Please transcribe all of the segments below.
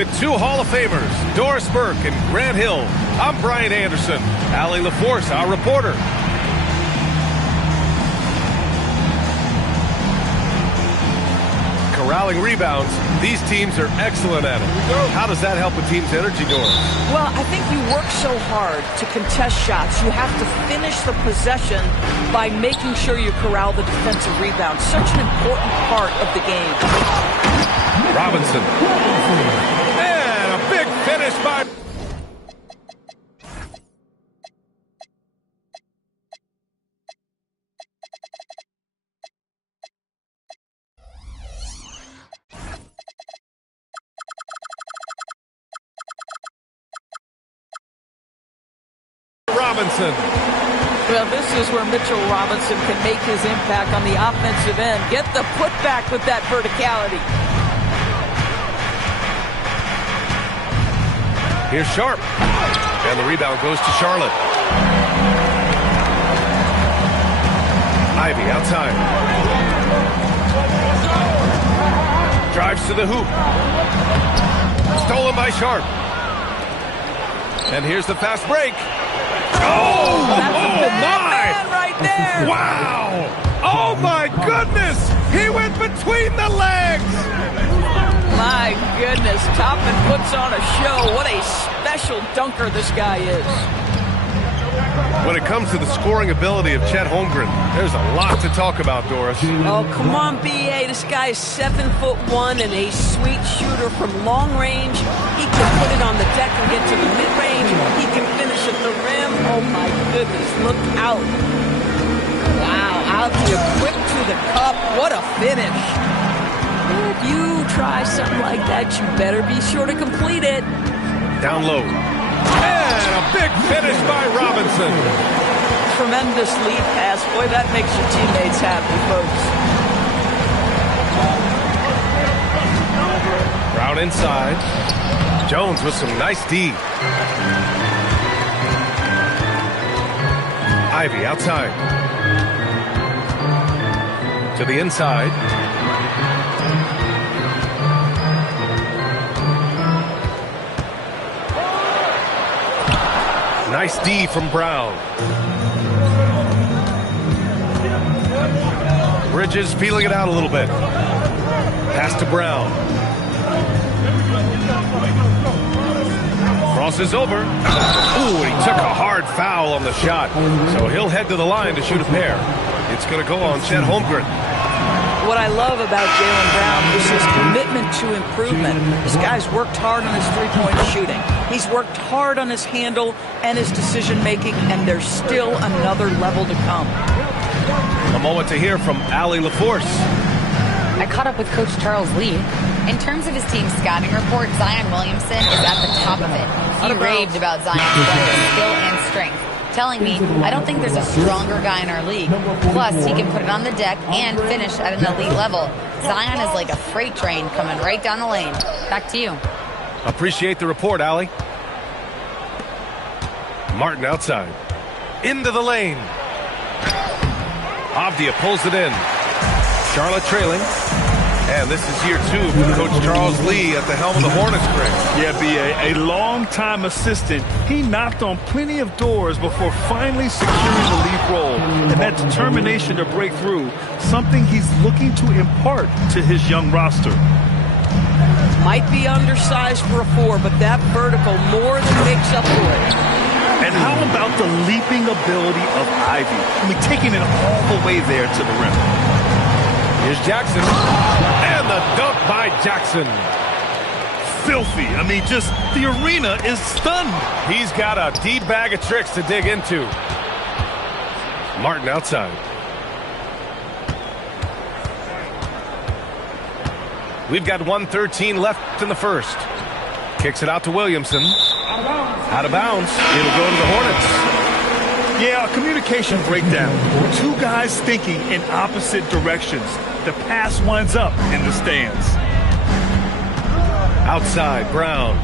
With two Hall of Famers, Doris Burke and Grant Hill, I'm Brian Anderson. Allie LaForce, our reporter. Corralling rebounds, these teams are excellent at it. How does that help a team's energy, Doris? Well, I think you work so hard to contest shots. You have to finish the possession by making sure you corral the defensive rebound. Such an important part of the game. Robinson. And a big finish by... Robinson. Well, this is where Mitchell Robinson can make his impact on the offensive end. Get the putback with that verticality. Here's Sharp. And the rebound goes to Charlotte. Ivy outside. Drives to the hoop. Stolen by Sharp. And here's the fast break. Oh, my! Right there. Wow! Oh, my goodness! He went between the legs! My goodness, Toppin puts on a show. What a special dunker this guy is. When it comes to the scoring ability of Chet Holmgren, there's a lot to talk about, Doris. Oh, come on, B.A. This guy is 7'1" and a sweet shooter from long range. He can put it on the deck and get to the mid-range. He can finish at the rim. Oh, my goodness, look out. Wow, out here, quick to the cup. What a finish. If you try something like that, you better be sure to complete it. Down low. And a big finish by Robinson. Tremendous lead pass. Boy, that makes your teammates happy, folks. Brown inside. Jones with some nice D. Ivy outside. To the inside. Nice D from Brown. Bridges feeling it out a little bit. Pass to Brown. Crosses over. Ooh, he took a hard foul on the shot. So he'll head to the line to shoot a pair. It's going to go on Chet Holmgren. What I love about Jaylen Brown is his commitment to improvement. This guy's worked hard on his three-point shooting. He's worked hard on his handle and his decision-making, and there's still another level to come. A moment to hear from Allie LaForce. I caught up with Coach Charles Lee. In terms of his team's scouting report, Zion Williamson is at the top of it. He raved about Zion's skill and strength, telling me, I don't think there's a stronger guy in our league. Plus, he can put it on the deck and finish at an elite level. Zion is like a freight train coming right down the lane. Back to you. Appreciate the report, Allie. Martin outside. Into the lane. Avdia pulls it in. Charlotte trailing. And this is year 2 for Coach Charles Lee at the helm of the Hornets. Yeah, B.A., a long-time assistant. He knocked on plenty of doors before finally securing the lead role. And that determination to break through, something he's looking to impart to his young roster. Might be undersized for a 4, but that vertical more than makes up for it. And how about the leaping ability of Ivy? I mean, taking it all the way there to the rim. Here's Jackson. And the dunk by Jackson. Filthy. I mean, just the arena is stunned. He's got a deep bag of tricks to dig into. Martin outside. We've got 1:13 left in the first. Kicks it out to Williamson. Out of bounds. It'll go to the Hornets. Yeah, a communication breakdown. Two guys thinking in opposite directions. The pass winds up in the stands. Outside, Brown.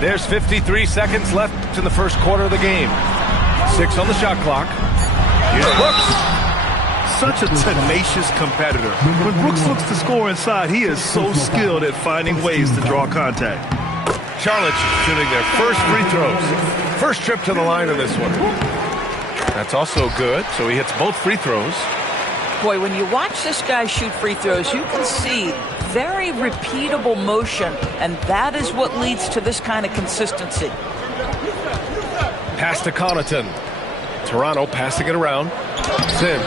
There's 53 seconds left in the first quarter of the game. 6 on the shot clock. Here's Brooks. Such a tenacious competitor. When Brooks looks to score inside, he is so skilled at finding ways to draw contact. Charlotte shooting their first free throws. First trip to the line in this one. That's also good, so he hits both free throws. Boy, when you watch this guy shoot free throws, you can see very repeatable motion, and that is what leads to this kind of consistency. Pass to Connaughton. Toronto passing it around. Sims.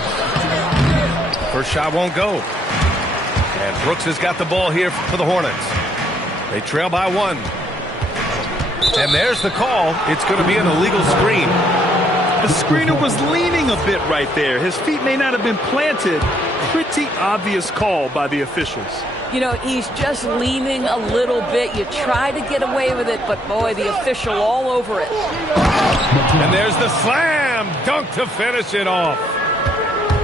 First shot won't go. And Brooks has got the ball here for the Hornets. They trail by 1. And there's the call. It's going to be an illegal screen. The screener was leaning a bit right there. His feet may not have been planted. Pretty obvious call by the officials. You know, he's just leaning a little bit. You try to get away with it, but boy, the official all over it. And there's the slam dunk to finish it off.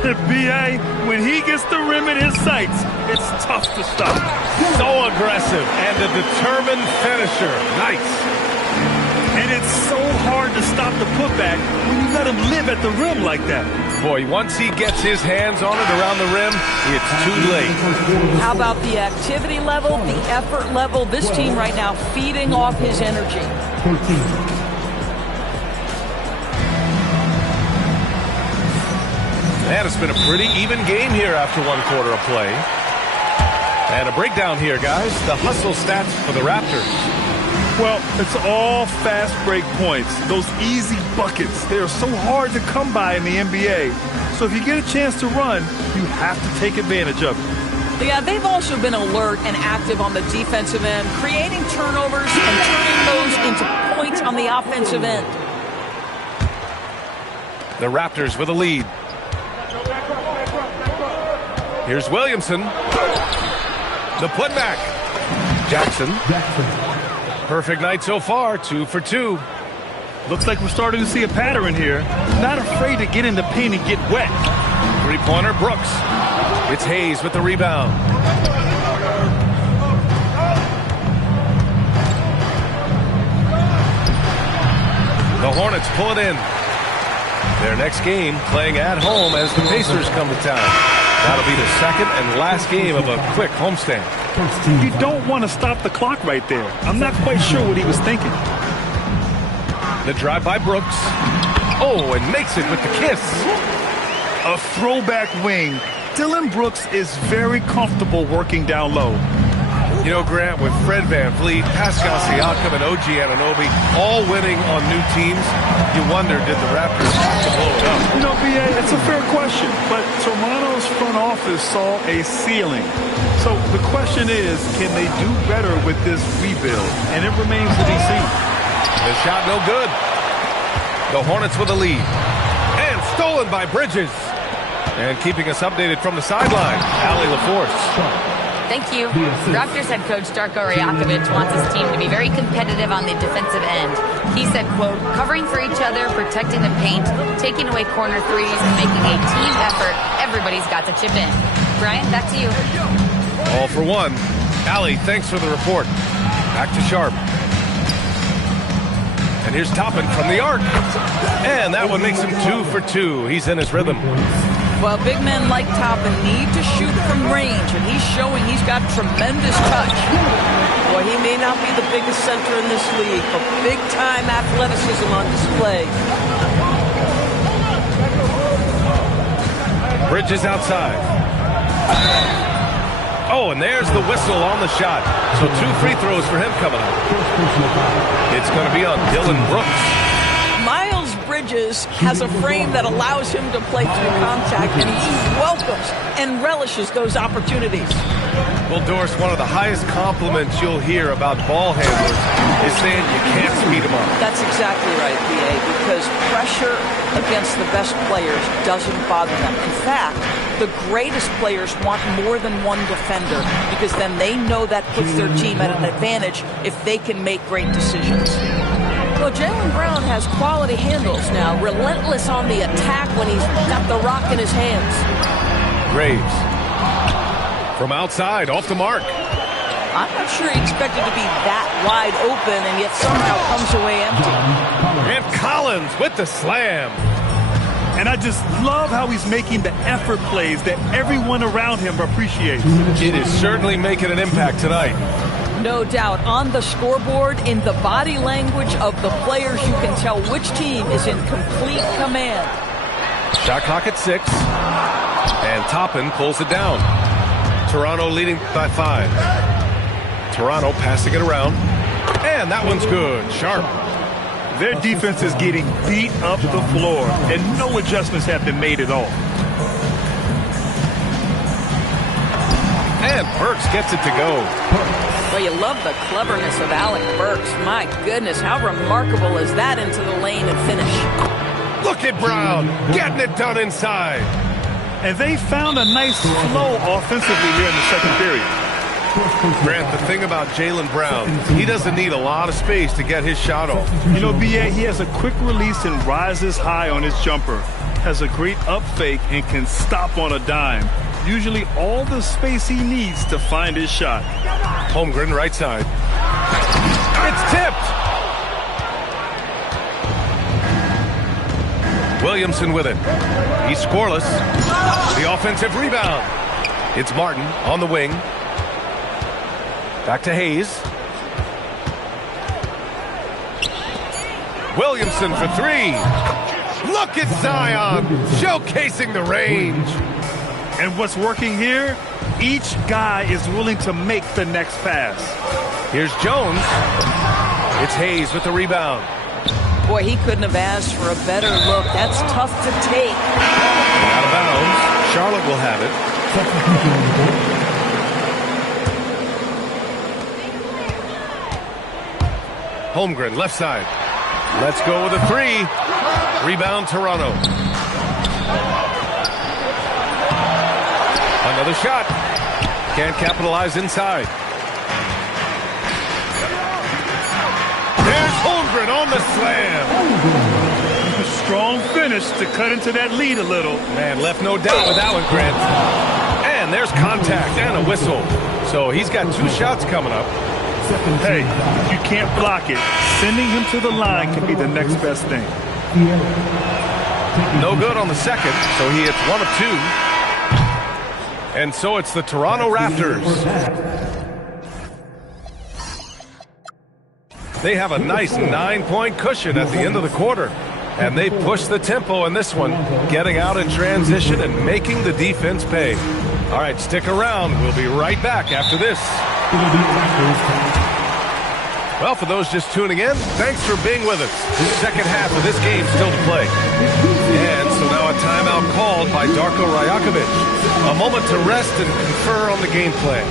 B.A., when he gets the rim in his sights, it's tough to stop. So aggressive and a determined finisher. Nice. And it's so hard to stop the putback when you let him live at the rim like that. Boy, once he gets his hands on it around the rim, it's too late. How about the activity level, the effort level? This team right now feeding off his energy. And it's been a pretty even game here after 1 quarter of play. And a breakdown here, guys. The hustle stats for the Raptors. Well, it's all fast break points. Those easy buckets, they are so hard to come by in the NBA. So if you get a chance to run, you have to take advantage of it. Yeah, they've also been alert and active on the defensive end, creating turnovers and turning those into points on the offensive end. The Raptors with a lead. Here's Williamson. The putback. Jackson. Perfect night so far, 2 for 2. Looks like we're starting to see a pattern here. Not afraid to get in the paint and get wet. Three-pointer, Brooks. It's Hayes with the rebound. The Hornets pull it in. Their next game playing at home as the Pacers come to town. That'll be the second and last game of a quick homestand. You don't want to stop the clock right there. I'm not quite sure what he was thinking. The drive by Brooks. Oh, and makes it with the kiss. A throwback wing. Dylan Brooks is very comfortable working down low. You know, Grant, with Fred VanVleet, Pascal Siakam, and OG Anunoby all winning on new teams, you wonder, did the Raptors have to blow it up? You know, B.A., it's a fair question, but Toronto's front office saw a ceiling. So the question is, can they do better with this rebuild? And it remains to be seen. The shot no good. The Hornets with a lead. And stolen by Bridges. And keeping us updated from the sideline, Allie LaForce. Thank you. Raptors head coach Darko Rajakovic wants his team to be very competitive on the defensive end. He said, quote, covering for each other, protecting the paint, taking away corner threes, and making a team effort. Everybody's got to chip in. Brian, back to you. All for one. Allie, thanks for the report. Back to Sharp. And here's Toppin from the arc. And that one makes him 2 for 2. He's in his rhythm. Well, big men like Toppin need to shoot from range, and he's showing he's got tremendous touch. Boy, he may not be the biggest center in this league, but big-time athleticism on display. Bridges outside. Oh, and there's the whistle on the shot. So 2 free throws for him coming up. It's going to be on Dylan Brooks. Miles Bridges has a frame that allows him to play through contact, and he welcomes and relishes those opportunities. Well, Doris, one of the highest compliments you'll hear about ball handlers is saying you can't speed them up. That's exactly right, B.A., because pressure against the best players doesn't bother them. In fact, the greatest players want more than one defender, because then they know that puts their team at an advantage if they can make great decisions. Well, Jaylen Brown has quality handles now, relentless on the attack when he's got the rock in his hands. Graves. From outside, off the mark. I'm not sure he expected to be that wide open, and yet somehow comes away empty. And Collins with the slam. And I just love how he's making the effort plays that everyone around him appreciates. It is certainly making an impact tonight. No doubt. On the scoreboard, in the body language of the players, you can tell which team is in complete command. Shot clock at 6. And Toppin pulls it down. Toronto leading by 5. Toronto passing it around. And that one's good. Sharp. Their defense is getting beat up the floor, and no adjustments have been made at all. And Burks gets it to go. Well, you love the cleverness of Alec Burks. My goodness, how remarkable is that into the lane and finish. Look at Brown getting it done inside. And they found a nice flow offensively here in the second period. Grant, the thing about Jaylen Brown, he doesn't need a lot of space to get his shot off. You know, B.A., he has a quick release and rises high on his jumper. Has a great up fake and can stop on a dime. Usually all the space he needs to find his shot. Holmgren right side. It's tipped. Williamson with it. He's scoreless. The offensive rebound. It's Martin on the wing. Back to Hayes. Williamson for 3. Look at Zion showcasing the range. And what's working here? Each guy is willing to make the next pass. Here's Jones. It's Hayes with the rebound. Boy, he couldn't have asked for a better look. That's tough to take. Out of bounds. Charlotte will have it. Holmgren, left side. Let's go with a 3. Rebound, Toronto. Another shot. Can't capitalize inside. There's Holmgren on the slam. A strong finish to cut into that lead a little. Man, left no doubt with that one, Grant. And there's contact and a whistle. So he's got 2 shots coming up. Hey, you can't block it. Sending him to the line can be the next best thing. No good on the second, so he hits 1 of 2. And so it's the Toronto Raptors. They have a nice 9-point cushion at the end of the quarter. And they push the tempo in this one, getting out in transition and making the defense pay. All right, stick around. We'll be right back after this. Well, for those just tuning in, thanks for being with us. The second half of this game still to play. And so now a timeout called by Darko Rajakovic. A moment to rest and confer on the game plan.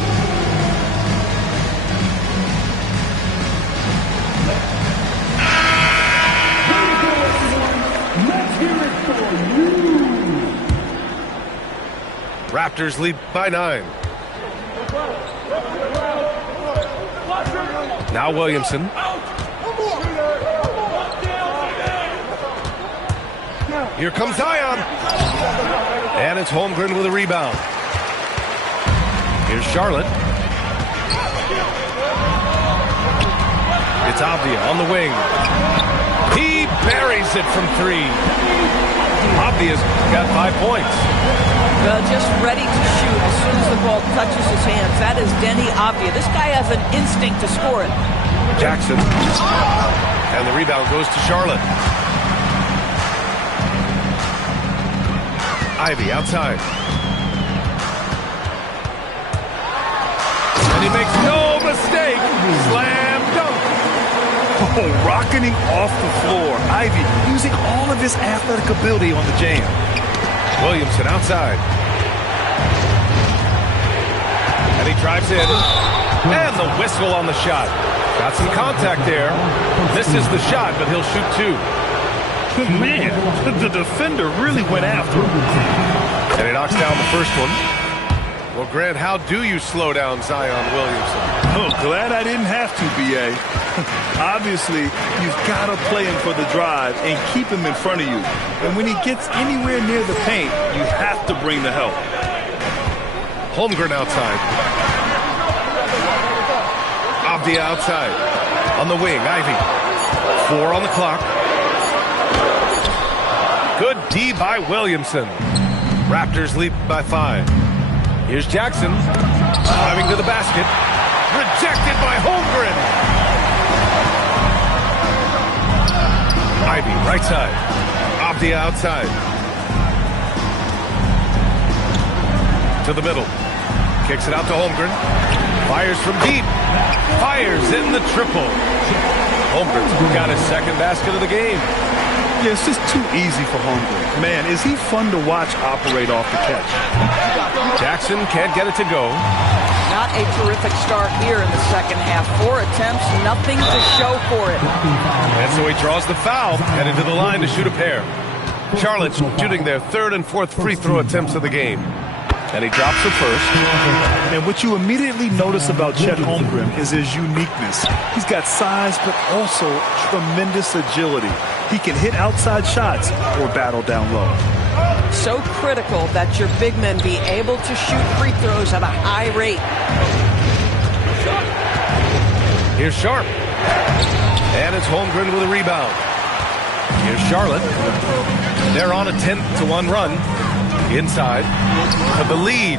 Raptors lead by 9. Now Williamson. Here comes Zion. And it's Holmgren with a rebound. Here's Charlotte. It's Avdia on the wing. He buries it from 3. Avdia's got 5 points. Well, just ready to shoot as soon as the ball touches his hands. That is Denny Avdia. This guy has an instinct to score it. Jackson. And the rebound goes to Charlotte. Ivy outside. And he makes no mistake. Slam dunk. Oh, rocketing off the floor. Ivy using all of his athletic ability on the jam. Williamson outside. And he drives in. And the whistle on the shot. Got some contact there. Misses the shot, but he'll shoot 2. Man, the defender really went after him. And he knocks down the first one. Well, Grant, how do you slow down Zion Williamson? Oh, glad I didn't have to, B.A. Obviously, you've got to play him for the drive and keep him in front of you. And when he gets anywhere near the paint, you have to bring the help. Holmgren outside. Avdia outside. On the wing, Ivy. 4 on the clock. Good D by by Williamson. Raptors lead by 5. Here's Jackson. Driving to the basket. Rejected by Holmgren. Ivy, right side. Off the outside. To the middle. Kicks it out to Holmgren. Fires from deep. Fires in the triple. Holmgren's got his second basket of the game. Yeah, it's just too easy for Holmgren. Man, is he fun to watch operate off the catch. Jackson can't get it to go. Not a terrific start here in the second half. 4 attempts, nothing to show for it. And so he draws the foul, headed to the line to shoot a pair. Charlotte shooting their 3rd and 4th free throw attempts of the game. And he drops the first. And what you immediately notice about Chet Holmgren is his uniqueness. He's got size, but also tremendous agility. He can hit outside shots or battle down low. So critical that your big men be able to shoot free throws at a high rate. Here's Sharp. And it's Holmgren with a rebound. Here's Charlotte. They're on a 10-1 run. Inside for the lead.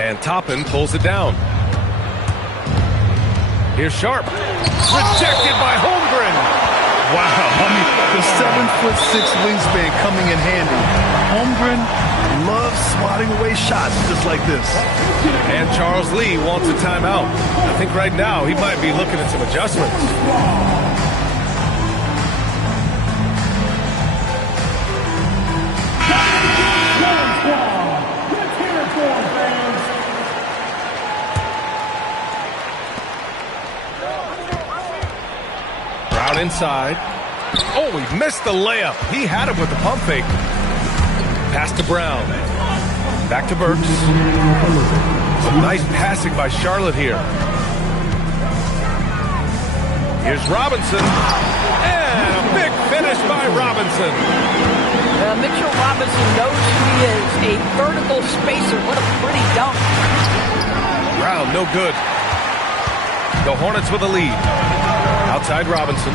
And Toppin pulls it down. Here's Sharp. Rejected by Holmgren. Wow, I mean, the 7'6" wingspan coming in handy. Holmgren loves swatting away shots just like this. And Charles Lee wants a timeout. I think right now he might be looking at some adjustments. Brown inside. Oh, he missed the layup. He had it with the pump fake. Pass to Brown. Back to Burks. Some nice passing by Charlotte here. Here's Robinson. And a big finish by Robinson. Mitchell Robinson knows he is a vertical spacer. What a pretty dunk. Brown, no good. The Hornets with a lead. Outside Robinson.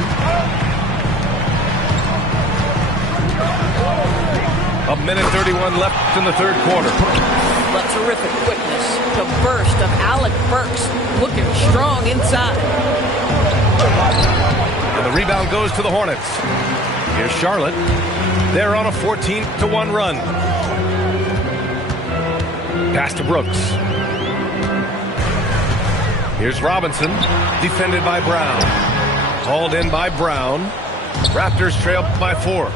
A minute 31 left in the third quarter. But terrific quickness. The burst of Alec Burks looking strong inside. And the rebound goes to the Hornets. Here's Charlotte. They're on a 14-1 run. Pass to Brooks. Here's Robinson. Defended by Brown. Hauled in by Brown. Raptors trail by 4.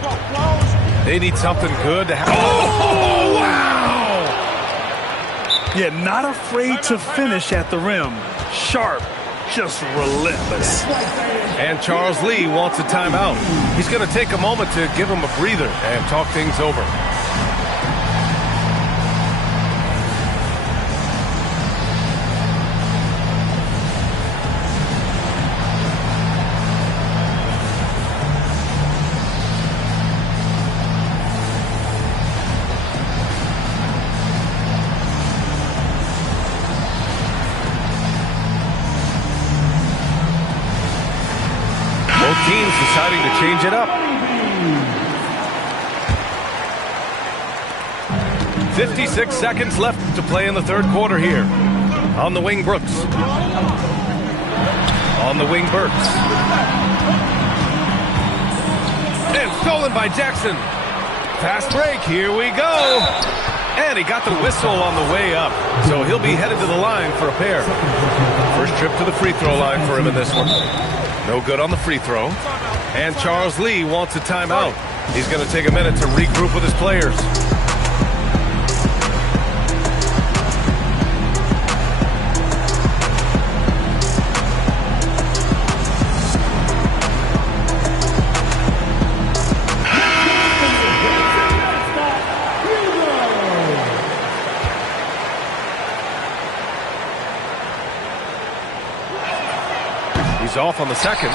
They need something good to happen. Oh, wow! Yeah, not afraid to finish at the rim. Sharp, just relentless. And Charles Lee wants a timeout. He's going to take a moment to give him a breather and talk things over. Teams deciding to change it up. 56 seconds left to play in the third quarter here. On the wing, Brooks. On the wing, Burks. And stolen by Jackson. Fast break, here we go. And he got the whistle on the way up. So he'll be headed to the line for a pair. First trip to the free throw line for him in this one. No good on the free throw. And Charles Lee wants a timeout. He's going to take a minute to regroup with his players. He's off on the second.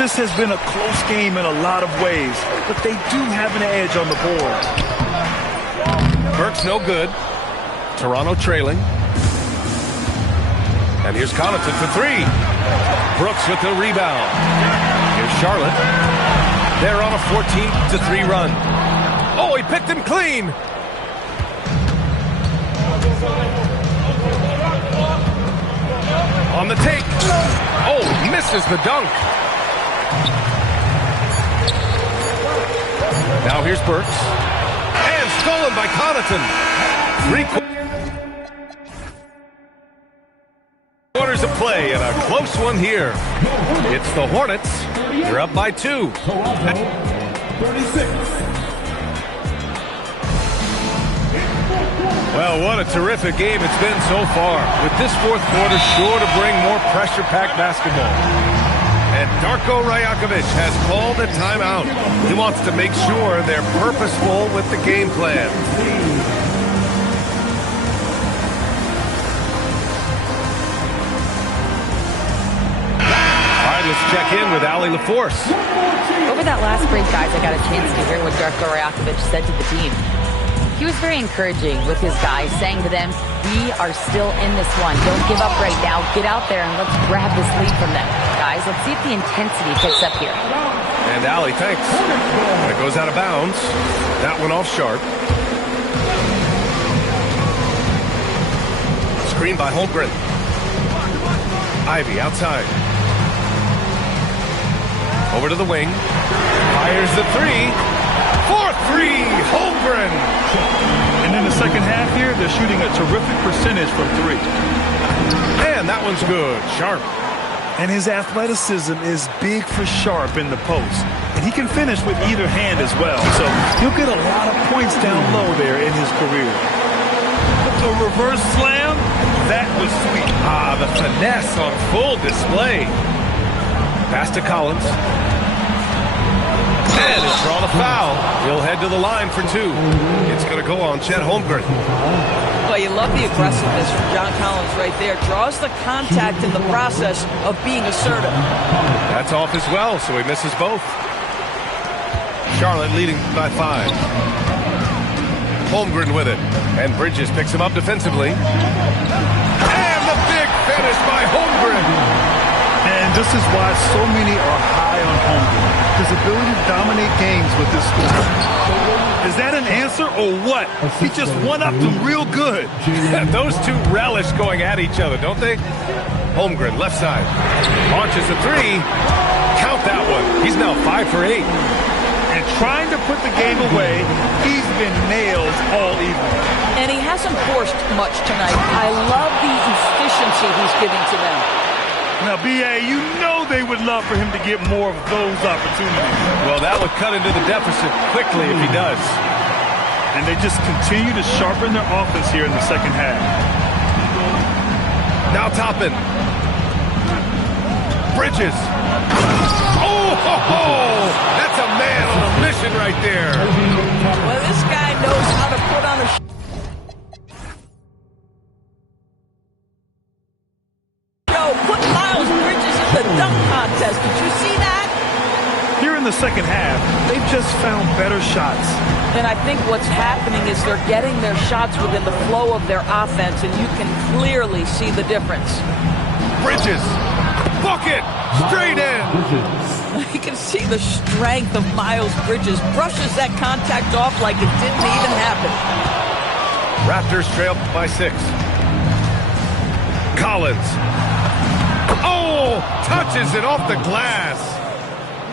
This has been a close game in a lot of ways, but they do have an edge on the board. Burks no good. Toronto trailing. And here's Connaughton for 3. Brooks with the rebound. Here's Charlotte. They're on a 14-3 run. Oh, he picked him clean. On the take. Oh, misses the dunk. Now here's Burks. And stolen by Connaughton. 3/4 of play and a close one here. It's the Hornets. They're up by 2. 36. Well, what a terrific game it's been so far. With this fourth quarter sure to bring more pressure-packed basketball. And Darko Rajakovic has called a timeout. He wants to make sure they're purposeful with the game plan. All right, let's check in with Allie LaForce. Over that last break, guys, I got a chance to hear what Darko Rajakovic said to the team. He was very encouraging with his guys, saying to them, we are still in this one. Don't give up right now. Get out there and let's grab this lead from them. Guys, let's see if the intensity picks up here. And Allie, thanks. It goes out of bounds. That one off Sharp. Screen by Holmgren. Ivy outside. Over to the wing. Fires the 3. 4-3, Holmgren. And in the second half here, they're shooting a terrific percentage from 3. And that one's good. Sharp. And his athleticism is big for Sharp in the post. And he can finish with either hand as well. So he'll get a lot of points down low there in his career. But the reverse slam, that was sweet. Ah, the finesse on full display. Pass to Collins. And he'll draw the foul. He'll head to the line for 2. It's going to go on Chet Holmgren. Well, you love the aggressiveness from John Collins right there. Draws the contact in the process of being assertive. That's off as well, so he misses both. Charlotte leading by 5. Holmgren with it. And Bridges picks him up defensively. And the big finish by Holmgren. And this is why so many are high on Holmgren. His ability to dominate games with this score. Is that an answer or what? He just one-upped them real good. Those two relish going at each other, don't they? Holmgren, left side. Launches a 3. Count that one. He's now 5 for 8. And trying to put the game away, he's been nailed all evening. And he hasn't forced much tonight. I love the efficiency he's giving to them. Now, B.A., you know they would love for him to get more of those opportunities. Well, that would cut into the deficit quickly if he does. And they just continue to sharpen their offense here in the second half. Now Toppin. Bridges. Oh, ho, ho! That's a man on a mission right there. Well, this guy knows how to put on a the dunk contest. Did you see that? Here in the second half, they've just found better shots. And I think what's happening is they're getting their shots within the flow of their offense, and you can clearly see the difference. Bridges. Bucket. Straight in. You can see the strength of Miles Bridges. Brushes that contact off like it didn't even happen. Raptors trail by 6. Collins. Oh, touches it off the glass.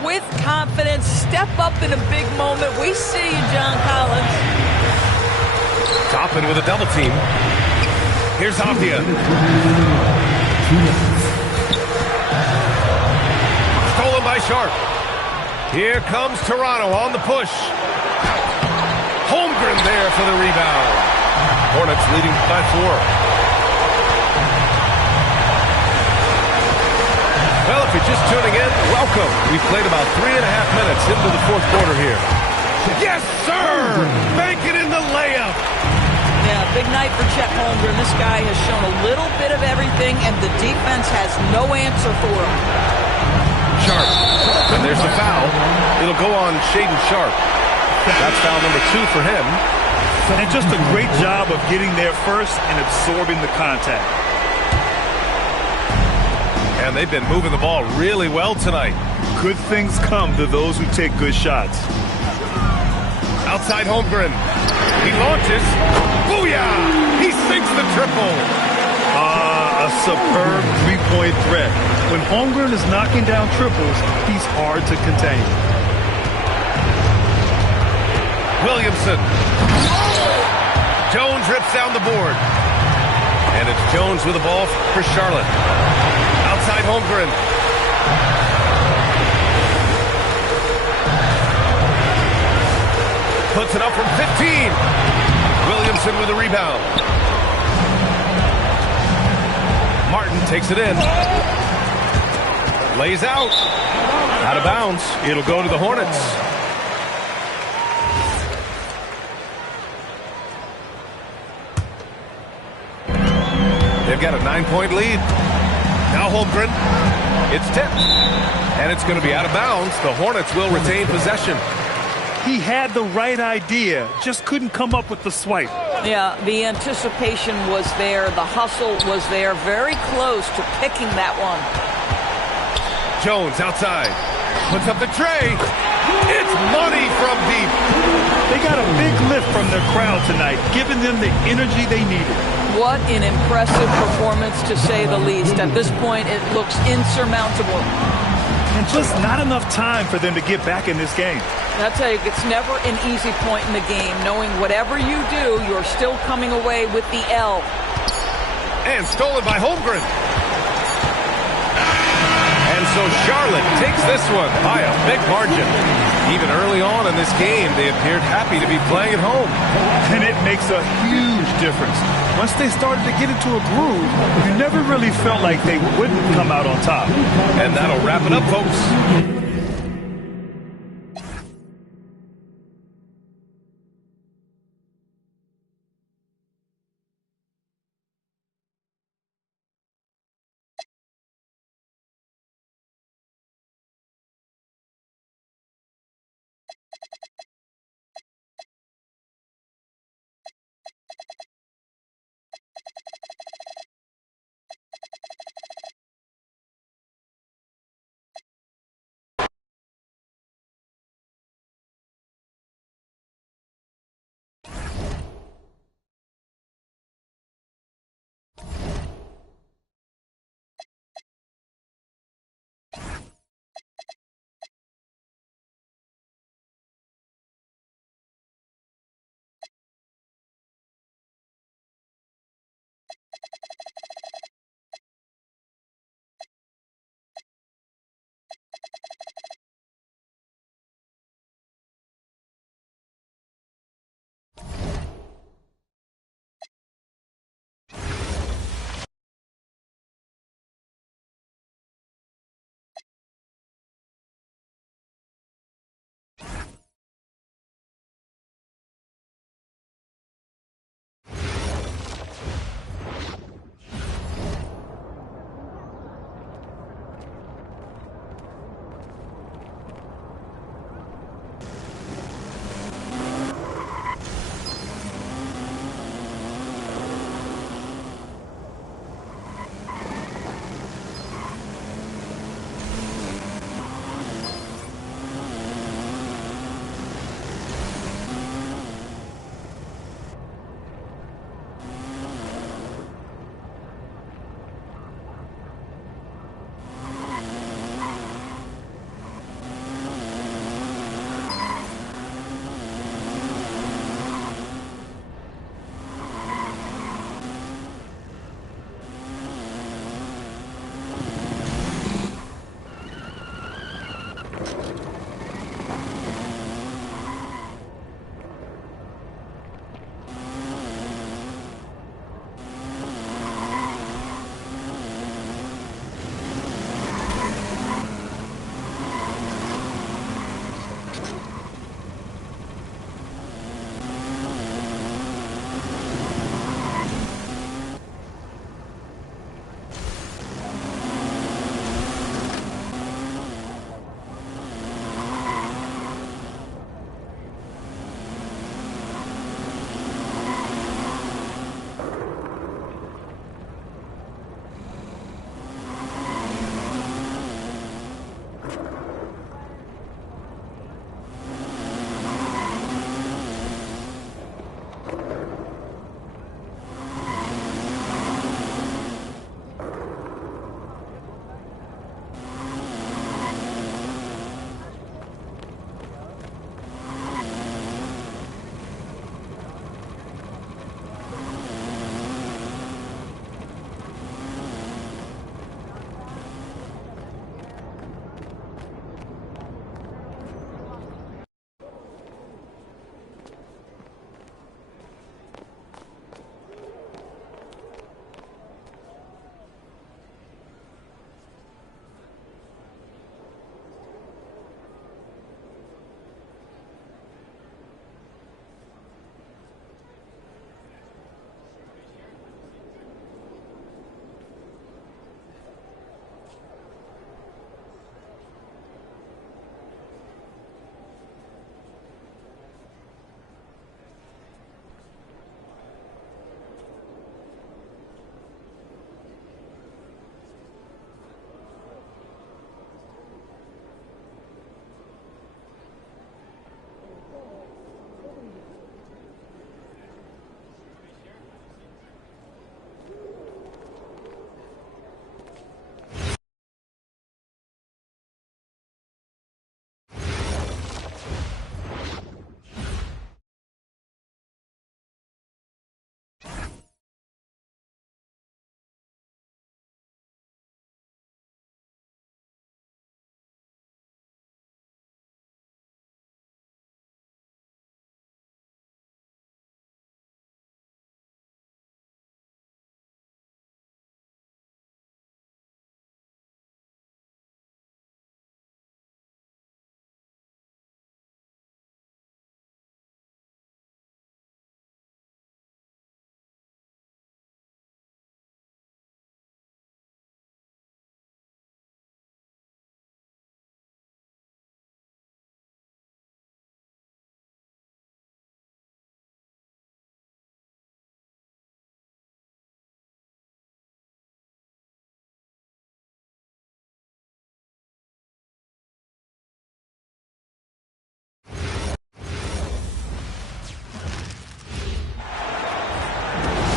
With confidence, step up in a big moment. We see you, John Collins. Toppin with a double team. Here's Avdia. Stolen by Sharp. Here comes Toronto on the push. Holmgren there for the rebound. Hornets leading by 4. Well, if you're just tuning in, welcome. We've played about 3.5 minutes into the fourth quarter here. Yes, sir! Bank it in the layup. Yeah, big night for Chet Holmgren. This guy has shown a little bit of everything, and the defense has no answer for him. Sharp. And there's the foul. It'll go on Shaedon Sharp. That's foul number 2 for him. And just a great job of getting there first and absorbing the contact. And they've been moving the ball really well tonight. Good things come to those who take good shots. Outside Holmgren. He launches. Booyah! He sinks the triple. A superb three-point threat. When Holmgren is knocking down triples, he's hard to contain. Williamson. Jones rips down the board. And it's Jones with the ball for Charlotte. Outside Holmgren. Puts it up from 15. Williamson with a rebound. Martin takes it in. Lays out. Out of bounds. It'll go to the Hornets. They've got a 9-point lead. Now Holmgren. It's tipped. And it's going to be out of bounds. The Hornets will retain possession. He had the right idea, just couldn't come up with the swipe. Yeah, the anticipation was there. The hustle was there. Very close to picking that one. Jones outside. Puts up the tray. It's money from deep. They got a big lift from their crowd tonight, giving them the energy they needed. What an impressive performance, to say the least. At this point, it looks insurmountable. And just not enough time for them to get back in this game. I'll tell you, it's never an easy point in the game, knowing whatever you do, you're still coming away with the L. And stolen by Holmgren. And so Charlotte takes this one by a big margin. Even early on in this game, they appeared happy to be playing at home. And it makes a huge difference. Once they started to get into a groove, you never really felt like they wouldn't come out on top. And that'll wrap it up, folks.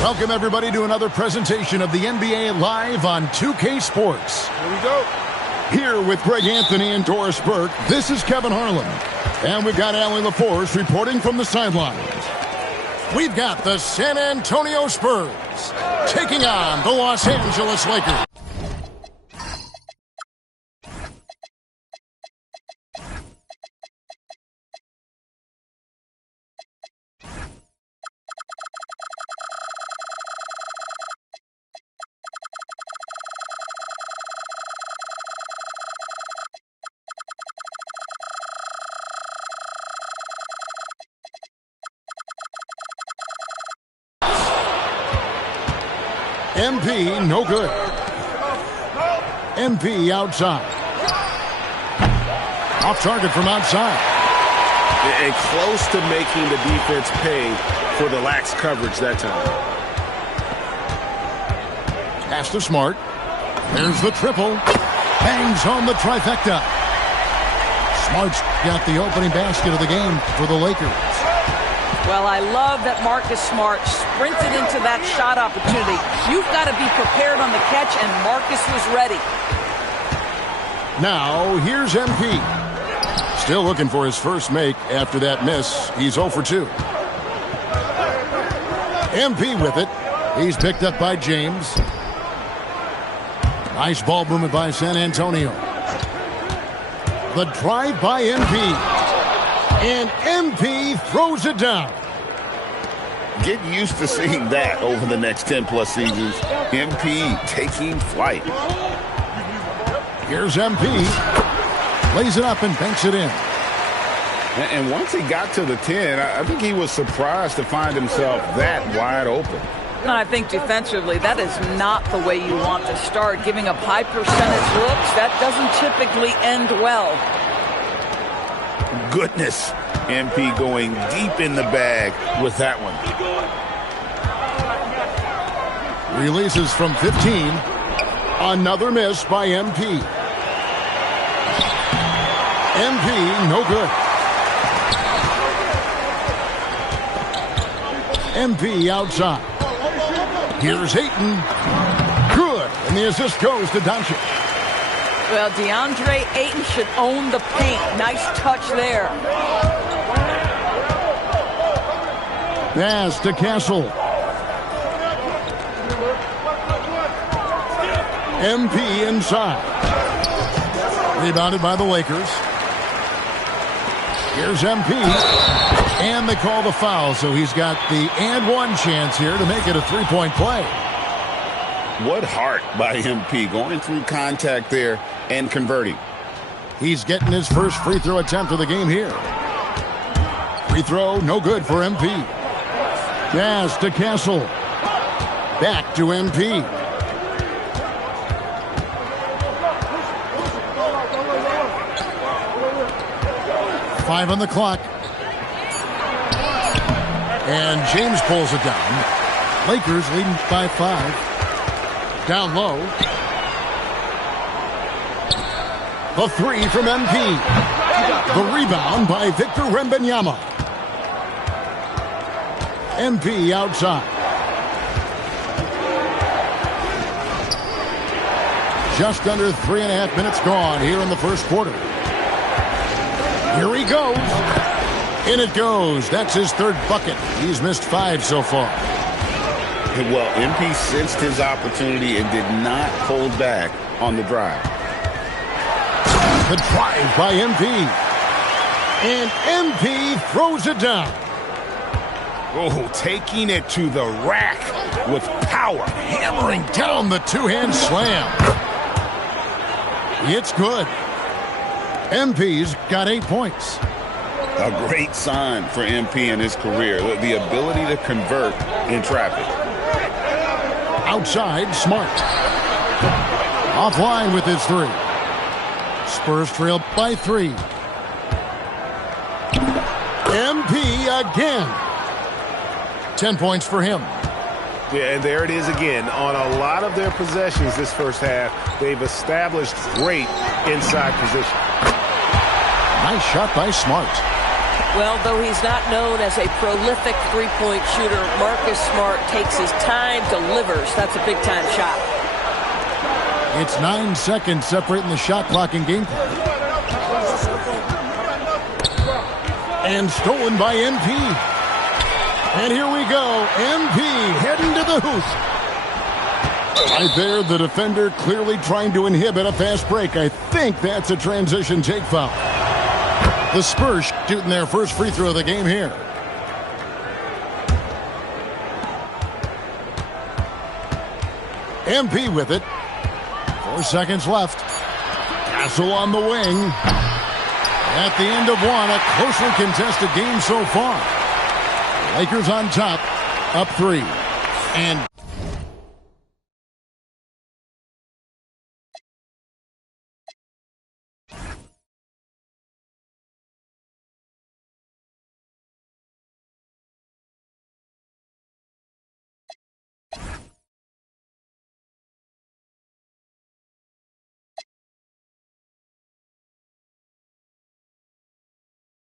Welcome, everybody, to another presentation of the NBA Live on 2K Sports. Here we go. Here with Greg Anthony and Doris Burke, this is Kevin Harlan. And we've got Allie LaForce reporting from the sidelines. We've got the San Antonio Spurs taking on the Los Angeles Lakers. MP, no good. MP outside. Off target from outside. And close to making the defense pay for the lax coverage that time. Pass to Smart. There's the triple. Bangs home the trifecta. Smart's got the opening basket of the game for the Lakers. Well, I love that Marcus Smart sprinted into that shot opportunity. You've got to be prepared on the catch, and Marcus was ready. Now, here's MP. Still looking for his first make after that miss. He's 0 for 2. MP with it. He's picked up by James. Nice ball movement by San Antonio. The drive by MP. And MP throws it down. Get used to seeing that over the next 10-plus seasons. MP taking flight. Here's MP. Lays it up and banks it in. And once he got to the 10, I think he was surprised to find himself that wide open. And I think defensively, that is not the way you want to start. Giving up high percentage looks, that doesn't typically end well. Goodness, MP going deep in the bag with that one. Releases from 15. Another miss by MP. MP, no good. MP outside. Here's Ayton. Good. And the assist goes to Doncic. Well, DeAndre Ayton should own the paint. Nice touch there. Pass to Castle. MP inside. Rebounded by the Lakers. Here's MP. And they call the foul, so he's got the and one chance here to make it a three-point play. What heart by MP going through contact there and converting. He's getting his first free throw attempt of the game here. Free throw, no good for MP. Pass to Castle. Back to MP. Five on the clock. And James pulls it down. Lakers leading by 5. Down low. The three from MP. The rebound by Victor Wembanyama. MP outside. Just under 3.5 minutes gone here in the first quarter. Here he goes. In it goes. That's his third bucket. He's missed 5 so far. Well, MP sensed his opportunity and did not hold back on the drive. The drive by MP. And MP throws it down. Oh, taking it to the rack with power. Hammering down the two-hand slam. It's good. MP's got 8 points. A great sign for MP in his career. The ability to convert in traffic. Outside, Smart. Offline with his 3. Spurs trail by 3. MP again. 10 points for him. Yeah, and there it is again. On a lot of their possessions this first half, they've established great inside position. Nice shot by Smart. Well, though he's not known as a prolific three-point shooter, Marcus Smart takes his time, delivers. That's a big-time shot. It's 9 seconds separating the shot clock and game clock. And stolen by MP. And here we go. MP heading to the hoop. Right there, the defender clearly trying to inhibit a fast break. I think that's a transition take foul. The Spurs shooting their first free throw of the game here. MP with it. 4 seconds left. Castle on the wing. At the end of one, a closely contested game so far. Lakers on top, up 3. And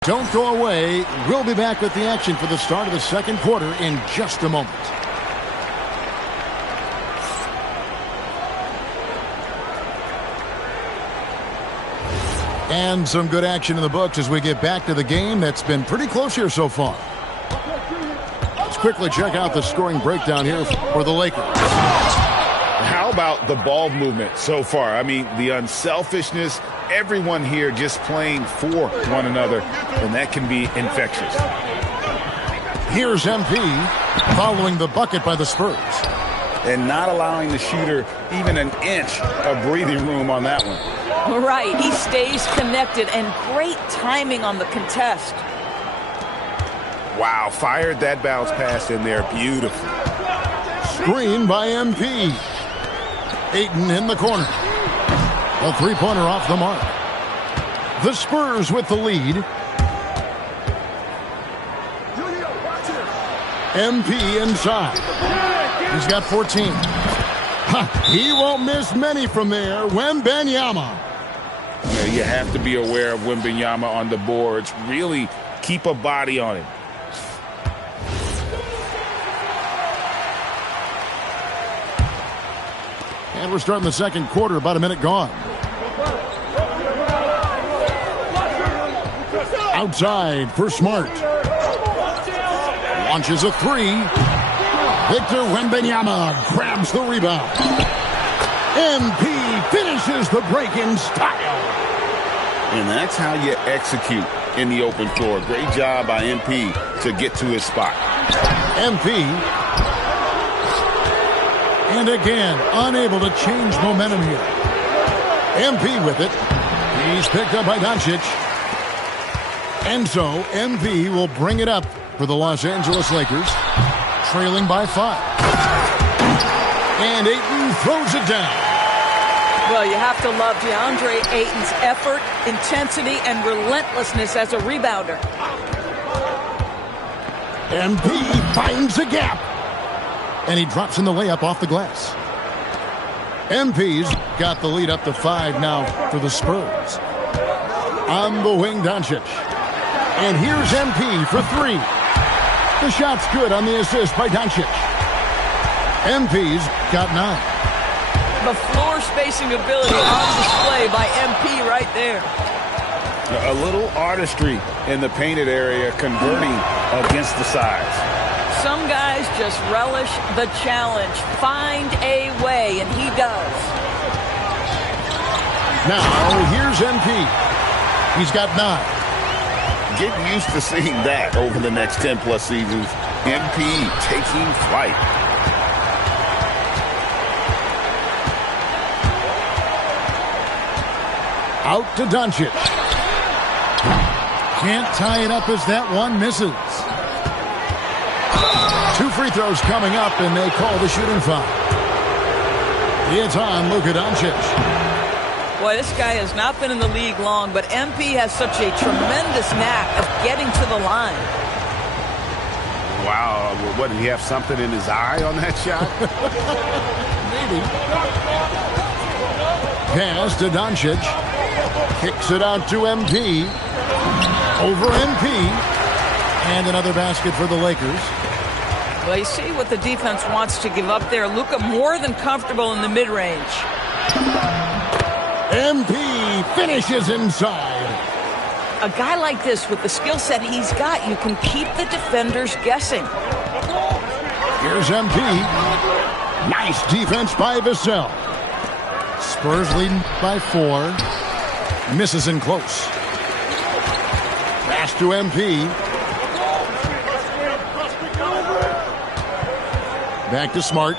don't go away. We'll be back with the action for the start of the second quarter in just a moment. And some good action in the books as we get back to the game that's been pretty close here so far. Let's quickly check out the scoring breakdown here for the Lakers. How about the ball movement so far? I mean, the unselfishness, everyone here just playing for one another, and that can be infectious. Here's MP following the bucket by the Spurs. And not allowing the shooter even an inch of breathing room on that one. Right, he stays connected, and great timing on the contest. Wow, fired that bounce pass in there. Beautiful. Screen by MP. Ayton in the corner. A three-pointer off the mark. The Spurs with the lead. MP inside. He's got 14. He won't miss many from there. Wembanyama. You have to be aware of Wembanyama on the boards. Really keep a body on him. And we're starting the second quarter, about a minute gone. Outside for Smart. Launches a three. Victor Wembanyama grabs the rebound. MP finishes the break in style. And that's how you execute in the open floor. Great job by MP to get to his spot. MP. And again, unable to change momentum here. MP with it. He's picked up by Doncic. And so MP will bring it up for the Los Angeles Lakers, trailing by 5. And Ayton throws it down. Well, you have to love DeAndre Ayton's effort, intensity, and relentlessness as a rebounder. MP finds a gap. And he drops in the layup off the glass. MP's got the lead up to 5 now for the Spurs. On the wing, Doncic. And here's MP for 3. The shot's good on the assist by Doncic. MP's got 9. The floor spacing ability on display by MP right there. A little artistry in the painted area, converting against the size. Some guys just relish the challenge. Find a way, and he does. Now, here's MP. He's got 9. Get used to seeing that over the next 10-plus seasons. MP taking flight. Out to Doncic. Can't tie it up as that one misses. 2 free throws coming up, and they call the shooting foul. It's on Luka Doncic. Boy, this guy has not been in the league long, but MP has such a tremendous knack of getting to the line. Wow, what, did he have something in his eye on that shot? Maybe. Pass to Doncic. Kicks it out to MP. Over MP. And another basket for the Lakers. Well, you see what the defense wants to give up there. Luka more than comfortable in the mid-range. MP finishes inside. A guy like this, with the skill set he's got, you can keep the defenders guessing. Here's MP. Nice defense by Vassell. Spurs leading by 4. Misses in close. Pass to MP. Back to Smart.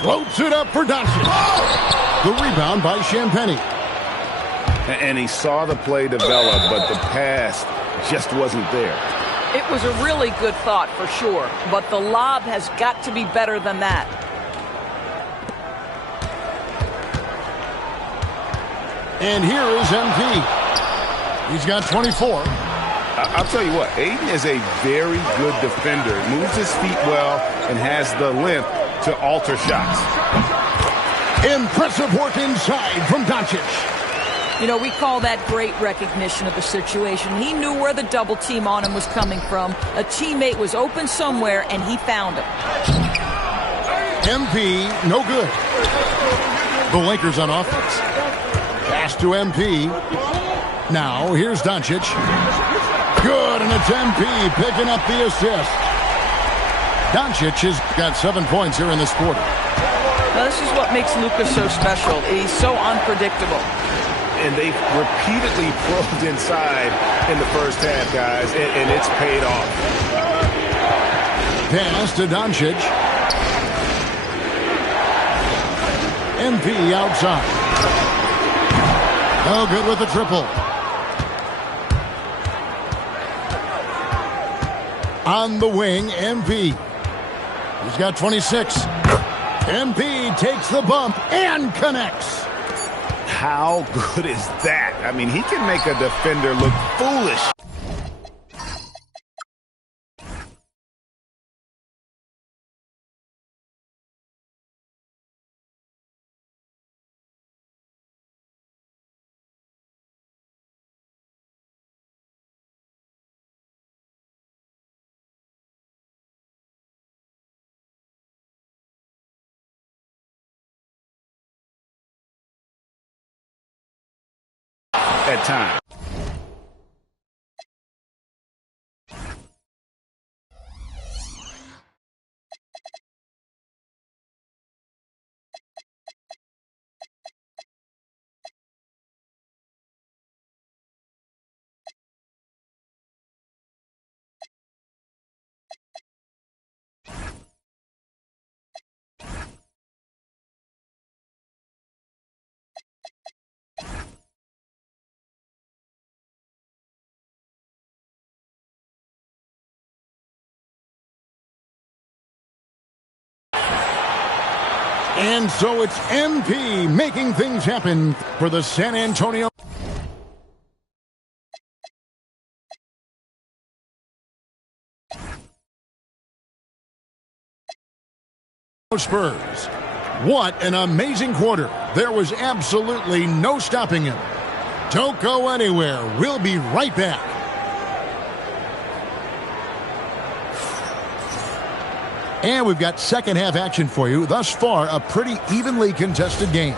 Floats it up for Doncic. The rebound by Champagnie. And he saw the play develop, but the pass just wasn't there. It was a really good thought for sure, but the lob has got to be better than that. And here is MP. He's got 24. I'll tell you what, Aiden is a very good defender. Moves his feet well and has the length to alter shots. Impressive work inside from Doncic. You know, we call that great recognition of the situation. He knew where the double team on him was coming from. A teammate was open somewhere, and he found him. MP, no good. The Lakers on offense. Pass to MP. Now, here's Doncic. Good, and it's MP picking up the assist. Doncic has got 7 points here in this quarter. Now, this is what makes Luka so special. He's so unpredictable. And they repeatedly probed inside in the first half, guys, and it's paid off. Pass to Doncic. MP outside. No good with the triple. On the wing, MP. He's got 26. MP takes the bump and connects. How good is that? I mean, he can make a defender look foolish. At time. And so it's MP making things happen for the San Antonio Spurs. What an amazing quarter. There was absolutely no stopping him. Don't go anywhere. We'll be right back. And we've got second half action for you. Thus far, a pretty evenly contested game.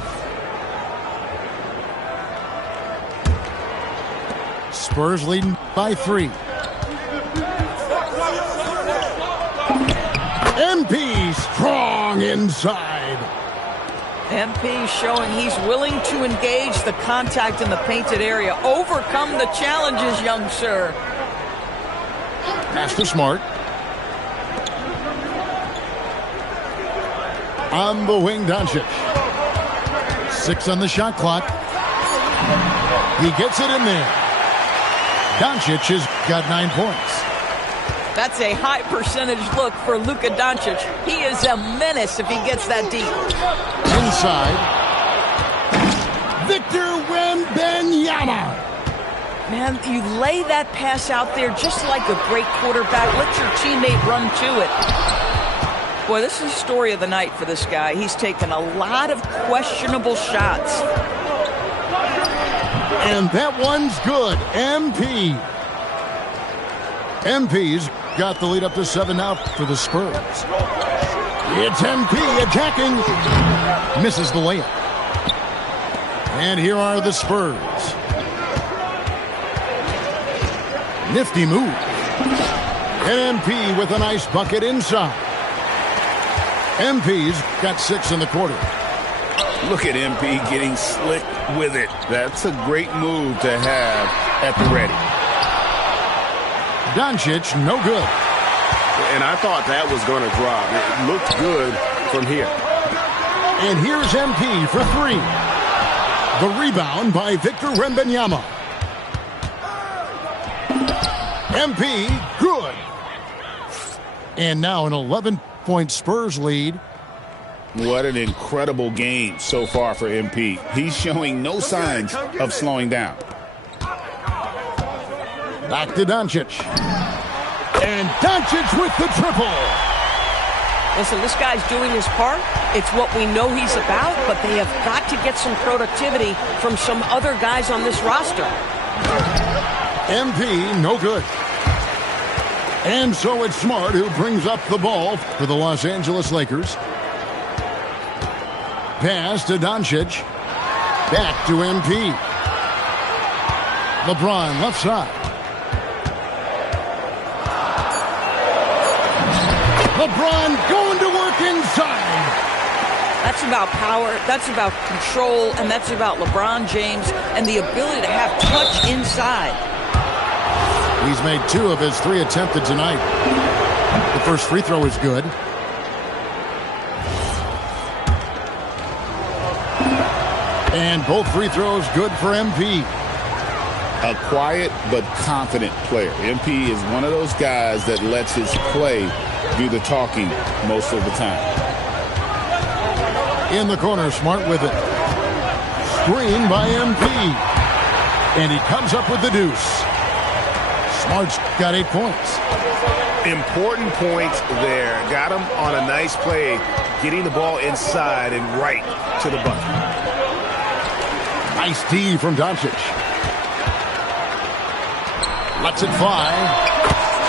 Spurs leading by 3. MP strong inside. MP showing he's willing to engage the contact in the painted area. Overcome the challenges, young sir. Pass to Smart. On the wing, Doncic. 6 on the shot clock. He gets it in there. Doncic has got 9 points. That's a high percentage look for Luka Doncic. He is a menace if he gets that deep. Inside. Victor Wembanyama. Man, you lay that pass out there just like a great quarterback. Let your teammate run to it. Boy, this is the story of the night for this guy. He's taken a lot of questionable shots. And that one's good. MP. MP's got the lead up to 7 now for the Spurs. It's MP attacking. Misses the layup. And here are the Spurs. Nifty move. And MP with a nice bucket inside. MP's got 6 in the quarter. Look at MP getting slick with it. That's a great move to have at the ready. Doncic, no good. And I thought that was going to drop. It looked good from here. And here's MP for 3. The rebound by Victor Wembanyama. MP, good. And now an 11-point Spurs lead. What an incredible game so far for MP. He's showing no signs of slowing down. Back to Doncic. And Doncic with the triple. Listen, this guy's doing his part. It's what we know he's about, but they have got to get some productivity from some other guys on this roster. MP, no good. And so it's Smart who brings up the ball for the Los Angeles Lakers. Pass to Doncic. Back to MP. LeBron left side. LeBron going to work inside. That's about power, that's about control, and that's about LeBron James and the ability to have touch inside. He's made 2 of his 3 attempted tonight. The first free throw is good. And both free throws good for MP. A quiet but confident player. MP is one of those guys that lets his play do the talking most of the time. In the corner, Smart with it. Screen by MP. And he comes up with the deuce. Smart's got 8 points. Important points there. Got him on a nice play, getting the ball inside and right to the bucket. Nice D from Doncic. Lets it fly.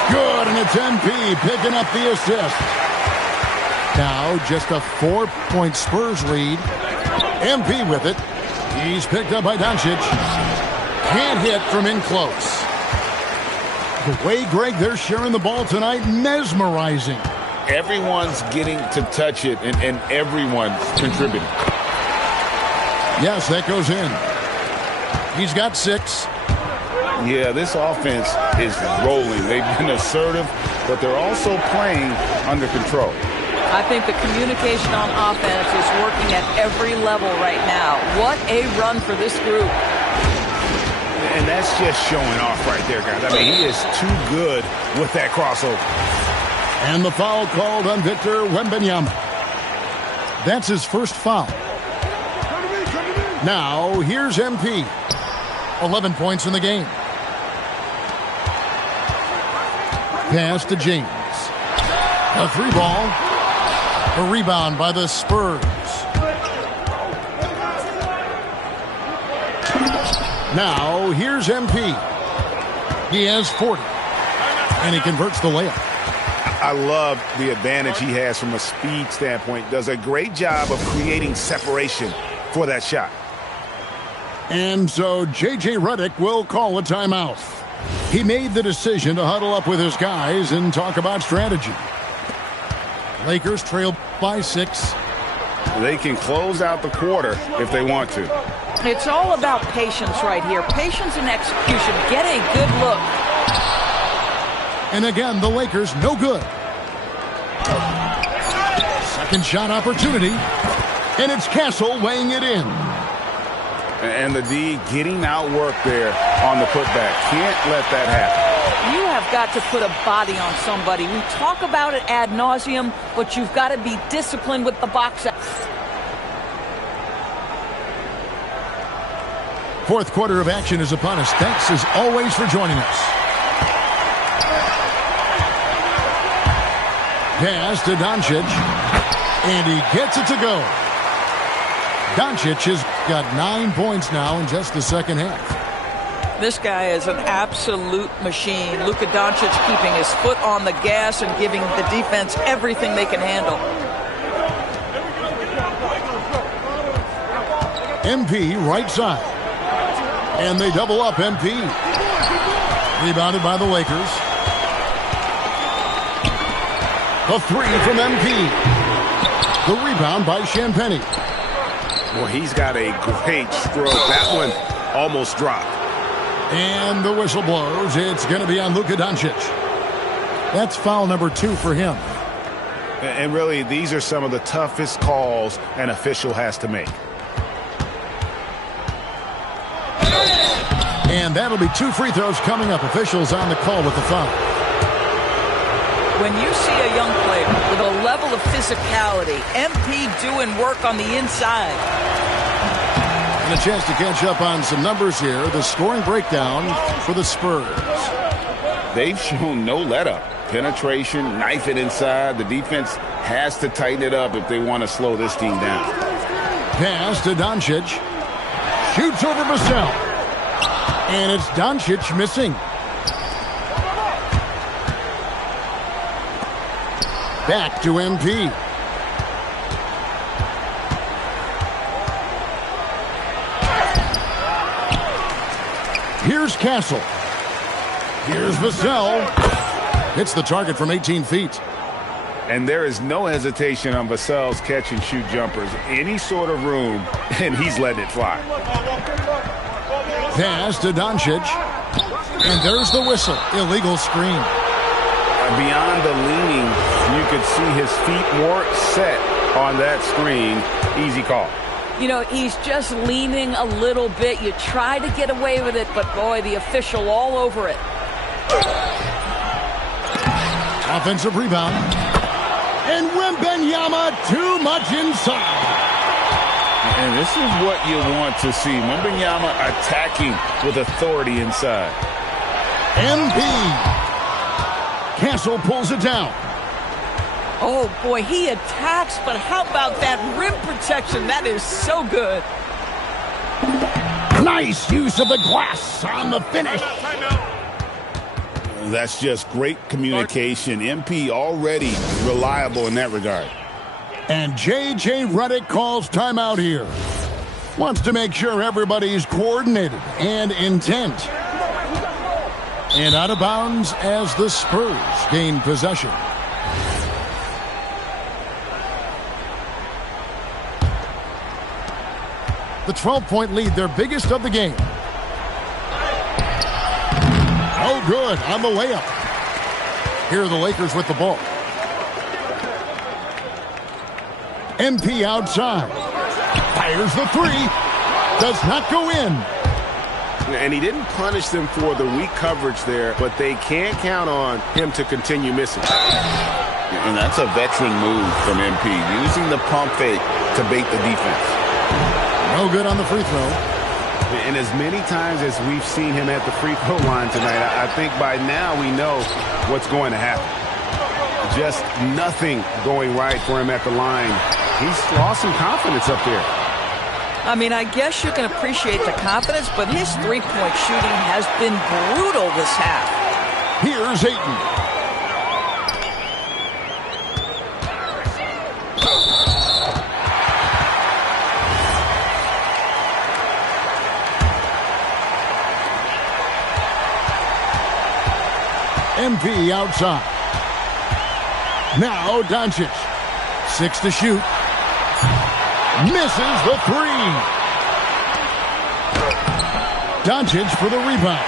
Good, and it's MP picking up the assist. Now just a 4-point Spurs lead. MP with it. He's picked up by Doncic. Can't hit from in close. The way, Greg, they're sharing the ball tonight, mesmerizing. Everyone's getting to touch it, and everyone's contributing. Yes, that goes in. He's got 6. Yeah, this offense is rolling. They've been assertive, but they're also playing under control. I think the communication on offense is working at every level right now. What a run for this group. And that's just showing off right there, guys. I mean, he is too good with that crossover. And the foul called on Victor Wembanyama. That's his first foul. Now, here's MP. 11 points in the game. Pass to James. A 3-ball. A rebound by the Spurs. Now, here's MP. He has 40. And he converts the layup. I love the advantage he has from a speed standpoint. Does a great job of creating separation for that shot. And so J.J. Redick will call a timeout. He made the decision to huddle up with his guys and talk about strategy. Lakers trail by 6. They can close out the quarter if they want to. It's all about patience right here. Patience and execution. Get a good look. And again, the Lakers no good. Second shot opportunity. And it's Castle weighing it in. And the D getting outworked there on the putback. Can't let that happen. You have got to put a body on somebody. We talk about it ad nauseum, but you've got to be disciplined with the box out. Fourth quarter of action is upon us. Thanks as always for joining us. Pass to Doncic. And he gets it to go. Doncic has got 9 points now in just the second half. This guy is an absolute machine. Luka Doncic keeping his foot on the gas and giving the defense everything they can handle. MP right side. And they double up MP. Rebounded by the Lakers. The three from MP. The rebound by Champagnie. Well, he's got a great stroke. That one almost dropped. And the whistle blows. It's going to be on Luka Doncic. That's foul number 2 for him. And really, these are some of the toughest calls an official has to make. And that'll be 2 free throws coming up. Officials on the call with the foul. When you see a young player with a level of physicality, MP doing work on the inside. And a chance to catch up on some numbers here. The scoring breakdown for the Spurs. They've shown no let-up. Penetration, knife it inside. The defense has to tighten it up if they want to slow this team down. Pass to Doncic. Shoots over Vassell. And it's Doncic missing. Back to MP. Here's Castle. Here's Vassell. Hits the target from 18 feet. And there is no hesitation on Vassell's catch-and-shoot jumpers. Any sort of room, and he's letting it fly. Pass to Doncic. And there's the whistle. Illegal screen. Beyond the leaning, you could see his feet more set on that screen. Easy call. You know, he's just leaning a little bit. You try to get away with it, but boy, the official all over it. Offensive rebound. And Wembanyama too much inside. And this is what you want to see. Wembanyama attacking with authority inside. MP. Castle pulls it down. Oh, boy, he attacks, but how about that rim protection? That is so good. Nice use of the glass on the finish. That's just great communication. MP already reliable in that regard. And J.J. Redick calls timeout here. Wants to make sure everybody's coordinated and intent. And out of bounds as the Spurs gain possession. The 12-point lead, their biggest of the game. Oh, good on the layup. Here are the Lakers with the ball. MP outside. Fires the three. Does not go in. And he didn't punish them for the weak coverage there, but they can't count on him to continue missing. And that's a veteran move from MP, using the pump fake to bait the defense. No good on the free throw. And as many times as we've seen him at the free throw line tonight, I think by now we know what's going to happen. Just nothing going right for him at the line. He's lost some confidence up there. I mean, I guess you can appreciate the confidence, but his three-point shooting has been brutal this half. Here's Ayton. MP outside. Now Doncic. 6 to shoot. Misses the three. Doncic for the rebound.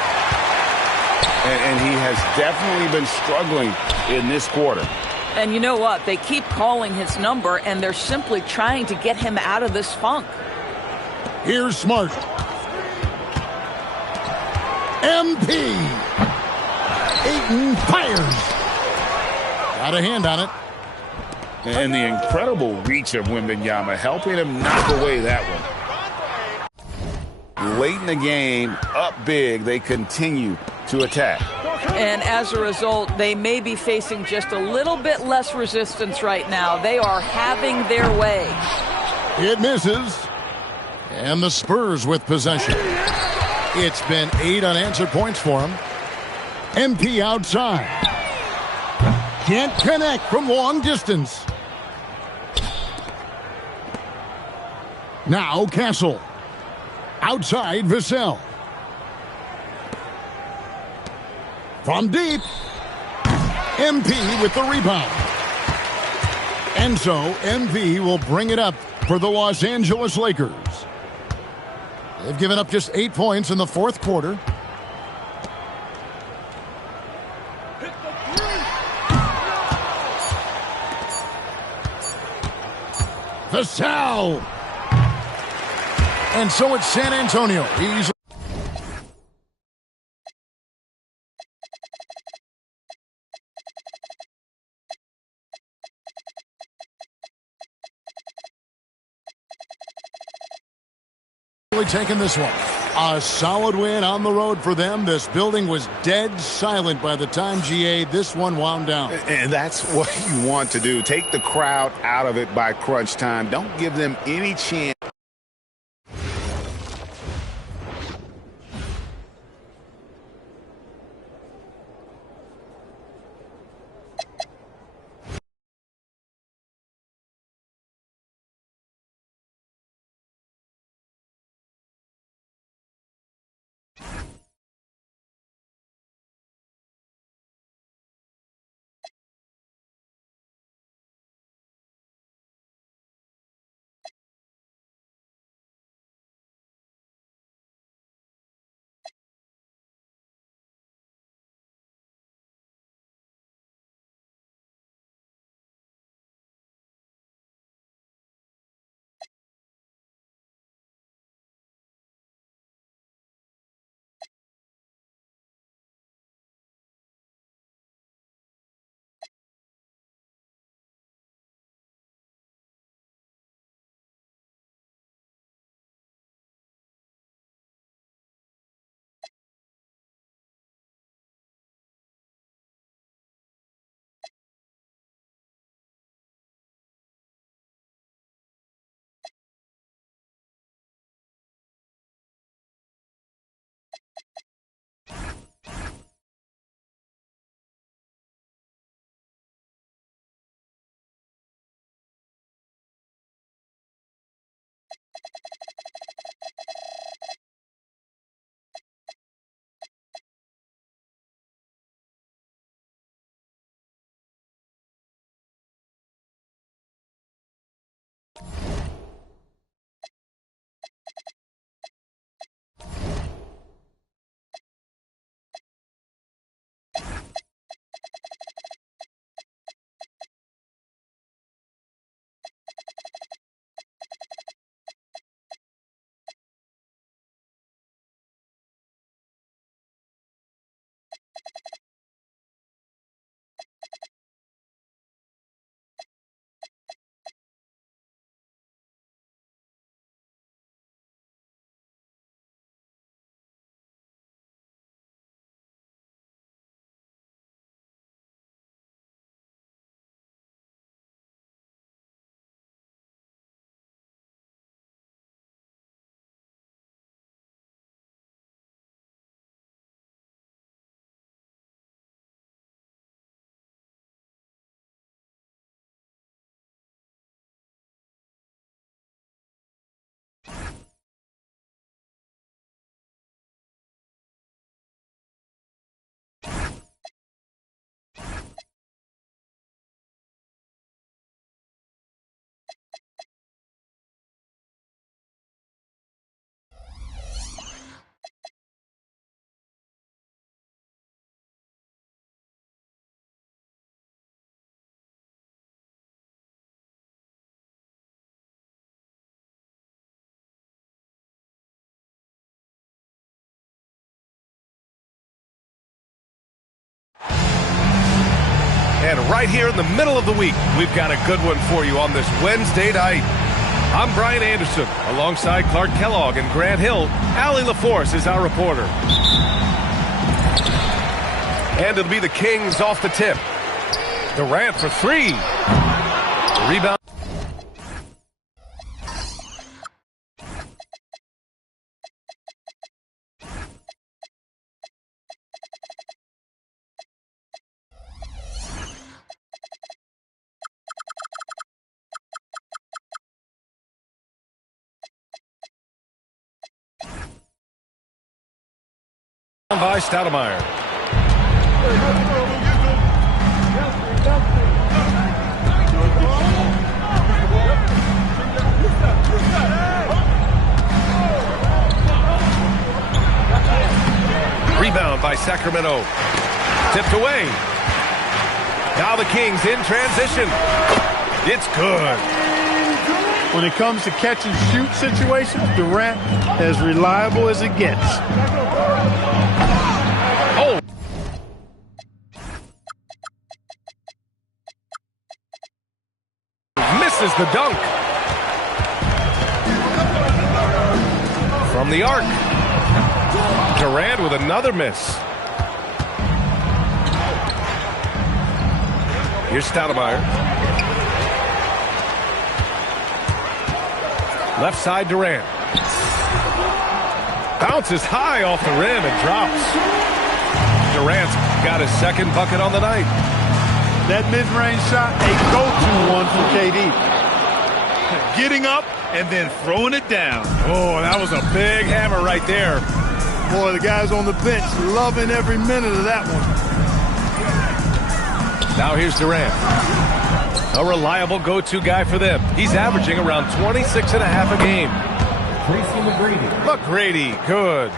And he has definitely been struggling in this quarter. And you know what? They keep calling his number, and they're simply trying to get him out of this funk. Here's Smart. MP. Ayton fires. Got a hand on it. And the incredible reach of Wembanyama, helping him knock away that one. Late in the game, up big, they continue to attack. And as a result, they may be facing just a little bit less resistance right now. They are having their way. It misses. And the Spurs with possession. It's been 8 unanswered points for him. MP outside. Can't connect from long distance. Now Castle. Outside Vassell. From deep. MP with the rebound. And so MP will bring it up for the Los Angeles Lakers. They've given up just 8 points in the fourth quarter. Vassell. And so it's San Antonio. He's really taking this one. A solid win on the road for them. This building was dead silent by the time, GA, this one wound down. And that's what you want to do. Take the crowd out of it by crunch time. Don't give them any chance. And right here in the middle of the week, we've got a good one for you on this Wednesday night. I'm Brian Anderson, alongside Clark Kellogg and Grant Hill. Allie LaForce is our reporter. And it'll be the Kings off the tip. Durant for three. The rebound. by Stoudemire. Rebound by Sacramento. Tipped away. Now the Kings in transition. It's good. When it comes to catch and shoot situations, Durant as reliable as it gets. Oh. Misses the dunk. From the arc. Durant with another miss. Here's Stoudemire. Left side Durant. Bounces high off the rim and drops. Durant's got his second bucket on the night. That mid-range shot, a go-to one for KD. Getting up and then throwing it down. Oh, that was a big hammer right there. Boy, the guys on the bench loving every minute of that one. Now here's Durant. A reliable go-to guy for them. He's averaging around 26 and a half a game. McGrady, good.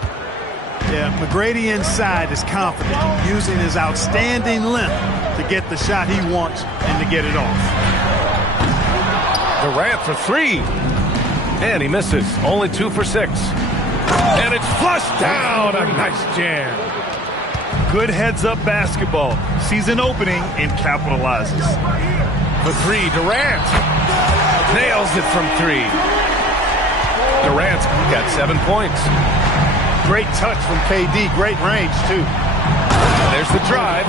Yeah, McGrady inside is confident, using his outstanding length to get the shot he wants and to get it off. Durant for three. And he misses. Only 2 for 6. And it's flushed down. A nice jam. Good heads-up basketball. Sees an opening and capitalizes. For three, Durant. Nails it from 3. Durant's got 7 points. Great touch from KD. Great range, too. There's the drive.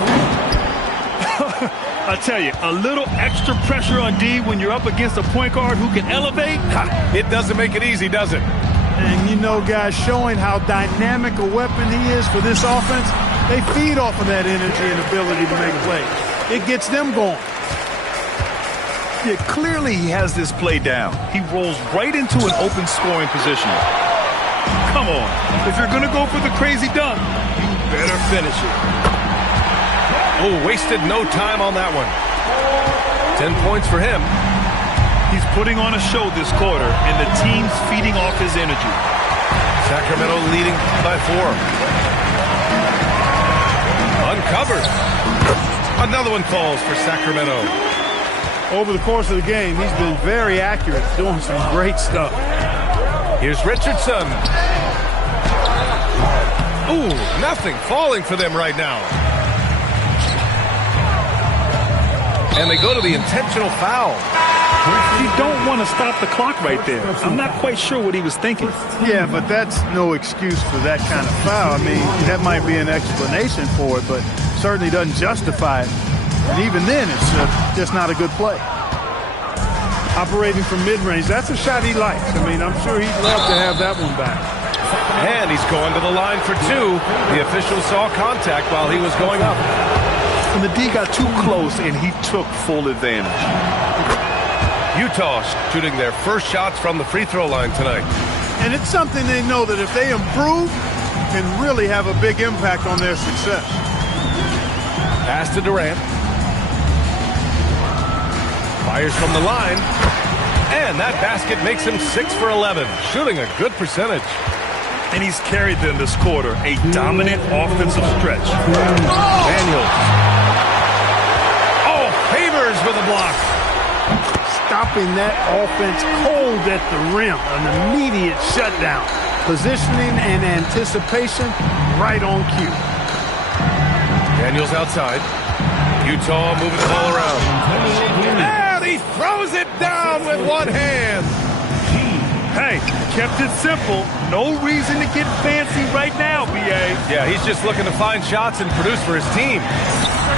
I tell you, a little extra pressure on D when you're up against a point guard who can elevate. It doesn't make it easy, does it? And you know, guys, showing how dynamic a weapon he is for this offense, they feed off of that energy and ability to make plays. It gets them going. Yeah, clearly he has this play down. He rolls right into an open scoring position. Come on. If you're going to go for the crazy dunk, you better finish it. Oh, wasted no time on that one. 10 points for him. He's putting on a show this quarter, and the team's feeding off his energy. Sacramento leading by 4. Uncovered. Another one falls for Sacramento. Over the course of the game, he's been very accurate, doing some great stuff. Here's Richardson. Ooh, nothing falling for them right now. And they go to the intentional foul. You don't want to stop the clock right there. I'm not quite sure what he was thinking. Yeah, but that's no excuse for that kind of foul. I mean, that might be an explanation for it, but certainly doesn't justify it. And even then, it's just not a good play. Operating from mid-range, that's a shot he likes. I mean, I'm sure he'd love to have that one back. And he's going to the line for 2. The official saw contact while he was going up. And the D got too close, and he took full advantage. Utah shooting their first shots from the free throw line tonight. And it's something they know that if they improve, can really have a big impact on their success. Pass to Durant. Fires from the line. And that basket makes him 6 for 11, shooting a good percentage. And he's carried them this quarter, a dominant offensive stretch. Daniels. Oh, Favors with a block. Stopping that offense cold at the rim, an immediate shutdown. Positioning and anticipation right on cue. Daniels outside. Utah moving the ball around. And he throws it down with one hand. Hey, kept it simple. No reason to get fancy right now, B.A. Yeah, he's just looking to find shots and produce for his team.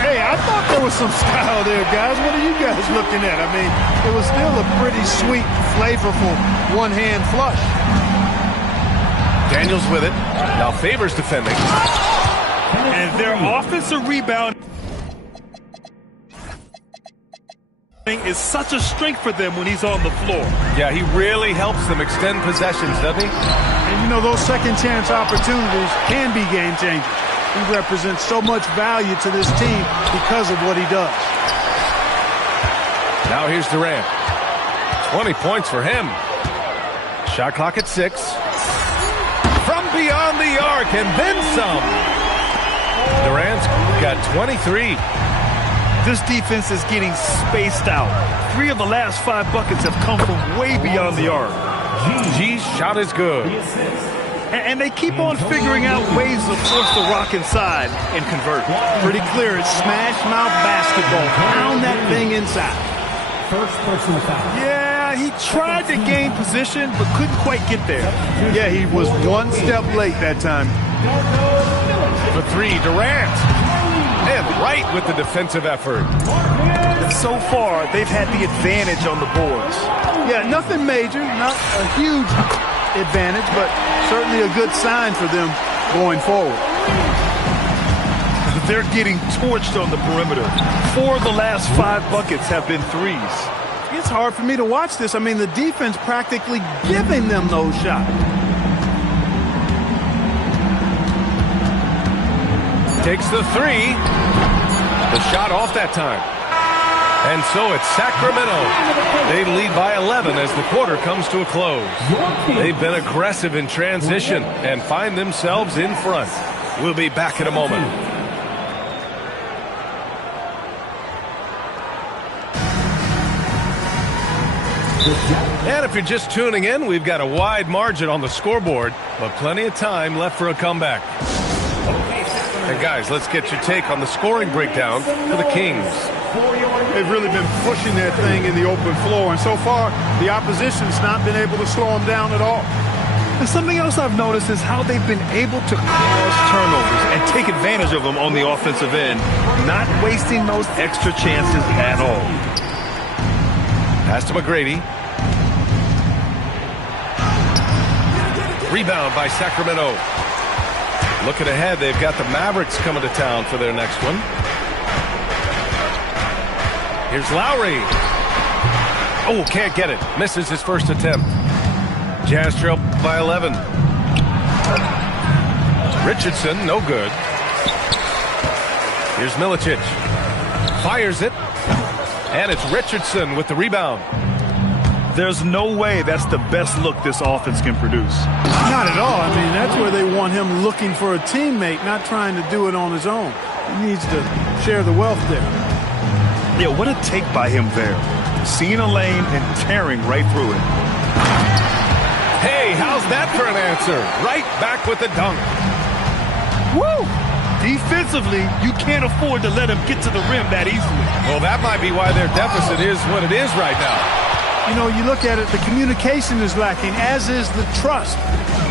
Hey, I thought there was some style there, guys. What are you guys looking at? I mean, it was still a pretty sweet, flavorful one-hand flush. Daniels with it. Now Favors defending. And their offensive rebound is such a strength for them when he's on the floor. Yeah, he really helps them extend possessions, doesn't he? And, you know, those second chance opportunities can be game changers. He represents so much value to this team because of what he does. Now here's Durant. 20 points for him. Shot clock at 6. From beyond the arc and then some. Durant's got 23. This defense is getting spaced out. 3 of the last 5 buckets have come from way beyond the arc. G's shot is good. And they keep on figuring out ways to force the rock inside and convert. Pretty clear. It's smash mouth basketball. Pound that thing inside. First personal foul. Yeah, he tried to gain position but couldn't quite get there. Yeah, he was one step late that time. The 3, Durant. And right with the defensive effort. So far, they've had the advantage on the boards. Yeah, nothing major, not a huge advantage, but certainly a good sign for them going forward. They're getting torched on the perimeter. 4 of the last 5 buckets have been threes. It's hard for me to watch this. I mean, the defense practically giving them those shots. Takes the 3. The shot off that time. And so it's Sacramento. They lead by 11 as the quarter comes to a close. They've been aggressive in transition and find themselves in front. We'll be back in a moment. And if you're just tuning in, we've got a wide margin on the scoreboard, but plenty of time left for a comeback. And guys, let's get your take on the scoring breakdown for the Kings. They've really been pushing that thing in the open floor, and so far the opposition's not been able to slow them down at all. And something else I've noticed is how they've been able to cause turnovers and take advantage of them on the offensive end, not wasting those extra chances at all. Pass to McGrady. Rebound by Sacramento. Looking ahead, they've got the Mavericks coming to town for their next one. Here's Lowry. Oh, can't get it. Misses his first attempt. Jazz trail by 11. Richardson, no good. Here's Milicic. Fires it. And it's Richardson with the rebound. There's no way that's the best look this offense can produce. Not at all. I mean, that's where they want him looking for a teammate, not trying to do it on his own. He needs to share the wealth there. Yeah, what a take by him there. Seeing a lane and tearing right through it. Hey, how's that for an answer? Right back with the dunk. Woo! Defensively, you can't afford to let him get to the rim that easily. Well, that might be why their deficit is what it is right now. You know, you look at it, the communication is lacking, as is the trust.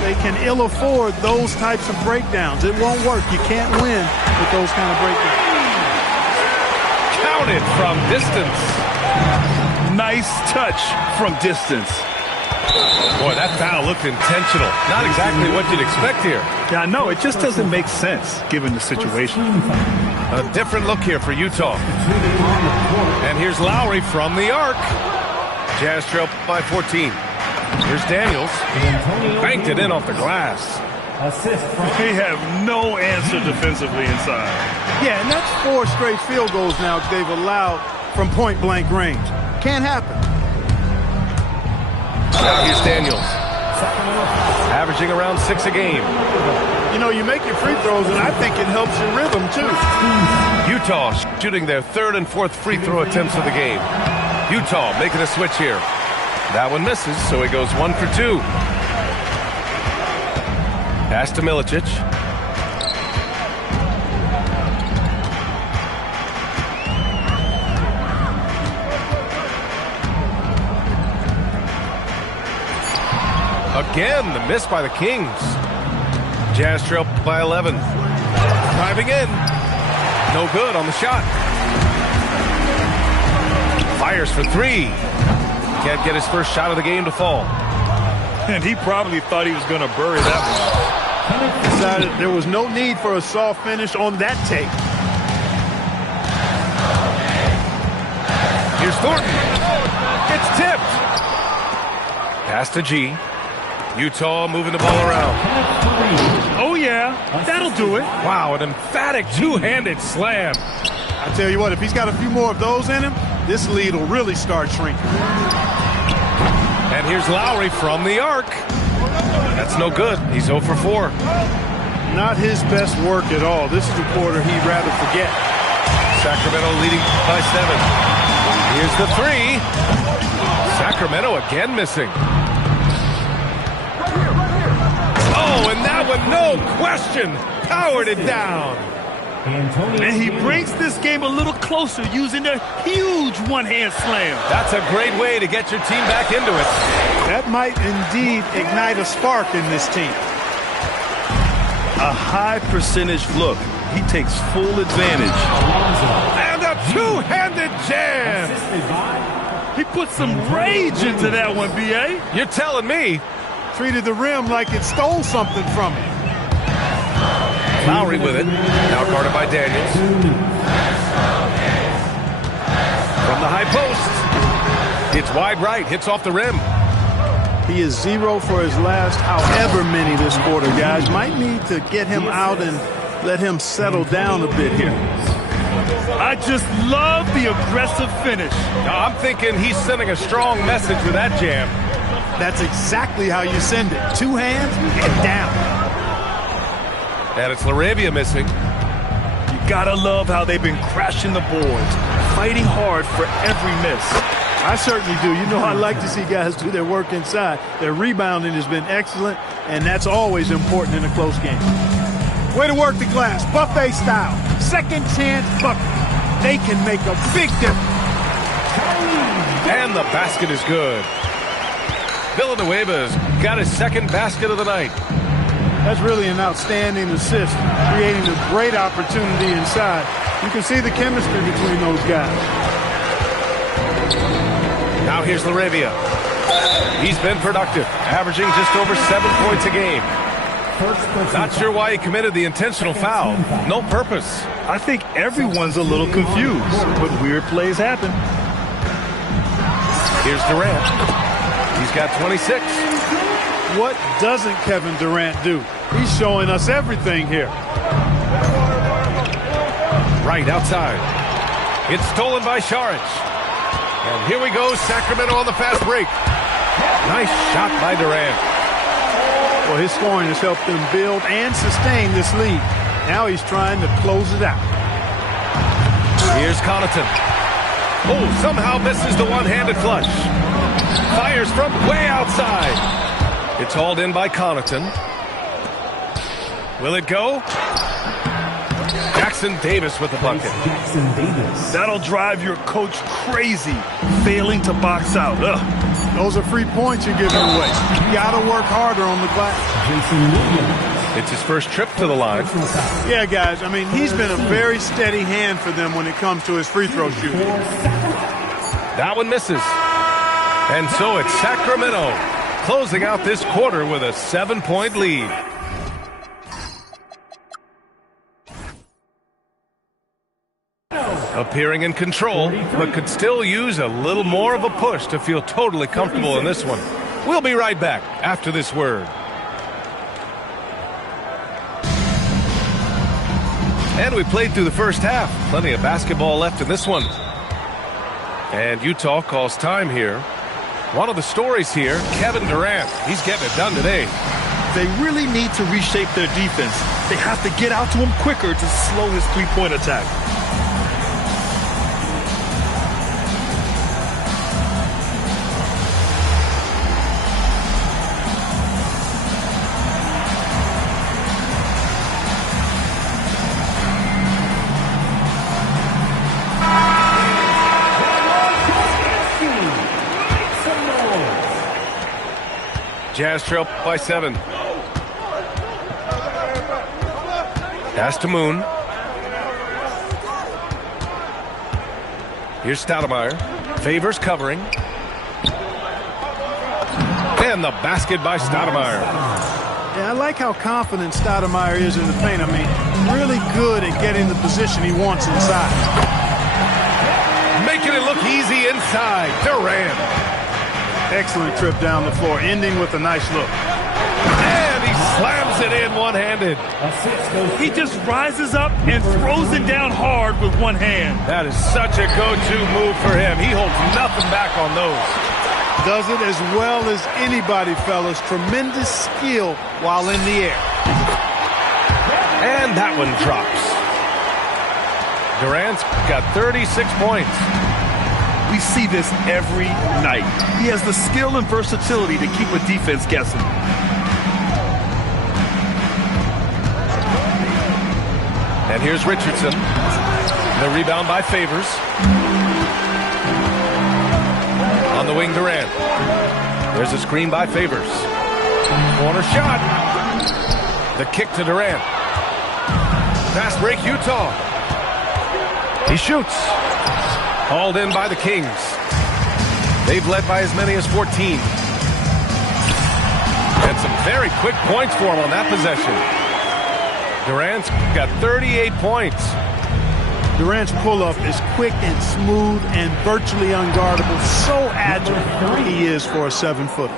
They can ill afford those types of breakdowns. It won't work. You can't win with those kind of breakdowns. Counted from distance. Nice touch from distance. Boy, that foul looked intentional. Not exactly what you'd expect here. Yeah, I know. It just doesn't make sense given the situation. A different look here for Utah. And here's Lowry from the arc. Jazz trail by 14. Here's Daniels. Banked it in off the glass. They have no answer defensively inside. Yeah, and that's 4 straight field goals now they've allowed from point-blank range. Can't happen. Now here's Daniels. Averaging around 6 a game. You know, you make your free throws, and I think it helps your rhythm, too. Utah shooting their 3rd and 4th free throw attempts of the game. Utah making a switch here. That one misses, so he goes 1 for 2. Pass to Milicic. Again, the miss by the Kings. Jazz trail by 11. Driving in. No good on the shot. Fires for 3. Can't get his first shot of the game to fall. And he probably thought he was going to bury that one. Decided there was no need for a soft finish on that take. Here's Thornton. It's tipped. Pass to G. Utah moving the ball around. Oh, yeah, that'll do it. Wow, an emphatic two-handed slam. I tell you what, if he's got a few more of those in him, this lead will really start shrinking. And here's Lowry from the arc. That's no good. He's 0 for 4. Not his best work at all. This is a quarter he'd rather forget. Sacramento leading by 7. Here's the 3. Sacramento again missing. Oh, and that one, no question, powered it down. And he brings this game a little closer using a huge one-hand slam. That's a great way to get your team back into it. That might indeed ignite a spark in this team. A high percentage look. He takes full advantage. And a two-handed jam. He put some rage into that one, B.A. You're telling me. Treated the rim like it stole something from him. Lowry with it. Now guarded by Daniels. From the high post. It's wide right. Hits off the rim. He is 0 for his last however many this quarter, guys. Might need to get him out and let him settle down a bit here. I just love the aggressive finish. Now, I'm thinking he's sending a strong message with that jam. That's exactly how you send it. Two hands and down. And it's LaRavia missing. You gotta love how they've been crashing the boards, fighting hard for every miss. I certainly do. You know, I like to see guys do their work inside. Their rebounding has been excellent, and that's always important in a close game. Way to work the glass, buffet style. Second chance bucket. They can make a big difference. And the basket is good. Villanueva's got his second basket of the night. That's really an outstanding assist, creating a great opportunity inside. You can see the chemistry between those guys. Now here's LaRavia. He's been productive, averaging just over 7 points a game. Not sure why he committed the intentional foul. No purpose. I think everyone's a little confused, but weird plays happen. Here's Durant. He's got 26. What doesn't Kevin Durant do? He's showing us everything here. Right outside. It's stolen by Saric. And here we go, Sacramento on the fast break. Nice shot by Durant. Well, his scoring has helped them build and sustain this lead. Now he's trying to close it out. Here's Connaughton. Oh, somehow misses the one-handed flush. Fires from way outside. It's hauled in by Connaughton. Will it go? Jackson Davis with the bucket. That'll drive your coach crazy, failing to box out. Ugh. Those are free points you're giving away. You got to work harder on the glass. It's his first trip to the line. Yeah, guys, I mean, he's been a very steady hand for them when it comes to his free throw shooting. That one misses. And so it's Sacramento closing out this quarter with a 7-point lead. Appearing in control, but could still use a little more of a push to feel totally comfortable in this one. We'll be right back after this word. And we played through the first half. Plenty of basketball left in this one. And Utah calls time here. One of the stories here, Kevin Durant. He's getting it done today. They really need to reshape their defense. They have to get out to him quicker to slow his three-point attack. Jazz trail by 7. Pass to Moon. Here's Stoudemire. Favors covering. And the basket by Stoudemire. Yeah, I like how confident Stoudemire is in the paint. I mean, really good at getting the position he wants inside. Making it look easy inside. Durant. Excellent trip down the floor, ending with a nice look. And he Slams it in one-handed. He just rises up and throws it down hard with one hand. That is such a go-to move for him. He holds nothing back on those. Does it as well as anybody, fellas. Tremendous skill while in the air. And that one drops. Durant's got 36 points. We see this every night. He has the skill and versatility to keep a defense guessing. And here's Richardson. The rebound by Favors. On the wing, Durant. There's a screen by Favors. Corner shot. The kick to Durant. Fast break, Utah. He shoots. Hauled in by the Kings. They've led by as many as 14. And some very quick points for him on that possession. Durant's got 38 points. Durant's pull-up is quick and smooth and virtually unguardable. So agile he is for a 7-footer.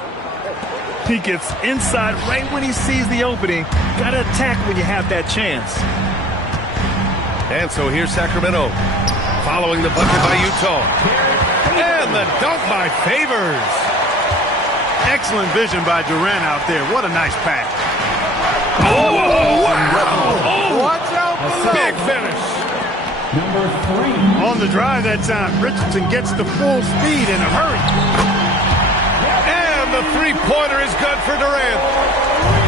He gets inside right when he sees the opening. Got to attack when you have that chance. And so here's Sacramento. Following the bucket by Utah. And the dunk by Favors. Excellent vision by Durant out there. What a nice pass. Oh, wow. Oh, watch out below. Big finish. Number 3. On the drive that time, Richardson gets to full speed in a hurry. And the three-pointer is good for Durant.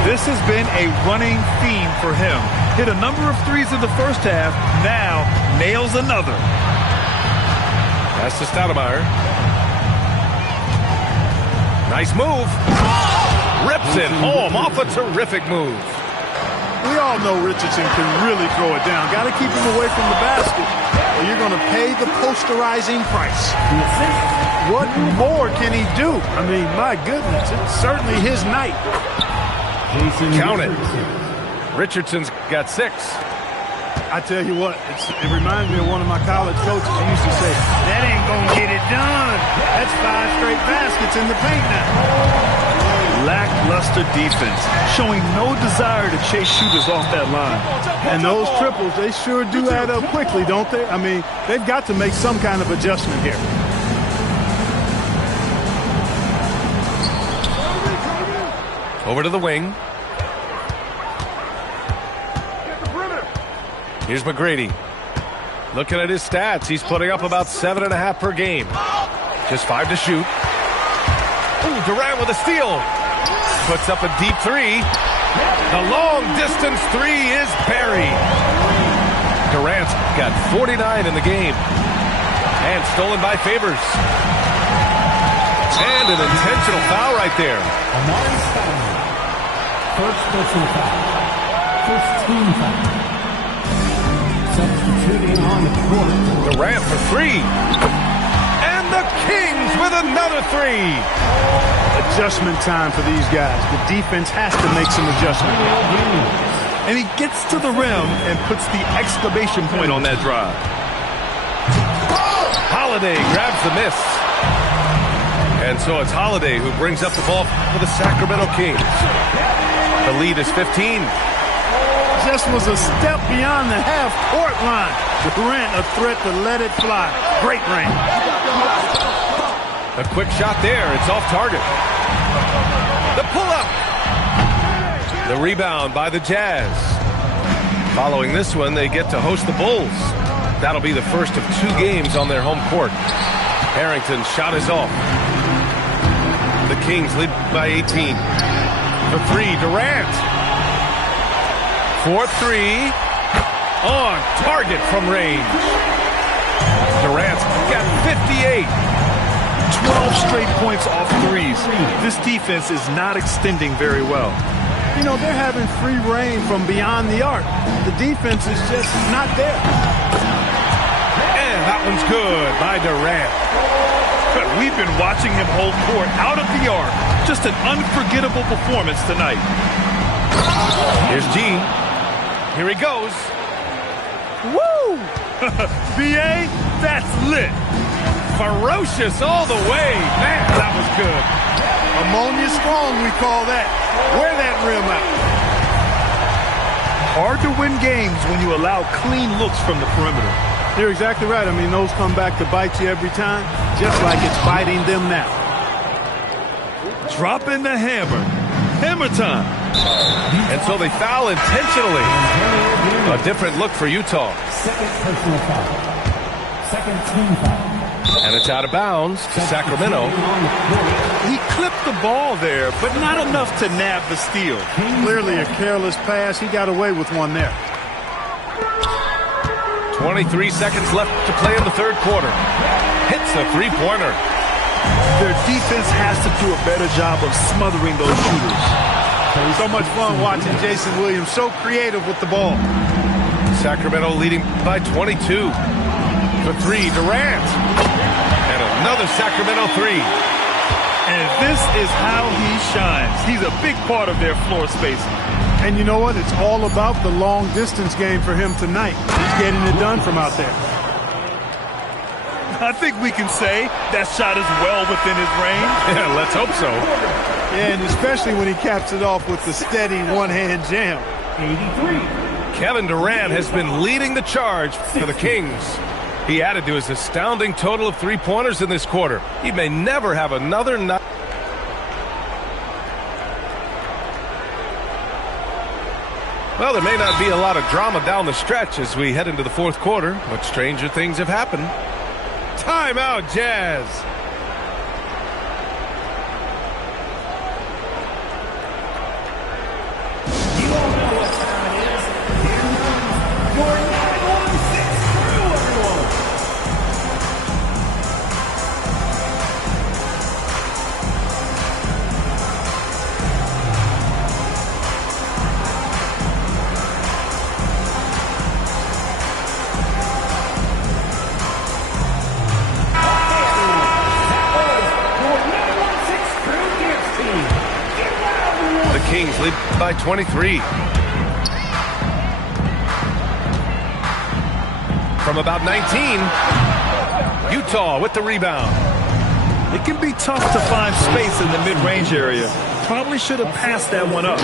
This has been a running theme for him. Hit a number of threes in the first half. Now nails another. That's to Stoudemire. Nice move. Rips it home off a terrific move. We all know Richardson can really throw it down. Got to keep him away from the basket, or you're going to pay the posterizing price. What more can he do? I mean, my goodness, it's certainly his night. Count it. Richardson's got 6. I tell you what, it reminds me of one of my college coaches who used to say, that ain't going to get it done. That's 5 straight baskets in the paint now. Lackluster defense, showing no desire to chase shooters off that line. And those triples, they sure do add up quickly, don't they? I mean, they've got to make some kind of adjustment here. Over to the wing. Here's McGrady. Looking at his stats, he's putting up about 7.5 per game. Just 5 to shoot. Ooh, Durant with a steal. Puts up a deep 3. The long-distance 3 is buried. Durant's got 49 in the game. And stolen by Favors. And an intentional foul right there. Amari Stoudemire. First personal foul. First team foul. Substituting on the court. Durant for 3. And the Kings with another 3. Adjustment time for these guys. The defense has to make some adjustment. And he gets to the rim and puts the exclamation point on that drive. Holiday grabs the miss. And so it's Holiday who brings up the ball for the Sacramento Kings. The lead is 15. Just was a step beyond the half-court line. Durant a threat to let it fly. Great range. A quick shot there. It's off target. The pull-up. The rebound by the Jazz. Following this one, they get to host the Bulls. That'll be the first of 2 games on their home court. Harrington's shot is off. The Kings lead by 18. For 3, Durant. For 3. On target from range. Durant's got 58. 12 straight points off threes. This defense is not extending very well. You know, they're having free reign from beyond the arc. The defense is just not there. And that one's good by Durant. We've been watching him hold court out of the arc. Just an unforgettable performance tonight. Here's G. Here he goes. Woo! BA, that's lit. Ferocious all the way. Man, that was good. Ammonia strong, we call that. Wear that rim out. hard to win games when you allow clean looks from the perimeter. You're exactly right. I mean, those come back to bite you every time, just like it's biting them now. Dropping the hammer. Hammer time. And so they foul intentionally. A different look for Utah. Second personal foul. Second team foul. And it's out of bounds to Sacramento. He clipped the ball there, but not enough to nab the steal. Clearly a careless pass. He got away with one there. 23 seconds left to play in the third quarter. Hits the three-pointer. Their defense has to do a better job of smothering those shooters. So much fun watching Jason Williams, so creative with the ball. Sacramento leading by 22. For three, Durant. And another Sacramento three. And this is how he shines. He's a big part of their floor spacing. And you know what? It's all about the long-distance game for him tonight. He's getting it done from out there. I think we can say that shot is well within his range. Yeah, let's hope so. Yeah, and especially when he caps it off with the steady one-hand jam. 83. Kevin Durant has been leading the charge for the Kings. He added to his astounding total of three-pointers in this quarter. He may never have another night. Well, there may not be a lot of drama down the stretch as we head into the fourth quarter, but stranger things have happened. Timeout, Jazz. You all know what time it is. Here comes your 916 crew, everyone. Kings lead by 23. From about 19, Utah with the rebound. It can be tough to find space in the mid-range area. Probably should have passed that one up.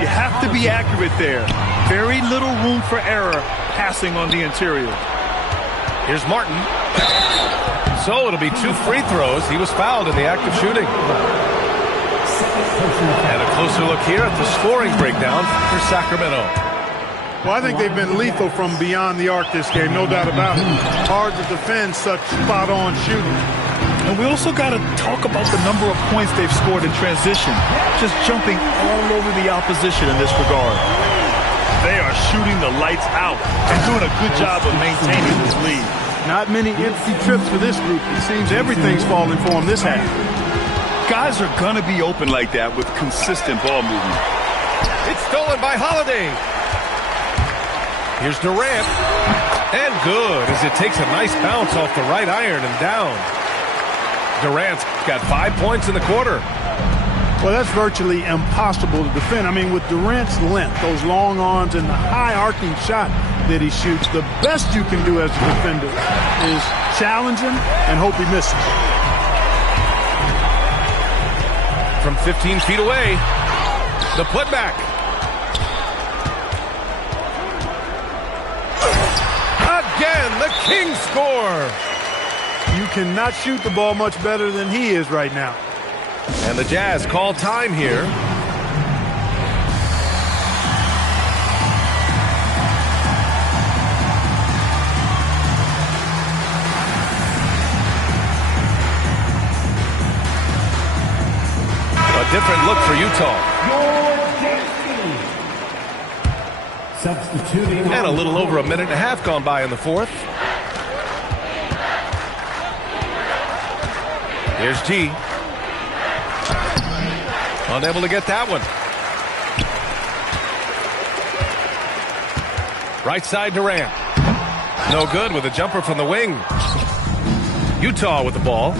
You have to be accurate there. Very little room for error passing on the interior. Here's Martin. So it'll be two free throws. He was fouled in the act of shooting. And a closer look here at the scoring breakdown for Sacramento. Well, I think they've been lethal from beyond the arc this game, no doubt about it. Hard to defend such spot-on shooting. And we also got to talk about the number of points they've scored in transition, just jumping all over the opposition in this regard. They are shooting the lights out and doing a good job of maintaining this lead. Not many empty trips for this group. It seems everything's falling for them this half. Guys are going to be open like that with consistent ball movement. It's stolen by Holiday. Here's Durant. And good as it takes a nice bounce off the right iron and down. Durant's got 5 points in the quarter. Well, that's virtually impossible to defend. I mean, with Durant's length, those long arms, and the high arcing shot that he shoots, the best you can do as a defender is challenge him and hope he misses. From 15 feet away, the putback. Again, the Kings score. You cannot shoot the ball much better than he is right now. And the Jazz call time here. A different look for Utah. Substituting. And a little over a minute and a half gone by in the fourth. Here's G. Unable to get that one. Right side Durant. No good with a jumper from the wing. Utah with the ball.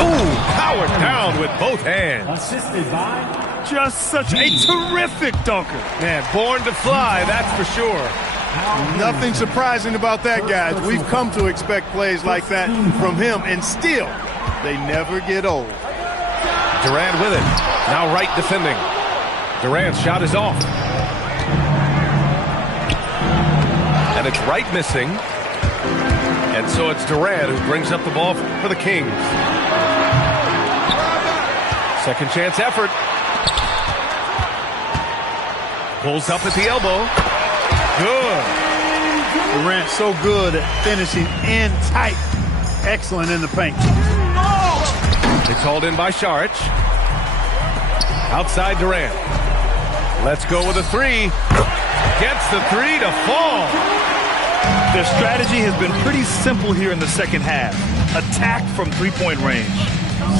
Oh, powered down with both hands. Assisted by. Just such a terrific dunker. Man, born to fly, that's for sure. Nothing surprising about that, guys. We've come to expect plays like that from him, and still, they never get old. Durant with it. Now right defending. Durant's shot is off. And it's right missing. And so it's Durant who brings up the ball for the Kings. Second chance effort. Pulls up at the elbow. Good. Durant so good at finishing in tight. Excellent in the paint. It's hauled in by Saric. Outside Durant. Let's go with a three. Gets the three to fall. Their strategy has been pretty simple here in the second half. Attack from three-point range.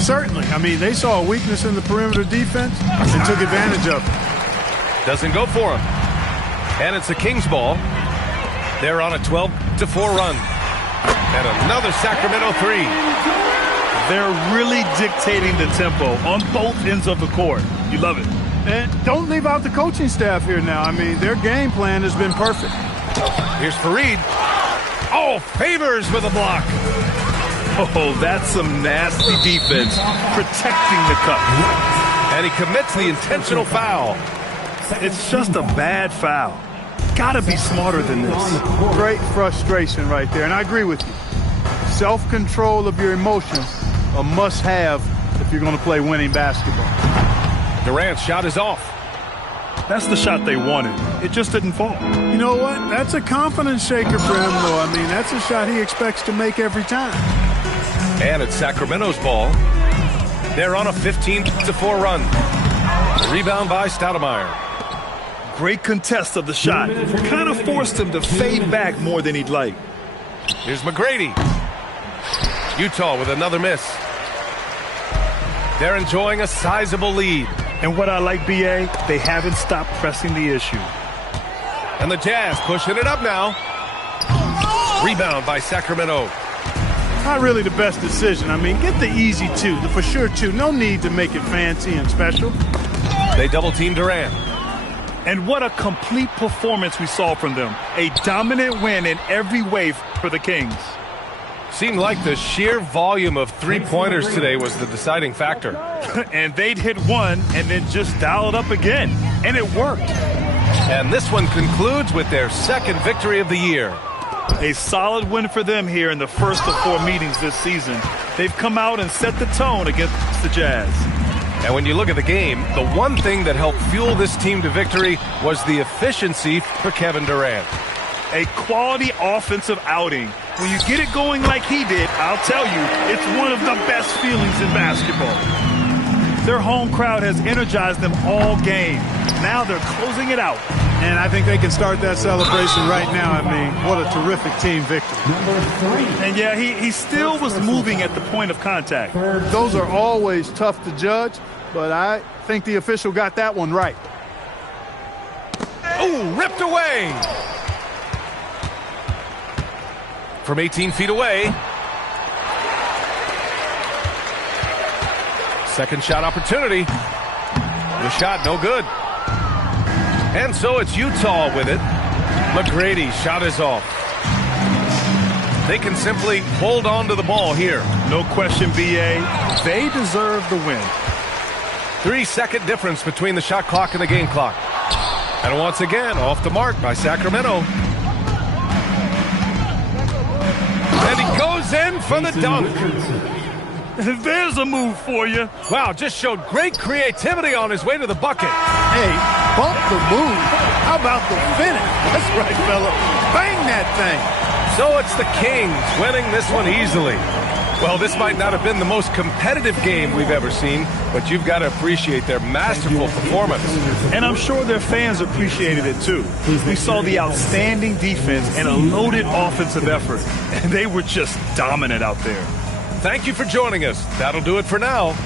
Certainly. I mean, they saw a weakness in the perimeter defense and took advantage of it. Doesn't go for him. And it's the Kings ball. They're on a 12-4 run. And another Sacramento three. They're really dictating the tempo on both ends of the court. You love it. And don't leave out the coaching staff here now. I mean, their game plan has been perfect. Here's Fareed. Oh, Favors with a block. Oh, that's some nasty defense protecting the cup. And he commits the intentional foul. It's just a bad foul. Gotta be smarter than this. Great frustration right there, and I agree with you. Self-control of your emotions, a must-have if you're going to play winning basketball. Durant's shot is off. That's the shot they wanted. It just didn't fall. You know what? That's a confidence shaker for him, though. I mean, that's a shot he expects to make every time. And it's Sacramento's ball. They're on a 15-4 run. Rebound by Stoudemire. Great contest of the shot. Kind of forced him to fade back more than he'd like. Here's McGrady. Utah with another miss. They're enjoying a sizable lead. And what I like, B.A., they haven't stopped pressing the issue. And the Jazz pushing it up now. Rebound by Sacramento. Not really the best decision. I mean, get the easy two, the for sure two. No need to make it fancy and special. They double-team Durant. And what a complete performance we saw from them. A dominant win in every way for the Kings. Seemed like the sheer volume of three-pointers today was the deciding factor. And they'd hit one and then just dial it up again. And it worked. And this one concludes with their second victory of the year. A solid win for them here in the first of 4 meetings this season. They've come out and set the tone against the Jazz. And when you look at the game, the one thing that helped fuel this team to victory was the efficiency for Kevin Durant. A quality offensive outing. When you get it going like he did, I'll tell you, it's one of the best feelings in basketball. Their home crowd has energized them all game. Now they're closing it out. And I think they can start that celebration right now. I mean, what a terrific team victory. And yeah, he still was moving at the point of contact. Those are always tough to judge, but I think the official got that one right. Oh, ripped away. From 18 feet away. Second shot opportunity. The shot no good. And so it's Utah with it. McGrady's shot is off. They can simply hold on to the ball here. No question, B.A. They deserve the win. 3-second difference between the shot clock and the game clock. And once again, off the mark by Sacramento. And he goes in for the dunk. There's a move for you. Wow, just showed great creativity on his way to the bucket. Hey, bump the move. How about the finish? That's right, fella. Bang that thing. So it's the Kings winning this one easily. Well, this might not have been the most competitive game we've ever seen, but you've got to appreciate their masterful performance. And I'm sure their fans appreciated it too. We saw the outstanding defense and a loaded offensive effort, and they were just dominant out there. Thank you for joining us. That'll do it for now.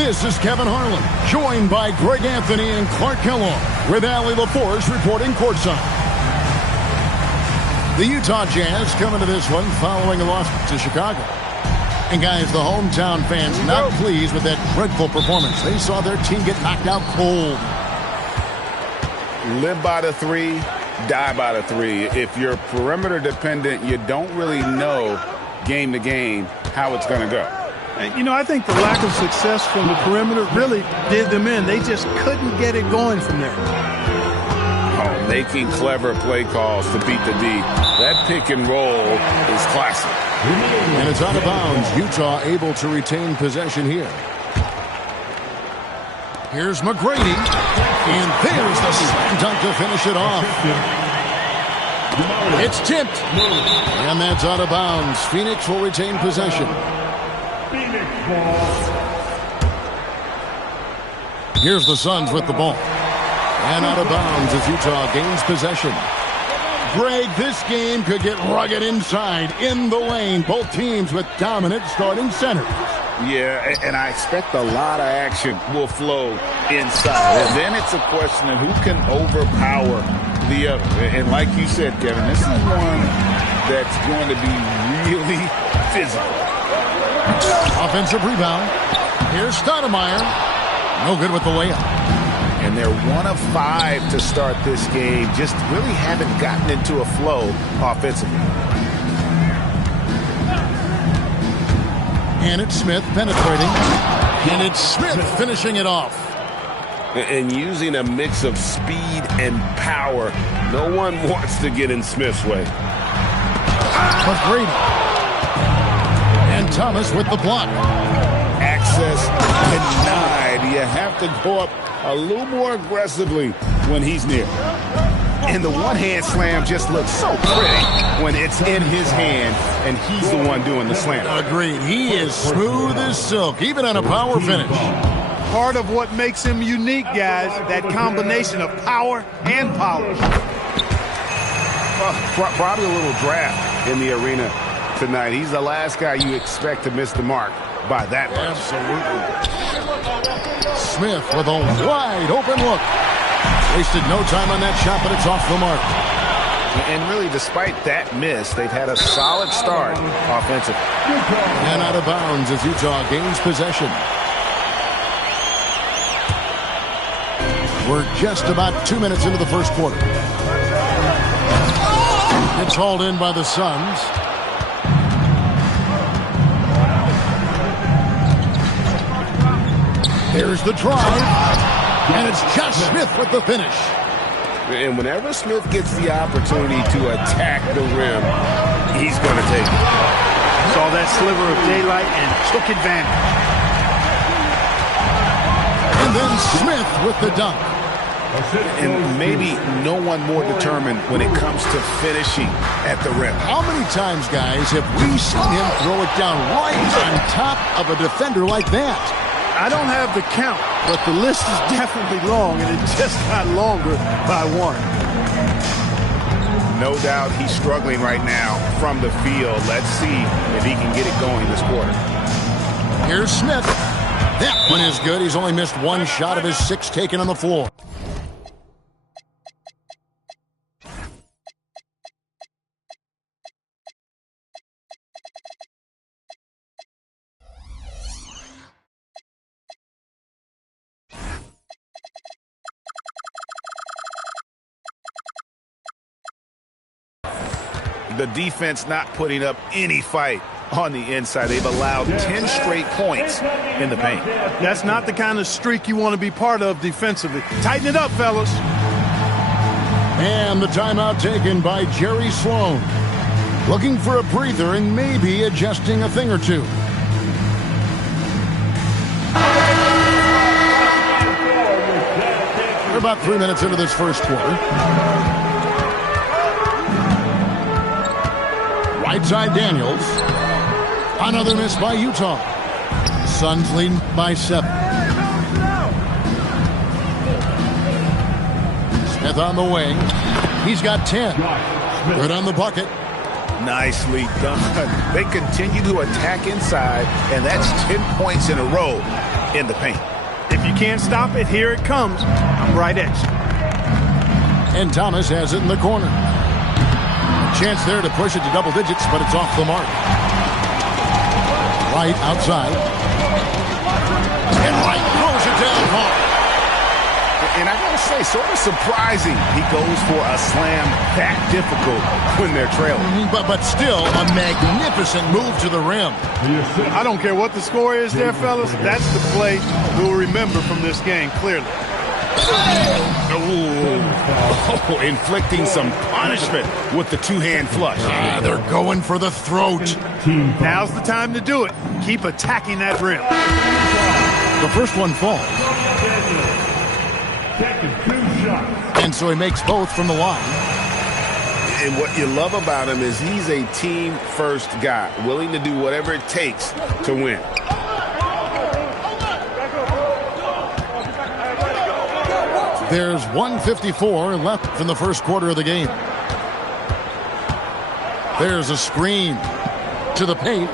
This is Kevin Harlan, joined by Greg Anthony and Clark Kellogg, with Allie LaForce reporting courtside. The Utah Jazz coming to this one following a loss to Chicago. And guys, the hometown fans not pleased with that dreadful performance. They saw their team get knocked out cold. Live by the three, die by the three. If you're perimeter dependent, you don't really know game to game how it's going to go. And, you know, I think the lack of success from the perimeter really did them in. They just couldn't get it going from there. Oh, making clever play calls to beat the D. That pick and roll is classic. And it's out of bounds. Utah able to retain possession here. Here's McGrady. And there's the slam dunk to finish it off. It's tipped. And that's out of bounds. Phoenix will retain possession. Here's the Suns with the ball. And out of bounds as Utah gains possession. Greg, this game could get rugged inside, in the lane. Both teams with dominant starting centers. Yeah, and I expect a lot of action will flow inside. And then it's a question of who can overpower the other. And like you said, Kevin, this is one that's going to be really physical. Offensive rebound. Here's Stoudemire. No good with the layup. And they're 1 of 5 to start this game. Just really haven't gotten into a flow offensively. And it's Smith penetrating. And it's Smith finishing it off. And using a mix of speed and power. No one wants to get in Smith's way. McGrady. And Thomas with the block. Access denied. You have to go up a little more aggressively when he's near. And the one-hand slam just looks so pretty when it's in his hand and he's the one doing the slam. Agreed. He is smooth as silk, even on a power finish. Part of what makes him unique, guys, that combination of power and polish. Probably a little draft in the arena tonight. He's the last guy you expect to miss the mark by that much. Absolutely. Smith with a wide open look. Wasted no time on that shot, but it's off the mark. And really, despite that miss, they've had a solid start offensively. And out of bounds as Utah gains possession. We're just about 2 minutes into the first quarter. It's hauled in by the Suns. There's the drive. And it's Josh Smith with the finish. And whenever Smith gets the opportunity to attack the rim, he's going to take it. Saw that sliver of daylight and took advantage. And then Smith with the dunk. And maybe no one more determined when it comes to finishing at the rim. How many times, guys, have we seen him throw it down right on top of a defender like that? I don't have the count, but the list is definitely long, and it just got longer by one. No doubt he's struggling right now from the field. Let's see if he can get it going this quarter. Here's Smith. That one is good. He's only missed one shot of his 6 taken on the floor. The defense not putting up any fight on the inside. They've allowed 10 straight points in the paint. That's not the kind of streak you want to be part of defensively. Tighten it up, fellas. And the timeout taken by Jerry Sloan. Looking for a breather and maybe adjusting a thing or two. We're about 3 minutes into this first quarter. Right side Daniels. Another miss by Utah. Suns leading by 7. Smith on the wing. He's got 10. Good on the bucket. Nicely done. They continue to attack inside, and that's 10 points in a row in the paint. If you can't stop it, here it comes. I'm right at you. And Thomas has it in the corner. A chance there to push it to double digits, but it's off the mark. Right outside. And Wright throws it down hard. And I got to say, sort of surprising he goes for a slam that difficult when they're trailing. But still a magnificent move to the rim. I don't care what the score is there, fellas. That's the play we'll remember from this game, clearly. Oh, inflicting some punishment with the two-hand flush. They're going for the throat. Now's the time to do it. Keep attacking that rim. The first one falls. And so he makes both from the line. And what you love about him is he's a team-first guy, willing to do whatever it takes to win. There's 1:54 left in the first quarter of the game. There's a screen to the paint.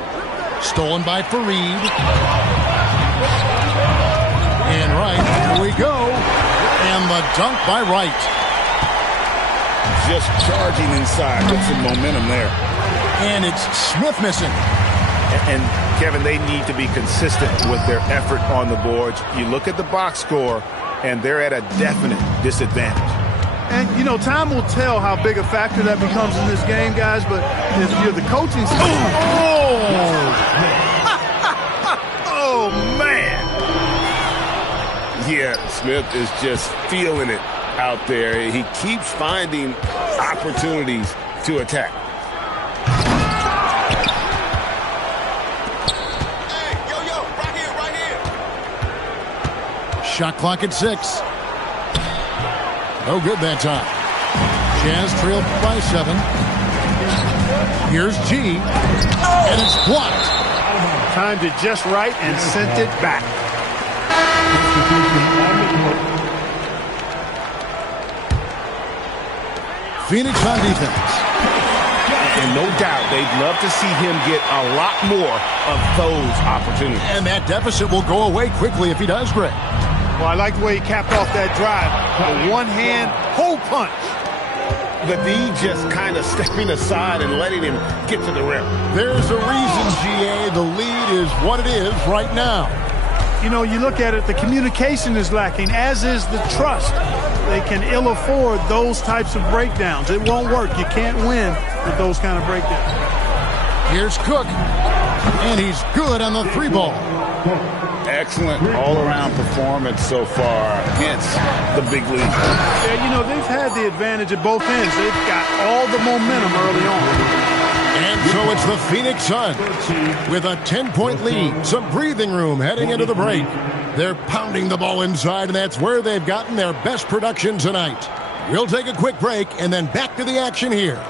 Stolen by Fareed. And Wright, here we go. And the dunk by Wright. Just charging inside. Get some momentum there. And it's Smith missing. And Kevin, they need to be consistent with their effort on the boards. You look at the box score, and they're at a definite disadvantage. And, you know, time will tell how big a factor that becomes in this game, guys, but if you're the coaching staff... Oh, man. Yeah, Smith is just feeling it out there. He keeps finding opportunities to attack. Shot clock at 6. No good that time. Jazz trailed by 7. Here's G. And it's blocked. Timed it just right and sent it back. Phoenix on defense. And no doubt they'd love to see him get a lot more of those opportunities. And that deficit will go away quickly if he does, Greg. Well, I like the way he capped off that drive. The one-hand hole punch. The D just kind of stepping aside and letting him get to the rim. There's a reason, GA, the lead is what it is right now. You know, you look at it, the communication is lacking, as is the trust. They can ill afford those types of breakdowns. It won't work. You can't win with those kind of breakdowns. Here's Cook. And he's good on the 3-ball. Excellent all-around performance so far against the big league. Yeah, you know, they've had the advantage at both ends. They've got all the momentum early on. And so it's the Phoenix Suns with a 10-point lead. Some breathing room heading into the break. They're pounding the ball inside, and that's where they've gotten their best production tonight. We'll take a quick break and then back to the action here.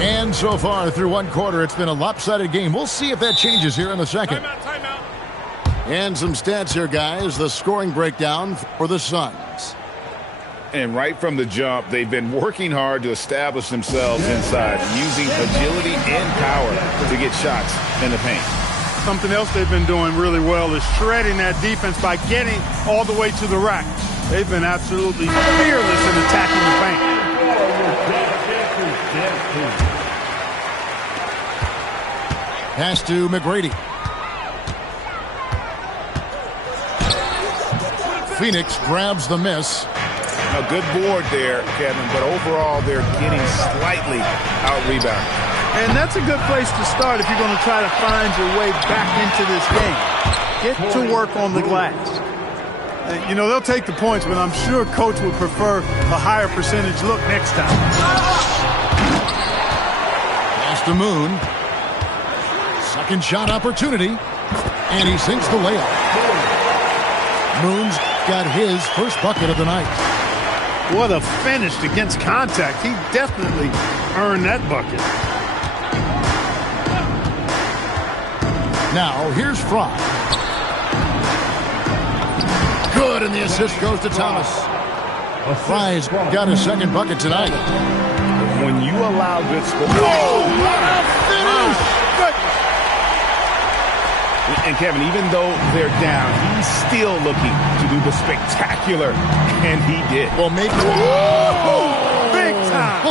And so far through one quarter, it's been a lopsided game. We'll see if that changes here in the second. Timeout. And some stats here, guys. The scoring breakdown for the Suns. And right from the jump, they've been working hard to establish themselves inside, using agility and power to get shots in the paint. Something else they've been doing really well is shredding that defense by getting all the way to the rack. They've been absolutely fearless in attacking the paint. Pass to McGrady. Phoenix grabs the miss. A good board there, Kevin, but overall they're getting slightly out-rebounded. And that's a good place to start if you're going to try to find your way back into this game. Get to work on the glass. You know, they'll take the points, but I'm sure Coach would prefer a higher percentage look next time. Pass to Moon. Second shot opportunity. And he sinks the layup. Moon's got his first bucket of the night. What a finish against contact. He definitely earned that bucket. Now, here's Fry. Good, and the assist goes to Thomas. Fry's got his second bucket tonight. when you allow good sport. Oh, what a finish! And Kevin, even though they're down, he's still looking to do the spectacular, and he did. Well, maybe. Big time!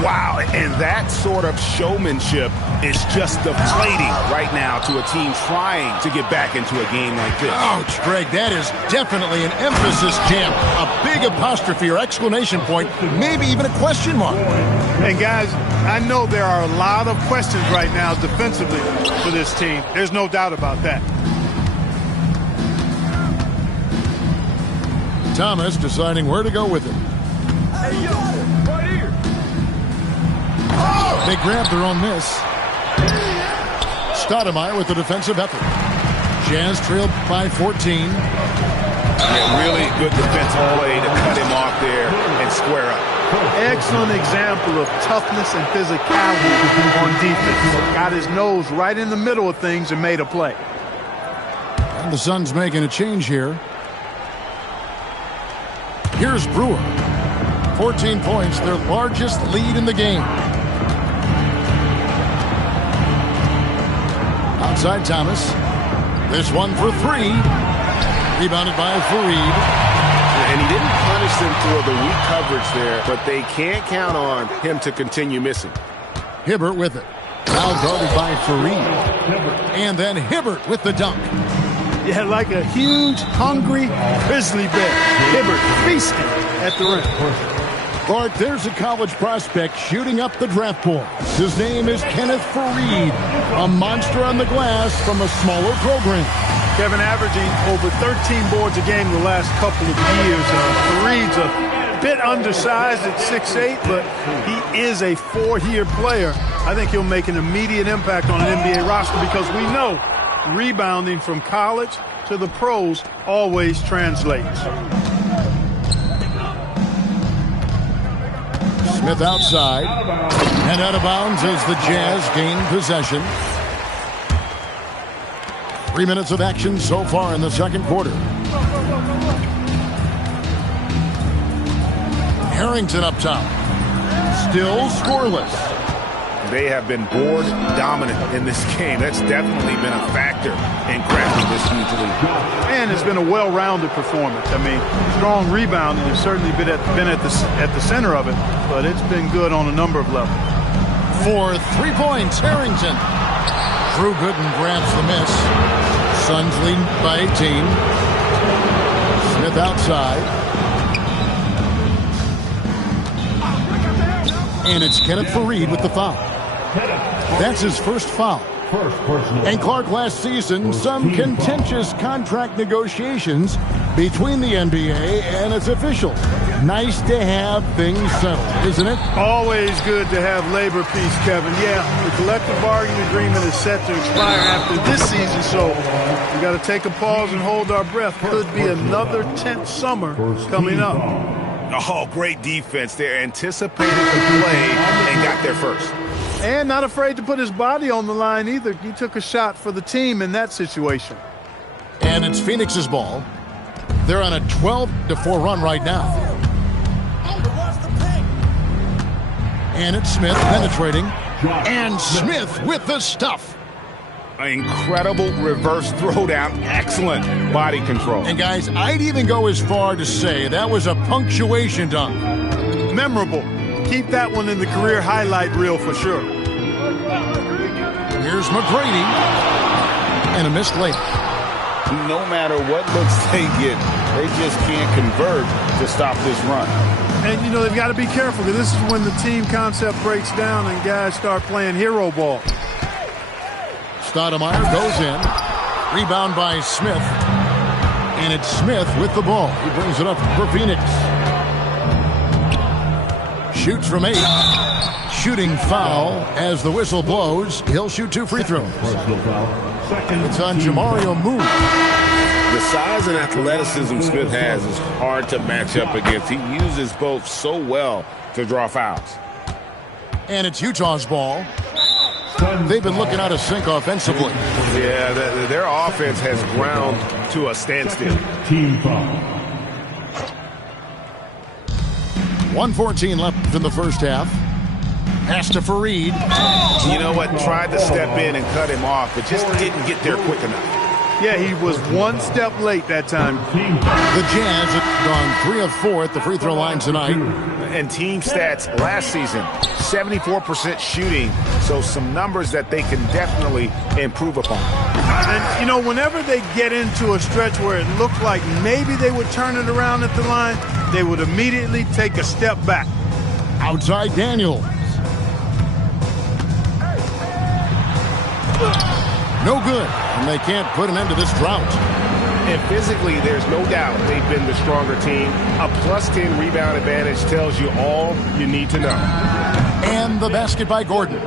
Wow, and that sort of showmanship is just deflating right now to a team trying to get back into a game like this. Ouch, Greg, that is definitely an emphasis jam. A big apostrophe or exclamation point, maybe even a question mark. And guys, I know there are a lot of questions right now defensively for this team. There's no doubt about that. Thomas deciding where to go with it. Hey, yo, right here. They grab their own miss. Stoudemire with the defensive effort. Jazz trailed by 14. Yeah, really good defensive play to cut him off there and square up. Excellent example of toughness and physicality on defense. Got his nose right in the middle of things and made a play. And the Suns making a change here. Here's Brewer. 14 points, their largest lead in the game. Outside Thomas. This one for three. Rebounded by Fareed. And he didn't punish them for the weak coverage there, but they can't count on him to continue missing. Hibbert with it. Now guarded by Fareed. And then Hibbert with the dunk. Yeah, like a huge, hungry grizzly bear. Hibbert feasting at the rim. Bart, there's a college prospect shooting up the draft board. His name is Kenneth Fareed, a monster on the glass from a smaller program. Kevin averaging over 13 boards a game the last couple of years. Fareed's a bit undersized at 6'8", but he is a four-year player. I think he'll make an immediate impact on an NBA roster because we know rebounding from college to the pros always translates. Smith outside and out of bounds as the Jazz gain possession. 3 minutes of action so far in the second quarter. Harrington up top. Still scoreless. They have been board dominant in this game. That's definitely been a factor in crafting this huge lead. And it's been a well-rounded performance. I mean, strong rebounding has certainly been at the center of it, but it's been good on a number of levels. For 3 points, Harrington. Drew Gooden grabs the miss. Suns lead by 18. Smith outside. And it's Kenneth Fareed with the foul. That's his first foul. And Clark, last season, some contentious contract negotiations between the NBA and its officials. Nice to have things settled, isn't it? Always good to have labor peace, Kevin. Yeah, the collective bargaining agreement is set to expire after this season, so we got to take a pause and hold our breath. Could be another tense summer coming up. Oh, great defense there. Anticipated the play and got there first. And not afraid to put his body on the line either. He took a shot for the team in that situation. And it's Phoenix's ball. They're on a 12-4 run right now. And it's Smith penetrating. And Smith with the stuff. Incredible reverse throwdown. Excellent body control. And guys, I'd even go as far to say that was a punctuation dunk. Memorable. Keep that one in the career highlight reel for sure. Here's McGrady. And a missed layup. No matter what looks they get, they just can't convert to stop this run. And, you know, they've got to be careful because this is when the team concept breaks down and guys start playing hero ball. Stoudemire goes in. Rebound by Smith. And it's Smith with the ball. He brings it up for Phoenix. Shoots from 8. Shooting foul as the whistle blows. He'll shoot 2 free throws. It's on Jamario Moon. The size and athleticism Smith has is hard to match up against. He uses both so well to draw fouls. And it's Utah's ball. They've been looking out of sync offensively. Yeah, their offense has ground to a standstill. Team foul. 1:14 left in the first half. Pass to Fareed. You know what? Tried to step in and cut him off, but just didn't get there quick enough. Yeah, he was one step late that time. The Jazz have gone 3 of 4 at the free throw line tonight. And team stats last season, 74% shooting, so some numbers that they can definitely improve upon. And, you know, whenever they get into a stretch where it looked like maybe they would turn it around at the line, they would immediately take a step back. Outside Daniels. No good, and they can't put an end to this drought. And physically, there's no doubt they've been the stronger team. A +10 rebound advantage tells you all you need to know. And the basket by Gordon.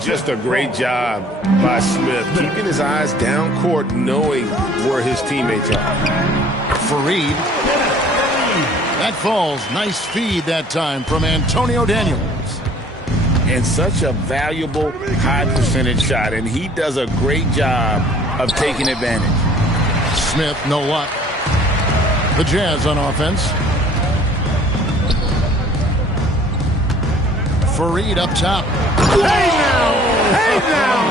Just a great job by Smith, keeping his eyes down court, knowing where his teammates are. Fareed. That falls. Nice feed that time from Antonio Daniels. And such a valuable high percentage shot, and he does a great job of taking advantage. Smith, no luck. The Jazz on offense. Fareed up top. Hey now! Hey now!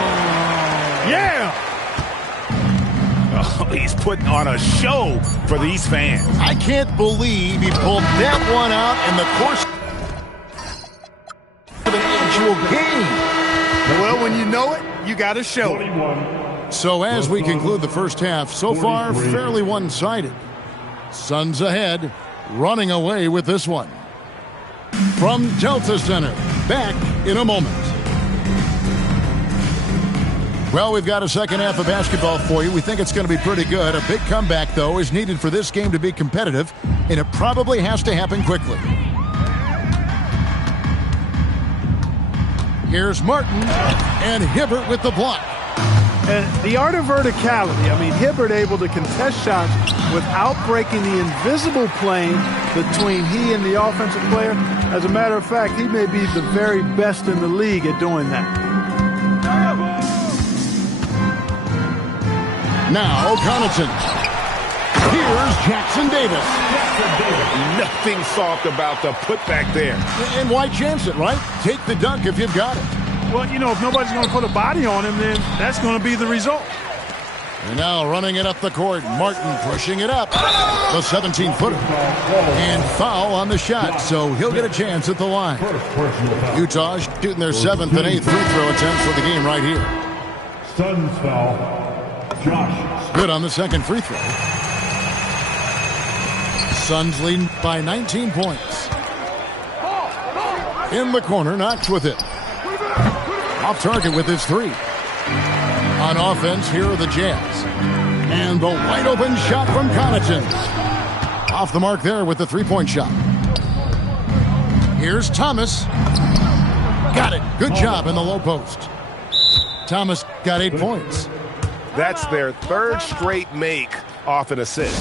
Yeah! Oh, he's putting on a show for these fans. I can't believe he pulled that one out in the course of an actual game. Well, when you know it, you got to show it. So as we conclude the first half, so far fairly one-sided. Suns ahead, running away with this one. From Delta Center, back in a moment. Well, we've got a second half of basketball for you. We think it's going to be pretty good. A big comeback, though, is needed for this game to be competitive, and it probably has to happen quickly. Here's Martin and Hibbert with the block. And the art of verticality. I mean, Hibbert able to contest shots without breaking the invisible plane between he and the offensive player. As a matter of fact, he may be the very best in the league at doing that. Now, Connaughton. Here's Jackson Davis. Nothing soft about the putback there. And why chance it, right? Take the dunk if you've got it. Well, you know, if nobody's going to put a body on him, then that's going to be the result. And now running it up the court, Martin pushing it up. The 17-footer. And foul on the shot, so he'll get a chance at the line. Utah shooting their 7th and 8th free throw attempts for the game right here. Suns foul. Josh. Good on the second free throw. Suns leading by 19 points. In the corner, Knox with it. Off target with his 3. On offense, here are the Jazz. And the wide open shot from Connaughton. Off the mark there with the 3-point shot. Here's Thomas. Got it. Good job in the low post. Thomas got 8 points. That's their 3rd straight make off an assist.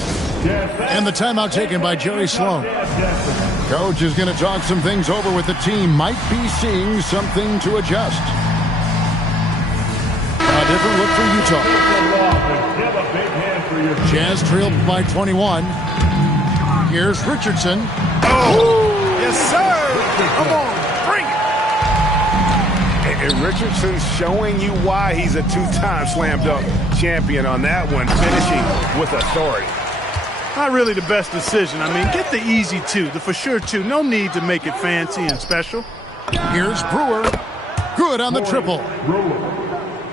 And the timeout taken by Jerry Sloan. Coach is going to talk some things over with the team. Might be seeing something to adjust. A different look for Utah. Jazz trailed by 21. Here's Richardson. Oh, yes, sir. Come on, bring it. And Richardson's showing you why he's a 2-time slam dunk champion on that one, finishing with authority. Not really the best decision. I mean, get the easy 2, the for sure 2. No need to make it fancy and special. Here's Brewer. Good on the triple.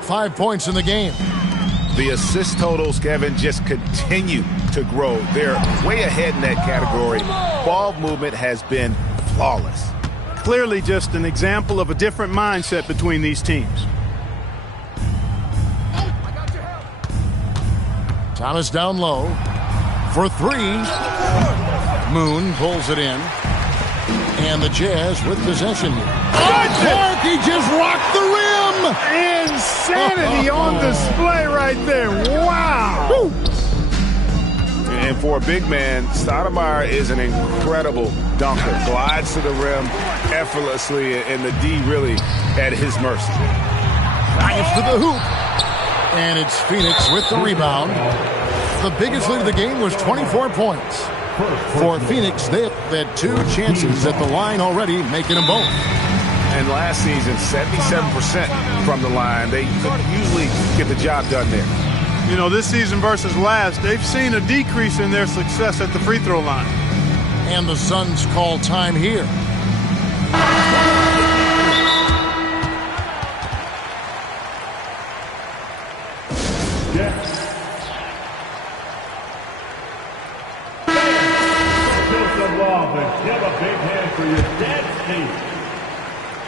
5 points in the game. The assist totals, Kevin, just continue to grow. They're way ahead in that category. Ball movement has been flawless. Clearly just an example of a different mindset between these teams. Thomas down low for 3. Moon pulls it in. And the Jazz with possession here. Clark, he just rocked the rim! Insanity on display right there. Wow! Woo. And for a big man, Stoudemire is an incredible dunker. Glides to the rim effortlessly, and the D really at his mercy. Drives to the hoop. And it's Phoenix with the rebound. The biggest lead of the game was 24 points. For Phoenix, they have had 2 chances at the line already, making them both. And last season, 77% from the line. They could usually get the job done there. You know, this season versus last, they've seen a decrease in their success at the free throw line. And the Suns call time here.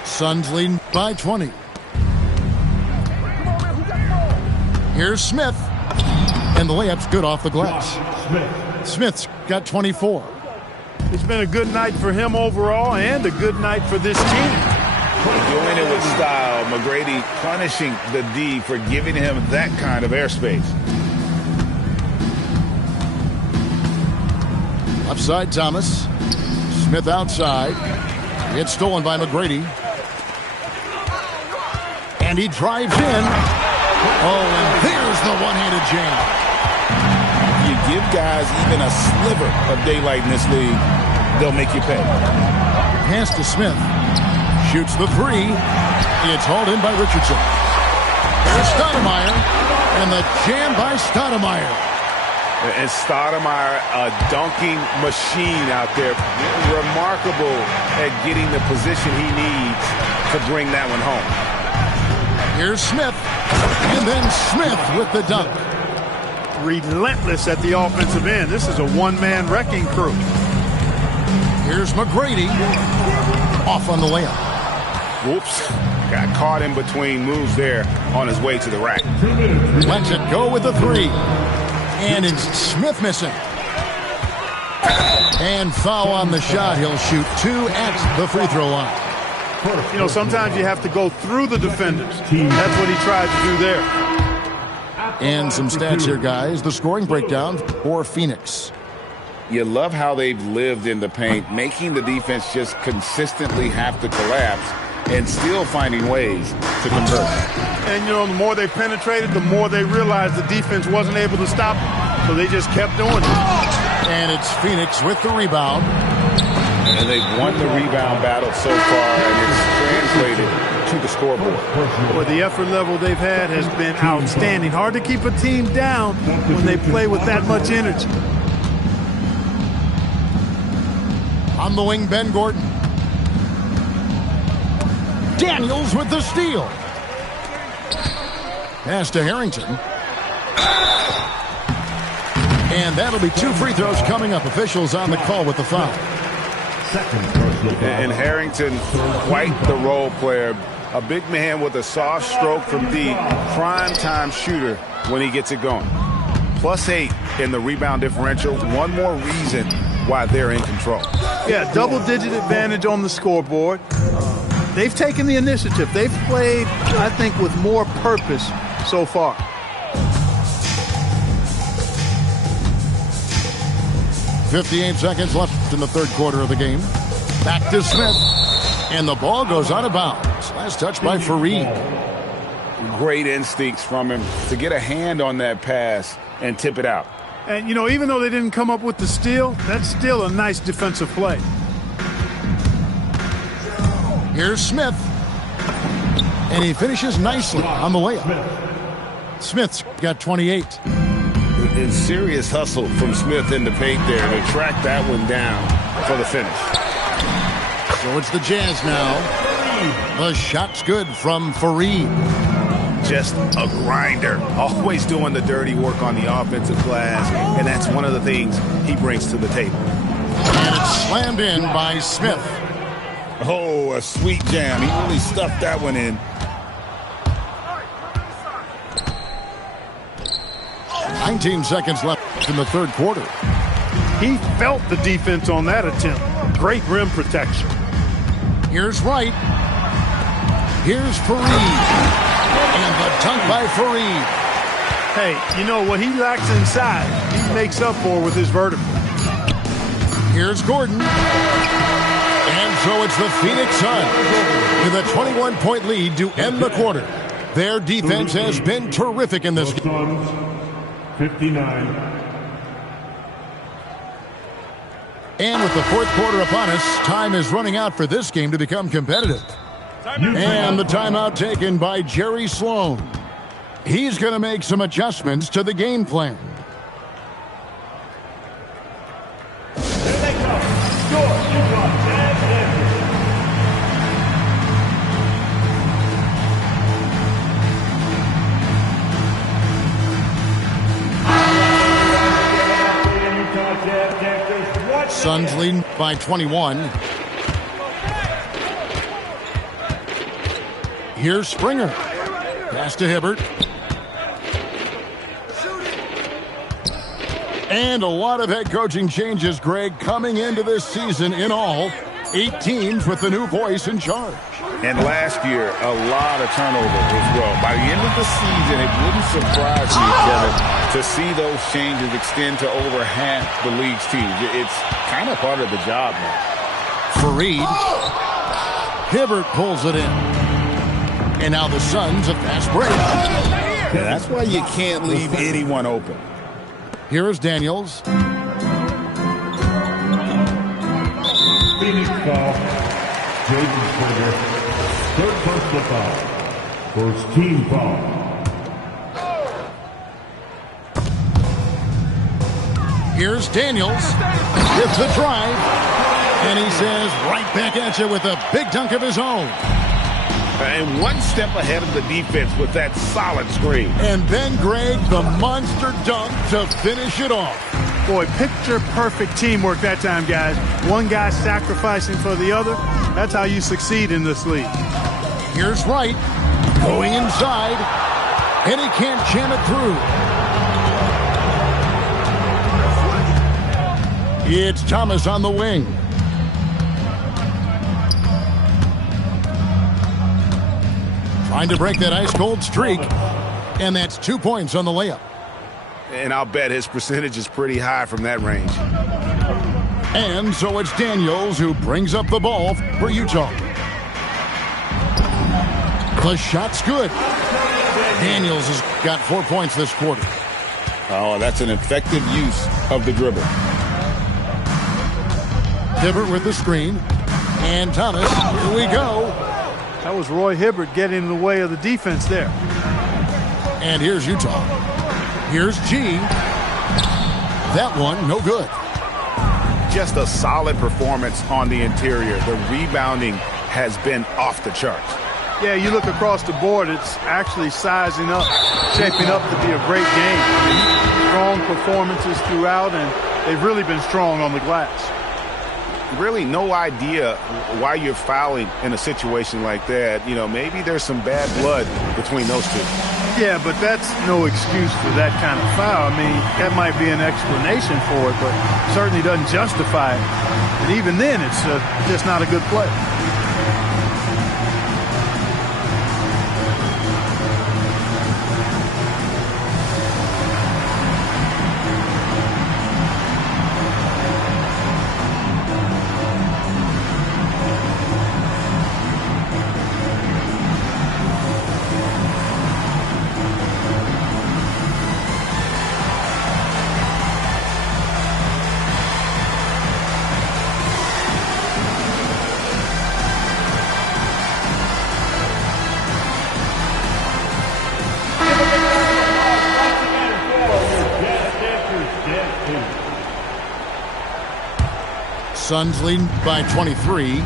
Suns leading by 20. Here's Smith. And the layup's good off the glass. Smith's got 24. It's been a good night for him overall and a good night for this team. Doing it with style. McGrady punishing the D for giving him that kind of airspace. Upside Thomas. Smith outside. It's stolen by McGrady. And he drives in. Oh, and there's the one-handed jam. You give guys even a sliver of daylight in this league, they'll make you pay. Pass to Smith. Shoots the 3. It's hauled in by Richardson. There's Stoudemire. And the jam by Stoudemire. And Stoudemire, a dunking machine out there. Remarkable at getting the position he needs to bring that one home. Here's Smith. And then Smith with the dunk. Relentless at the offensive end. This is a one-man wrecking crew. Here's McGrady. Off on the layup. Whoops. Got caught in between moves there on his way to the rack. Lets it go with the 3. And it's Smith missing. And foul on the shot. He'll shoot 2 at the free throw line. You know, sometimes you have to go through the defenders. That's what he tried to do there. And some stats here, guys. The scoring breakdown for Phoenix. You love how they've lived in the paint, making the defense just consistently have to collapse and still finding ways to convert. And, you know, the more they penetrated, the more they realized the defense wasn't able to stop them. So they just kept doing it. And it's Phoenix with the rebound. And they've won the rebound battle so far, and it's translated to the scoreboard. Well, the effort level they've had has been outstanding. Hard to keep a team down when they play with that much energy. On the wing, Ben Gordon. Daniels with the steal. Pass to Harrington. And that'll be 2 free throws coming up. Officials on the call with the foul. And Harrington, quite the role player. A big man with a soft stroke from deep. Prime time shooter when he gets it going. +8 in the rebound differential. One more reason why they're in control. Yeah, double-digit advantage on the scoreboard. They've taken the initiative. They've played, I think, with more purpose so far. .58 seconds left in the third quarter of the game. Back to Smith. And the ball goes out of bounds. Last touch by Fareed. Great instincts from him to get a hand on that pass and tip it out. And, you know, even though they didn't come up with the steal, that's still a nice defensive play. Here's Smith. And he finishes nicely on the layup. Smith's got 28. And serious hustle from Smith in the paint there to track that one down for the finish. So it's the Jazz now. The shot's good from Fareed. Just a grinder. Always doing the dirty work on the offensive glass. And that's one of the things he brings to the table. And it's slammed in by Smith. Oh, a sweet jam. He really stuffed that one in. 19 seconds left in the third quarter. He felt the defense on that attempt. Great rim protection. Here's Wright. Here's Fareed. And the dunk by Fareed. Hey, you know, what he lacks inside, he makes up for with his vertical. Here's Gordon. And so it's the Phoenix Suns with a 21-point lead to end the quarter. Their defense has been terrific in this game. 59. And with the fourth quarter upon us, time is running out for this game to become competitive. And the timeout taken by Jerry Sloan. He's going to make some adjustments to the game plan. Here they come. George, Suns leading by 21. Here's Springer. Pass to Hibbert. And a lot of head coaching changes, Greg, coming into this season. In all, 8 teams with the new voice in charge. And last year, a lot of turnover as well. By the end of the season, it wouldn't surprise me, Kevin, to see those changes extend to over half the league's teams. It's kind of part of the job now. Fareed. Hibbert pulls it in. And now the Suns a fast break. Yeah, that's why you can't leave anyone open. Here is Daniels. Phoenix foul. Jason Springer. Third personal foul. First team foul. Here's Daniels. It's a drive. And he says right back at you with a big dunk of his own. And one step ahead of the defense with that solid screen. And then, Greg, the monster dunk to finish it off. Boy, picture-perfect teamwork that time, guys. One guy sacrificing for the other. That's how you succeed in this league. Here's Wright going inside, and he can't jam it through. It's Thomas on the wing. Trying to break that ice-cold streak, and that's 2 points on the layup. And I'll bet his percentage is pretty high from that range. And so it's Daniels who brings up the ball for Utah. The shot's good. Daniels has got 4 points this quarter. Oh, that's an effective use of the dribble. Hibbert with the screen. And Thomas, here we go. That was Roy Hibbert getting in the way of the defense there. And here's Utah. Here's G. That one, no good. Just a solid performance on the interior. The rebounding has been off the charts. Yeah, you look across the board, it's actually sizing up, shaping up to be a great game. Strong performances throughout, and they've really been strong on the glass. Really no idea why you're fouling in a situation like that. You know, maybe there's some bad blood between those two. Yeah, but that's no excuse for that kind of foul. I mean, that might be an explanation for it, but certainly doesn't justify it. And even then, it's just not a good play. Suns leading by 23.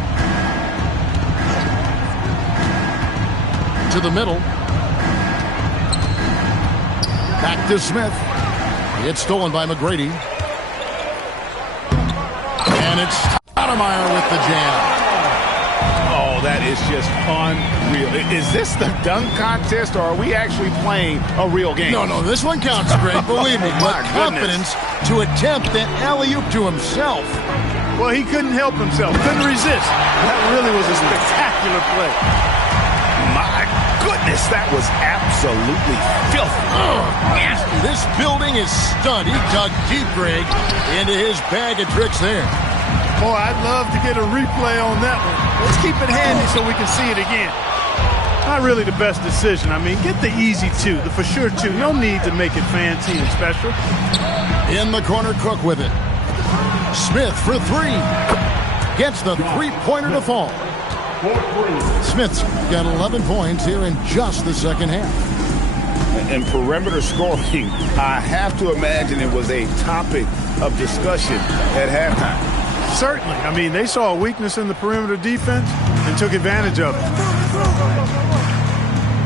To the middle. Back to Smith. It's stolen by McGrady. And it's Stoudemire with the jam. Oh, that is just unreal. Is this the dunk contest, or are we actually playing a real game? No, this one counts, Greg. Believe me. My But confidence to attempt that alley-oop to himself. Well, he couldn't help himself. Couldn't resist. That really was a spectacular play. My goodness, that was absolutely filthy. Nasty. This building is stunned. He dug deep, Greg, into his bag of tricks there. Boy, I'd love to get a replay on that one. Let's keep it handy so we can see it again. Not really the best decision. I mean, get the easy two, the for sure two. No need to make it fancy and special. In the corner, Cook with it. Smith for three. Gets the three-pointer to fall. Smith's got 11 points here in just the second half. And perimeter scoring, I have to imagine it was a topic of discussion at halftime. Certainly. I mean, they saw a weakness in the perimeter defense and took advantage of it.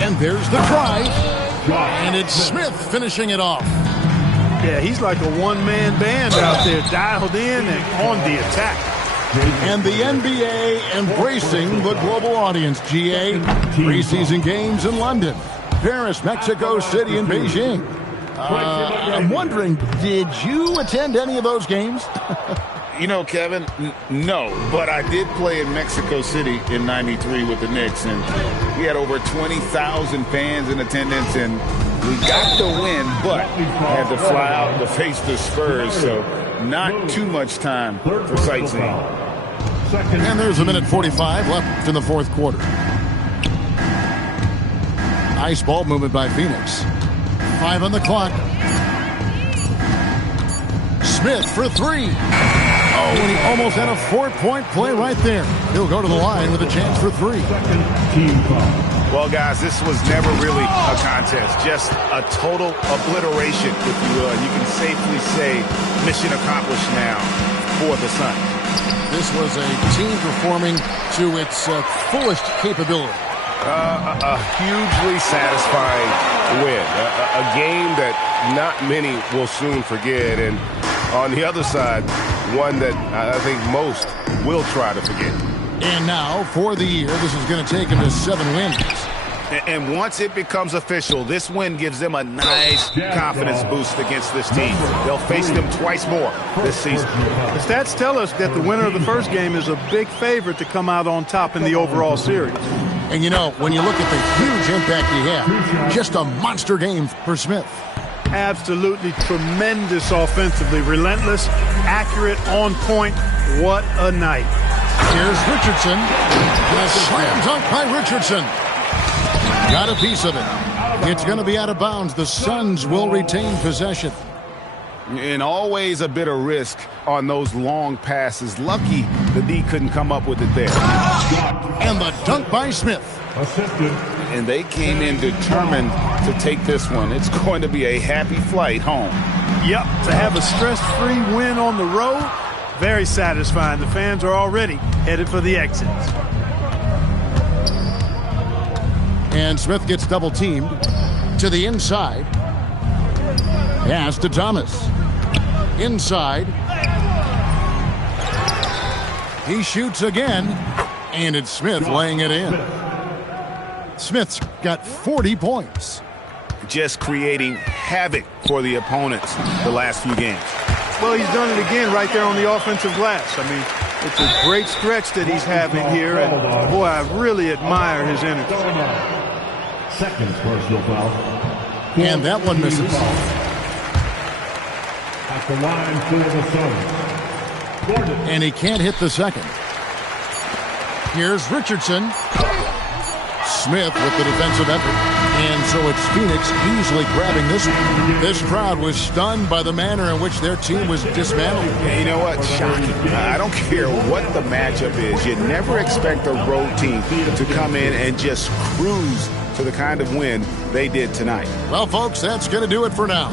And there's the try. And it's Smith finishing it off. Yeah, he's like a one-man band out there, dialed in and on the attack. And the NBA embracing the global audience, GA. Preseason games in London, Paris, Mexico City, and Beijing. I'm wondering, did you attend any of those games? You know, Kevin, no, but I did play in Mexico City in '93 with the Knicks, and we had over 20,000 fans in attendance, and we got the win, but had to fly out to face the Spurs, so not too much time for sightseeing. And there's a minute 45 left in the fourth quarter. Nice ball movement by Phoenix. 5 on the clock. Smith for three. Oh, and he almost had a 4-point play right there. He'll go to the line with a chance for three. Well, guys, this was never really a contest. Just a total obliteration, if you will. You can safely say mission accomplished now for the Suns. This was a team performing to its fullest capability. A hugely satisfying win. A game that not many will soon forget. And on the other side, one that I think most will try to forget. And now, for the year, this is going to take him to 7 wins. And once it becomes official, this win gives them a nice confidence boost against this team. They'll face them twice more this season. The stats tell us that the winner of the first game is a big favorite to come out on top in the overall series. And you know, when you look at the huge impact he had, just a monster game for Smith. Absolutely tremendous offensively. Relentless, accurate, on point. What a night. Here's Richardson. And a slam dunk by Richardson. Got a piece of it. It's going to be out of bounds. The Suns will retain possession. And always a bit of risk on those long passes. Lucky the D couldn't come up with it there. And the dunk by Smith. And they came in determined to take this one. It's going to be a happy flight home. Yep, to have a stress-free win on the road, very satisfying. The fans are already headed for the exits. And Smith gets double-teamed to the inside. Pass to Thomas. Inside. He shoots again, and it's Smith laying it in. Smith's got 40 points. Just creating havoc for the opponents the last few games. Well, he's done it again right there on the offensive glass. I mean, it's a great stretch that he's having here, and boy, I really admire his energy. Second personal foul. And that one misses. At the line for the Suns. And he can't hit the second. Here's Richardson. Smith with the defensive effort. And so it's Phoenix easily grabbing this one. This crowd was stunned by the manner in which their team was dismantled. And you know what? Shocking. I don't care what the matchup is. You never expect a road team to come in and just cruise to the kind of win they did tonight. Well, folks, that's going to do it for now.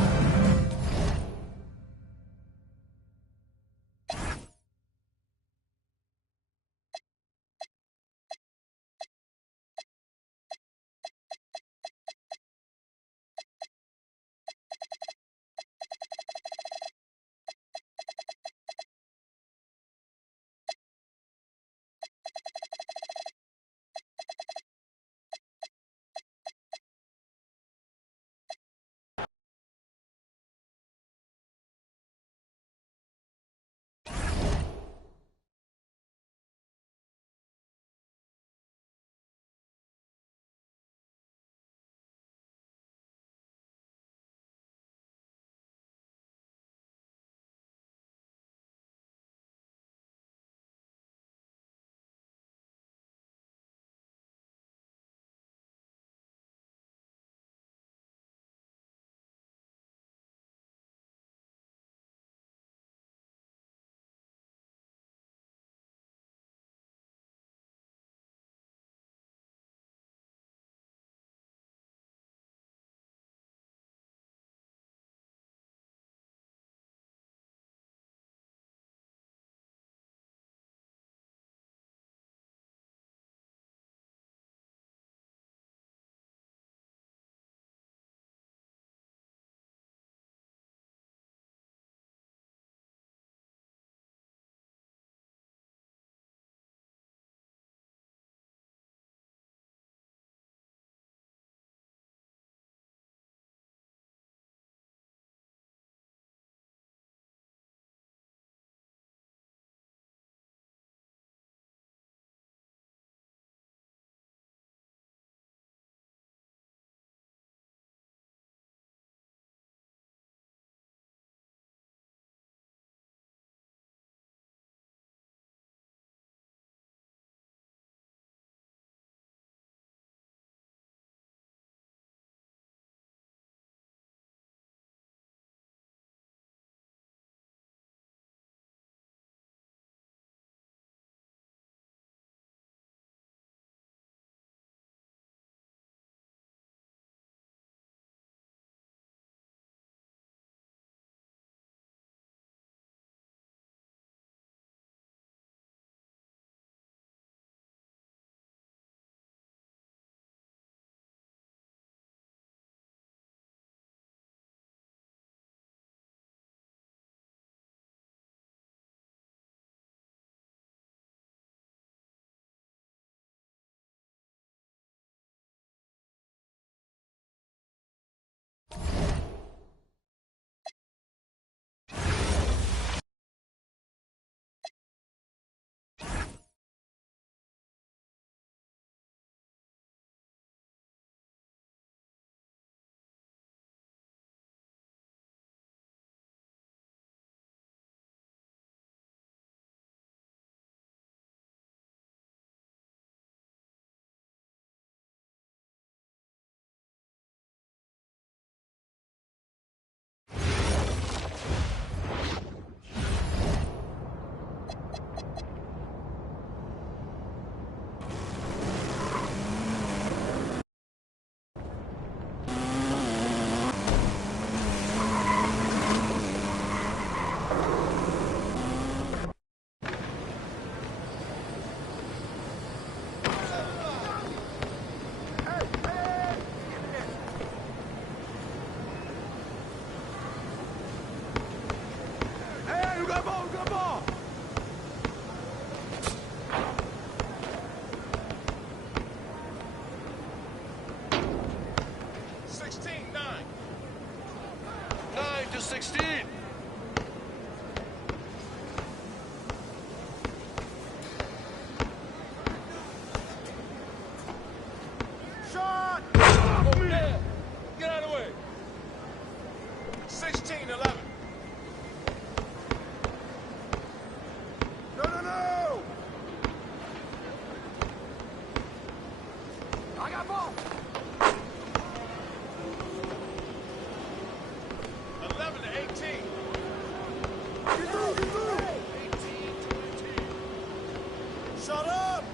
Shut up!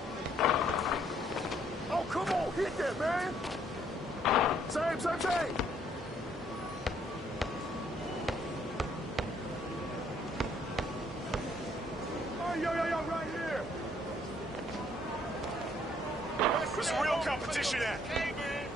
Oh, come on, hit that, man! Same. Oh, yo, right here! Where's the real competition at? Hey, man!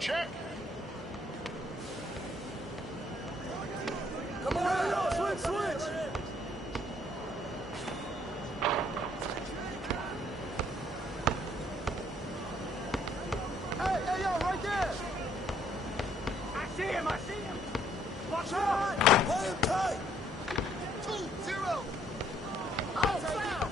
Check. Come on, switch. Hey, yo, right there. I see him. Watch out. Play him tight. 2-0. Outside.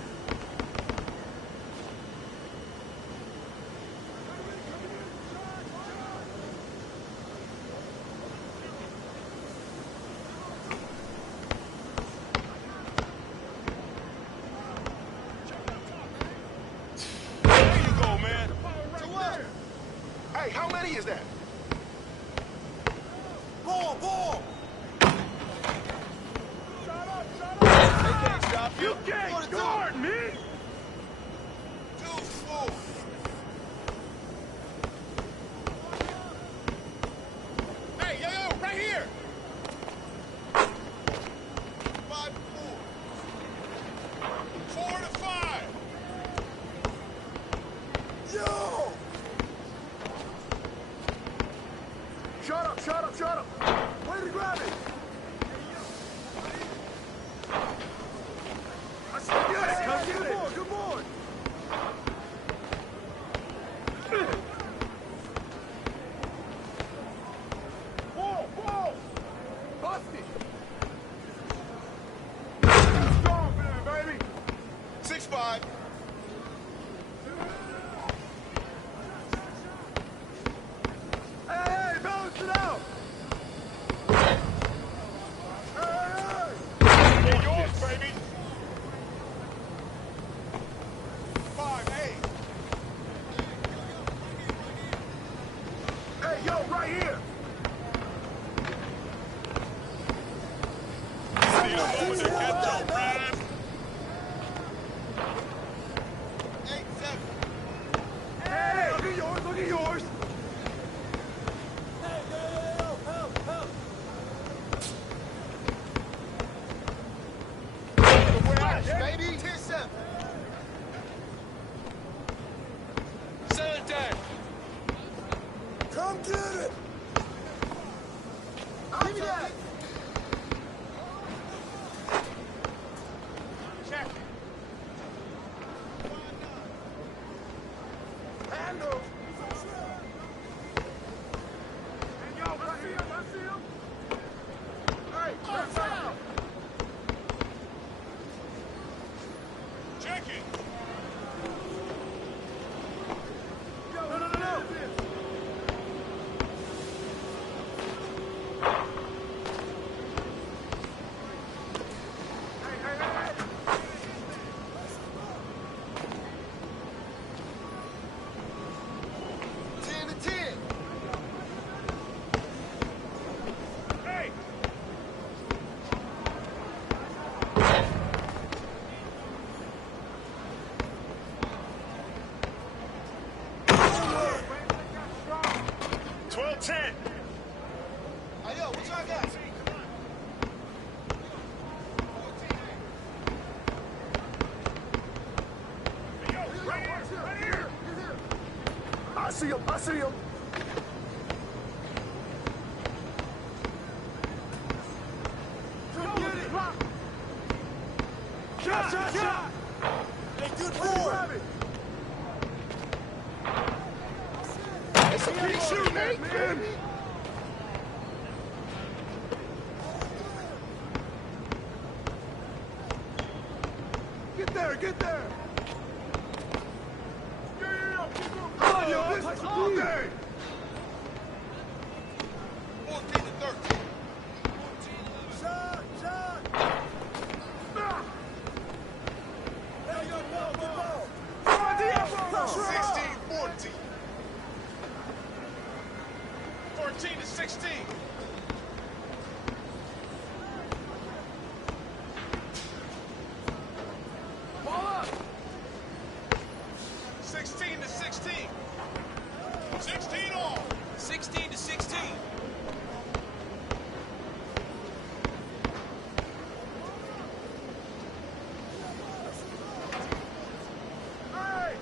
Hey, how many is that? Ball! Shut up! They can't stop you. You can't guard me! 2-4. Hey, yo, right here! 5-4. 4-5. Yo! Shut up! Way to grab it! I see you! Come get it! Good boy! Ball! Busted! Strong man, baby! 6-5. Hey, balance it out! Hey, yours, baby! 5-8. Hey, yo, right here! See you over the get man! 8-7. Hey, look at yours! Baby, 10-7. Set it down. Come get it. Give me that. see him. I see him. Get it. Shot. Hey, good boy. It's a big shoot, man. Get there. Oh, yo, this is all day. 14 to 13. Shot. There you go, ball. 16-14. 14 to 16. Ball up. 16 to 16. 16 all. 16 to 16. Hey!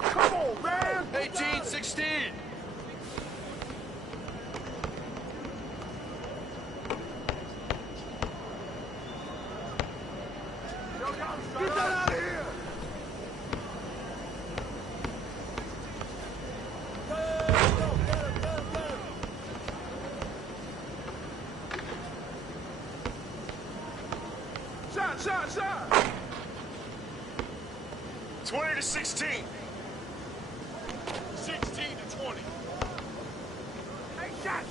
Come on, man! 18-16. Get that out of here! Shot! 20 to 16. 16 to 20. Hey, shot!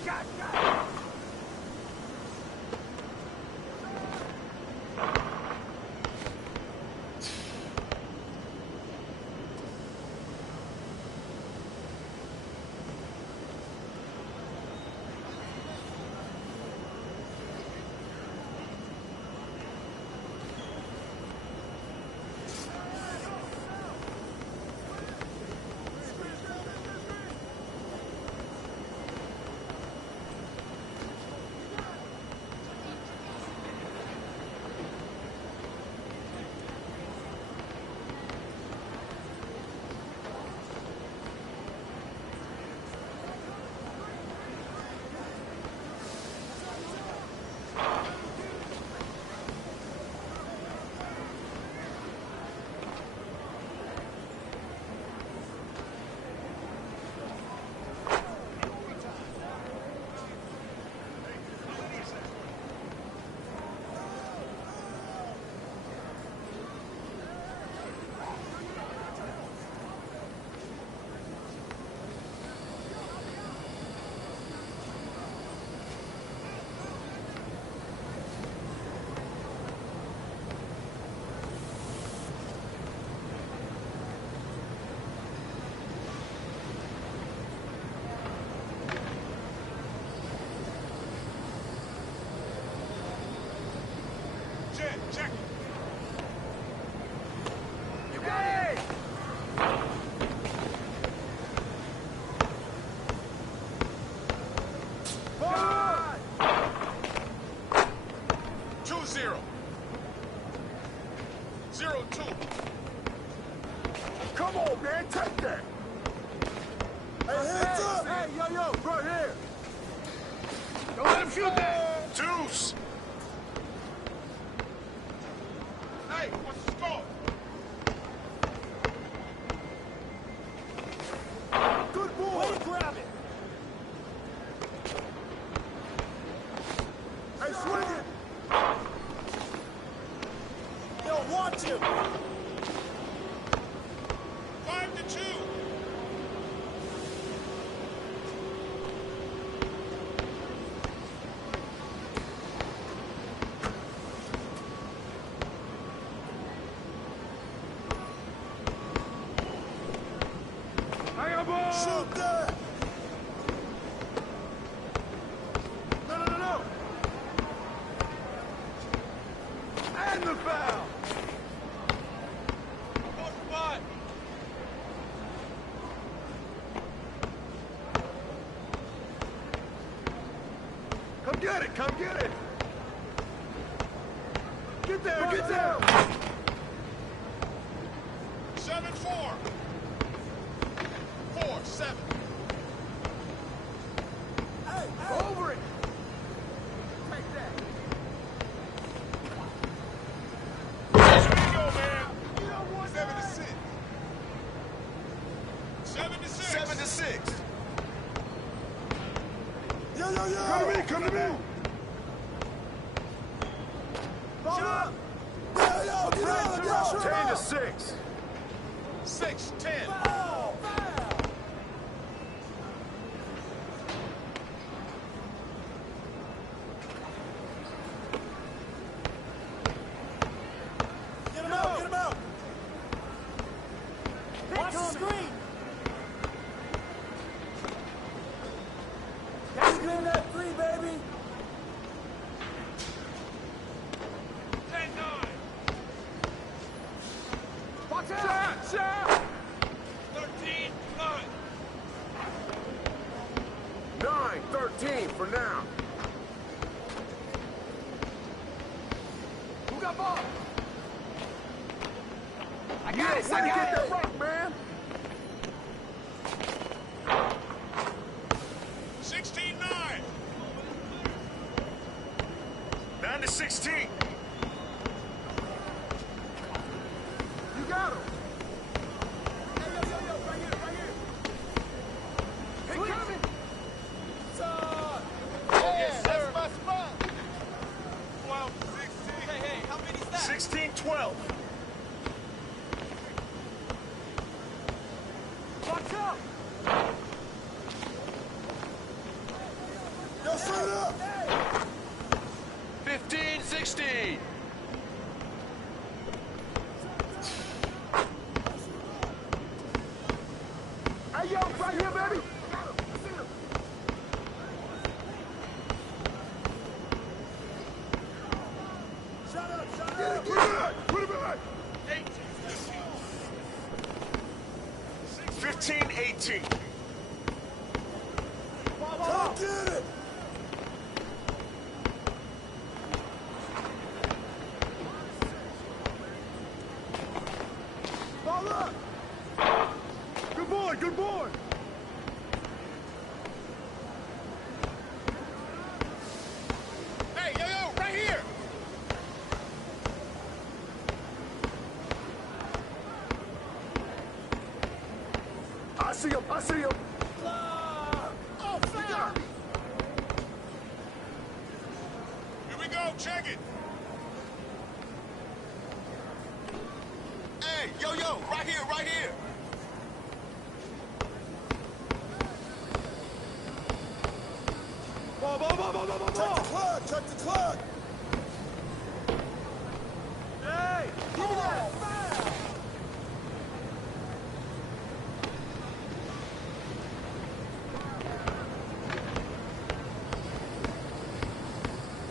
Check. You got it. Forward. 2-0. 0-2. Come on, man, take that. Hey, hands up. Hey, yo, right here. Don't let him shoot that. Deuce. Hey, what's the score? Good ball. Way to grab it. Hey, swing it. Yo, watch him. 5-2. Shoot that! No. And the foul! Come get it! Get there! 7-4. 4-7. Hey, over it. Take that. Let's go, man. 7-6. 7-6. Yo. Come to me. Shot. Yo, 10-6. 6-10. Foul. Get him out. Watch the screen. Gotta get in that 3, baby. 10-9. Watch out. Shot. 13-9. 9-13 for now. Who got ball? I got it. Get that rock, man. 16-9. 9-16. You got him. Yo, right here. Hey, coming. Yes, that's my spot. 12-16. Hey, how many is that? 16-12. Watch out. Yo, straight up. 15-16. Hey, yo, right here, baby. Shut up. Put it back. 15-18. Come get it. Ball up. Good boy. Hey, yo, right here. I see him. Oh, foul. Here we go. Check it. Hey, yo, right here. Ball. Check the clock. Hey, give me that.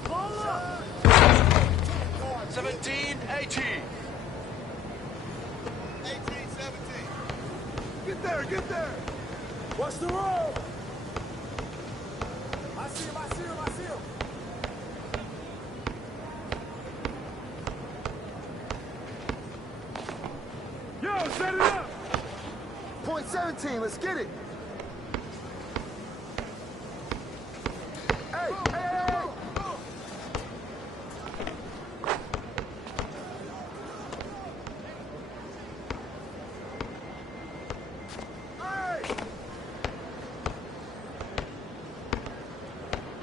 Ball up. 17-18. 18-17. Get there. Watch the roll. I see him. Yo, set it up. Point 17, let's get it. Hey.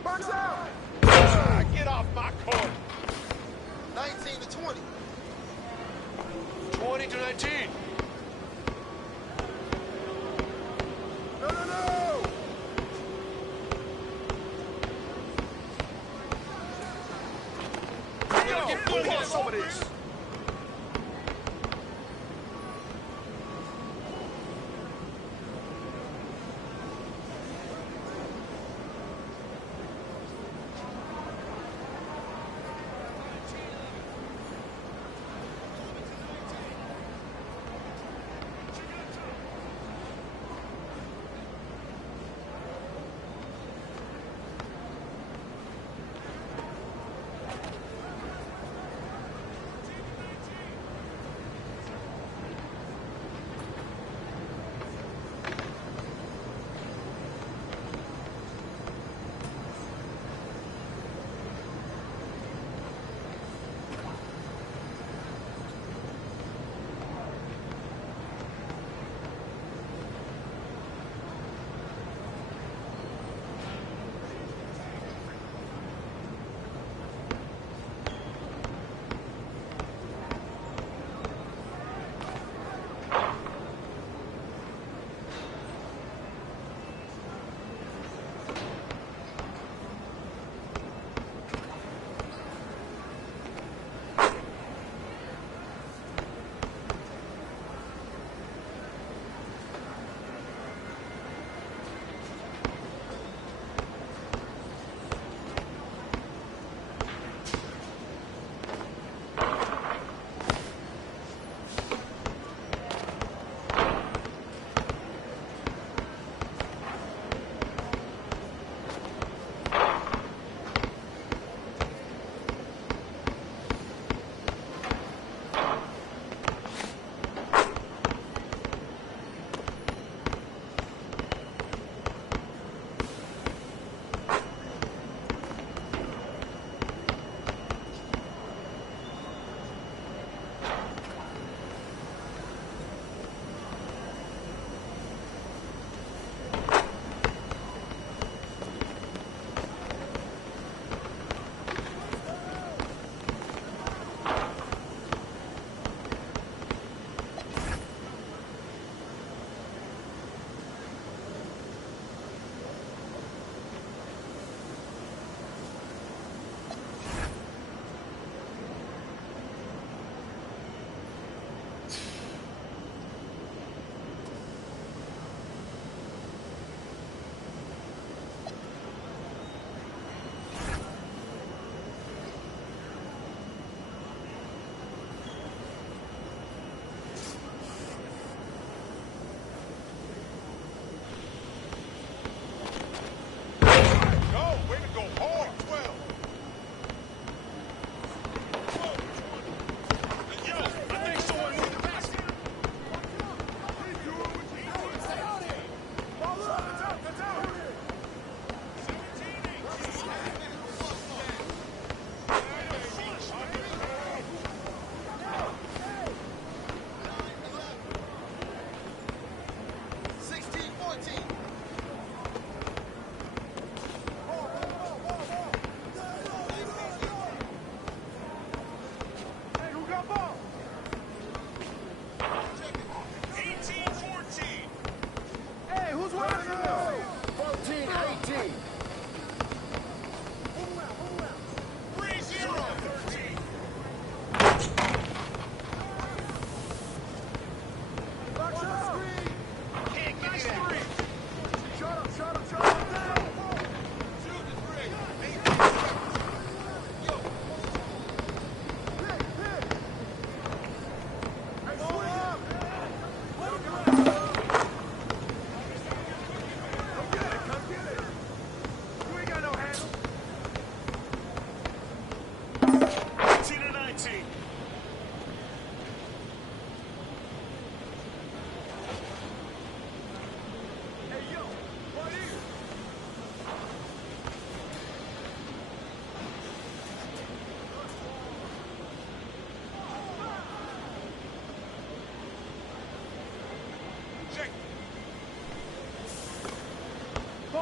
Box out. Get off my court. 19-20. 20-19. No. Get full on some of this.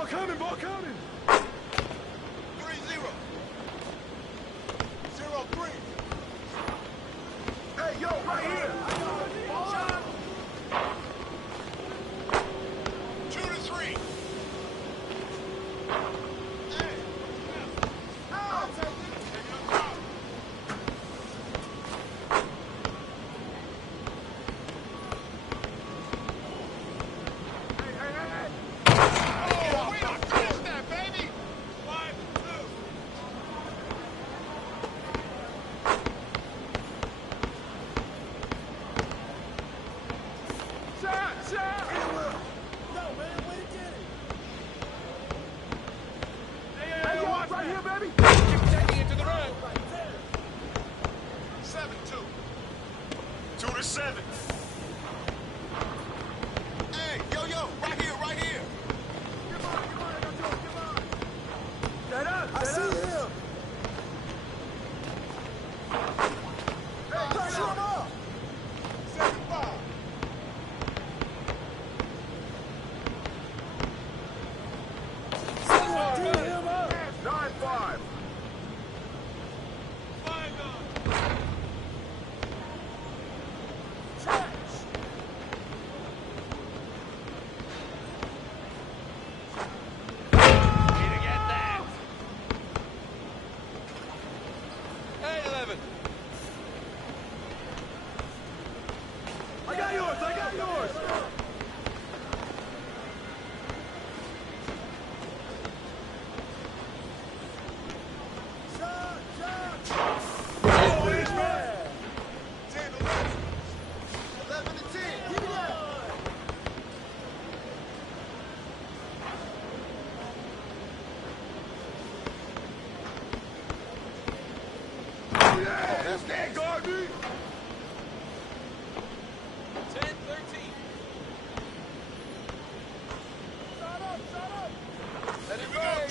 coming, ball coming. 3-0. 0-3. Hey, yo, right here. Shot. 2-3. Hey. I'll take it. Take it up top.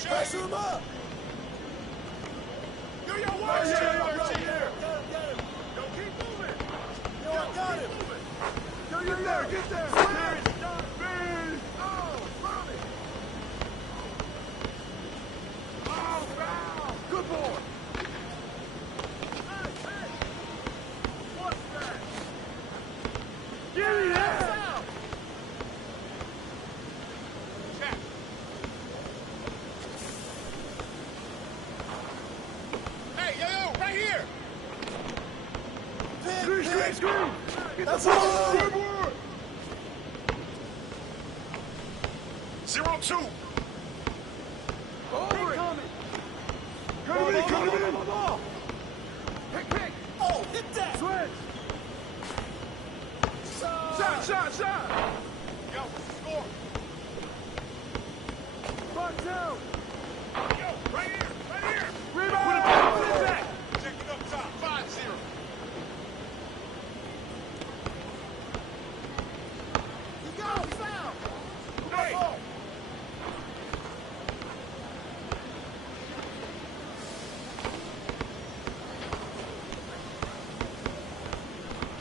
Pressure him up. Yo, watch it. Get him. Yo, keep moving. Yo, I got him. Yo, get there. Speed. Oh, Bobby. Oh, foul. Good boy. Hey. What's that? Give me that. Check. Hey, yo, right here. Screen. That's Good all. boy. 0-2. Over it. Coming in. Ball. Pick. Oh, hit that. Switch. Shot. Yo, score. Front down. Yo, right here. Rebound. Put it back. Check it up top. 5-0. He got him. Foul. Hey.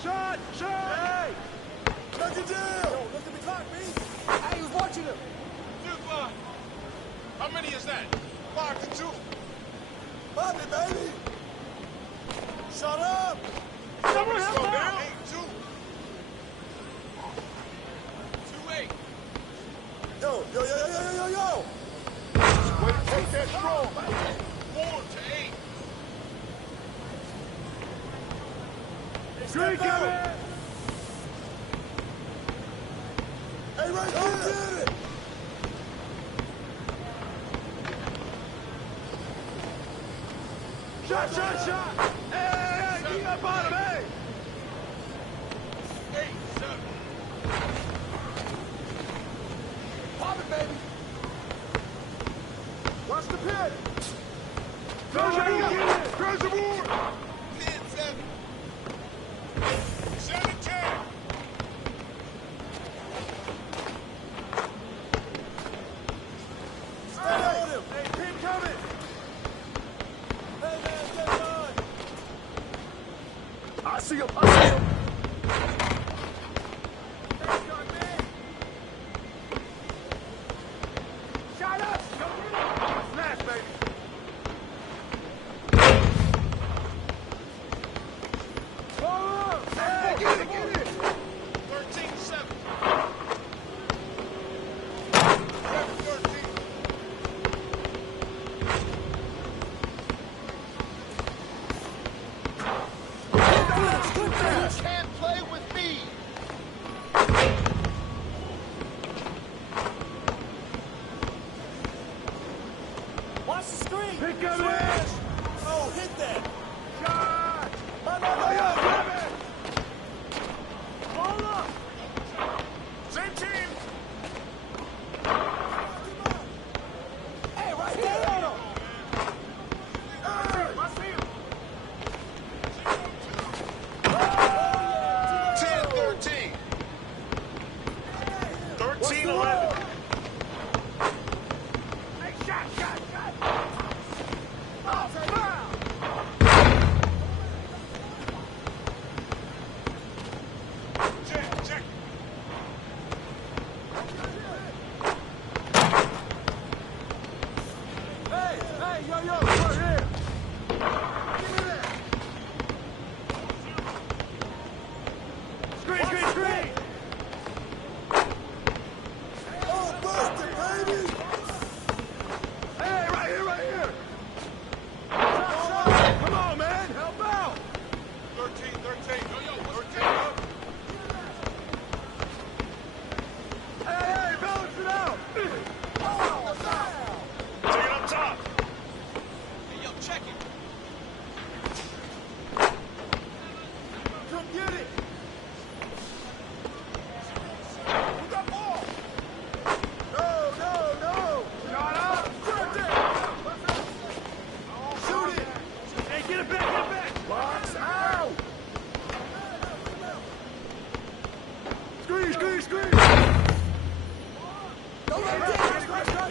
Shot. Hey. Knock it down. Yo, look at the clock, B. Hey, he was watching him. How many is that? 5-2. Bobby, baby. Shut up. Someone slow down. 8-2. 2-8. Yo. Way to take that strong. 4-8. Screen coming. Hey, right there. Get it. Shot. Hey, keep up on him, hey. 8-7. Pop it, baby. Watch the pit. Close the board. 10-7. 7-10. Stay on him. Hey, pin coming. Hey, man, get done. I see him. Shut up. Come on, man. Help out. 13. Yo, 13. Hey, balance it out. Take it up top. Hey, yo, check it. Come get it. Who got ball? No. Shut up. Shoot it. Hey, get it back. Box out. Squeeze. Don't let it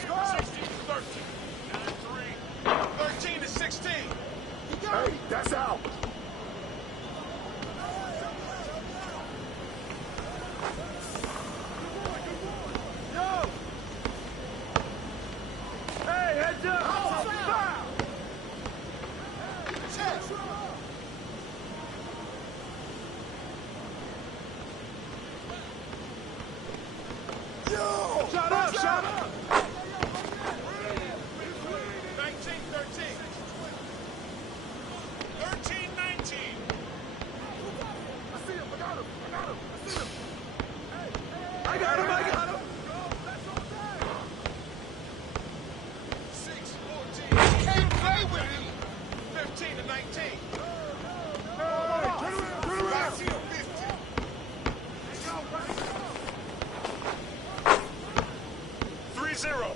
go. 16 to 13. 13 to 16. Hey, that's out. Yo. Hey, heads up. Foul. Check. Yo. Shut up. 19, 13. 13, 19. I see him. I got him. I see him. I got him. 6, 14. Can't play with him. 15 to 19. Turn around. 15 to 50. 3-0.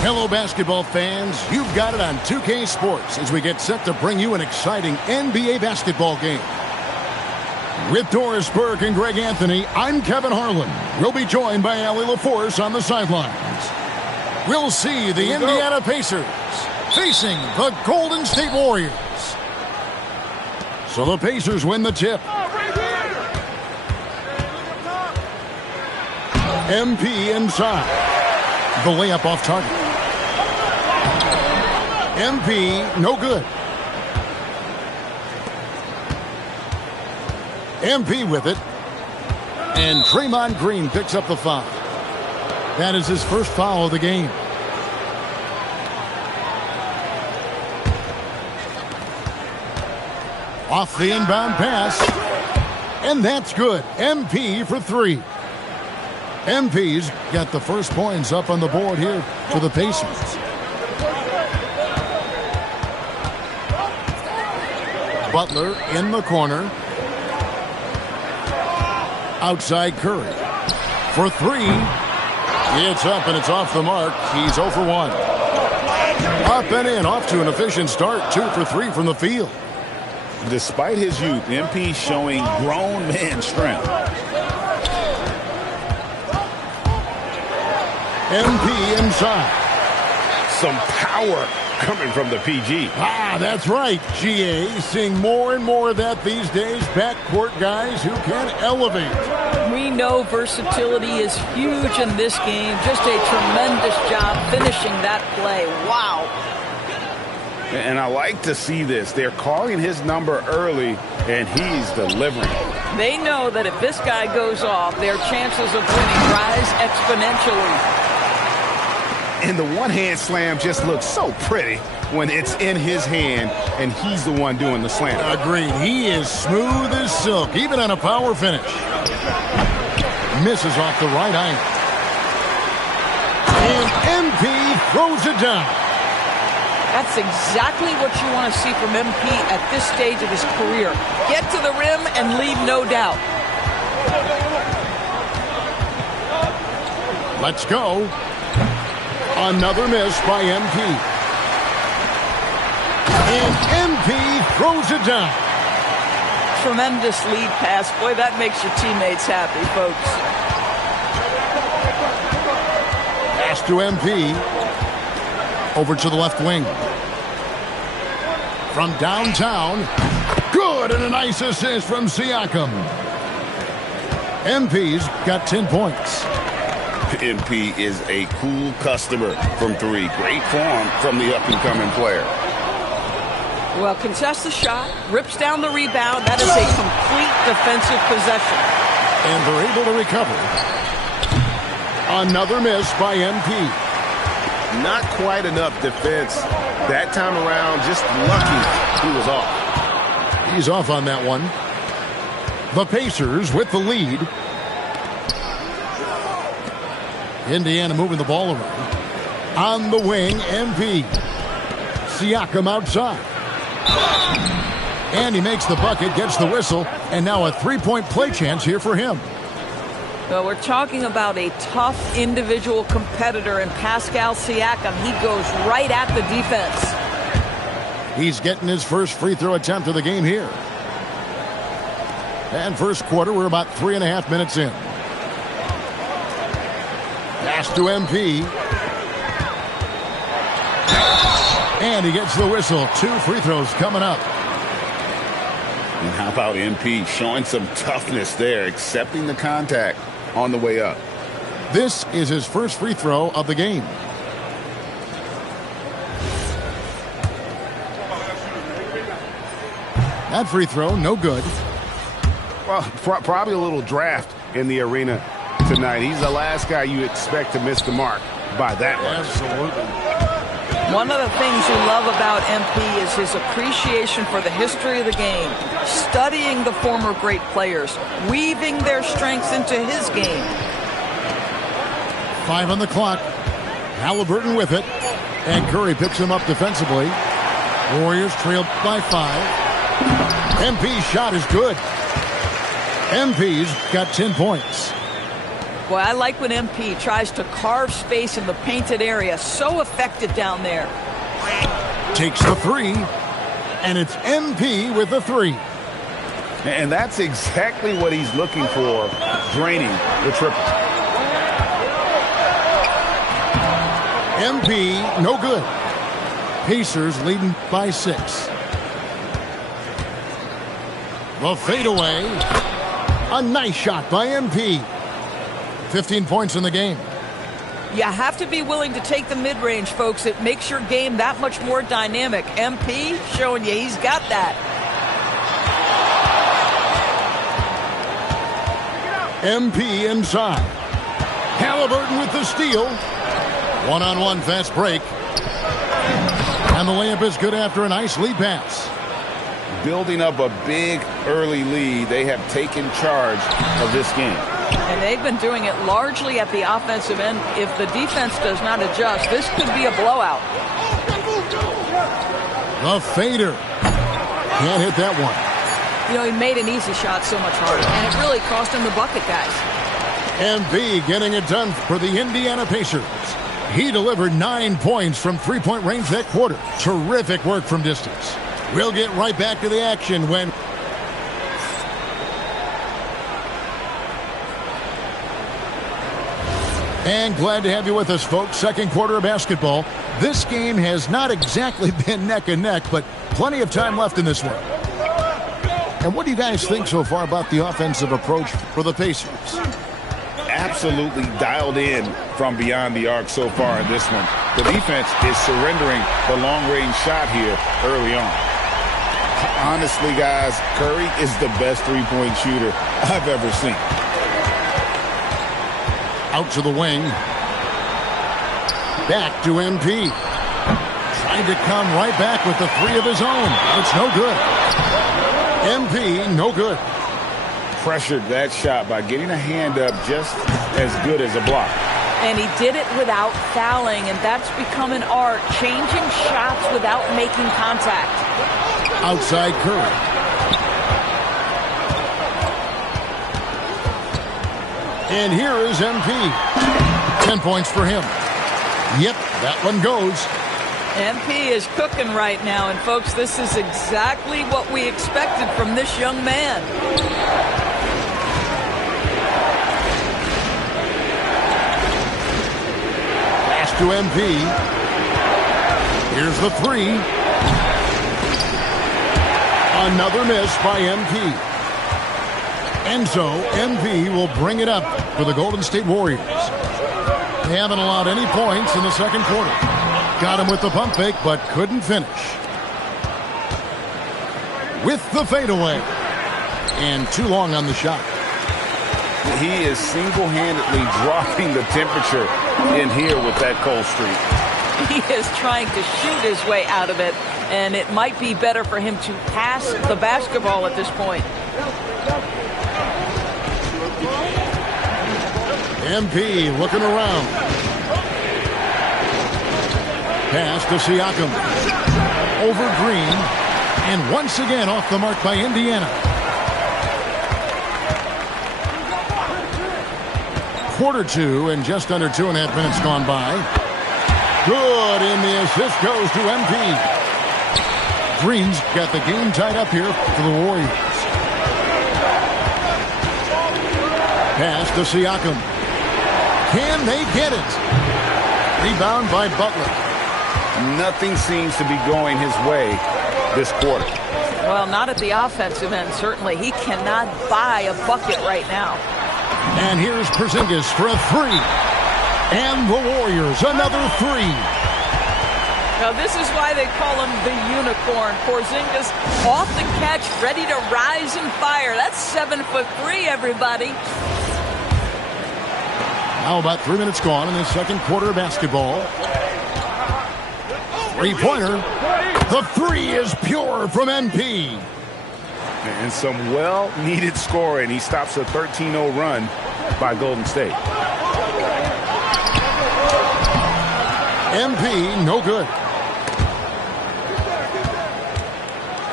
Hello, basketball fans. You've got it on 2K Sports as we get set to bring you an exciting NBA basketball game. With Doris Burke and Greg Anthony, I'm Kevin Harlan. We'll be joined by Allie LaForce on the sidelines. We'll see the Indiana Pacers facing the Golden State Warriors. So the Pacers win the tip. MP inside. The layup off target. MP, no good. MP with it. And Draymond Green picks up the foul. That is his first foul of the game. Off the inbound pass. And that's good. MP for three. MP's got the first points up on the board here for the Pacers. Butler in the corner. Outside Curry. For three. It's up and it's off the mark. He's 0 for 1. Up and in. Off to an efficient start. 2 for 3 from the field. Despite his youth, MP showing grown man strength. MP inside. Some power coming from the PG. That's right, GA. Seeing more and more of that these days. Backcourt guys who can elevate. We know versatility is huge in this game. Just a tremendous job finishing that play. Wow. And I like to see this. They're calling his number early, and he's delivering. They know that if this guy goes off, their chances of winning rise exponentially. And the one-hand slam just looks so pretty when it's in his hand and he's the one doing the slam. Agreed. He is smooth as silk, even on a power finish. Misses off the right iron. And MP throws it down. That's exactly what you want to see from MP at this stage of his career. Get to the rim and leave no doubt. Let's go. Another miss by MP. And MP throws it down. Tremendous lead pass. Boy, that makes your teammates happy, folks. Pass to MP. Over to the left wing. From downtown. Good, and a nice assist from Siakam. MP's got 10 points. MP is a cool customer from three. Great form from the up-and-coming player. Well, contests the shot, rips down the rebound. That is a complete defensive possession. And they're able to recover. Another miss by MP. Not quite enough defense that time around. Just lucky he was off. He's off on that one. The Pacers with the lead. Indiana moving the ball around. On the wing, MP. Siakam outside. And he makes the bucket, gets the whistle, and now a three-point play chance here for him. Well, we're talking about a tough individual competitor in Pascal Siakam. He goes right at the defense. He's getting his first free throw attempt of the game here. And first quarter, we're about 3.5 minutes in. Pass to MP. And he gets the whistle. 2 free throws coming up. And how about MP showing some toughness there, accepting the contact on the way up. This is his first free throw of the game. That free throw, no good. Well, probably a little draft in the arena tonight. He's the last guy you expect to miss the mark by that much. Absolutely. One of the things you love about MP is his appreciation for the history of the game, studying the former great players, weaving their strengths into his game. 5 on the clock. Halliburton with it. And Curry picks him up defensively. Warriors trailed by 5. MP's shot is good. MP's got 10 points. Boy, I like when MP tries to carve space in the painted area. So effective down there. Takes the three, and it's MP with the three. And that's exactly what he's looking for, draining the triple. MP, no good. Pacers leading by 6. The fadeaway. A nice shot by MP. 15 points in the game. You have to be willing to take the mid-range, folks. It makes your game that much more dynamic. MP showing you he's got that. MP inside. Halliburton with the steal. One-on-one fast break. And the layup is good after a nice lead pass. Building up a big early lead, they have taken charge of this game. And they've been doing it largely at the offensive end. If the defense does not adjust, this could be a blowout. The fader. Can't hit that one. You know, he made an easy shot so much harder, and it really cost him the bucket, guys. MP getting it done for the Indiana Pacers. He delivered 9 points from three-point range that quarter. Terrific work from distance. We'll get right back to the action when... And glad to have you with us, folks. Second quarter of basketball. This game has not exactly been neck and neck, but plenty of time left in this one. And what do you guys think so far about the offensive approach for the Pacers? Absolutely dialed in from beyond the arc so far in this one. The defense is surrendering the long-range shot here early on. Honestly, guys, Curry is the best three-point shooter I've ever seen. Out to the wing. Back to MP. Trying to come right back with the three of his own. It's no good. MP, no good. Pressured that shot by getting a hand up just as good as a block. And he did it without fouling, and that's become an art, changing shots without making contact. Outside Curry. And here is MP. 10 points for him. Yep, that one goes. MP is cooking right now, and folks, this is exactly what we expected from this young man. Pass to MP. Here's the three. Another miss by MP. And so MP will bring it up for the Golden State Warriors. They haven't allowed any points in the second quarter. Got him with the pump fake, but couldn't finish. With the fadeaway. And too long on the shot. He is single-handedly dropping the temperature in here with that cold streak. He is trying to shoot his way out of it, and it might be better for him to pass the basketball at this point. MP looking around. Pass to Siakam. Over Green. And once again off the mark by Indiana. Quarter two and just under 2.5 minutes gone by. Good, and the assist goes to MP. Green's got the game tied up here for the Warriors. Pass to Siakam. Can they get it? Rebound by Butler. Nothing seems to be going his way this quarter. Well, not at the offensive end, certainly. He cannot buy a bucket right now. And here's Porzingis for a three. And the Warriors, another three. Now, this is why they call him the unicorn. Porzingis off the catch, ready to rise and fire. That's 7'3", everybody. Now about 3 minutes gone in the second quarter of basketball. Three-pointer. The three is pure from MP. And some well-needed scoring. He stops a 13-0 run by Golden State. MP, no good.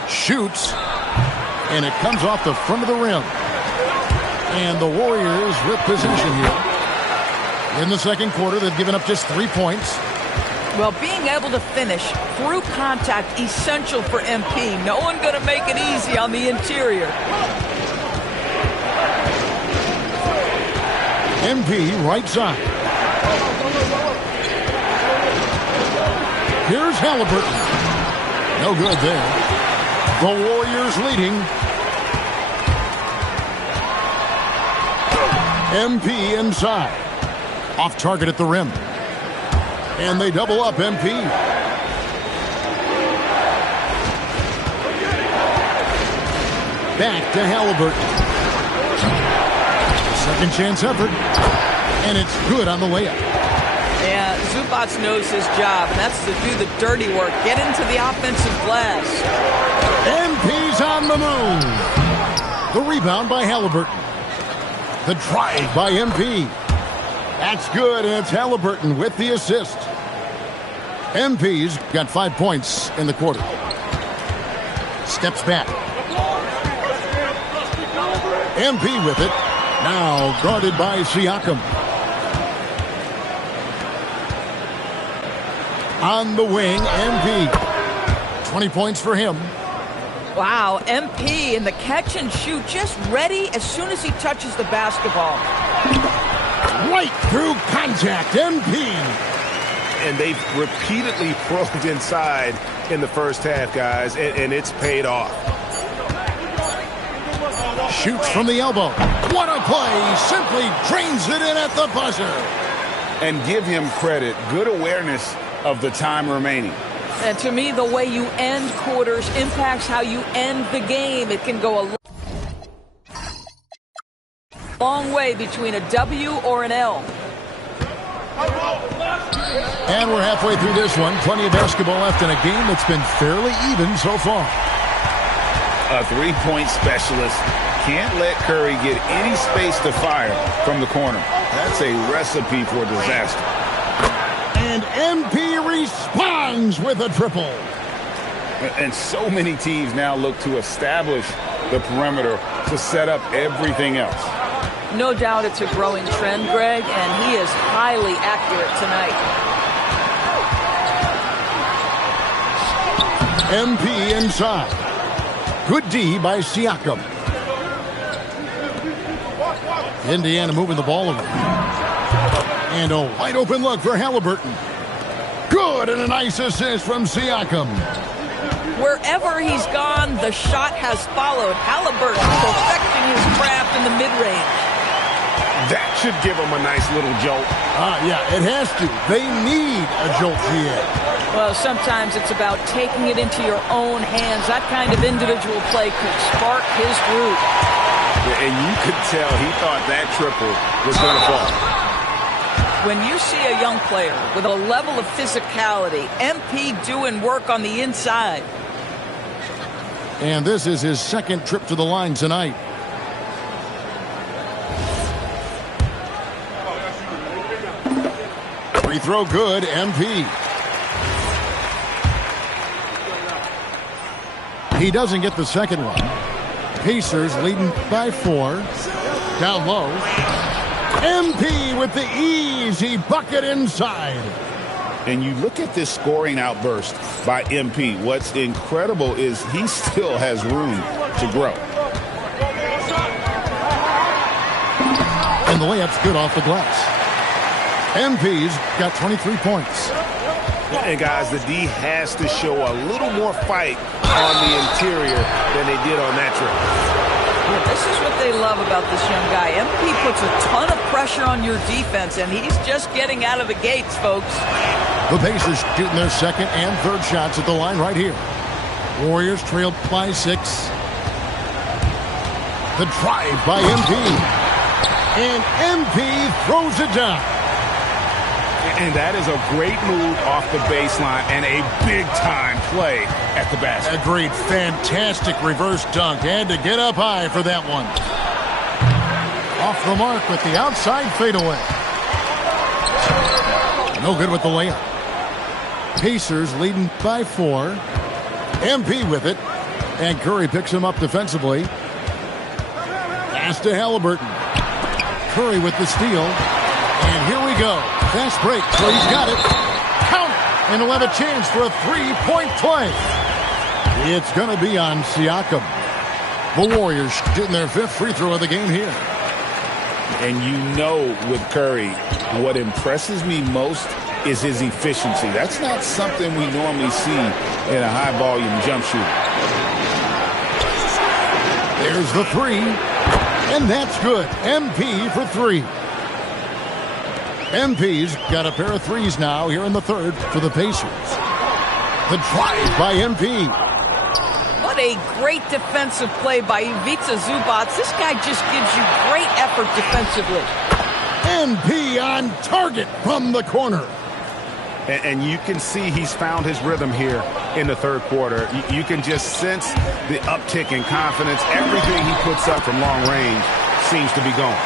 Shoots. And it comes off the front of the rim. And the Warriors with possession here. In the second quarter, they've given up just 3 points. Well, being able to finish through contact, essential for MP. No one going to make it easy on the interior. MP right side. Here's Halliburton. No good there. The Warriors leading. MP inside. Off target at the rim. And they double up MP. Back to Halliburton. Second chance effort. And it's good on the layup. Yeah, Zubac knows his job, and that's to do the dirty work. Get into the offensive glass. MP's on the move. The rebound by Halliburton. The drive by MP. That's good, and it's Halliburton with the assist. MP's got 5 points in the quarter. Steps back. MP with it. Now guarded by Siakam. On the wing, MP. 20 points for him. Wow, MP in the catch and shoot, just ready as soon as he touches the basketball. Right through contact, MP. And they've repeatedly probed inside in the first half, guys, and it's paid off. Shoots from the elbow. What a play. Simply drains it in at the buzzer. And give him credit. Good awareness of the time remaining. And to me, the way you end quarters impacts how you end the game. It can go a long way between a W or an L. And we're halfway through this one. Plenty of basketball left in a game that's been fairly even so far. A three-point specialist can't let Curry get any space to fire from the corner. That's a recipe for disaster. And MP responds with a triple. And so many teams now look to establish the perimeter to set up everything else. No doubt it's a growing trend, Greg, and he is highly accurate tonight. MP inside. Good D by Siakam. Indiana moving the ball around. And a wide open look for Halliburton. Good, and a nice assist from Siakam. Wherever he's gone, the shot has followed. Halliburton perfecting his craft in the mid-range. That should give them a nice little jolt. Yeah, it has to. They need a jolt, GA. Well, sometimes it's about taking it into your own hands. That kind of individual play could spark his groove. And you could tell he thought that triple was going to fall. When you see a young player with a level of physicality, MP doing work on the inside. And this is his second trip to the line tonight. Free throw good, MP. He doesn't get the second one. Pacers leading by 4. Down low. MP with the easy bucket inside. And you look at this scoring outburst by MP. What's incredible is he still has room to grow. And the layup's good off the glass. MP's got 23 points. And guys, the D has to show a little more fight on the interior than they did on that trip. Yeah, this is what they love about this young guy. MP puts a ton of pressure on your defense, and he's just getting out of the gates, folks. The Pacers shooting their second and third shots at the line right here. Warriors trailed by 6. The drive by MP. And MP throws it down. And that is a great move off the baseline and a big-time play at the basket. Agreed. Fantastic reverse dunk. Had to get up high for that one. Off the mark with the outside fadeaway. No good with the layup. Pacers leading by 4. MP with it. And Curry picks him up defensively. Pass to Halliburton. Curry with the steal. And here we go. Fast break, so he's got it. Count it. And he'll have a chance for a three-point play. It's going to be on Siakam. The Warriors shooting their 5th free throw of the game here. And you know with Curry, what impresses me most is his efficiency. That's not something we normally see in a high-volume jump shooter. There's the three, and that's good. MP for 3. MP's got a pair of threes now here in the 3rd for the Pacers. The drive by MP. What a great defensive play by Ivica Zubac. This guy just gives you great effort defensively. MP on target from the corner. And you can see he's found his rhythm here in the 3rd quarter. You can just sense the uptick in confidence. Everything he puts up from long range seems to be going.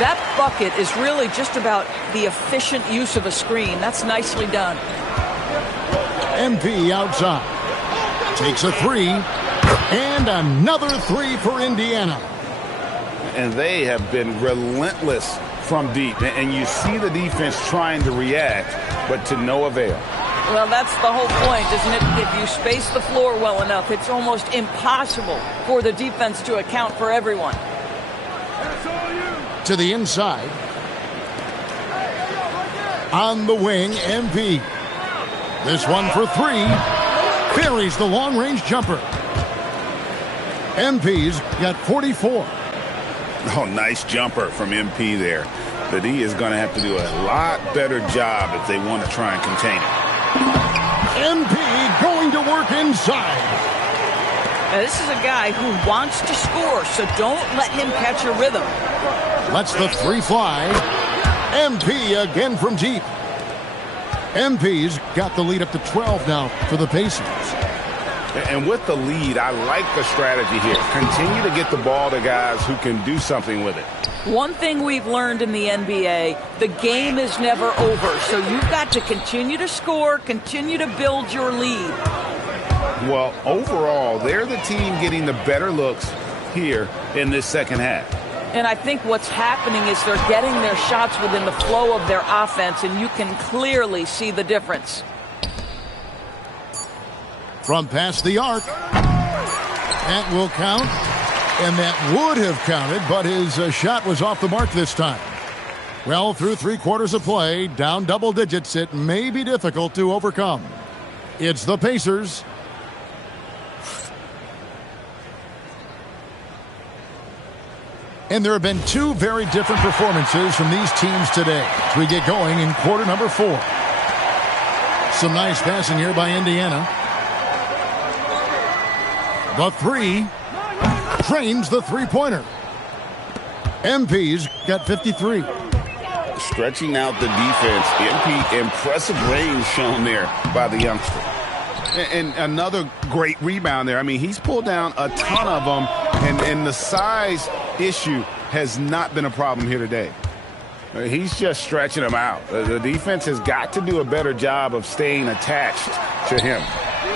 That bucket is really just about the efficient use of a screen. That's nicely done. MP outside. Takes a 3. And another 3 for Indiana. And they have been relentless from deep. And you see the defense trying to react, but to no avail. Well, that's the whole point, isn't it? If you space the floor well enough, it's almost impossible for the defense to account for everyone. To the inside. On the wing, MP. This one for 3. Buries the long-range jumper. MP's got 44. Oh, nice jumper from MP there. But he is going to have to do a lot better job if they want to try and contain it. MP going to work inside. Now, this is a guy who wants to score, so don't let him catch a rhythm. Lets the 3 fly. MP again from deep. MP's got the lead up to 12 now for the Pacers. And with the lead, I like the strategy here. Continue to get the ball to guys who can do something with it. One thing we've learned in the NBA, the game is never over. So you've got to continue to score, continue to build your lead. Well, overall, they're the team getting the better looks here in this second half. And I think what's happening is they're getting their shots within the flow of their offense, and you can clearly see the difference. From past the arc. That will count. And that would have counted, but his shot was off the mark this time. Well, through 3 quarters of play, down double digits, it may be difficult to overcome. It's the Pacers. And there have been 2 very different performances from these teams today as we get going in quarter number 4. Some nice passing here by Indiana. The 3 drains the 3-pointer. MP's got 53. Stretching out the defense. MP, impressive range shown there by the youngster. And another great rebound there. I mean, he's pulled down a ton of them, and the size issue has not been a problem here today. He's just stretching them out. The defense has got to do a better job of staying attached to him.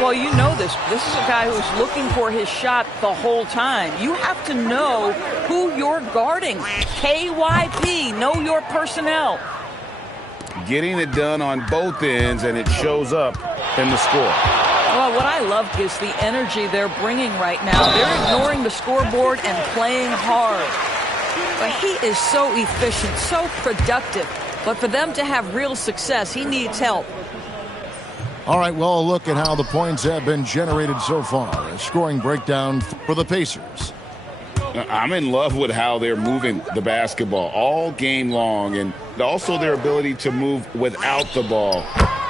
Well, you know this. This is a guy who's looking for his shot the whole time. You have to know who you're guarding. KYP, know your personnel. Getting it done on both ends, and it shows up in the score. Well, what I love is the energy they're bringing right now. They're ignoring the scoreboard and playing hard. But he is so efficient, so productive. But for them to have real success, he needs help. All right, well, a look at how the points have been generated so far. A scoring breakdown for the Pacers. I'm in love with how they're moving the basketball all game long, and also their ability to move without the ball.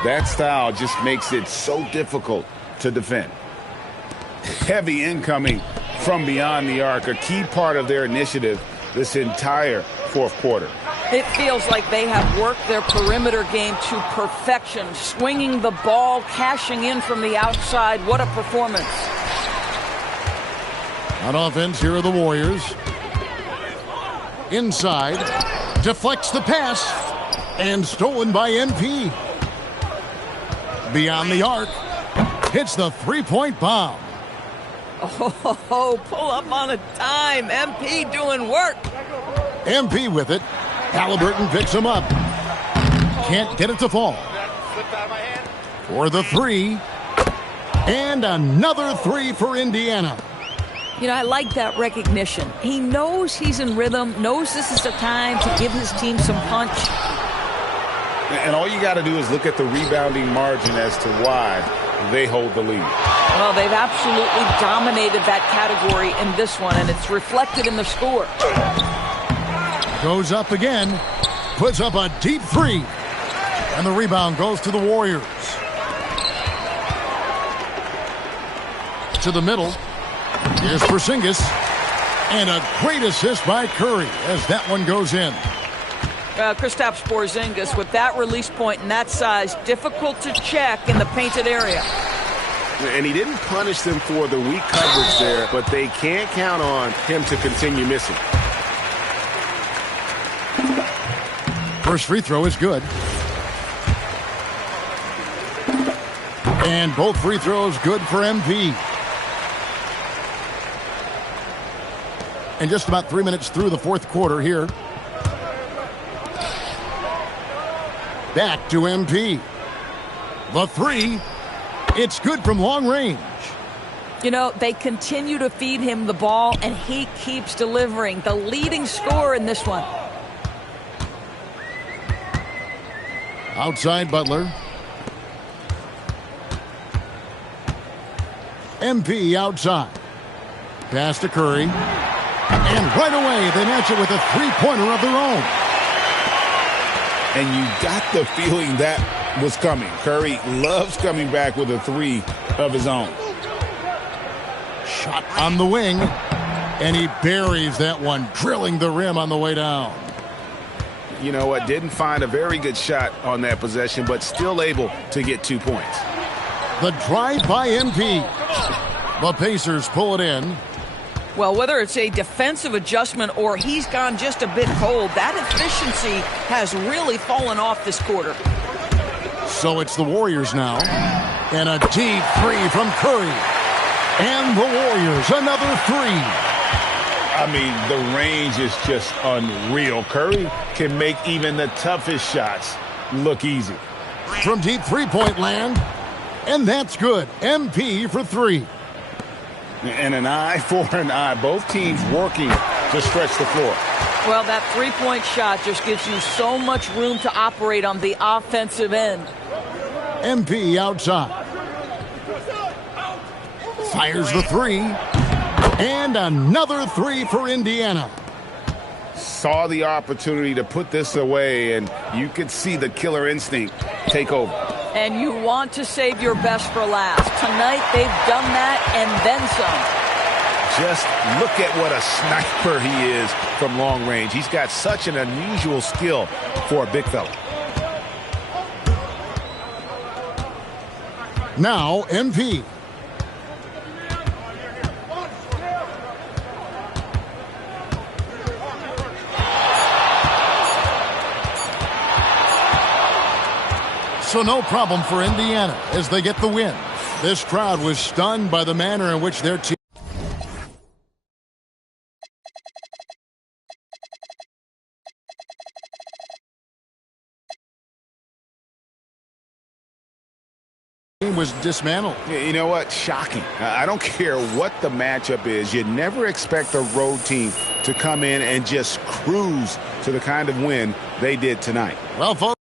That style just makes it so difficult to defend. Heavy incoming from beyond the arc, a key part of their initiative this entire 4th quarter. It feels like they have worked their perimeter game to perfection, swinging the ball, cashing in from the outside. What a performance. On offense, here are the Warriors. Inside, deflects the pass, and stolen by MP. Beyond the arc, hits the 3-point bomb. Oh, pull up on a dime. MP doing work. MP with it. Halliburton picks him up. Can't get it to fall. For the three. And another three for Indiana. You know, I like that recognition. He knows he's in rhythm, knows this is the time to give his team some punch. And all you got to do is look at the rebounding margin as to why they hold the lead. Well, they've absolutely dominated that category in this one, and it's reflected in the score. Goes up again, puts up a deep three, and the rebound goes to the Warriors. To the middle, here's Porzingis, and a great assist by Curry as that one goes in. Kristaps Porzingis with that release point and that size, difficult to check in the painted area. And he didn't punish them for the weak coverage there, but they can't count on him to continue missing. First free throw is good. And both free throws good for MP. And just about 3 minutes through the fourth quarter here. Back to MP. The three. It's good from long range. You know, they continue to feed him the ball, and he keeps delivering. The leading scorer in this one. Outside Butler. MP outside. Pass to Curry. And right away, they match it with a three-pointer of their own. And you got the feeling that was coming. Curry loves coming back with a three of his own. Shot on the wing. And he buries that one, drilling the rim on the way down. You know what? Didn't find a very good shot on that possession, but still able to get 2 points. The drive by MP. The Pacers pull it in. Well, whether it's a defensive adjustment or he's gone just a bit cold, that efficiency has really fallen off this quarter. So it's the Warriors now. And a deep three from Curry. And the Warriors, another three. I mean, the range is just unreal. Curry can make even the toughest shots look easy. From deep three-point land. And that's good. MP for three. And an eye for an eye. Both teams working to stretch the floor. Well, that three-point shot just gives you so much room to operate on the offensive end. MP outside. Fires the three. And another three for Indiana. Saw the opportunity to put this away, and you could see the killer instinct take over. And you want to save your best for last. Tonight, they've done that and then some. Just look at what a sniper he is from long range. He's got such an unusual skill for a big fella. Now, MP. So no problem for Indiana as they get the win. This crowd was stunned by the manner in which their team was dismantled. You know what? Shocking. I don't care what the matchup is. You never expect a road team to come in and just cruise to the kind of win they did tonight. Well, folks.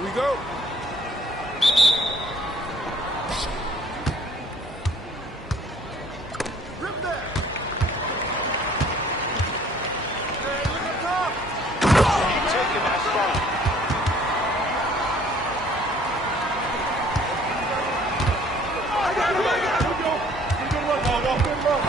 Here we go. Rip that. Hey, look at top. Keep taking that spot. I got him. Good luck, Aldo. Good luck.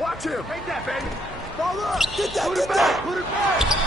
Watch him. Take that, baby. Ball up. Get that. Put it back. Put it back.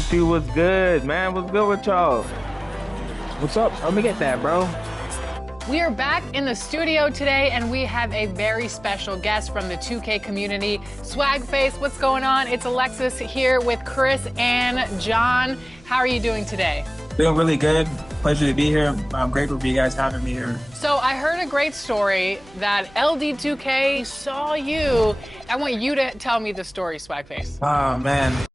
YouTube was good, man. What's good with y'all? What's up? Let me get that, bro. We are back in the studio today, and we have a very special guest from the 2K community. Swagface, what's going on? It's Alexis here with Chris and John. How are you doing today? Doing really good. Pleasure to be here. I'm grateful for you guys having me here. So I heard a great story that LD2K saw you. I want you to tell me the story, Swagface. Oh, man.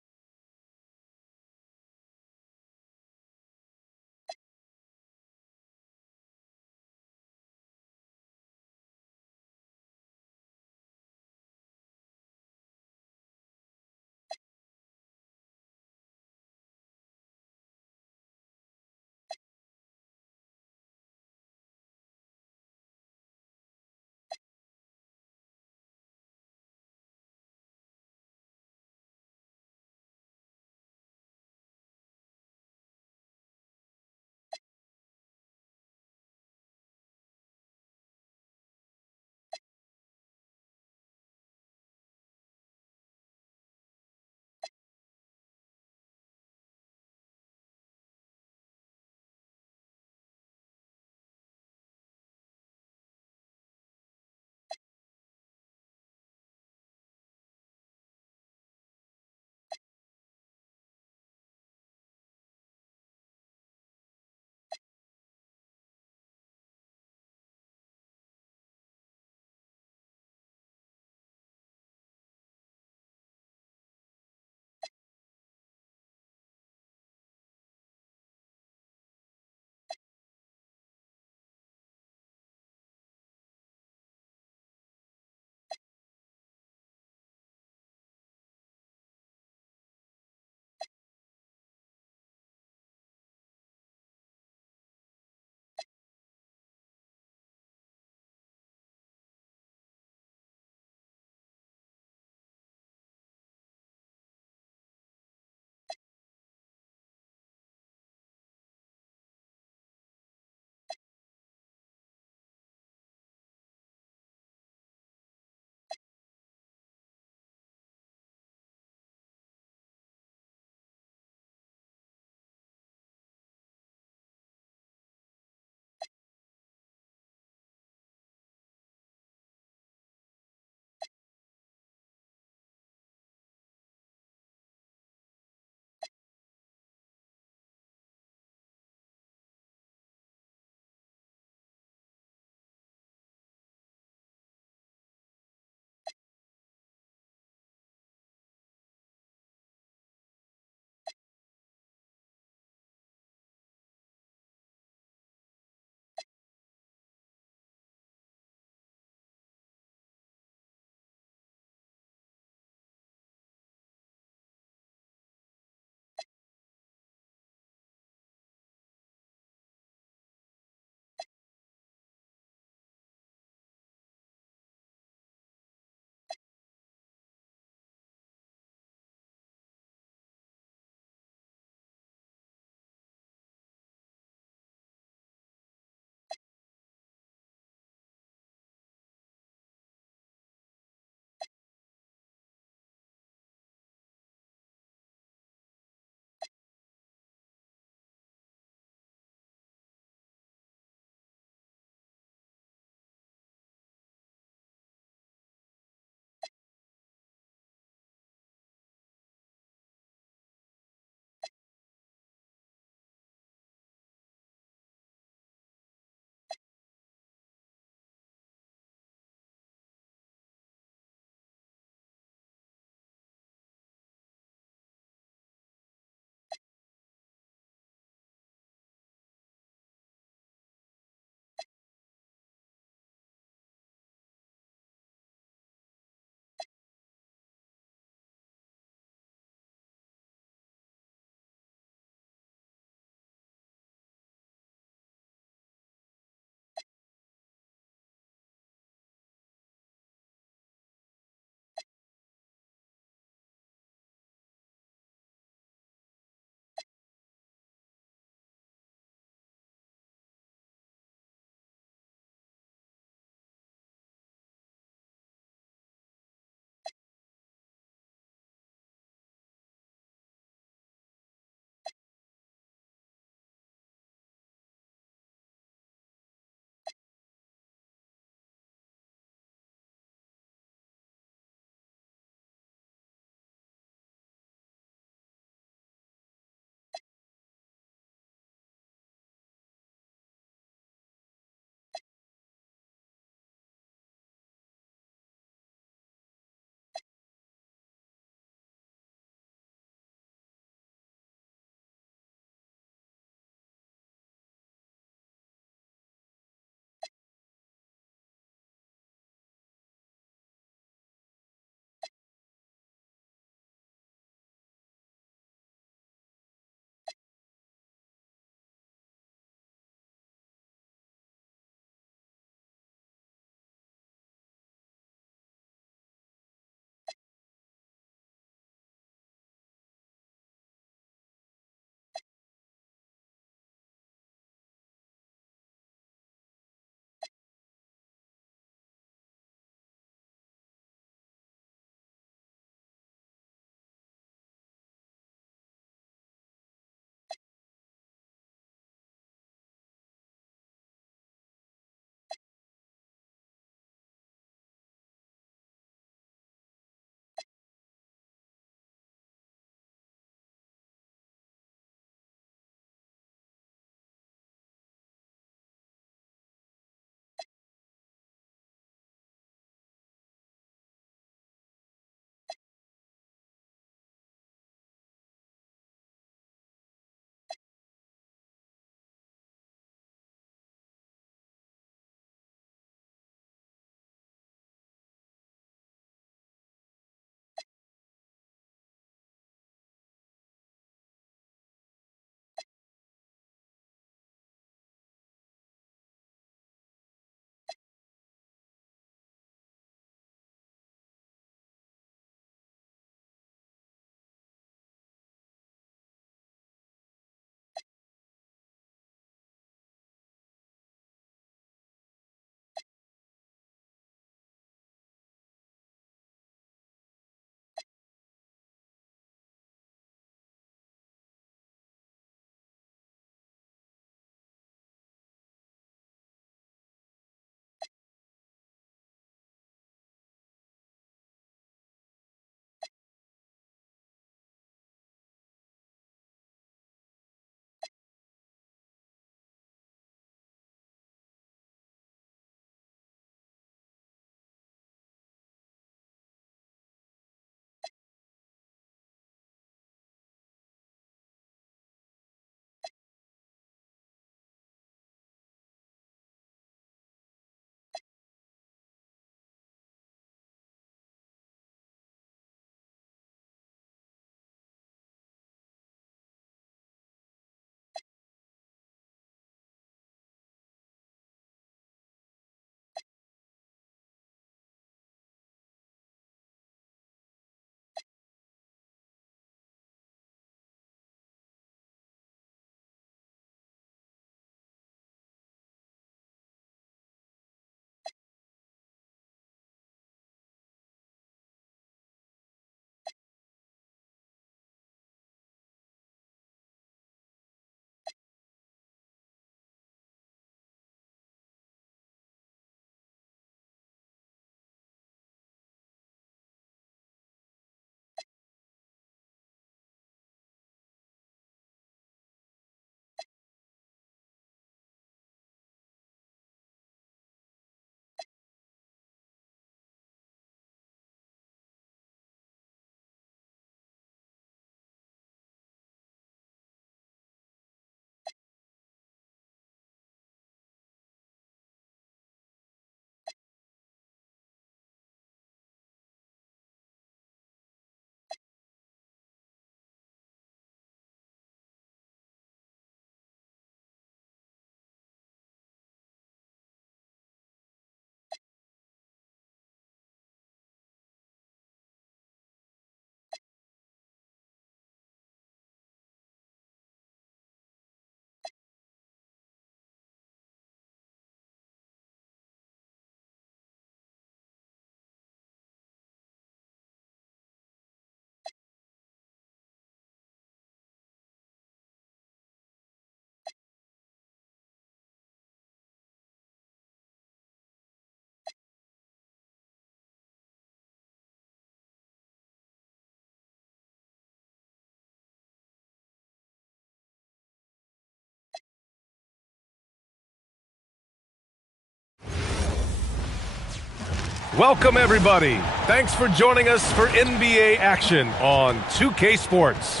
Welcome, everybody. Thanks for joining us for NBA action on 2K Sports.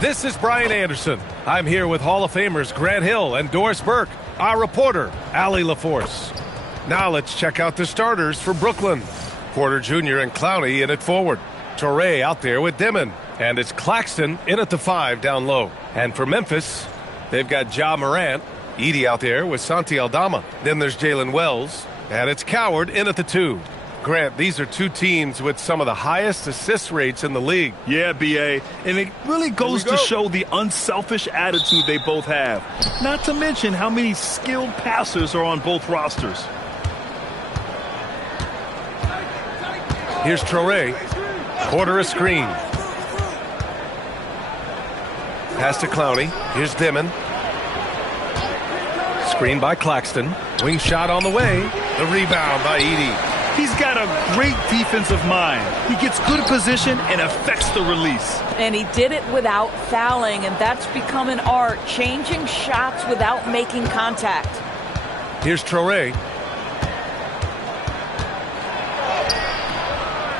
This is Brian Anderson. I'm here with Hall of Famers Grant Hill and Doris Burke, our reporter, Allie LaForce. Now let's check out the starters for Brooklyn. Porter Jr. and Clowney in at forward. Toure out there with Dimon. And it's Claxton in at the 5 down low. And for Memphis, they've got Ja Morant. Edey out there with Santi Aldama. Then there's Jalen Wells. And it's Coward in at the 2. Grant, these are two teams with some of the highest assist rates in the league. Yeah, B.A., and it really goes to show the unselfish attitude they both have. Not to mention how many skilled passers are on both rosters. Here's Toure. Porter a screen. Pass to Clowney. Here's Dimon. Screen by Claxton. Wing shot on the way. The rebound by Edey. He's got a great defensive mind. He gets good position and affects the release. And he did it without fouling, and that's become an art, changing shots without making contact. Here's Toure.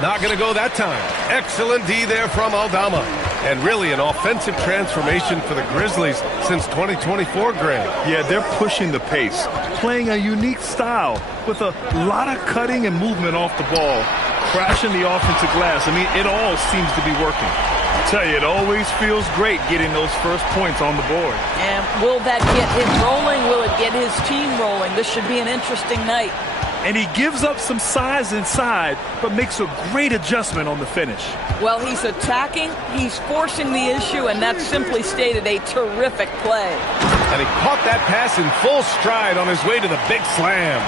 Not going to go that time. Excellent D there from Aldama. And really an offensive transformation for the Grizzlies since 2024, Grant. Yeah, they're pushing the pace, playing a unique style with a lot of cutting and movement off the ball, crashing the offensive glass. I mean, it all seems to be working. I tell you, it always feels great getting those first points on the board. And will that get him rolling? Will it get his team rolling? This should be an interesting night. And he gives up some size inside, but makes a great adjustment on the finish. Well, he's attacking, he's forcing the issue, and that's simply stated a terrific play. And he caught that pass in full stride on his way to the big slam.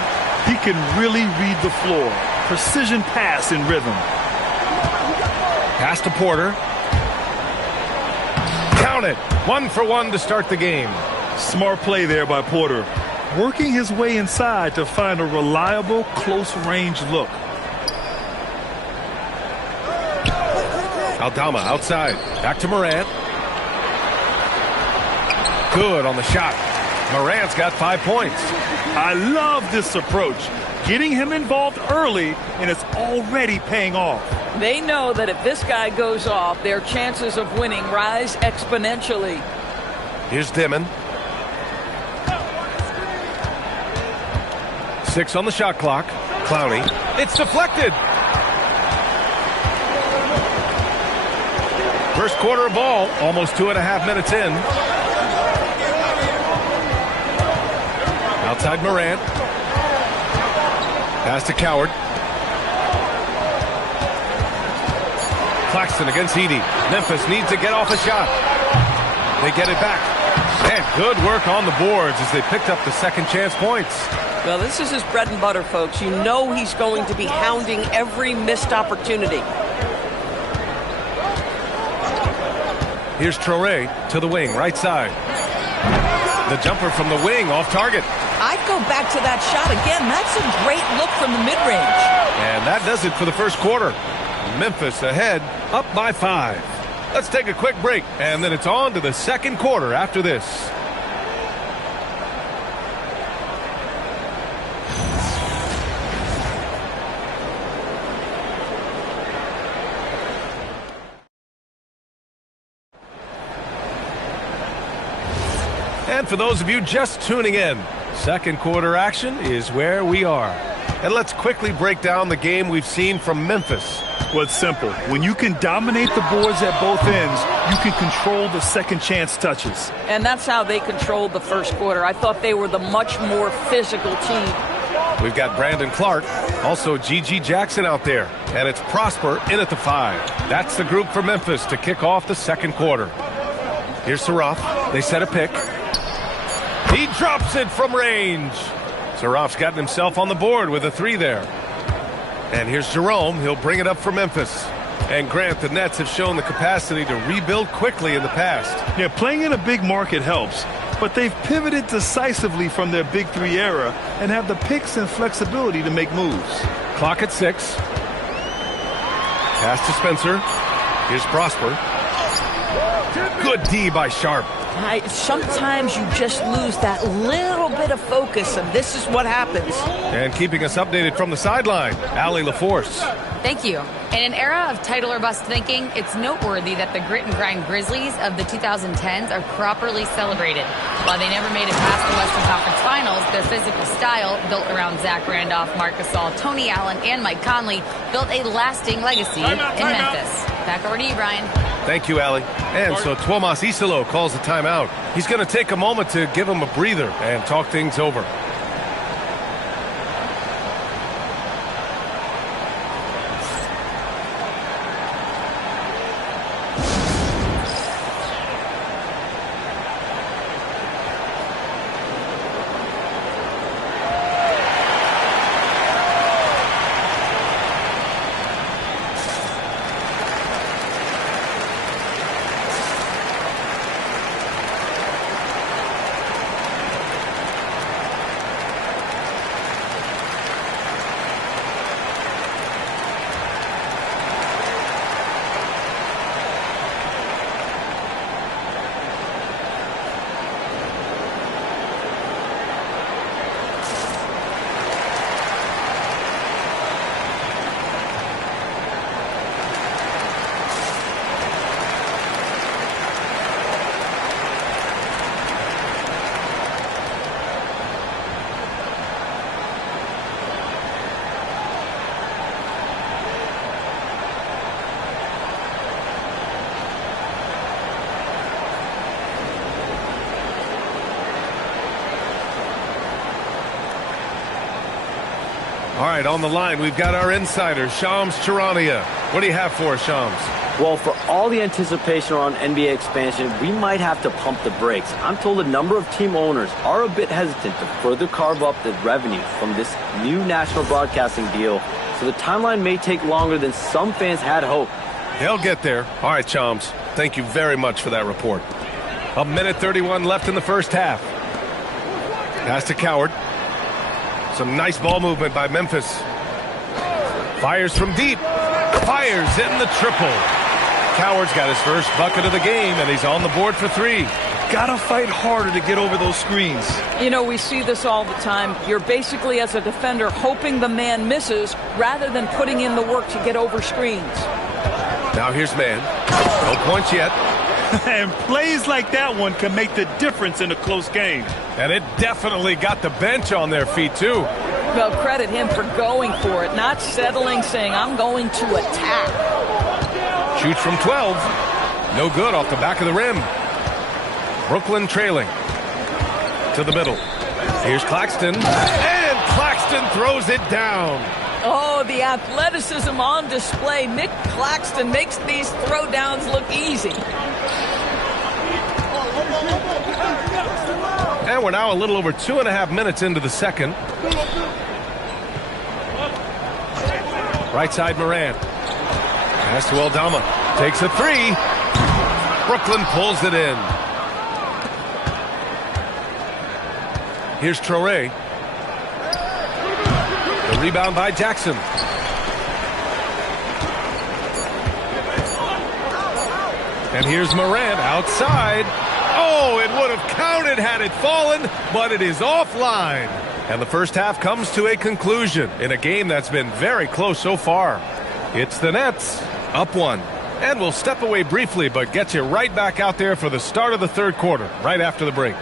He can really read the floor. Precision pass in rhythm. Pass to Porter. Count it. 1 for 1 to start the game. Smart play there by Porter. Working his way inside to find a reliable, close-range look. Aldama outside. Back to Morant. Good on the shot. Morant's got 5 points. I love this approach. Getting him involved early, and it's already paying off. They know that if this guy goes off, their chances of winning rise exponentially. Here's Dimon. 6 on the shot clock. Clowney. It's deflected. First quarter of ball, almost 2.5 minutes in. Outside Morant. Pass to Coward. Claxton against Edey. Memphis needs to get off a shot. They get it back. And good work on the boards as they picked up the second chance points. Well, this is his bread and butter, folks. You know he's going to be hounding every missed opportunity. Here's Toure to the wing, right side. The jumper from the wing off target. I'd go back to that shot again. That's a great look from the mid-range. And that does it for the first quarter. Memphis ahead, up by 5. Let's take a quick break, and then it's on to the second quarter after this. And for those of you just tuning in, second quarter action is where we are. And let's quickly break down the game we've seen from Memphis. Well, it's simple. When you can dominate the boards at both ends, you can control the second chance touches. And that's how they controlled the first quarter. I thought they were the much more physical team. We've got Brandon Clark, also G.G. Jackson out there. And it's Prosper in at the 5. That's the group for Memphis to kick off the second quarter. Here's Saraf. They set a pick. He drops it from range. Saraf's gotten himself on the board with a 3 there. And here's Jerome. He'll bring it up for Memphis. And Grant, the Nets have shown the capacity to rebuild quickly in the past. Yeah, playing in a big market helps. But they've pivoted decisively from their Big 3 era and have the picks and flexibility to make moves. Clock at 6. Pass to Spencer. Here's Prosper. Good D by Sharp. Sometimes you just lose that little bit of focus, and this is what happens. And keeping us updated from the sideline, Allie LaForce. Thank you. In an era of title or bust thinking, it's noteworthy that the grit and grind Grizzlies of the 2010s are properly celebrated. While they never made it past the Western Conference Finals, their physical style, built around Zach Randolph, Marc Gasol, Tony Allen, and Mike Conley, built a lasting legacy in Memphis. Back over to you, Brian. Thank you, Allie. And so Tuomas Isalo calls the timeout. He's going to take a moment to give him a breather and talk things over. All right, on the line, we've got our insider, Shams Charania. What do you have for us, Shams? Well, for all the anticipation around NBA expansion, we might have to pump the brakes. I'm told a number of team owners are a bit hesitant to further carve up the revenue from this new national broadcasting deal, so the timeline may take longer than some fans had hoped. They'll get there. All right, Shams, thank you very much for that report. 1:31 left in the first half. Pass to Coward. Some nice ball movement by Memphis. Fires from deep. Fires in the triple. Coward's got his first bucket of the game, and he's on the board for three. Gotta fight harder to get over those screens. You know, we see this all the time. You're basically, as a defender, hoping the man misses rather than putting in the work to get over screens. Now here's man. No points yet. And plays like that one can make the difference in a close game. And it definitely got the bench on their feet, too. Well, credit him for going for it, not settling, saying, I'm going to attack. Shoots from 12. No good off the back of the rim. Brooklyn trailing. To the middle. Here's Claxton. And Claxton throws it down. Oh, the athleticism on display. Nick Claxton makes these throwdowns look easy. And we're now a little over 2.5 minutes into the second. Right side Moran. Pass to Aldama. Takes a three. Brooklyn pulls it in. Here's Traore. The rebound by Jackson. And here's Morant outside. Oh, it would have counted had it fallen, but it is offline. And the first half comes to a conclusion in a game that's been very close so far. It's the Nets, up one. And we'll step away briefly, but get you right back out there for the start of the third quarter, right after the break.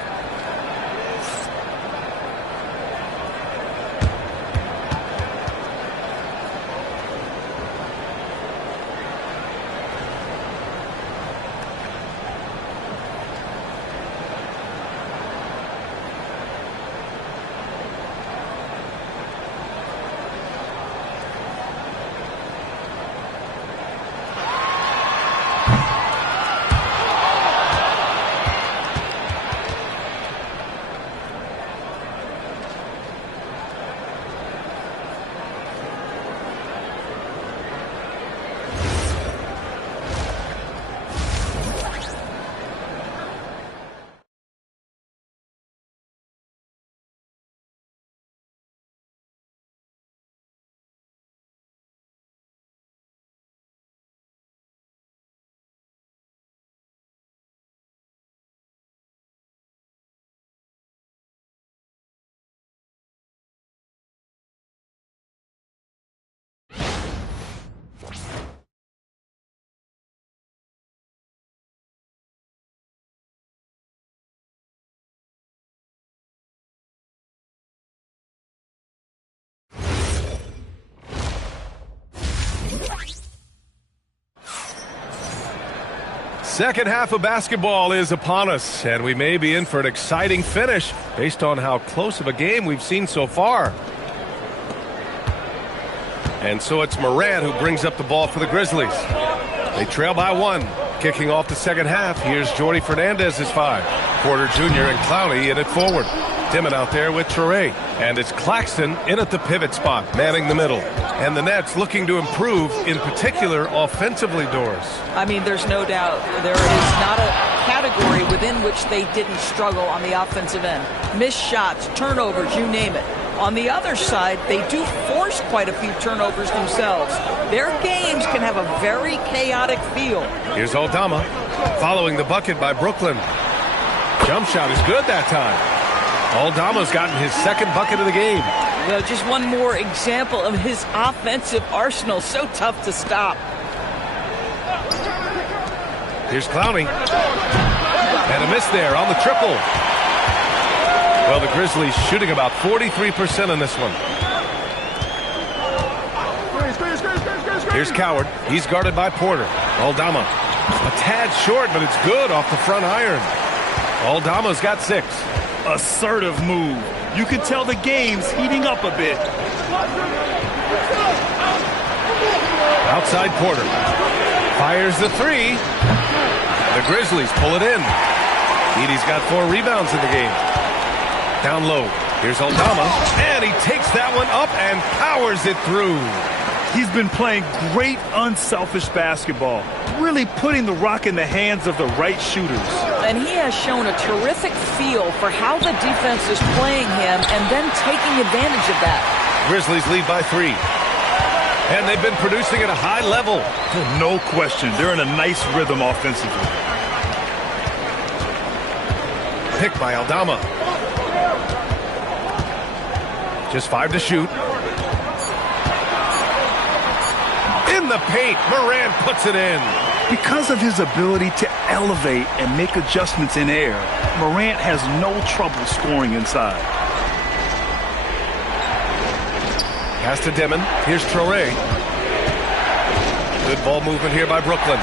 Second half of basketball is upon us, and we may be in for an exciting finish based on how close of a game we've seen so far. And so it's Morant who brings up the ball for the Grizzlies. They trail by 1. Kicking off the second half, here's Jordy Fernandez's 5. Porter Jr. and Clowney in it forward. Dimon out there with Traore. And it's Claxton in at the pivot spot, manning the middle. And the Nets looking to improve, in particular, offensively, Doris. I mean, there's no doubt there is not a category within which they didn't struggle on the offensive end. Missed shots, turnovers, you name it. On the other side, they do force quite a few turnovers themselves. Their games can have a very chaotic feel. Here's Aldama, following the bucket by Brooklyn. Jump shot is good that time. Aldama's gotten his second bucket of the game. Well, just one more example of his offensive arsenal. So tough to stop. Here's Clowney. And a miss there on the triple. Well, the Grizzlies shooting about 43% in this one. Here's Coward. He's guarded by Porter. Aldama. A tad short, but it's good off the front iron. Aldama's got 6. Assertive move. You can tell the game's heating up a bit. Outside Porter. Fires the 3. The Grizzlies pull it in. Edey's got 4 rebounds in the game. Down low. Here's Aldama. And he takes that one up and powers it through. He's been playing great unselfish basketball, really putting the rock in the hands of the right shooters. And he has shown a terrific feel for how the defense is playing him and then taking advantage of that. Grizzlies lead by 3. And they've been producing at a high level. No question. They're in a nice rhythm offensively. Pick by Aldama. Just 5 to shoot. In the paint, Morant puts it in. Because of his ability to elevate and make adjustments in air, Morant has no trouble scoring inside. Pass to Dimon. Here's Traore. Good ball movement here by Brooklyn.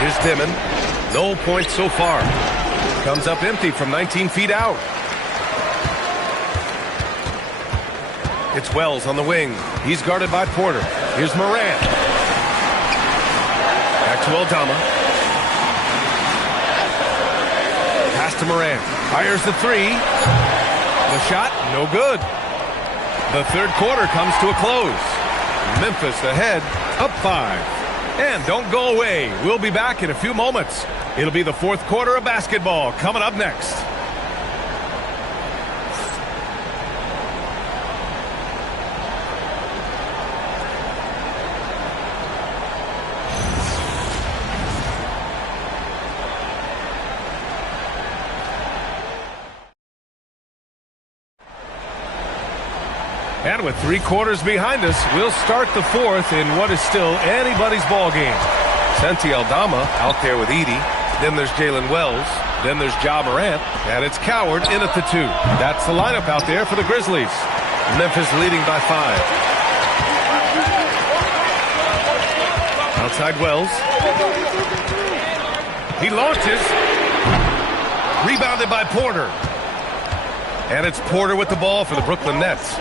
Here's Dimon. No points so far. Comes up empty from 19 feet out. It's Wells on the wing. He's guarded by Porter. Here's Morant. Back to Aldama. Pass to Morant. Fires the 3. The shot, no good. The third quarter comes to a close. Memphis ahead, up 5. And don't go away. We'll be back in a few moments. It'll be the fourth quarter of basketball coming up next. And with 3 quarters behind us, we'll start the fourth in what is still anybody's ball game. Santi Aldama out there with Edey. Then there's Jalen Wells. Then there's Ja Morant. And it's Coward in at the 2. That's the lineup out there for the Grizzlies. Memphis leading by 5. Outside Wells. He launches. Rebounded by Porter. And it's Porter with the ball for the Brooklyn Nets.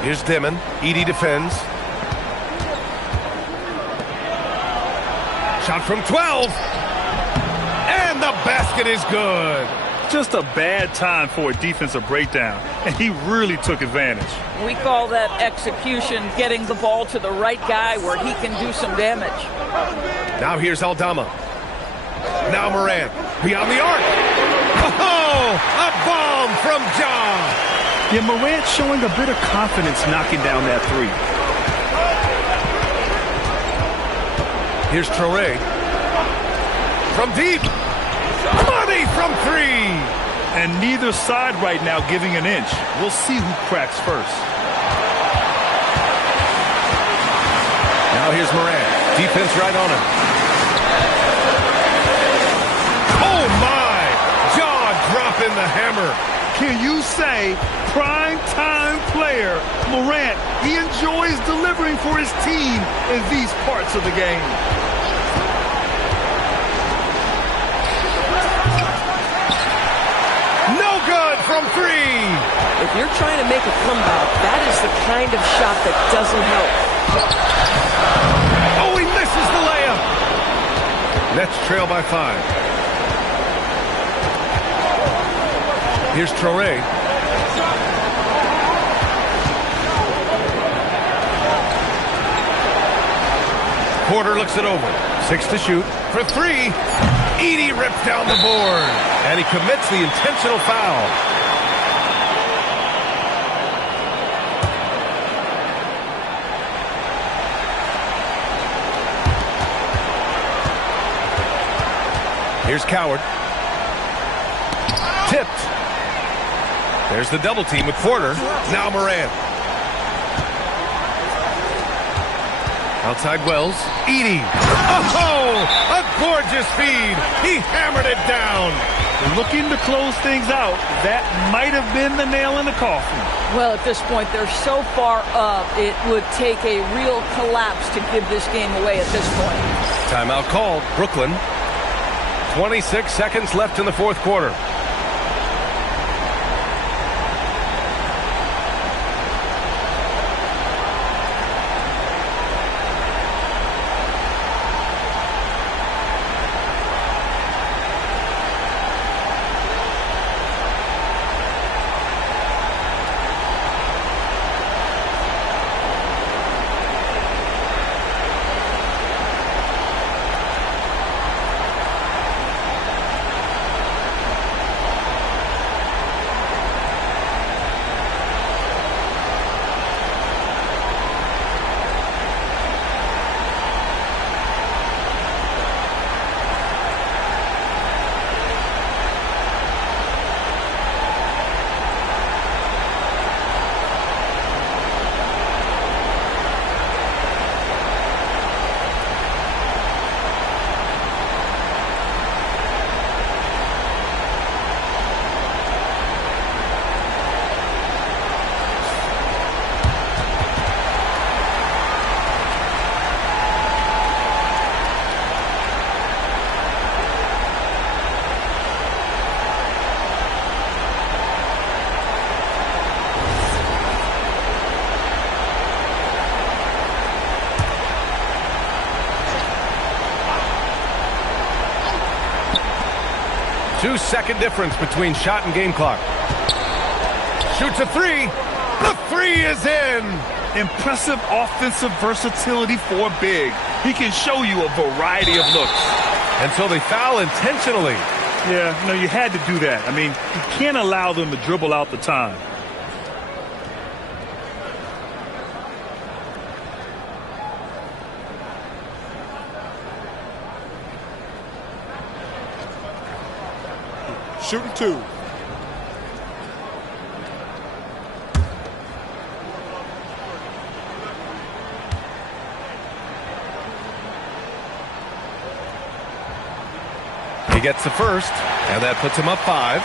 Here's Dimon. Edey defends. Shot from 12. And the basket is good. Just a bad time for a defensive breakdown, and he really took advantage. We call that execution, getting the ball to the right guy where he can do some damage. Now here's Aldama. Now Morant. Beyond the arc. Oh, a bomb from Ja. Yeah, Morant showing a bit of confidence knocking down that 3. Here's Traore. From deep. Money from 3. And neither side right now giving an inch. We'll see who cracks first. Now here's Morant. Defense right on him. Oh, my. Jaw dropping the hammer. can you say prime time player Morant? He enjoys delivering for his team in these parts of the game. No good from three. If you're trying to make a comeback, that is the kind of shot that doesn't help. Oh, he misses the layup. Nets trail by 5. Here's Traoré. Porter looks it over. 6 to shoot. For 3. Edey rips down the board. And he commits the intentional foul. Here's Coward. Tipped. There's the double team with Porter. Now Morant. Outside Wells. Edey. Oh, a gorgeous feed. He hammered it down. Looking to close things out. That might have been the nail in the coffin. Well, at this point, they're so far up, it would take a real collapse to give this game away at this point. Timeout called. Brooklyn. 26 seconds left in the fourth quarter. Two-second difference between shot and game clock. Shoots a 3. The 3 is in. Impressive offensive versatility for a big. He can show you a variety of looks. Until they foul intentionally. Yeah, you had to do that. I mean, you can't allow them to dribble out the time. Shooting 2. He gets the first, and that puts him up 5.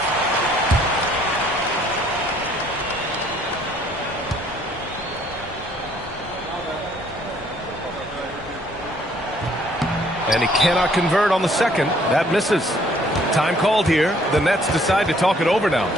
And he cannot convert on the second. That misses. Time called here. The Nets decide to talk it over now.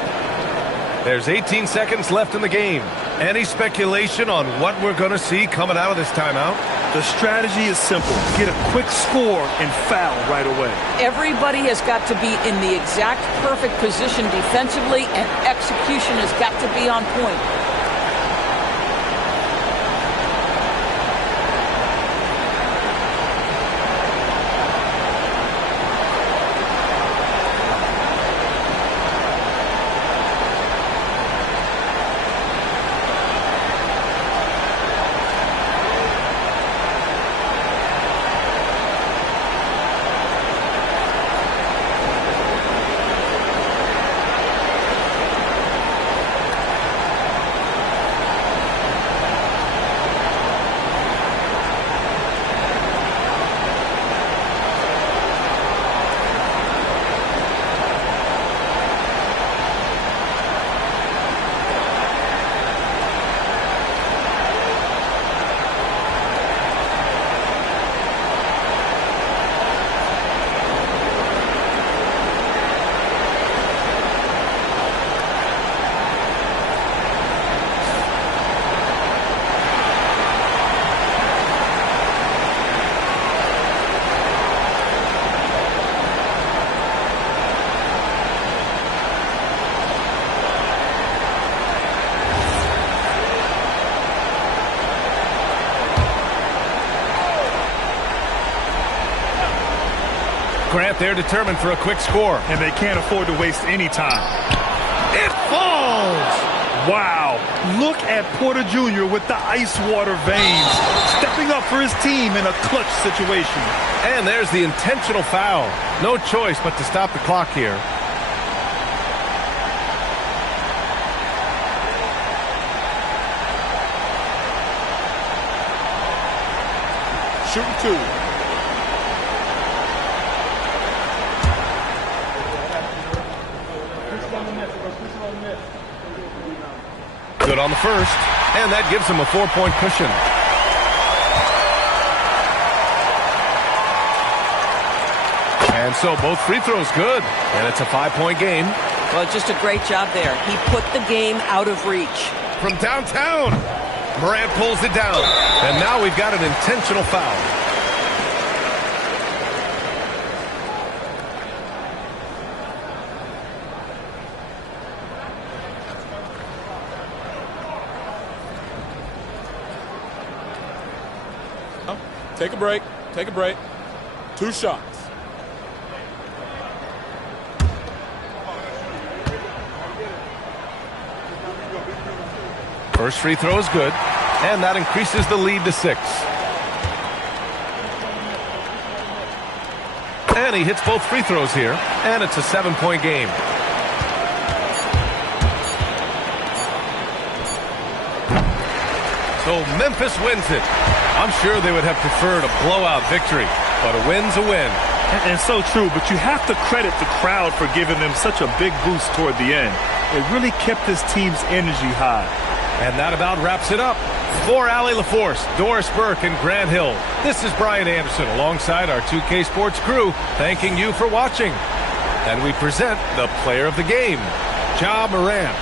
There's 18 seconds left in the game. Any speculation on what we're going to see coming out of this timeout? The strategy is simple. Get a quick score and foul right away. Everybody has got to be in the exact perfect position defensively, and execution has got to be on point. Grant, they're determined for a quick score. And they can't afford to waste any time. It falls! Wow. Look at Porter Jr. with the ice water veins, stepping up for his team in a clutch situation. And there's the intentional foul. No choice but to stop the clock here. Shooting 2. Good on the first, and that gives him a 4-point cushion. And so both free throws good, and it's a 5-point game. Well, just a great job there. He put the game out of reach. From downtown, Morant pulls it down, and now we've got an intentional foul. Take a break. Take a break. 2 shots. First free throw is good, and that increases the lead to 6. And he hits both free throws here, and it's a 7-point game. So Memphis wins it. I'm sure they would have preferred a blowout victory, but a win's a win. And so true, but you have to credit the crowd for giving them such a big boost toward the end. It really kept this team's energy high. And that about wraps it up. For Allie LaForce, Doris Burke, and Grant Hill, this is Brian Anderson alongside our 2K Sports crew, thanking you for watching. And we present the player of the game, Ja Morant.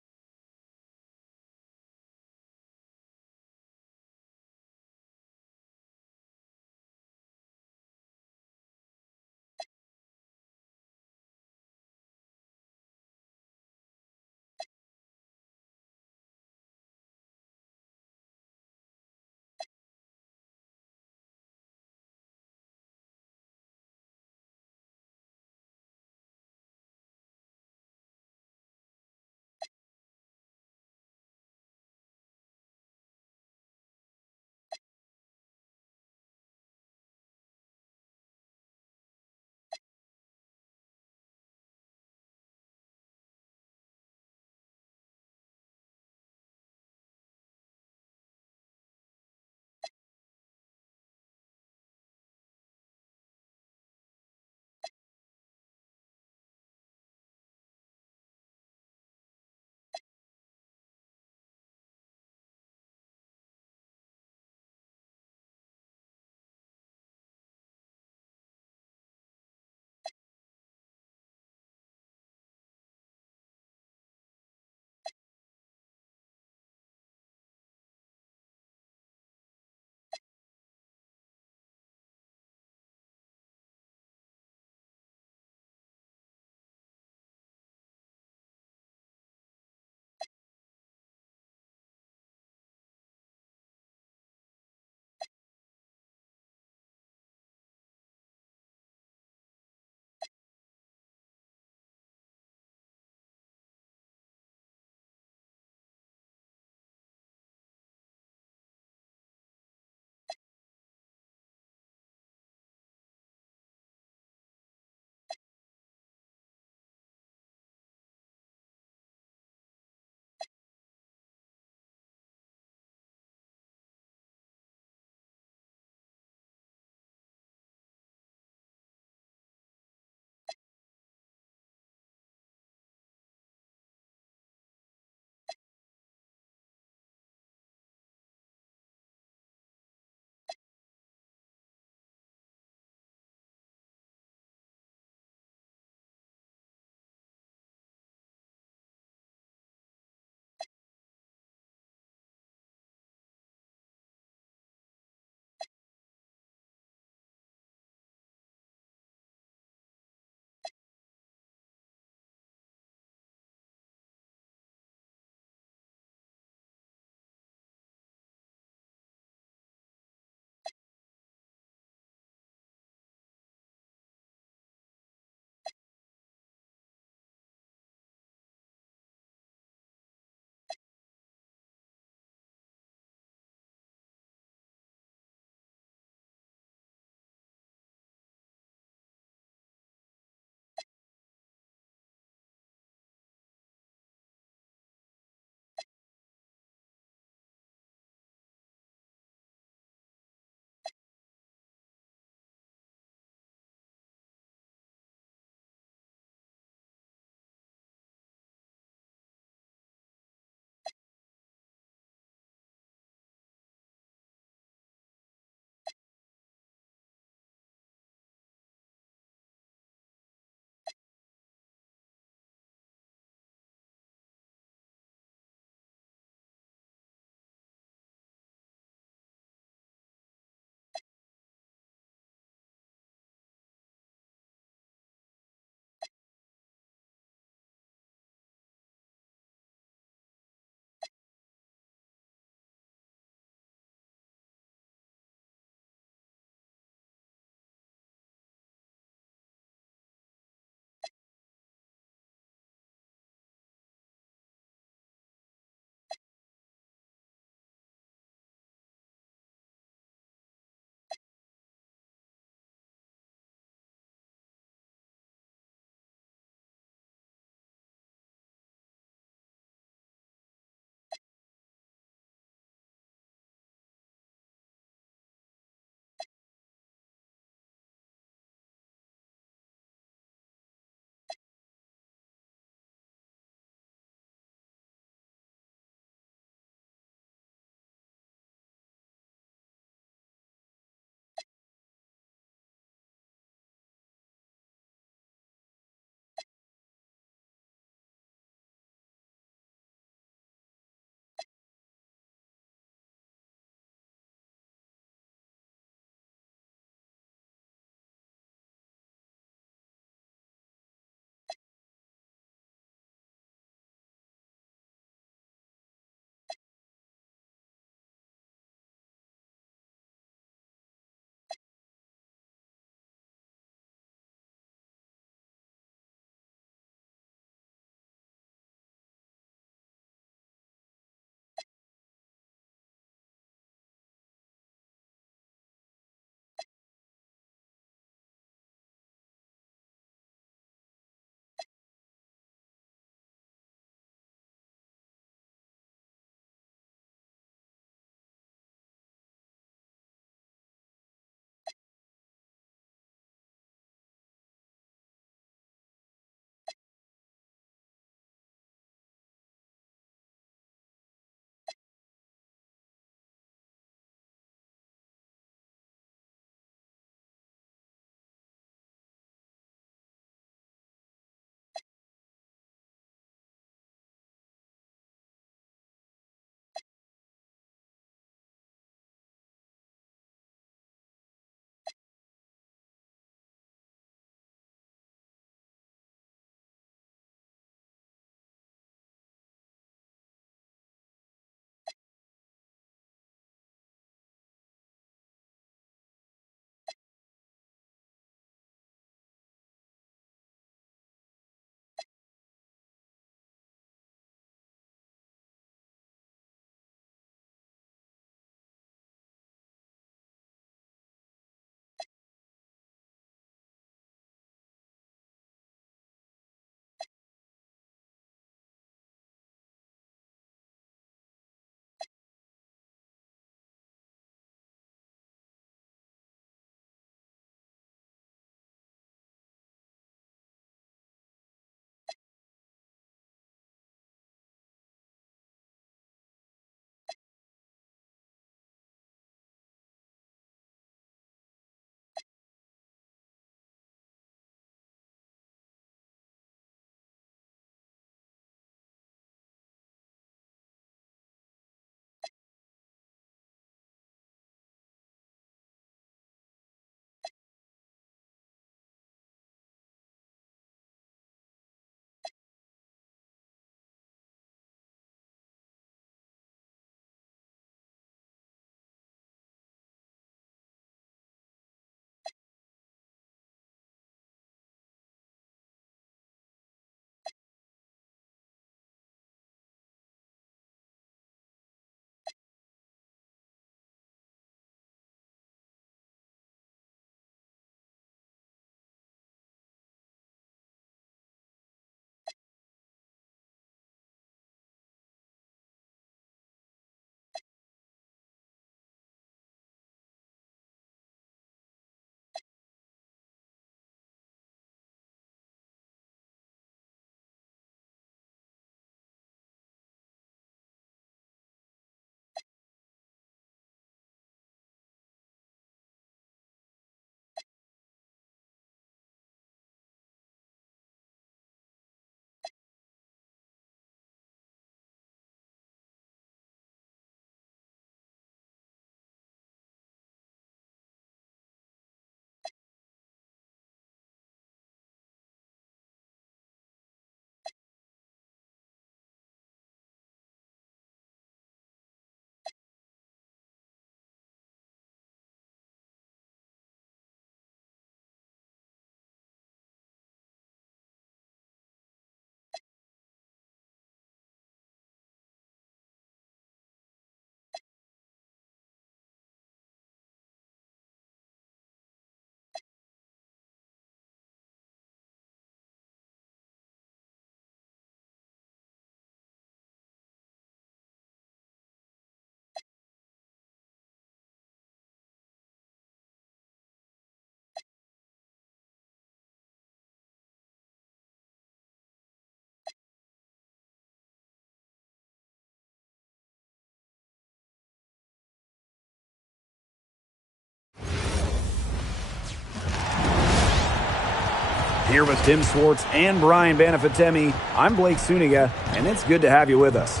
Here with Tim Swartz and Brian Banafitemi, I'm Blake Suniga, and it's good to have you with us.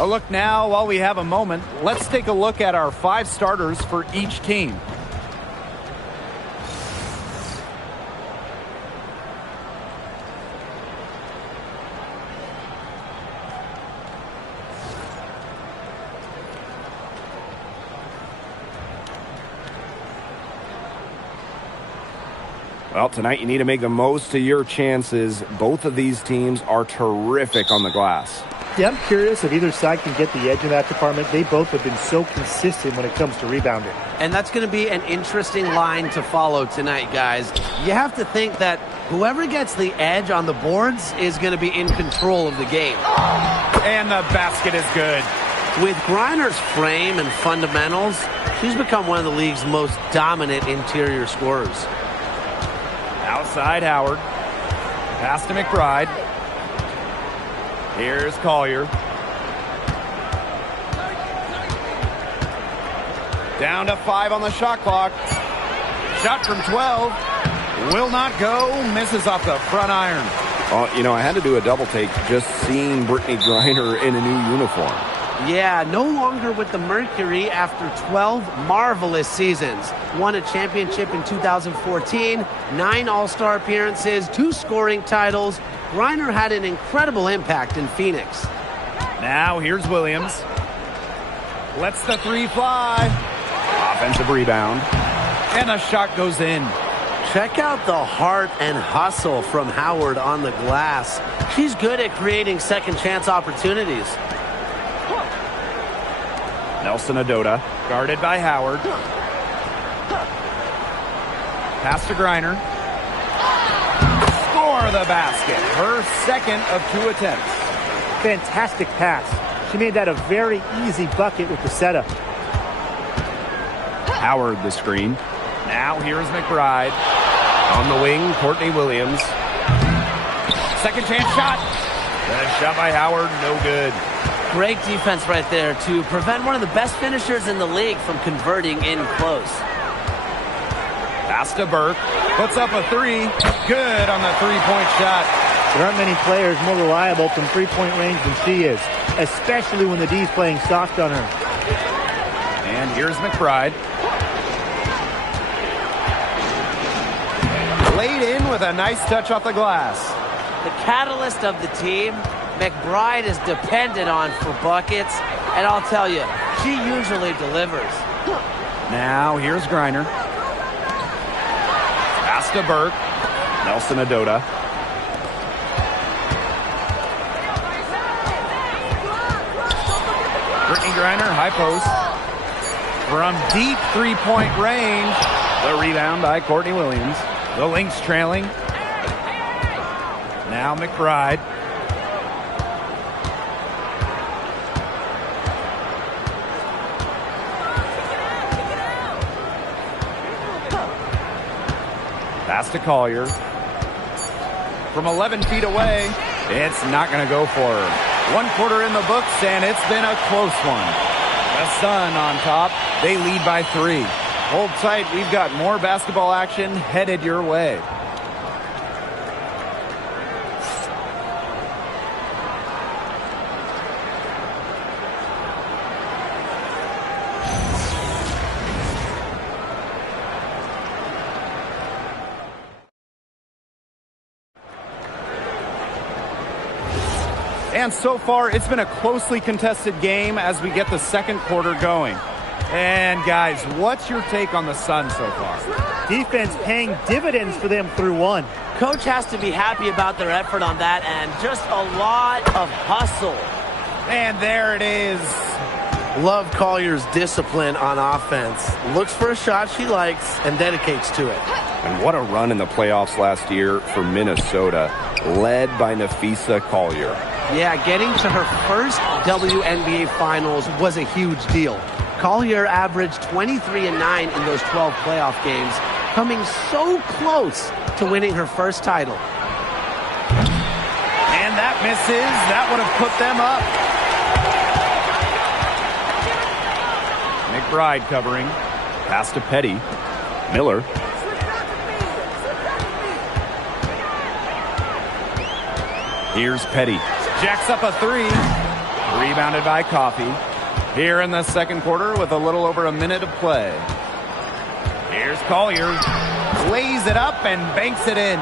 A look now, while we have a moment, let's take a look at our 5 starters for each team. Well, tonight you need to make the most of your chances. Both of these teams are terrific on the glass. Yeah, I'm curious if either side can get the edge in that department. They both have been so consistent when it comes to rebounding. And that's going to be an interesting line to follow tonight, guys. You have to think that whoever gets the edge on the boards is going to be in control of the game. And the basket is good. With Griner's frame and fundamentals, she's become one of the league's most dominant interior scorers. Outside Howard. Pass to McBride. Here's Collier. Down to 5 on the shot clock. Shot from 12. Will not go. Misses off the front iron. You know, I had to do a double take just seeing Brittany Griner in a new uniform. Yeah, no longer with the Mercury after 12 marvelous seasons. Won a championship in 2014, 9 All-Star appearances, 2 scoring titles. Griner had an incredible impact in Phoenix. Now here's Williams. Lets the 3 fly. Offensive rebound. And a shot goes in. Check out the heart and hustle from Howard on the glass. She's good at creating second chance opportunities. Nelson Adota. Guarded by Howard. Pass to Griner. Score the basket. Her second of 2 attempts. Fantastic pass. She made that a very easy bucket with the setup. Howard the screen. Now here's McBride. On the wing, Courtney Williams. Second chance shot. The shot by Howard, no good. Great defense right there to prevent one of the best finishers in the league from converting in close. Pass to Burke. Puts up a 3. Good on the 3-point shot. There aren't many players more reliable from 3-point range than she is, especially when the D's playing soft on her. And here's McBride. Laid in with a nice touch off the glass. The catalyst of the team, McBride is dependent on for buckets, and I'll tell you, she usually delivers. Now here's Griner. Pass to Burke. Nelson Adota. Brittany Griner, high post. From deep 3-point range. The rebound by Courtney Williams. The Lynx trailing. Now McBride. Pass to Collier. From 11 feet away, it's not going to go for her. 1 quarter in the books, and it's been a close one. The Sun on top. They lead by 3. Hold tight. We've got more basketball action headed your way. And so far, it's been a closely contested game as we get the second quarter going. And guys, what's your take on the Sun so far? Defense paying dividends for them through 1. Coach has to be happy about their effort on that and just a lot of hustle. And there it is. Love Collier's discipline on offense. Looks for a shot she likes and dedicates to it. And what a run in the playoffs last year for Minnesota, led by Nafisa Collier. Yeah, getting to her first WNBA Finals was a huge deal. Collier averaged 23 and 9 in those 12 playoff games, coming so close to winning her first title. And that misses. That would have put them up. McBride covering. Pass to Petty. Miller. Here's Petty. Jacks up a three. Rebounded by Coffey. Here in the second quarter with a little over a minute to play. Here's Collier. Lays it up and banks it in.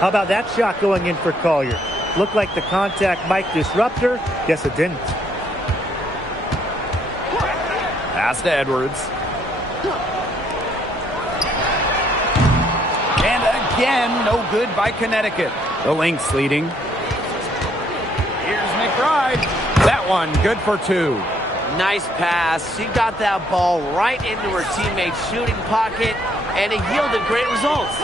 How about that shot going in for Collier? Looked like the contact might disrupt her. Guess it didn't. Pass to Edwards. And again, no good by Connecticut. The Lynx leading. Here's McBride. That one good for two. Nice pass. She got that ball right into her teammate's shooting pocket, and it yielded great results.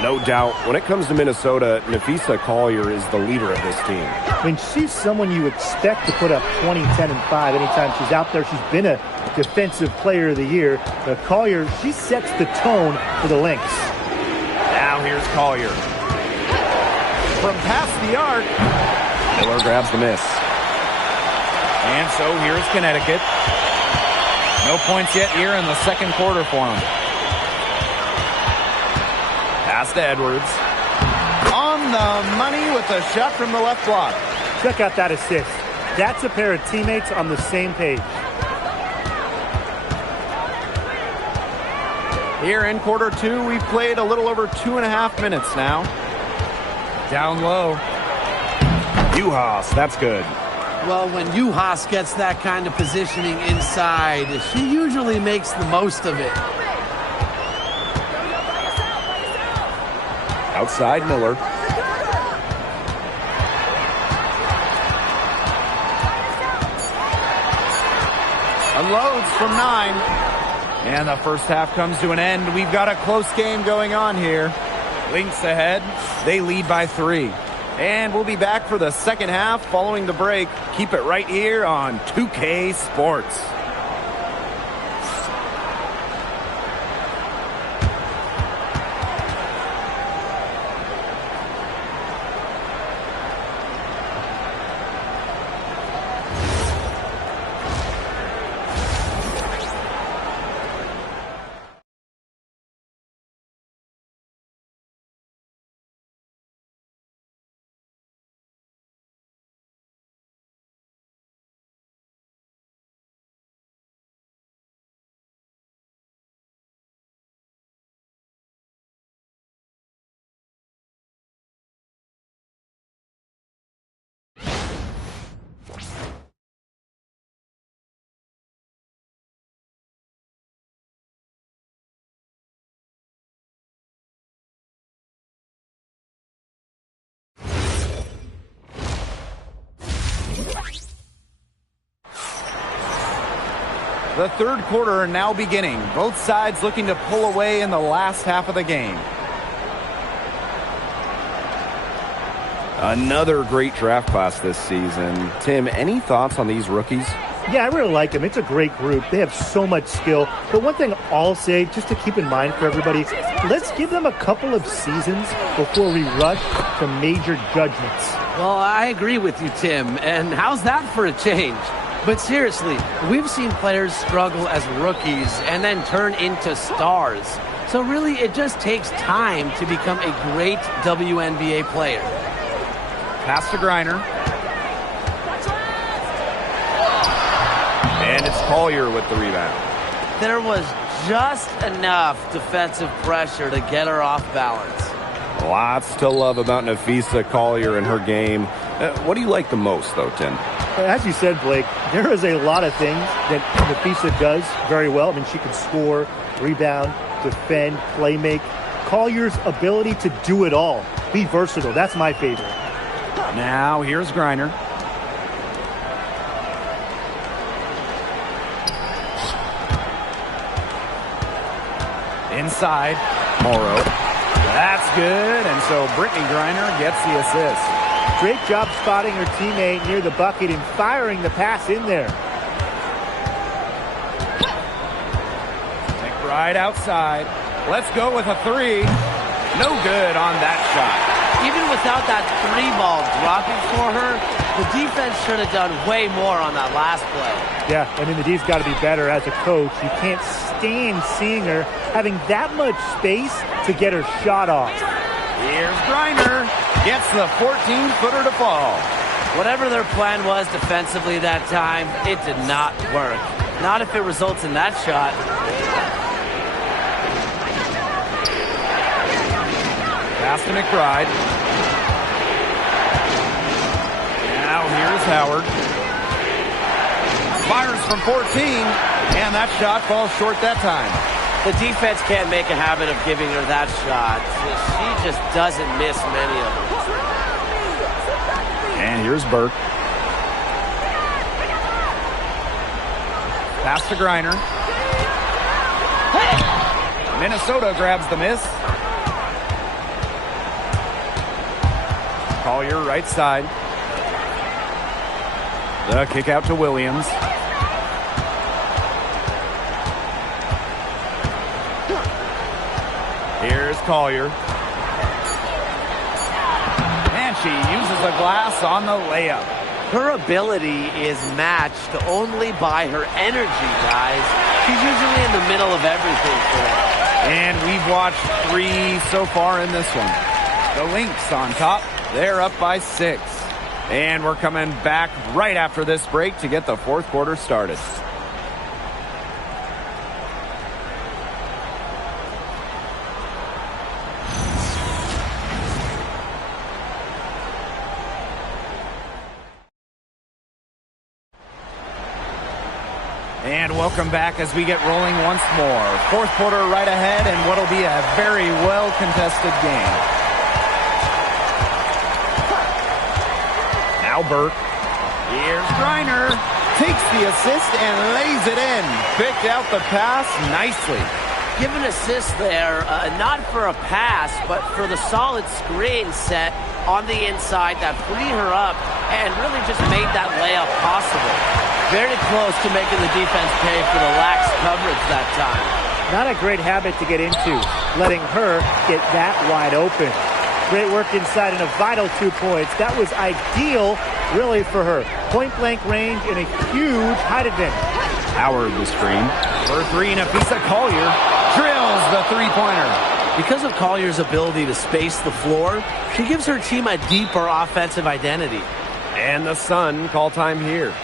No doubt. When it comes to Minnesota, Nafisa Collier is the leader of this team. I mean, she's someone you expect to put up 20, 10, and 5 anytime she's out there. She's been a defensive player of the year. Collier, she sets the tone for the Lynx. Now here's Collier. From past the arc. Miller grabs the miss. And so here's Connecticut. No points yet here in the second quarter for them. Pass to Edwards. On the money with a shot from the left block. Check out that assist. That's a pair of teammates on the same page. Here in quarter two, we've played a little over 2.5 minutes now. Down low. Uhas, that's good. Well, when Uhas gets that kind of positioning inside, she usually makes the most of it. Outside Miller. Unloads from 9. And the first half comes to an end. We've got a close game going on here. Lynx ahead. They lead by 3. And we'll be back for the second half following the break. Keep it right here on 2K Sports. The third quarter now beginning. Both sides looking to pull away in the last half of the game. Another great draft class this season. Tim, any thoughts on these rookies? Yeah, I really like them. It's a great group. They have so much skill. But one thing I'll say, just to keep in mind for everybody, let's give them a couple of seasons before we rush to major judgments. Well, I agree with you, Tim. And how's that for a change? But seriously, we've seen players struggle as rookies and then turn into stars. So really, it just takes time to become a great WNBA player. Pass to Griner. And it's Collier with the rebound. There was just enough defensive pressure to get her off balance. Lots to love about Nafisa Collier and her game. What do you like the most, though, Tim? As you said, Blake, there is a lot of things that Nafisa does very well. I mean, she can score, rebound, defend, play make. Collier's ability to do it all, be versatile, that's my favorite. Now here's Griner. Inside. Morrow. That's good, and so Brittany Griner gets the assist. Great job spotting her teammate near the bucket and firing the pass in there. Even without that three ball dropping for her, the defense should have done way more on that last play. Yeah, I mean, the D's got to be better as a coach. You can't stand seeing her having that much space to get her shot off. Here's Griner. Gets the 14-footer to fall. Whatever their plan was defensively that time, it did not work. Not if it results in that shot. Pass to McBride. Now here's Howard. Fires from 14, and that shot falls short that time. The defense can't make a habit of giving her that shot. She just doesn't miss many of them. And here's Burke. Pass to Griner. Minnesota grabs the miss. Collier right side. The kick out to Williams. Here's Collier. And she uses the glass on the layup. Her ability is matched only by her energy, guys. She's usually in the middle of everything for them. And we've watched 3 so far in this one. The Lynx on top. They're up by 6. And we're coming back right after this break to get the fourth quarter started. And welcome back as we get rolling once more. Fourth quarter right ahead, and what'll be a very well-contested game. Now Burke. Here's Griner. Takes the assist and lays it in. Picked out the pass nicely. Give an assist there, not for a pass, but for the solid screen set on the inside that freed her up and really just made that layup possible. Very close to making the defense pay for the lax coverage that time. Not a great habit to get into, letting her get that wide open. Great work inside and a vital 2 points. That was ideal, really, for her. Point-blank range and a huge height advantage. Howard the screen. For 3, Nafisa Collier drills the three-pointer. Because of Collier's ability to space the floor, she gives her team a deeper offensive identity. And the Sun call time here.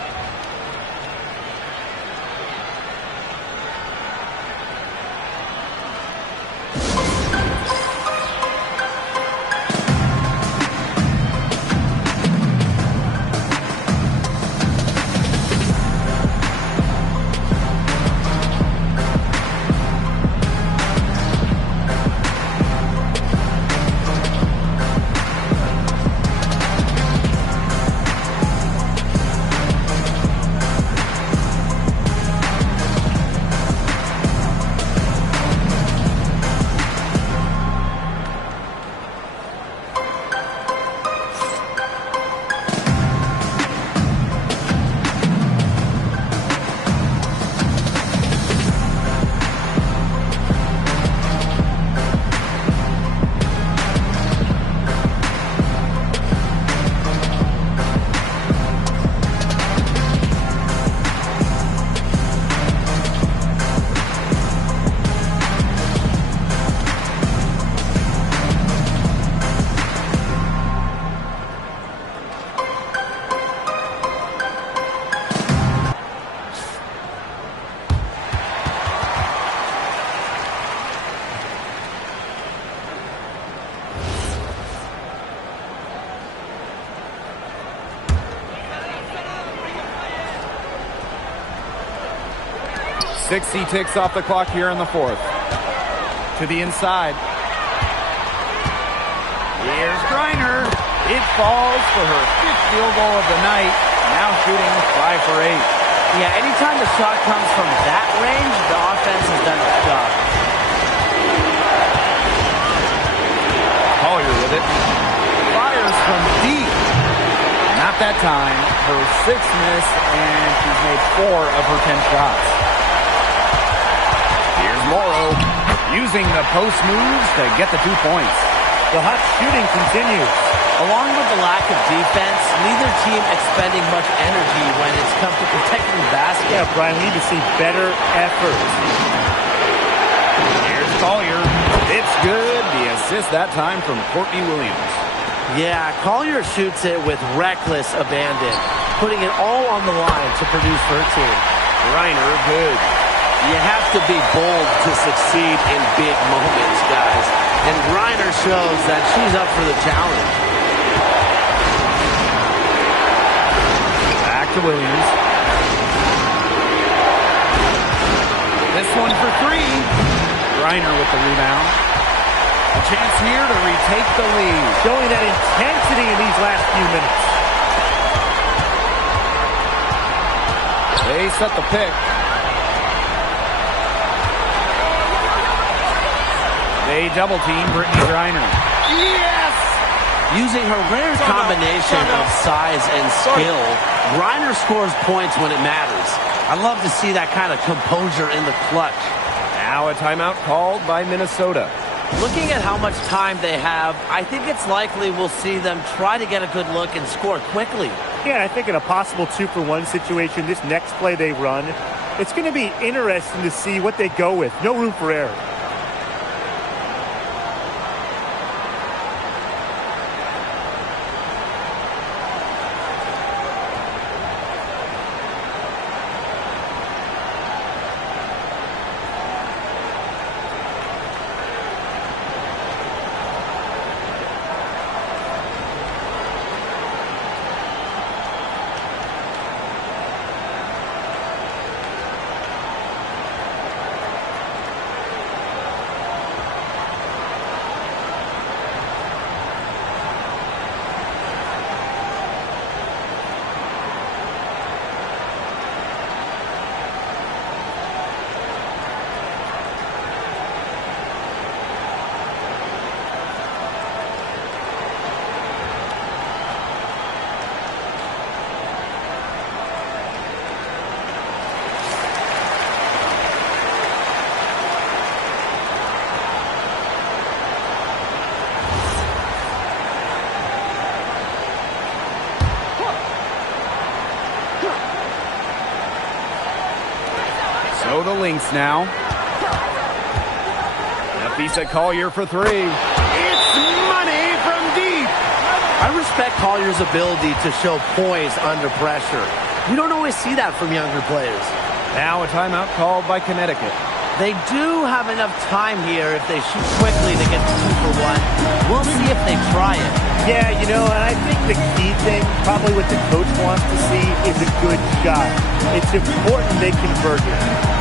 .60 ticks off the clock here in the fourth. To the inside. Here's Griner. It falls for her 5th field goal of the night. Now shooting 5 for 8. Yeah, anytime the shot comes from that range, the offense has done its job. Collier with it. Fires from deep. Not that time. Her 6th miss, and she's made 4 of her 10 shots. Here's Morrow using the post moves to get the 2 points. The hot shooting continues. Along with the lack of defense, neither team expending much energy when it's come to protecting the basket. Yeah, Brian, we need to see better effort. Here's Collier. It's good. The assist that time from Courtney Williams. Yeah, Collier shoots it with reckless abandon, putting it all on the line to produce for her team. Reiner, good. You have to be bold to succeed in big moments, guys. And Reiner shows that she's up for the challenge. Back to Williams. This one for three. Reiner with the rebound. A chance here to retake the lead. Showing that intensity in these last few minutes. They set the pick. They double team Brittany Griner. Yes! Using her rare combination of size and skill, Griner scores points when it matters. I love to see that kind of composure in the clutch. Now a timeout called by Minnesota. Looking at how much time they have, I think it's likely we'll see them try to get a good look and score quickly. Yeah, I think in a possible 2-for-1 situation, this next play they run, it's going to be interesting to see what they go with. No room for error. So the Lynx now. Nafisa Collier for three. It's money from deep. I respect Collier's ability to show poise under pressure. We don't always see that from younger players. Now a timeout called by Connecticut. They do have enough time here if they shoot quickly to get the 2-for-1. We'll see if they try it. Yeah, you know, and I think the key thing, probably what the coach wants to see, is a good shot. It's important they convert it.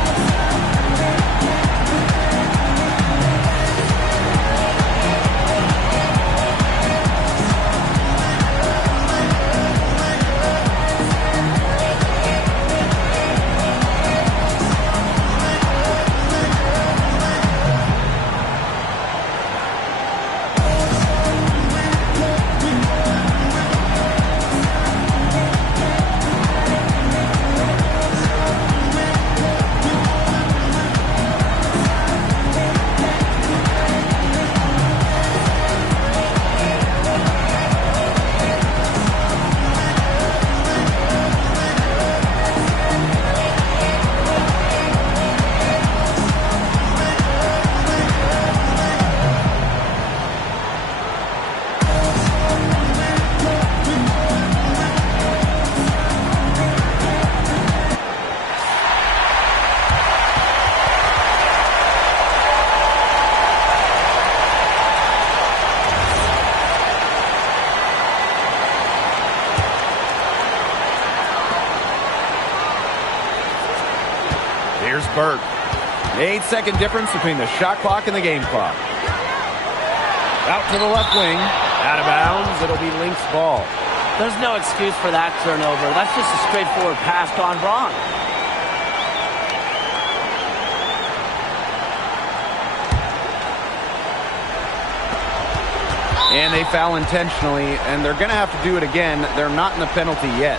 Here's Burke. The 8-second difference between the shot clock and the game clock. Out to the left wing. Out of bounds. It'll be Lynx ball. There's no excuse for that turnover. That's just a straightforward pass gone wrong. And they foul intentionally, and they're going to have to do it again. They're not in the penalty yet.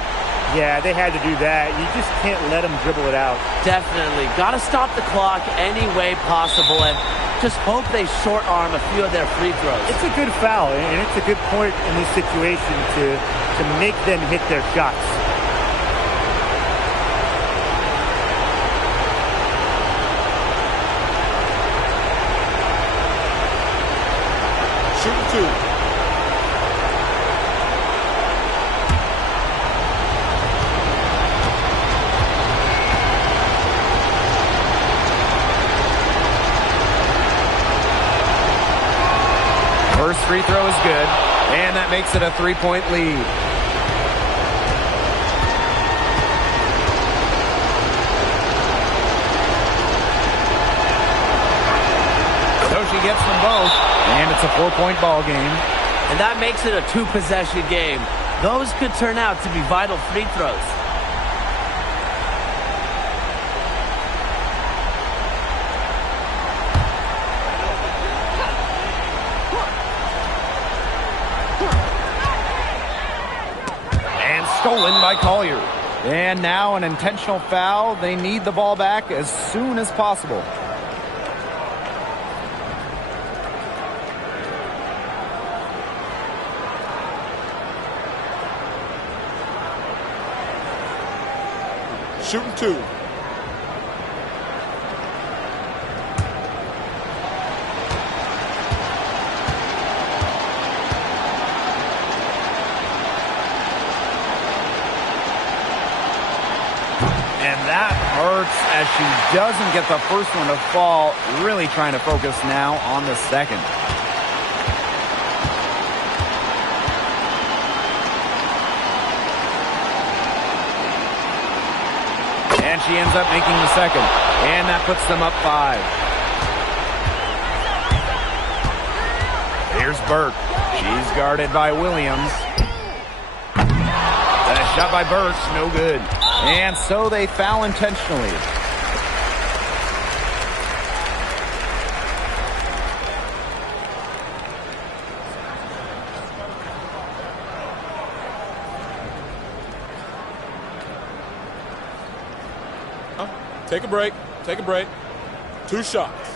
Yeah, they had to do that. You just can't let them dribble it out. Definitely. Got to stop the clock any way possible and just hope they short arm a few of their free throws. It's a good foul, and it's a good point in this situation to make them hit their shots. Shoot two. First free throw is good, and that makes it a 3-point lead. So she gets them both, and it's a 4-point ball game. And that makes it a 2-possession game. Those could turn out to be vital free throws. And stolen by Collier. And now an intentional foul. They need the ball back as soon as possible. Shooting 2. And that hurts as she doesn't get the first one to fall. Really trying to focus now on the second. And she ends up making the second. And that puts them up 5. Here's Burke. She's guarded by Williams. That shot by Burke, no good. And so they foul intentionally. Take a break. Take a break. 2 shots.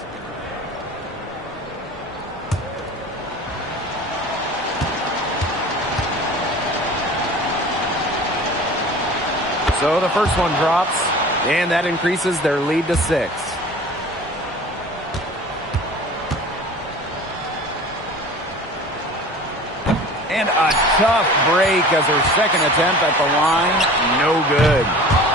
So the first one drops, and that increases their lead to 6. And a tough break as her second attempt at the line, no good.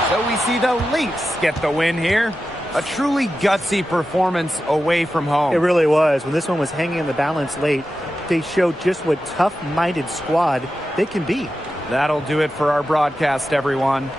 So we see the Lynx get the win here. A truly gutsy performance away from home. It really was. When this one was hanging in the balance late, they showed just what tough-minded squad they can be. That'll do it for our broadcast, everyone.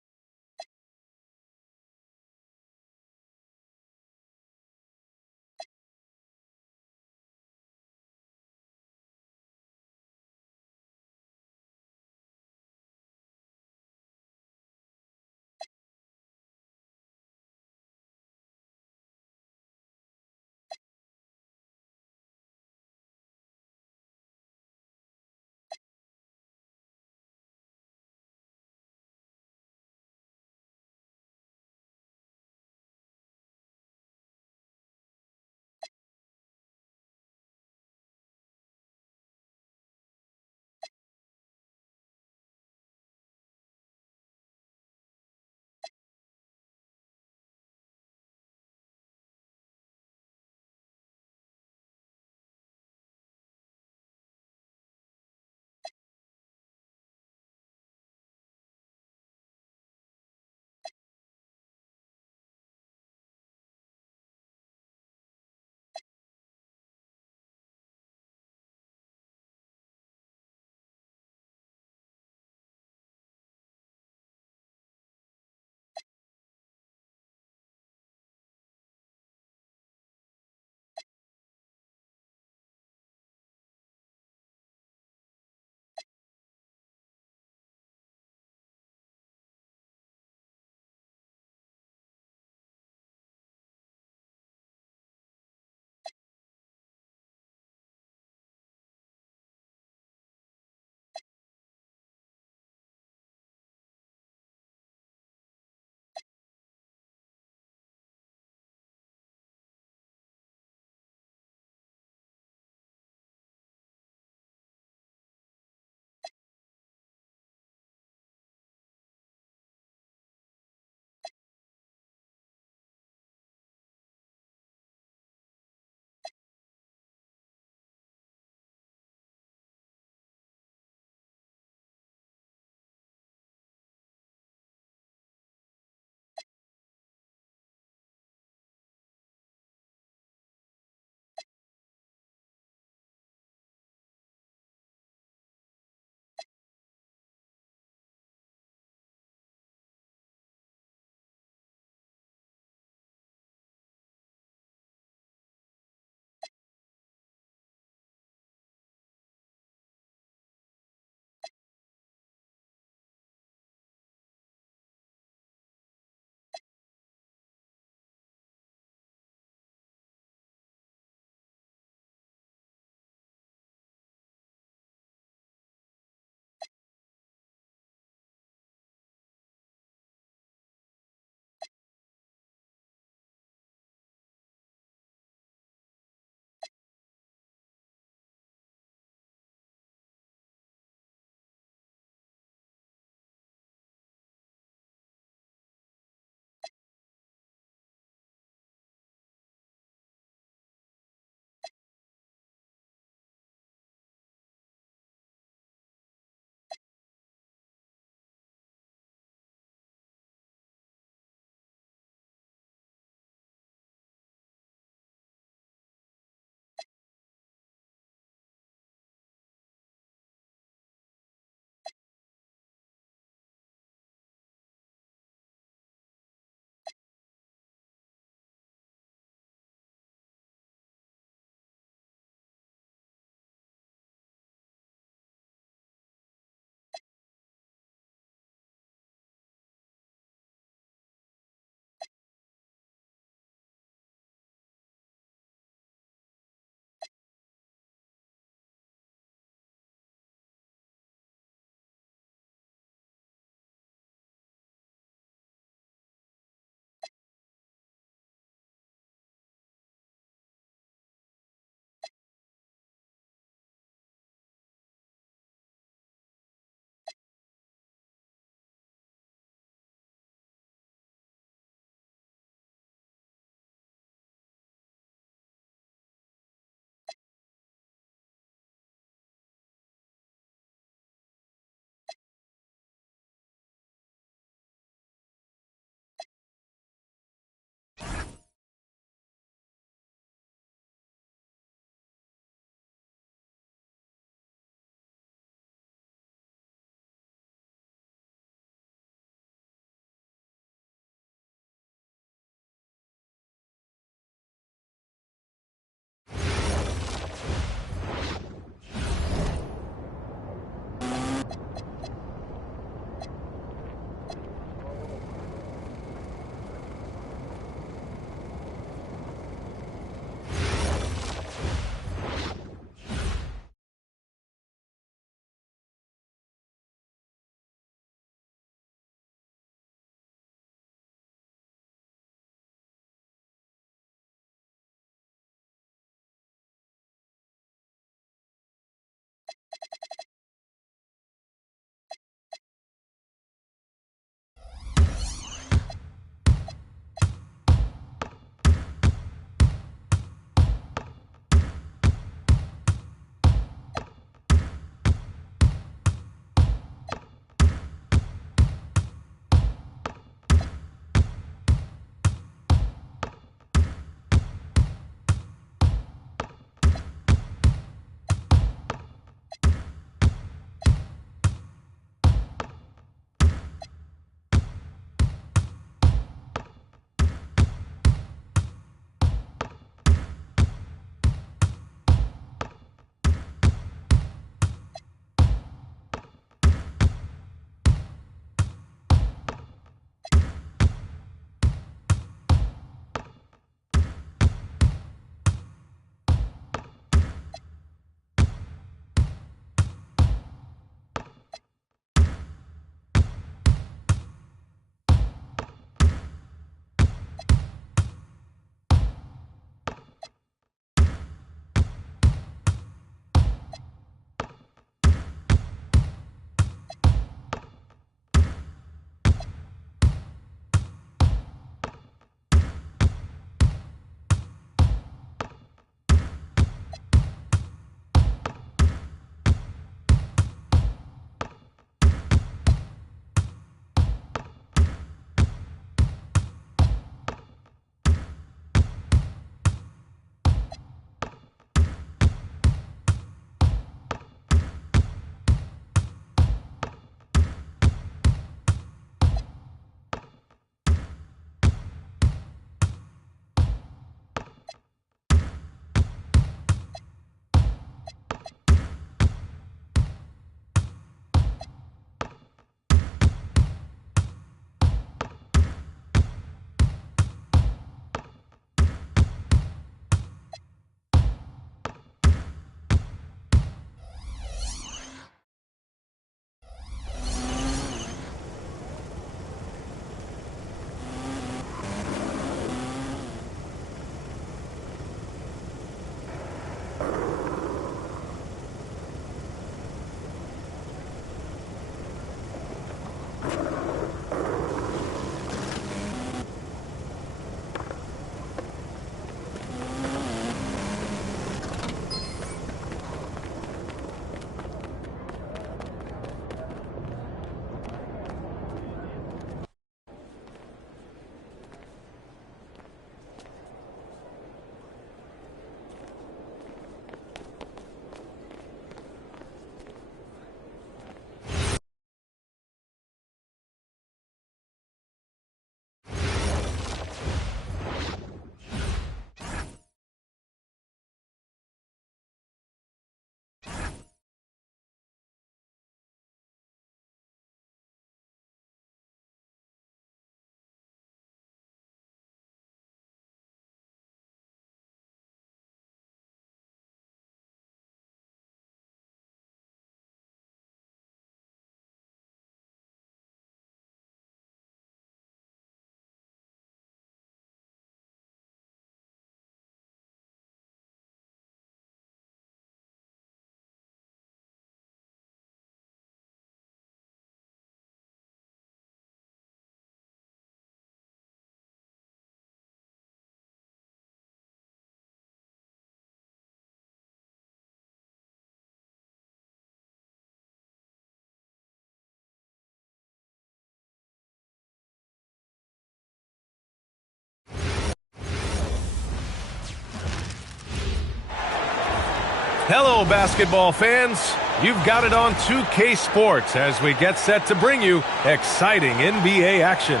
Hello, basketball fans. You've got it on 2K Sports as we get set to bring you exciting NBA action.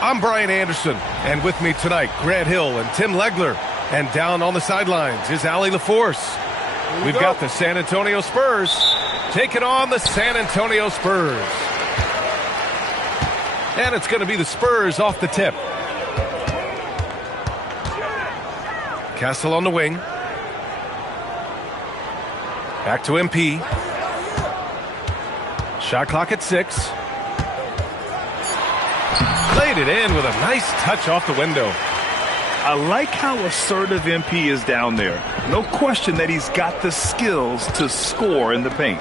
I'm Brian Anderson, and with me tonight, Grant Hill and Tim Legler. And down on the sidelines is Allie LaForce. We've got the San Antonio Spurs taking on the San Antonio Spurs. And it's going to be the Spurs off the tip. Castle on the wing. Back to MP. Shot clock at 6. Laid it in with a nice touch off the window. I like how assertive MP is down there. No question that he's got the skills to score in the paint.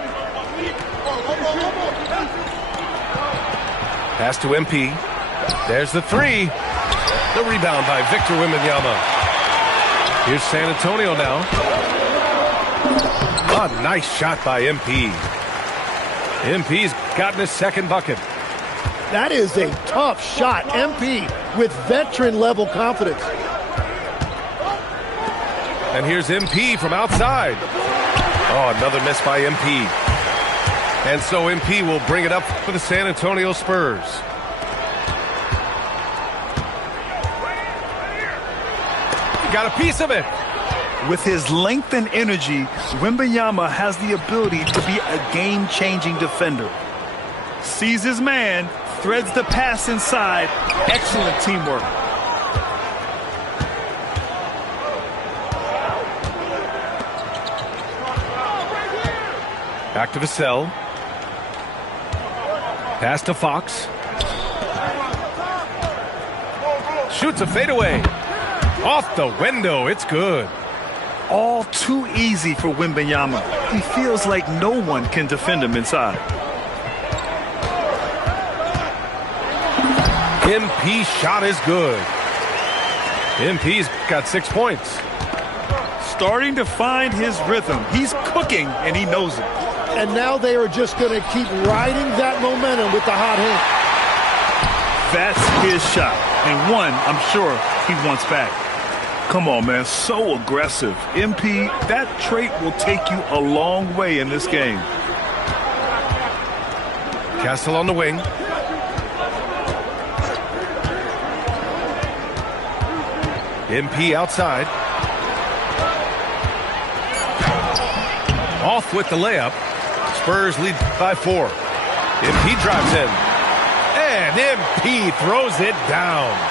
Pass to MP. There's the 3. The rebound by Victor Wembanyama. Here's San Antonio now. A nice shot by MP. MP's gotten his second bucket. That is a tough shot. MP with veteran-level confidence. And here's MP from outside. Oh, another miss by MP. And so MP will bring it up for the San Antonio Spurs. Got a piece of it. With his length and energy, Wembanyama has the ability to be a game-changing defender. Sees his man, threads the pass inside. Excellent teamwork. Back to Vassell. Pass to Fox. Shoots a fadeaway. Off the window. It's good. All too easy for Wembanyama. He feels like no one can defend him inside. MP's shot is good. MP's got 6 points. Starting to find his rhythm. He's cooking, and he knows it. And now they are just going to keep riding that momentum with the hot hand. That's his shot, and one I'm sure he wants back. Come on, man, so aggressive. MP, that trait will take you a long way in this game. Castle on the wing. MP outside. Off with the layup. Spurs lead by 4. MP drives in. And MP throws it down.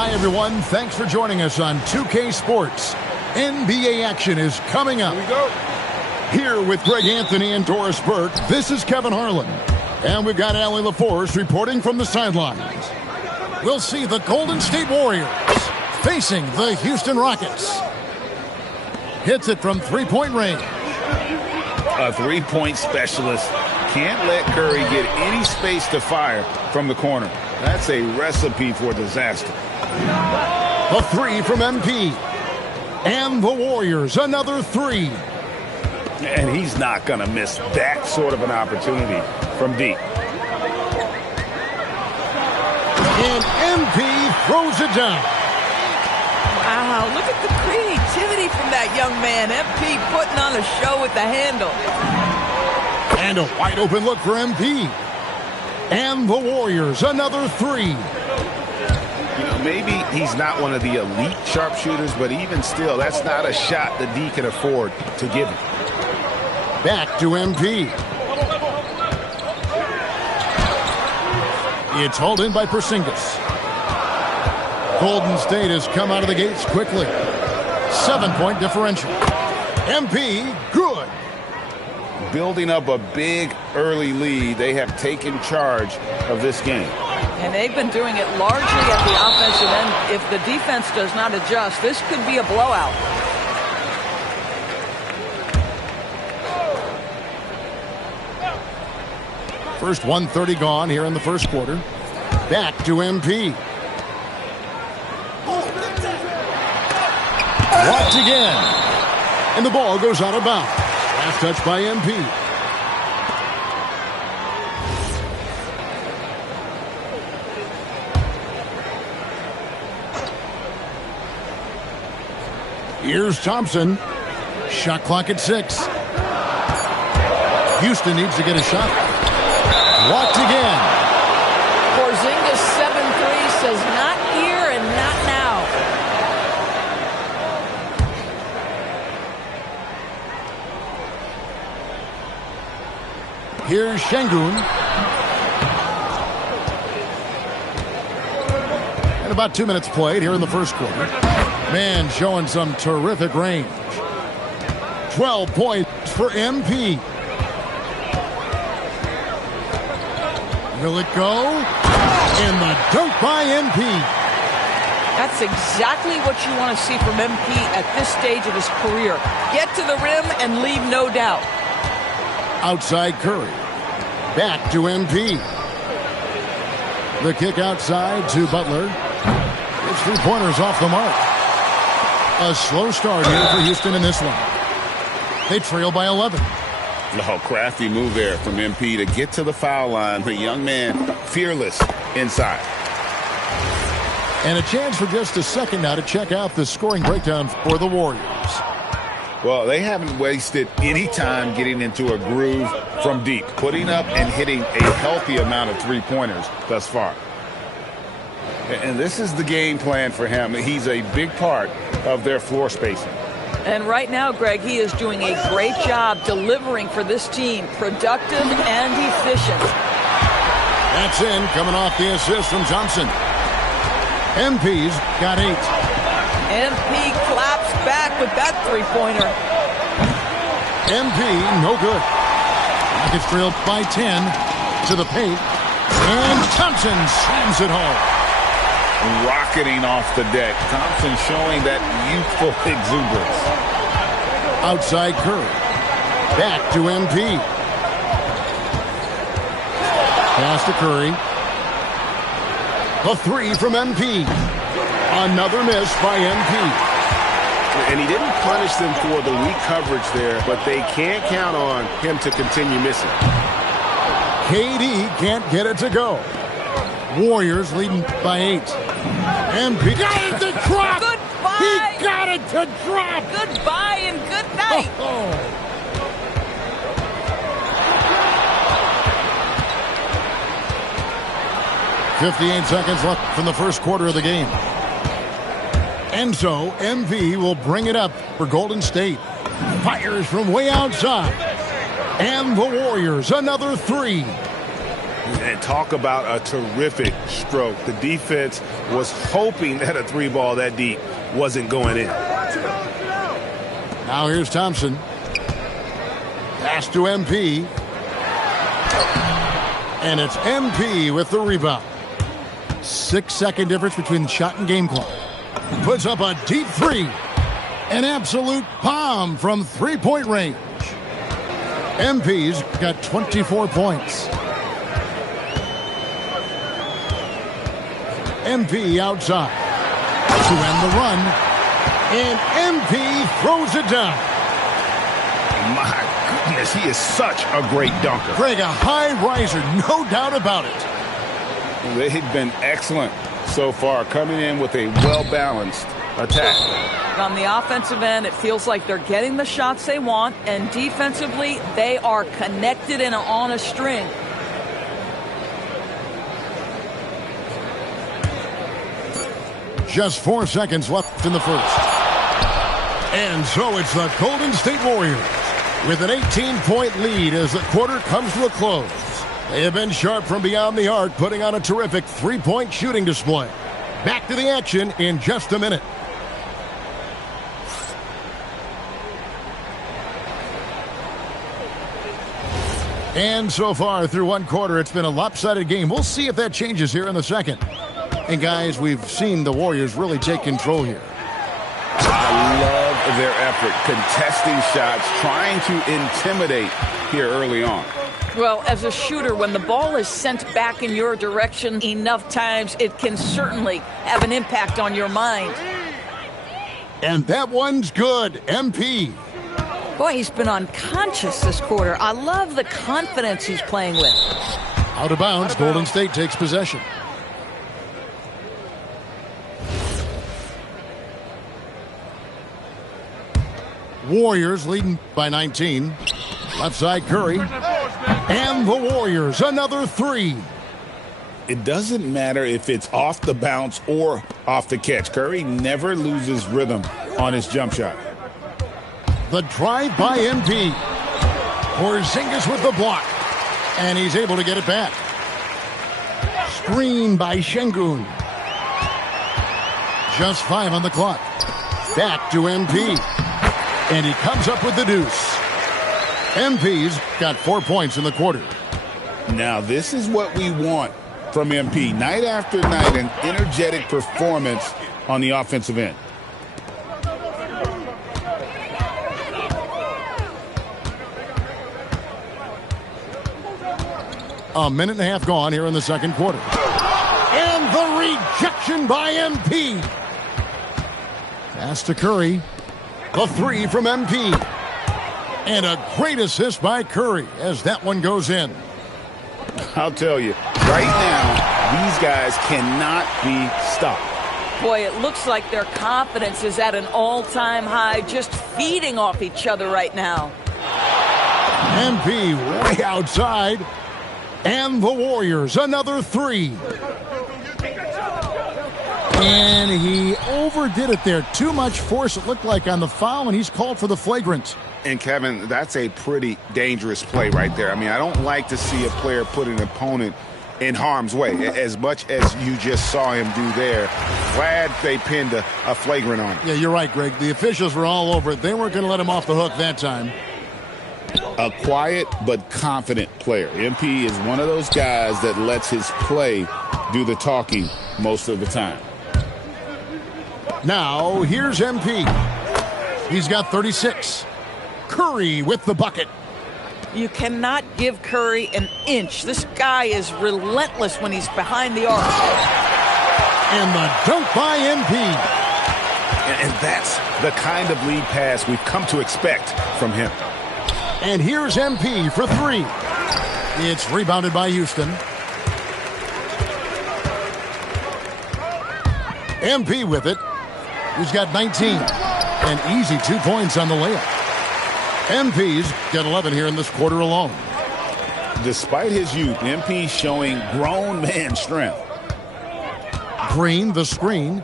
Hi, everyone. Thanks for joining us on 2K Sports. NBA action is coming up. Here we go. Here with Greg Anthony and Doris Burke, this is Kevin Harlan. And we've got Allie LaForce reporting from the sidelines. We'll see the Golden State Warriors facing the Houston Rockets. Hits it from three-point range. A three-point specialist can't let Curry get any space to fire from the corner. That's a recipe for disaster. A three from MP. And the Warriors, another three. And he's not going to miss that sort of an opportunity from deep. And MP throws it down. Wow, look at the creativity from that young man. MP putting on a show with the handle. And a wide open look for MP. And the Warriors, another three. You know, maybe he's not one of the elite sharpshooters, but even still, that's not a shot that D can afford to give him. Back to MP. It's hauled in by Porzingis. Golden State has come out of the gates quickly. 7-point differential. MP, good. Building up a big early lead, they have taken charge of this game. And they've been doing it largely at the offensive end. If the defense does not adjust, this could be a blowout. First 1:30 gone here in the first quarter. Back to MP. Blocked again. And the ball goes out of bounds. Last touch by MP. Here's Thompson. Shot clock at 6. Houston needs to get a shot. Blocked again. Porzingis 7-3 says not here and not now. Here's Şengün. And about 2 minutes played here in the first quarter. Man showing some terrific range. 12 points for MP. Will it go? And the dunk by MP. That's exactly what you want to see from MP at this stage of his career. Get to the rim and leave no doubt. Outside Curry. Back to MP. The kick outside to Butler. It's 3-pointers off the mark. A slow start here for Houston in this one. They trail by 11. Oh, crafty move there from MP to get to the foul line. The young man, fearless inside. And a chance for just a second now to check out the scoring breakdown for the Warriors. Well, they haven't wasted any time getting into a groove from deep, putting up and hitting a healthy amount of three-pointers thus far. And this is the game plan for him. He's a big part of their floor spacing. And right now, Greg, he is doing a great job delivering for this team, productive and efficient. That's in, coming off the assist from Thompson. MP's got 8. MP claps back with that three-pointer. MP, no good. Rockets trail by 10 to the paint. And Thompson slams it home. Rocketing off the deck. Thompson showing that youthful exuberance. Outside Curry. Back to MP. Pass to Curry. A 3 from MP. Another miss by MP. And he didn't punish them for the weak coverage there, but they can't count on him to continue missing. KD can't get it to go. Warriors leading by 8. MP got it to drop. Goodbye. He got it to drop. Goodbye and good night. Oh. 58 seconds left from the first quarter of the game. And so MP will bring it up for Golden State. Fires from way outside. And the Warriors, another 3. And talk about a terrific stroke. The defense was hoping that a three ball that deep wasn't going in. Now here's Thompson. Pass to MP. And it's MP with the rebound. 6-second difference between the shot and game clock. Puts up a deep three. An absolute bomb from three-point range. MP's got 24 points. MP outside to end the run. And MP throws it down. My goodness, he is such a great dunker. Greg, a high riser, no doubt about it. They've been excellent so far, coming in with a well-balanced attack. On the offensive end, it feels like they're getting the shots they want, and defensively, they are connected and on a string. Just 4 seconds left in the first. And so it's the Golden State Warriors with an 18-point lead as the quarter comes to a close. They have been sharp from beyond the arc, putting on a terrific three-point shooting display. Back to the action in just a minute. And so far through one quarter, it's been a lopsided game. We'll see if that changes here in the second. And guys, we've seen the Warriors really take control here. I love their effort, contesting shots, trying to intimidate here early on. Well, as a shooter, when the ball is sent back in your direction enough times, it can certainly have an impact on your mind. And that one's good. MP. Boy, he's been unconscious this quarter. I love the confidence he's playing with. Out of bounds, Golden State takes possession. Warriors leading by 19. Left side Curry. And the Warriors, another three. It doesn't matter if it's off the bounce or off the catch. Curry never loses rhythm on his jump shot. The drive by MP. Porzingis with the block. And he's able to get it back. Screen by Şengün. Just 5 on the clock. Back to MP. And he comes up with the deuce. MP's got 4 points in the quarter. Now, this is what we want from MP. Night after night, an energetic performance on the offensive end. A minute and a half gone here in the second quarter. And the rejection by MP. Pass to Curry. The three from MP. And a great assist by Curry as that one goes in. I'll tell you, right now, these guys cannot be stopped. Boy, it looks like their confidence is at an all-time high, just feeding off each other right now. MP way outside. And the Warriors, another three. And he overdid it there. Too much force, it looked like, on the foul, and he's called for the flagrant. And, Kevin, that's a pretty dangerous play right there. I mean, I don't like to see a player put an opponent in harm's way, as much as you just saw him do there. Glad they pinned a flagrant on him. Yeah, you're right, Greg. The officials were all over it. They weren't going to let him off the hook that time. A quiet but confident player. MP is one of those guys that lets his play do the talking most of the time. Now, here's MP. He's got 36. Curry with the bucket. You cannot give Curry an inch. This guy is relentless when he's behind the arc. And the dunk by MP. And that's the kind of lead pass we've come to expect from him. And here's MP for three. It's rebounded by Houston. MP with it. He's got 19. An easy 2 points on the layup. MP's got 11 here in this quarter alone. Despite his youth, MP showing grown man strength. Green, the screen.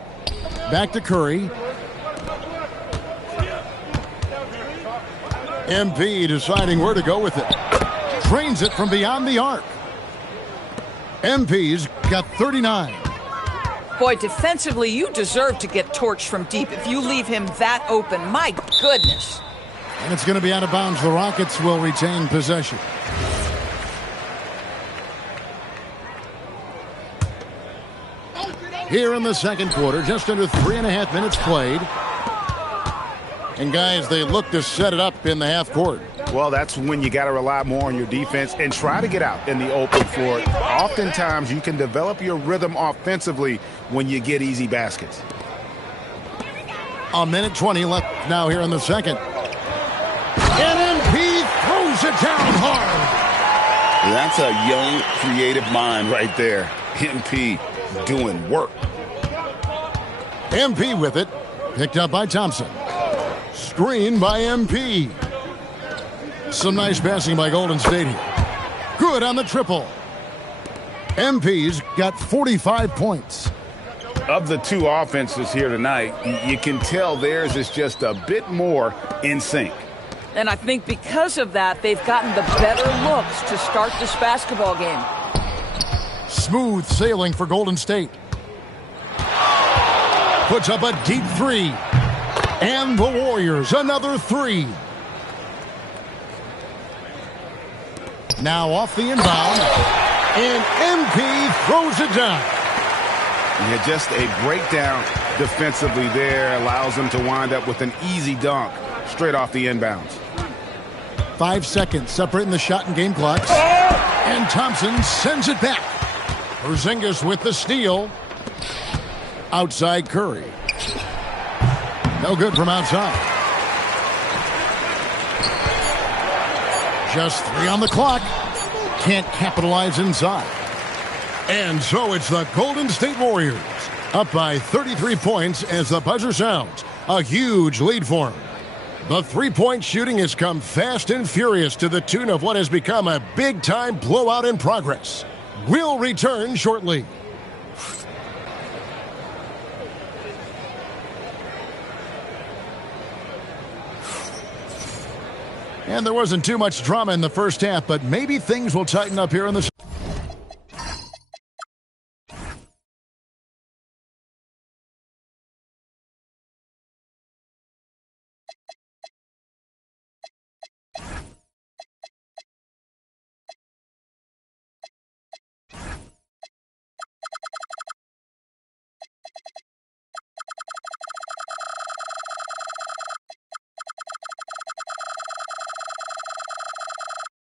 Back to Curry. MP deciding where to go with it. Drains it from beyond the arc. MP's got 39. Boy, defensively, you deserve to get torched from deep if you leave him that open. My goodness. And it's going to be out of bounds. The Rockets will retain possession. Here in the second quarter, just under 3.5 minutes played. And guys, they look to set it up in the half court. Well, that's when you got to rely more on your defense and try to get out in the open floor. Oftentimes, you can develop your rhythm offensively when you get easy baskets. A minute 20 left now here in the second. And MP throws it down hard. That's a young, creative mind right there. MP doing work. MP with it. Picked up by Thompson. Screen by MP. Some nice passing by Golden State here. Good on the triple. MP's got 45 points. Of the two offenses here tonight, you can tell theirs is just a bit more in sync. And I think because of that, they've gotten the better looks to start this basketball game. Smooth sailing for Golden State. Puts up a deep three. And the Warriors, another three. Now off the inbound. And MP throws it down. Yeah, just a breakdown defensively there allows them to wind up with an easy dunk straight off the inbounds. 5 seconds separating the shot and game clocks. And Thompson sends it back. Porzingis with the steal. Outside Curry. No good from outside. Just 3 on the clock. Can't capitalize inside. And so it's the Golden State Warriors up by 33 points as the buzzer sounds. A huge lead for them. The three-point shooting has come fast and furious to the tune of what has become a big-time blowout in progress. We'll return shortly. And there wasn't too much drama in the first half, but maybe things will tighten up here in the...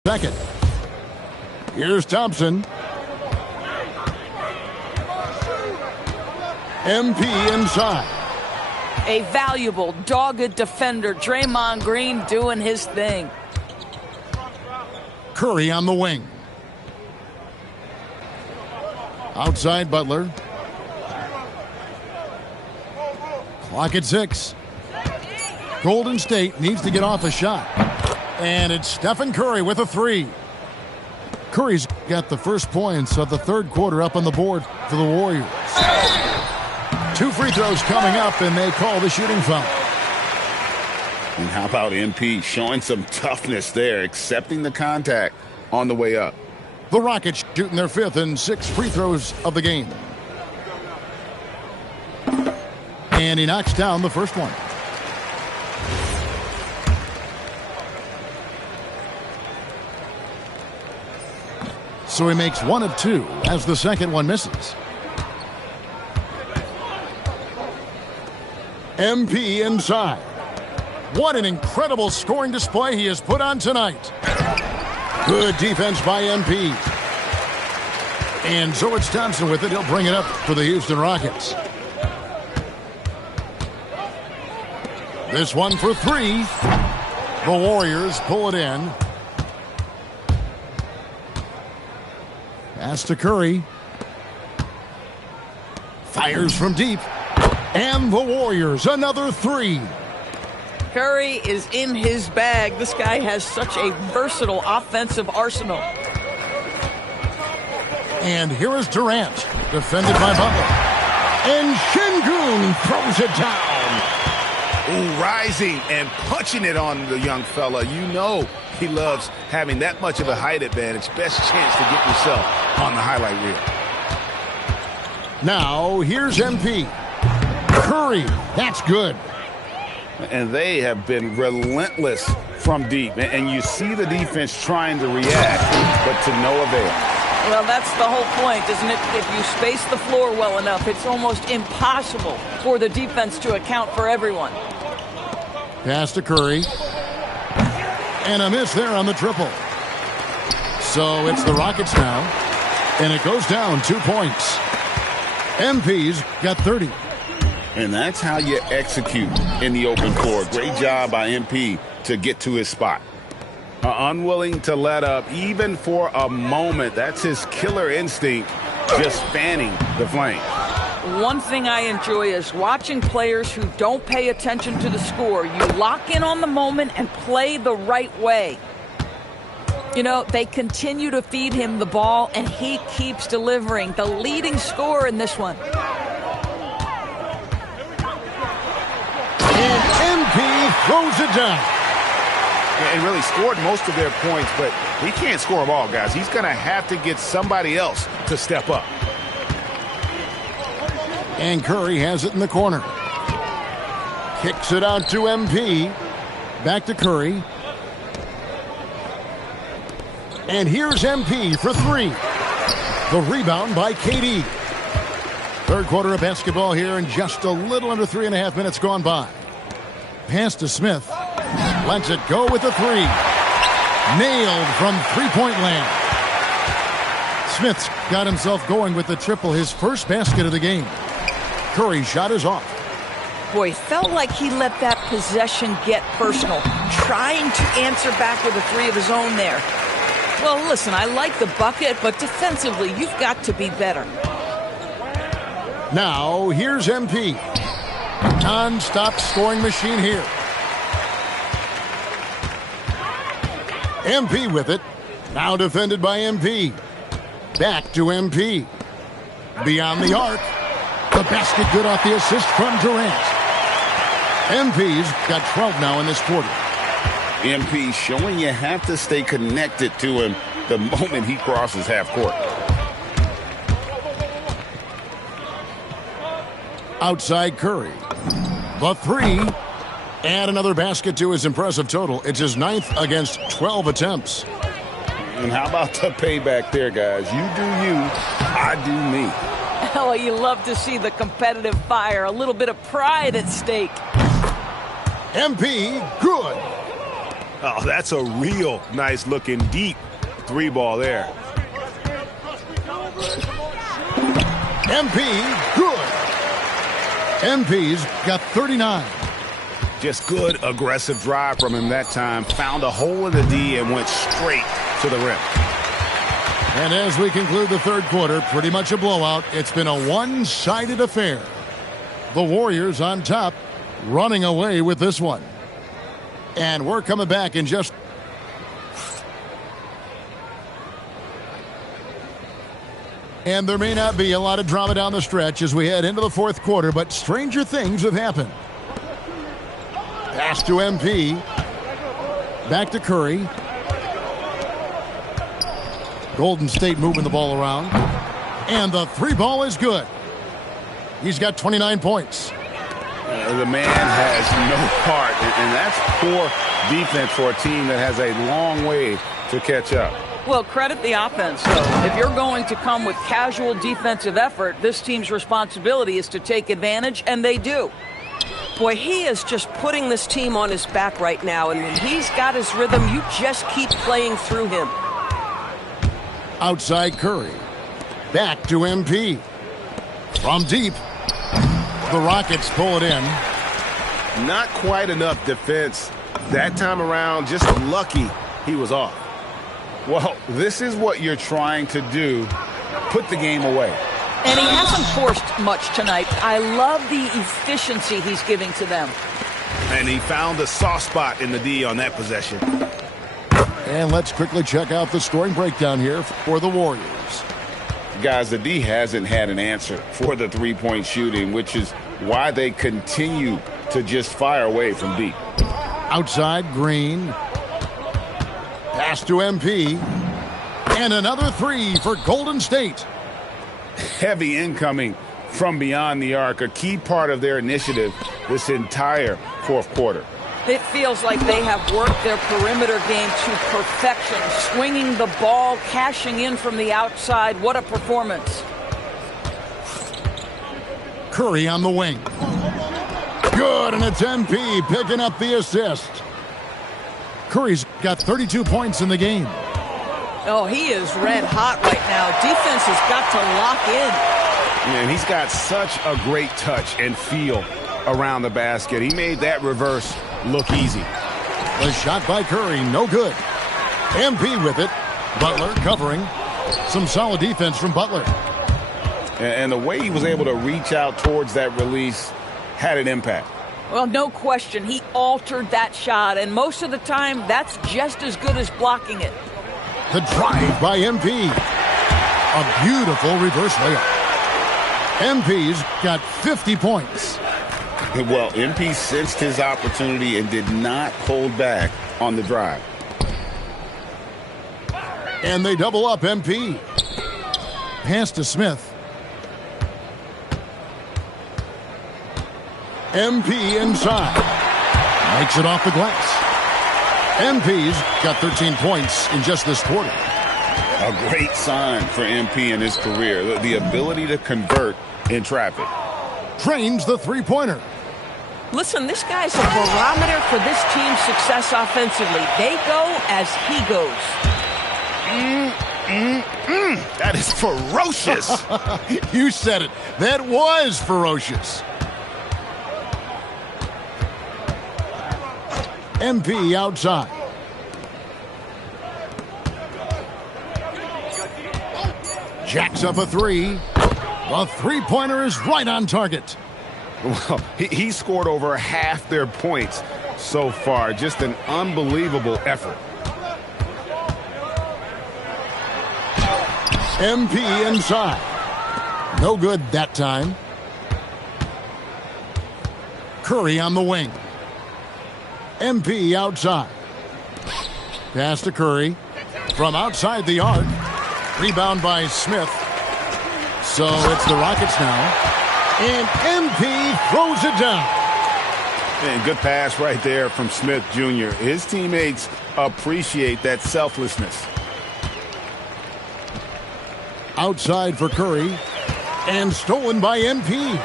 Second. Here's Thompson. MP inside. A valuable, dogged defender, Draymond Green doing his thing. Curry on the wing. Outside Butler. Clock at 6. Golden State needs to get off a shot. And it's Stephen Curry with a three. Curry's got the first points of the third quarter up on the board for the Warriors. 2 free throws coming up, and they call the shooting foul. And how about MP showing some toughness there, accepting the contact on the way up. The Rockets shooting their 5th and 6th free throws of the game. And he knocks down the first one. So he makes 1 of 2 as the second one misses. MP inside. What an incredible scoring display he has put on tonight. Good defense by MP. And so it's Thompson with it. He'll bring it up for the Houston Rockets. This one for 3. The Warriors pull it in. Pass to Curry. Fires from deep. And the Warriors, another 3. Curry is in his bag. This guy has such a versatile offensive arsenal. And here is Durant, defended by Butler. And Şengün throws it down. Ooh, rising and punching it on the young fella. You know He loves having that much of a height advantage. Best chance to get yourself on the highlight reel. Now, here's MP. Curry, that's good. And they have been relentless from deep. And you see the defense trying to react, but to no avail. Well, that's the whole point, isn't it? If you space the floor well enough, it's almost impossible for the defense to account for everyone. Pass to Curry. And a miss there on the triple. So it's the Rockets now. And it goes down 2 points. MP's got 30. And that's how you execute in the open court. Great job by MP to get to his spot. Unwilling to let up even for a moment. That's his killer instinct, just fanning the flame. One thing I enjoy is watching players who don't pay attention to the score. You lock in on the moment and play the right way. You know, they continue to feed him the ball, and he keeps delivering. The leading scorer in this one. And MP throws it down. And really scored most of their points, but he can't score them all, guys. He's going to have to get somebody else to step up. And Curry has it in the corner. Kicks it out to MP. Back to Curry. And here's MP for three. The rebound by KD. Third quarter of basketball here, and just a little under 3.5 minutes gone by. Pass to Smith. Lets it go with the three. Nailed from three-point land. Smith's got himself going with the triple, his first basket of the game. Curry's shot is off. Boy, felt like he let that possession get personal, trying to answer back with a three of his own there. Well, listen, I like the bucket, but defensively, you've got to be better. Now, here's MP. Non-stop scoring machine here. MP with it. Now defended by MP. Back to MP. Beyond the arc. The basket good off the assist from Durant. MP's got 12 now in this quarter. MP showing you have to stay connected to him the moment he crosses half court. Outside Curry. The three. And another basket to his impressive total. It's his 9th against 12 attempts. And how about the payback there, guys? You do you, I do me. Oh, you love to see the competitive fire. A little bit of pride at stake. MP, good. Oh, that's a real nice looking deep three ball there. MP, good. MP's got 39. Just good aggressive drive from him that time. Found a hole in the D and went straight to the rim. And as we conclude the third quarter, pretty much a blowout. It's been a one-sided affair. The Warriors on top, running away with this one. And we're coming back in just... And there may not be a lot of drama down the stretch as we head into the fourth quarter, but stranger things have happened. Pass to MP. Back to Curry. Golden State moving the ball around. And the three ball is good. He's got 29 points. The man has no heart, and that's poor defense for a team that has a long way to catch up. Well, credit the offense, though. If you're going to come with casual defensive effort, this team's responsibility is to take advantage, and they do. Boy, he is just putting this team on his back right now, and when he's got his rhythm, you just keep playing through him. Outside Curry. Back to MP. From deep. The Rockets pull it in. Not quite enough defense. That time around, just lucky he was off. Well, this is what you're trying to do. Put the game away. And he hasn't forced much tonight. I love the efficiency he's giving to them. And he found a soft spot in the D on that possession. And let's quickly check out the scoring breakdown here for the Warriors. Guys, the D hasn't had an answer for the three-point shooting, which is why they continue to just fire away from deep. Outside, Green. Pass to MP. And another three for Golden State. Heavy incoming from beyond the arc, a key part of their initiative this entire fourth quarter. It feels like they have worked their perimeter game to perfection, swinging the ball, cashing in from the outside. What a performance. Curry on the wing. Good, and it's MP picking up the assist. Curry's got 32 points in the game. Oh, he is red hot right now. Defense has got to lock in. And he's got such a great touch and feel around the basket. He made that reverse look easy. The shot by Curry, no good. MP with it. Butler covering. Some solid defense from Butler. And the way he was able to reach out towards that release had an impact. Well, no question. He altered that shot, and most of the time, that's just as good as blocking it. The drive by MP. A beautiful reverse layup. MP's got 50 points. Well, MP sensed his opportunity and did not hold back on the drive. And they double up MP. Pass to Smith. MP inside. Makes it off the glass. MP's got 13 points in just this quarter. A great sign for MP in his career. The ability to convert in traffic. Trains the three-pointer. Listen, this guy's a barometer for this team's success offensively. They go as he goes. That is ferocious. You said it. That was ferocious. MP outside. Jacks up a three. The three-pointer is right on target. Well, he scored over half their points so far. Just an unbelievable effort. MP inside. No good that time. Curry on the wing. MP outside. Pass to Curry. From outside the arc. Rebound by Smith. So it's the Rockets now. And MP throws it down. And good pass right there from Smith Jr. His teammates appreciate that selflessness. Outside for Curry. And stolen by MP.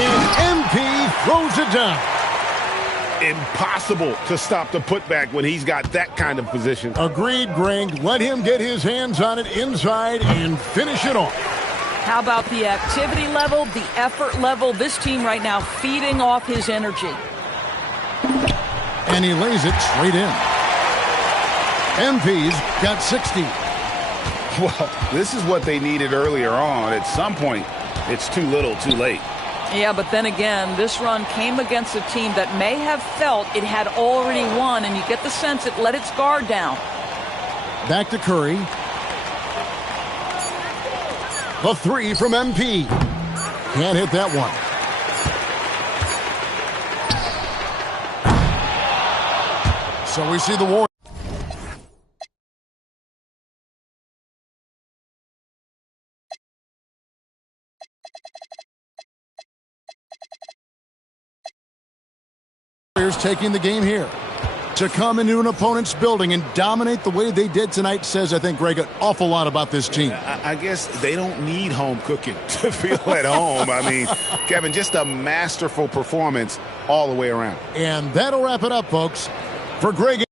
And MP throws it down. Impossible to stop the putback when he's got that kind of position. Agreed, Greg. Let him get his hands on it inside and finish it off. How about the activity level, the effort level? This team right now feeding off his energy. And he lays it straight in. MP's got 60. Well, this is what they needed earlier on. At some point, it's too little, too late. Yeah, but then again, this run came against a team that may have felt it had already won, and you get the sense it let its guard down. Back to Curry. The three from MP. Can't hit that one. So we see the Warriors. Taking the game here. To come into an opponent's building and dominate the way they did tonight says, I think, Greg, an awful lot about this team. I guess they don't need home cooking to feel at home. I mean, Kevin, just a masterful performance all the way around. And that'll wrap it up, folks. For Greg.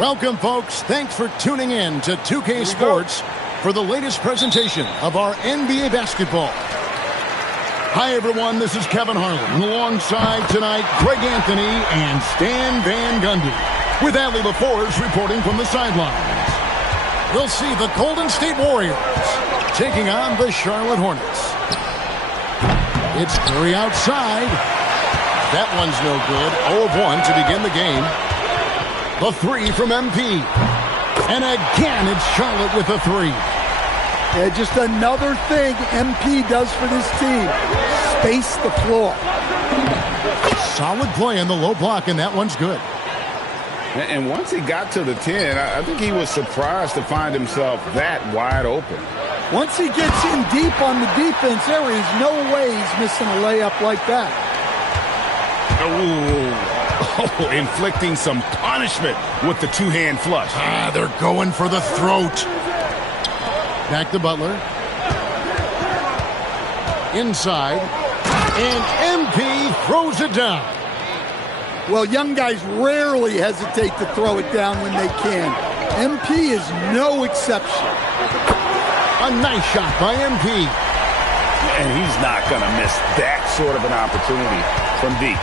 Welcome, folks. Thanks for tuning in to 2K Sports for the latest presentation of our NBA basketball. Hi, everyone. This is Kevin Harlan. Alongside tonight, Greg Anthony and Stan Van Gundy, with Allie LaForge reporting from the sidelines. We'll see the Golden State Warriors taking on the Charlotte Hornets. It's Curry outside. That one's no good. 0 of 1 to begin the game. The three from MP. And again, it's Charlotte with the three. Yeah, just another thing MP does for this team. Space the floor. Solid play in the low block, and that one's good. And once he got to the 10, I think he was surprised to find himself that wide open. Once he gets in deep on the defense, there is no way he's missing a layup like that. Oh, inflicting some punishment with the two-hand flush. They're going for the throat. Back to Butler. Inside. And MP throws it down. Well, young guys rarely hesitate to throw it down when they can. MP is no exception. A nice shot by MP. And he's not going to miss that sort of an opportunity from deep.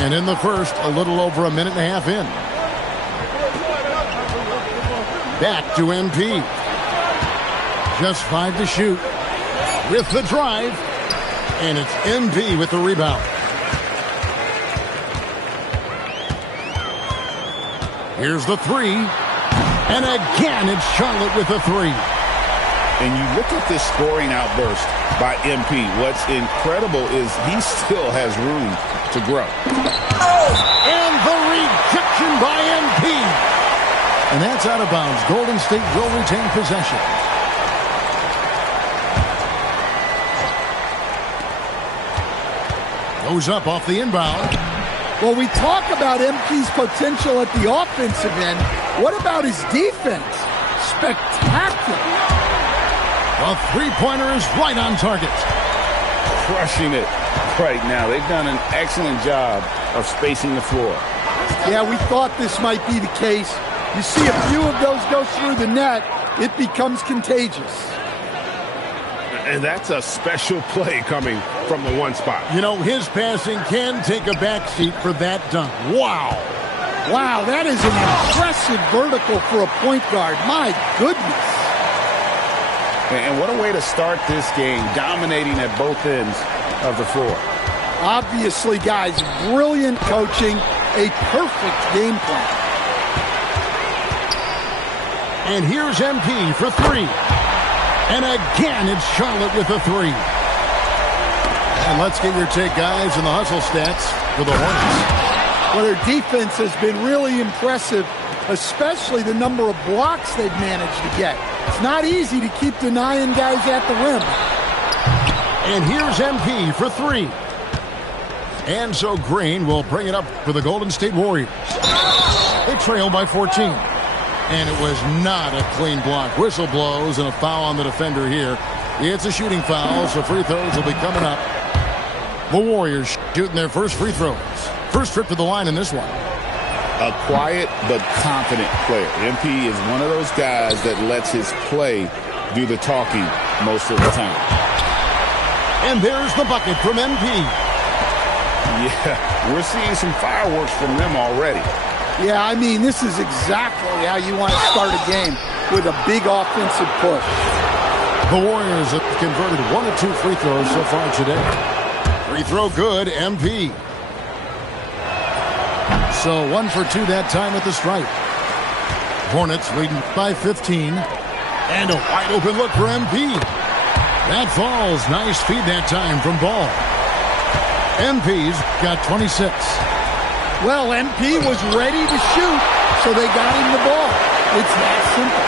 And in the first, a little over a minute and a half in. Back to MP. Just 5 to shoot. With the drive. And it's MP with the rebound. Here's the three. And again, it's Charlotte with the three. And you look at this scoring outburst by MP. What's incredible is he still has room to grow. And the rejection by MP. And that's out of bounds. Golden State will retain possession. Goes up off the inbound. Well, we talk about MP's potential at the offensive end. What about his defense? Spectacular. A three-pointer is right on target. Crushing it right now. They've done an excellent job of spacing the floor. Yeah, we thought this might be the case. You see a few of those go through the net, it becomes contagious. And that's a special play coming from the one spot. You know, his passing can take a backseat for that dunk. Wow. Wow, that is an impressive vertical for a point guard. My goodness. And what a way to start this game, dominating at both ends of the floor. Obviously, guys, brilliant coaching, a perfect game plan. And here's MP for three. And again, it's Charlotte with a three. And let's get your take, guys, on the hustle stats for the Hornets. Well, their defense has been really impressive, especially the number of blocks they've managed to get. It's not easy to keep denying guys at the rim. And here's MP for three. And so Green will bring it up for the Golden State Warriors. They trail by 14. And it was not a clean block. Whistle blows and a foul on the defender here. It's a shooting foul, so free throws will be coming up. The Warriors shooting their first free throws. First trip to the line in this one. A quiet but confident player. MP is one of those guys that lets his play do the talking most of the time. And there's the bucket from MP. Yeah, we're seeing some fireworks from them already. Yeah, I mean, this is exactly how you want to start a game, with a big offensive push. The Warriors have converted 1 of 2 free throws so far today. Free throw good, MP. So 1 for 2 that time at the stripe. Hornets leading by 15. And a wide open look for MP. That falls. Nice feed that time from Ball. MP's got 26. Well, MP was ready to shoot, so they got him the ball. It's that simple.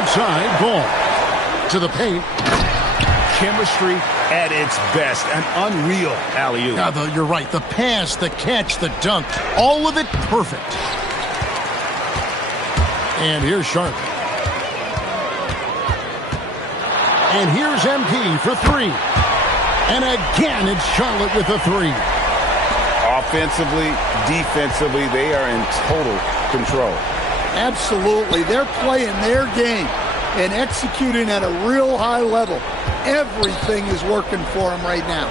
Outside, Ball to the paint. Chemistry at its best. An unreal alley-oop. Yeah, you're right. The pass, the catch, the dunk, all of it perfect. And here's Sharp. And here's MP for three. And again, it's Charlotte with a three. Offensively, defensively, they are in total control. Absolutely. They're playing their game and executing at a real high level. Everything is working for them right now.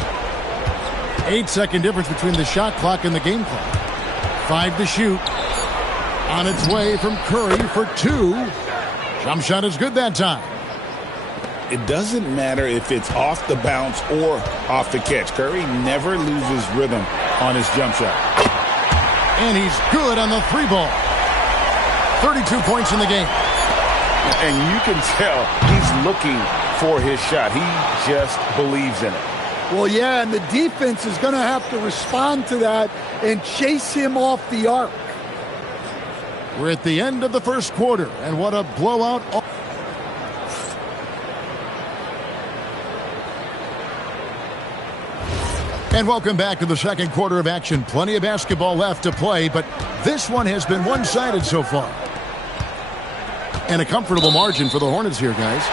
8-second difference between the shot clock and the game clock. 5 to shoot. On its way from Curry for 2. Jump shot is good that time. It doesn't matter if it's off the bounce or off the catch. Curry never loses rhythm on his jump shot. And he's good on the 3 ball. 32 points in the game. And you can tell he's looking for his shot. He just believes in it. Well, yeah, and the defense is going to have to respond to that and chase him off the arc. We're at the end of the first quarter, and what a blowout. And welcome back to the second quarter of action. Plenty of basketball left to play, but this one has been one-sided so far. And a comfortable margin for the Hornets here, guys.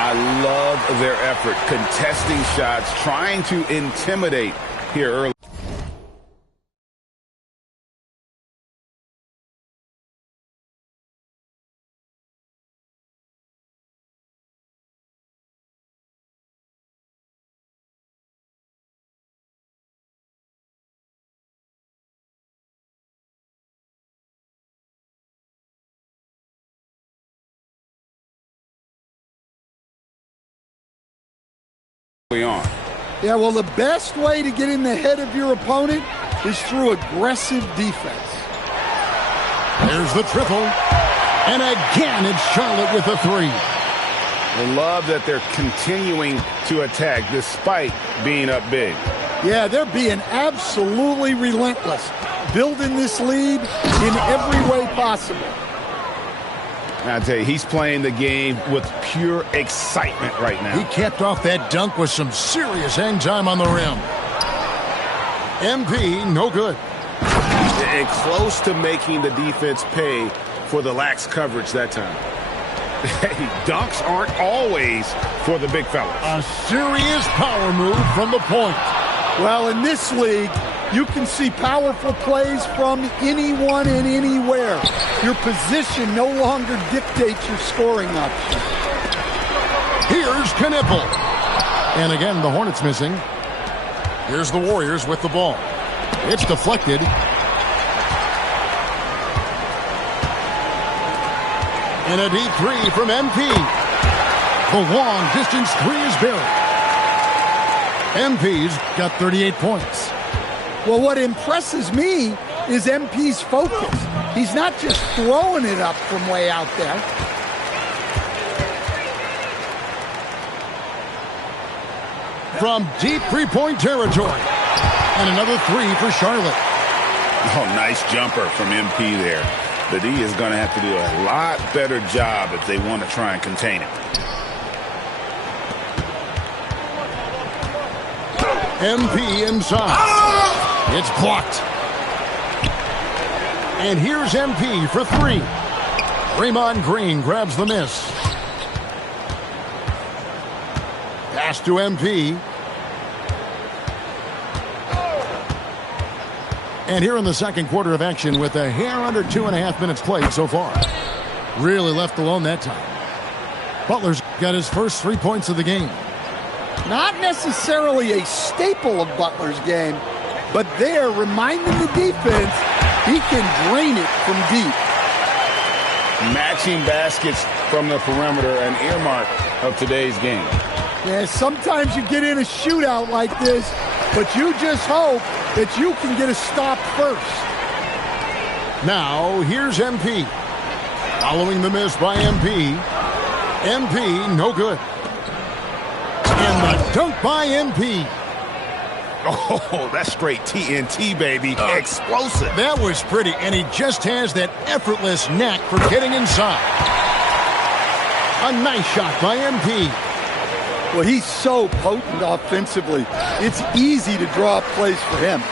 I love their effort, contesting shots, trying to intimidate here early. On. Yeah, well, the best way to get in the head of your opponent is through aggressive defense. There's the triple. And again, it's Charlotte with a 3. I love that they're continuing to attack despite being up big. Yeah, they're being absolutely relentless, building this lead in every way possible. I tell you, he's playing the game with pure excitement right now. He capped off that dunk with some serious hang time on the rim. MP, no good. And close to making the defense pay for the lax coverage that time. Hey, dunks aren't always for the big fellas. A serious power move from the point. Well, in this league, you can see powerful plays from anyone and anywhere. Your position no longer dictates your scoring option. Here's Knipple. And again, the Hornets missing. Here's the Warriors with the ball. It's deflected. And a deep 3 from MP. The long distance 3 is buried. MP's got 38 points. Well, what impresses me is MP's focus. He's not just throwing it up from way out there. From deep 3-point territory. And another 3 for Charlotte. Oh, nice jumper from MP there. The D is going to have to do a lot better job if they want to try and contain it. MP inside. It's blocked. And here's MP for 3. Draymond Green grabs the miss. Pass to MP. And here in the second quarter of action with a hair under 2.5 minutes played so far. Really left alone that time. Butler's got his first 3 points of the game. Not necessarily a staple of Butler's game, but they're reminding the defense he can drain it from deep. Matching baskets from the perimeter, an earmark of today's game. Yeah, sometimes you get in a shootout like this, but you just hope that you can get a stop first. Now, here's MP. Following the miss by MP. MP, no good. And the dunk by MP. Oh, that's straight TNT, baby. Explosive. That was pretty, and he just has that effortless knack for getting inside. A nice shot by MP. Well, he's so potent offensively. It's easy to draw up plays for him.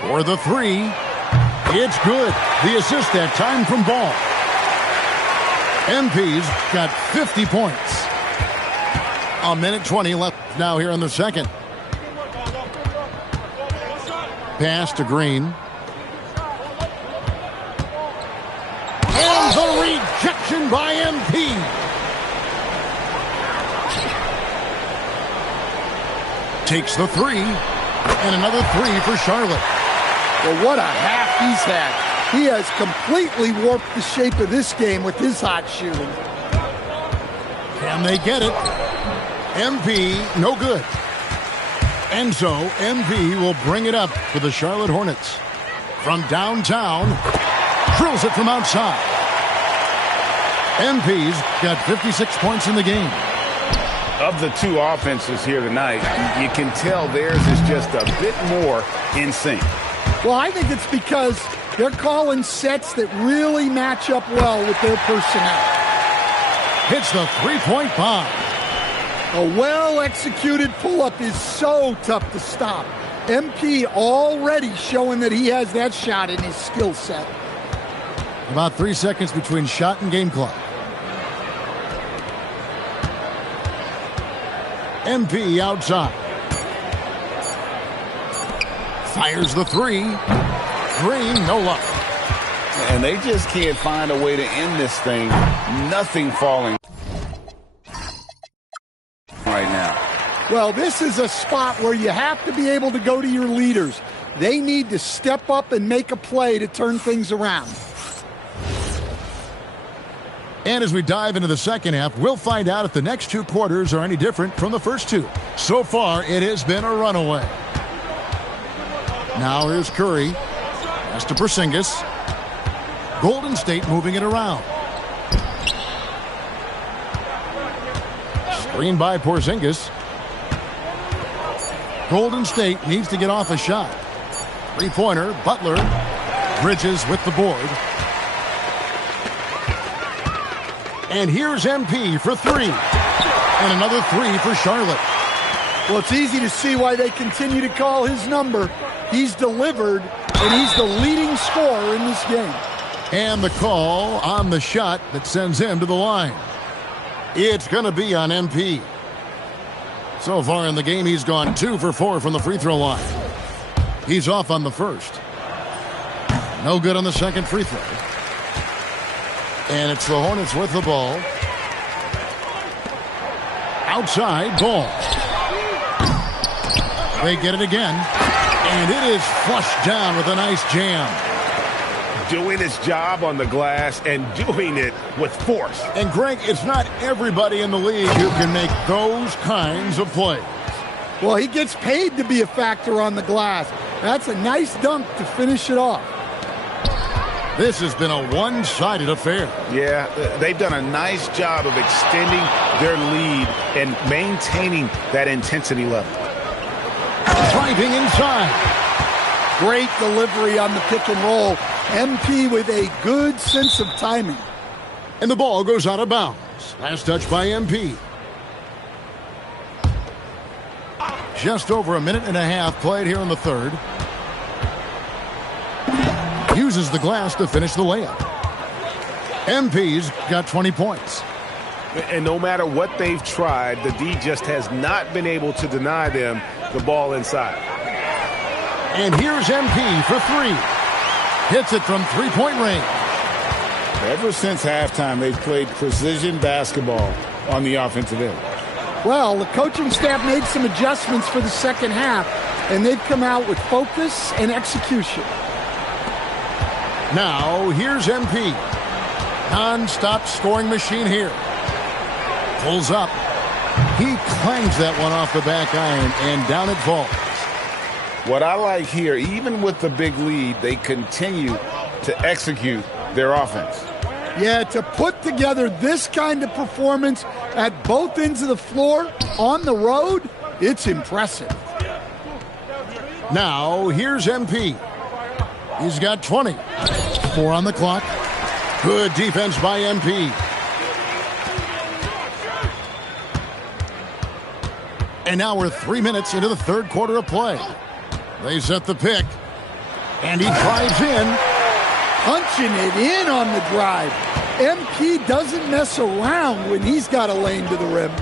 For the 3, it's good. The assist that time from Ball. MP's got 50 points. A minute 20 left now here in the second. Pass to Green. And the rejection by MP. Takes the three. And another three for Charlotte. Well, what a half he's had. He has completely warped the shape of this game with his hot shooting. Can they get it? MP, no good. And so MP will bring it up for the Charlotte Hornets. From downtown, drills it from outside. MP's got 56 points in the game. Of the two offenses here tonight, you can tell theirs is just a bit more in sync. Well, I think it's because they're calling sets that really match up well with their personnel. Hits the three-point bomb. A well-executed pull-up is so tough to stop. MP already showing that he has that shot in his skill set. About 3 seconds between shot and game clock. MP outside. Fires the three. Green, no luck. And they just can't find a way to end this thing. Nothing falling right now. Well, this is a spot where you have to be able to go to your leaders. They need to step up and make a play to turn things around. And as we dive into the second half, we'll find out if the next two quarters are any different from the first two. So far, it has been a runaway. Now here's Curry. Pass to Porzingis. Golden State moving it around. Screen by Porzingis. Golden State needs to get off a shot. Three-pointer, Butler. Bridges with the board. And here's MP for three. And another three for Charlotte. Well, it's easy to see why they continue to call his number. He's delivered, and he's the leading scorer in this game. And the call on the shot that sends him to the line. It's going to be on MP. So far in the game, he's gone 2 for 4 from the free throw line. He's off on the first. No good on the second free throw. And it's the Hornets with the ball. Outside, ball. They get it again. And it is flushed down with a nice jam. Doing his job on the glass and doing it with force. And Greg, it's not everybody in the league who can make those kinds of plays. Well, he gets paid to be a factor on the glass. That's a nice dunk to finish it off. This has been a one-sided affair. Yeah, they've done a nice job of extending their lead and maintaining that intensity level. Driving inside. Great delivery on the pick and roll. MP with a good sense of timing. And the ball goes out of bounds. Last touch by MP. Just over a minute and a half played here in the third. Uses the glass to finish the layup. MP's got 20 points. And no matter what they've tried, the D just has not been able to deny them the ball inside. And here's MP for three. Hits it from three-point range. Ever since halftime, they've played precision basketball on the offensive end. Well, the coaching staff made some adjustments for the second half, and they've come out with focus and execution. Now, here's MP. Non-stop scoring machine here. Pulls up. He clangs that one off the back iron, and down it falls. What I like here, even with the big lead, they continue to execute their offense. Yeah, to put together this kind of performance at both ends of the floor on the road, it's impressive. Now, here's MP. He's got 20. 4 on the clock. Good defense by MP. And now we're 3 minutes into the third quarter of play. They set the pick. And he drives in. Punching it in on the drive. MP doesn't mess around when he's got a lane to the rim.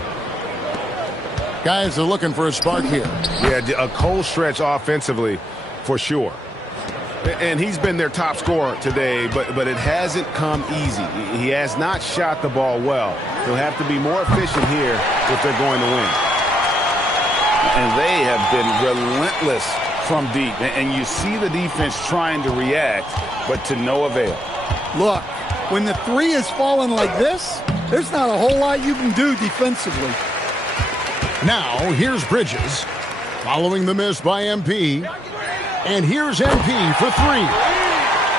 Guys are looking for a spark here. Yeah, a cold stretch offensively. for sure. And he's been their top scorer today, but it hasn't come easy. He has not shot the ball well. He'll have to be more efficient here if they're going to win. And they have been relentless from deep. And you see the defense trying to react, but to no avail. Look, when the three is falling like this, there's not a whole lot you can do defensively. Now, here's Bridges, following the miss by MP. And here's MP for three.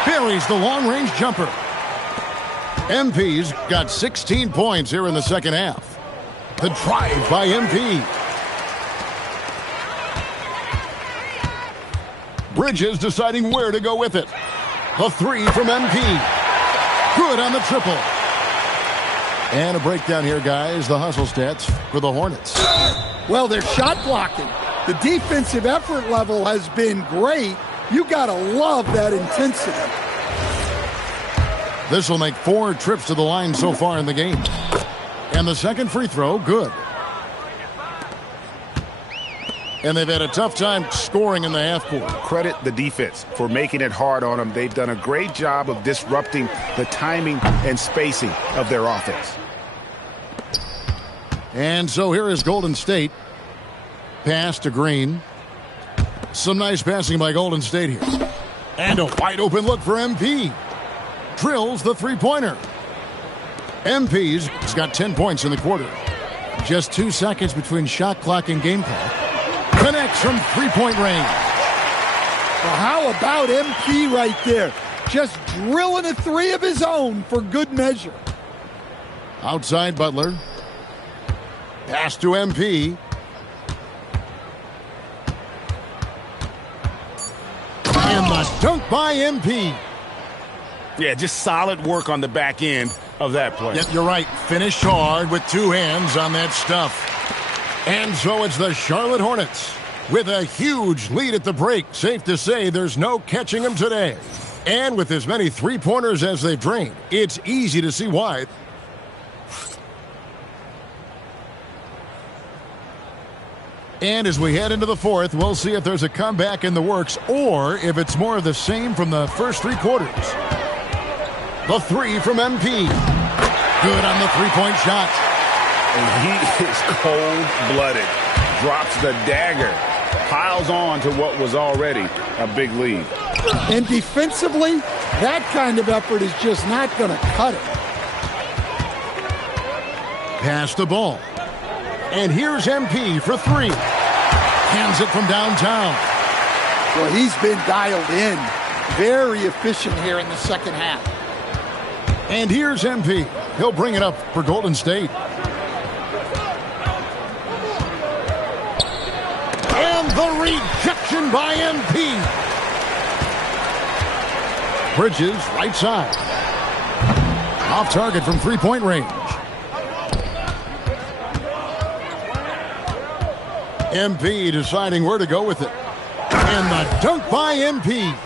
Buries the long-range jumper. MP's got 16 points here in the second half. The drive by MP. Bridges deciding where to go with it. The three from MP. Good on the triple. And a breakdown here, guys. The hustle stats for the Hornets. Well, they're shot blocking. The defensive effort level has been great. You got to love that intensity. This will make 4 trips to the line so far in the game. And the second free throw, good. And they've had a tough time scoring in the half court. Credit the defense for making it hard on them. They've done a great job of disrupting the timing and spacing of their offense. And so here is Golden State. Pass to Green. Some nice passing by Golden State here. And a wide open look for MP. Drills the three-pointer. MP's got 10 points in the quarter. Just 2 seconds between shot clock and game clock. Connects from three-point range. Well, how about MP right there? Just drilling a three of his own for good measure. Outside Butler. Pass to MP. And the dunk by MP. Yeah, just solid work on the back end of that play. Yep, you're right. Finished hard with 2 hands on that stuff. And so it's the Charlotte Hornets with a huge lead at the break. Safe to say there's no catching them today. And with as many three-pointers as they've drained, it's easy to see why. And as we head into the fourth, we'll see if there's a comeback in the works or if it's more of the same from the first 3 quarters. The three from MP. Good on the three-point shot. And he is cold-blooded. Drops the dagger. Piles on to what was already a big lead. And defensively, that kind of effort is just not going to cut it. Pass the ball. And here's MP for 3. Hands it from downtown. Well, he's been dialed in. Very efficient here in the second half. And here's MP. He'll bring it up for Golden State. And the rejection by MP. Bridges, right side. Off target from three-point range. MP deciding where to go with it. And the dunk by MP.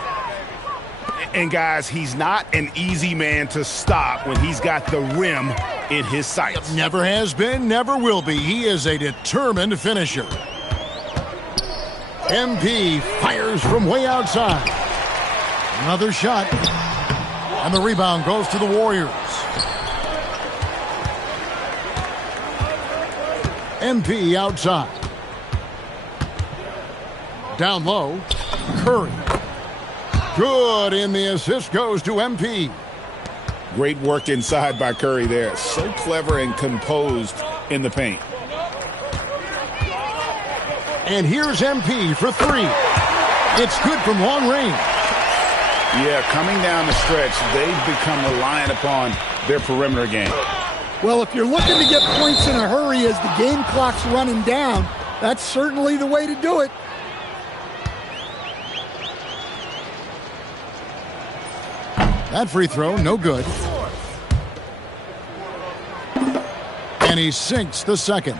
And guys, he's not an easy man to stop when he's got the rim in his sights. Never has been, never will be. He is a determined finisher. MP fires from way outside. Another shot. And the rebound goes to the Warriors. MP outside. Down low. Curry. Good, and the assist goes to MP. Great work inside by Curry there. So clever and composed in the paint. And here's MP for 3. It's good from long range. Yeah, coming down the stretch, they've become reliant upon their perimeter game. Well, if you're looking to get points in a hurry as the game clock's running down, that's certainly the way to do it. That free throw, no good. And he sinks the second.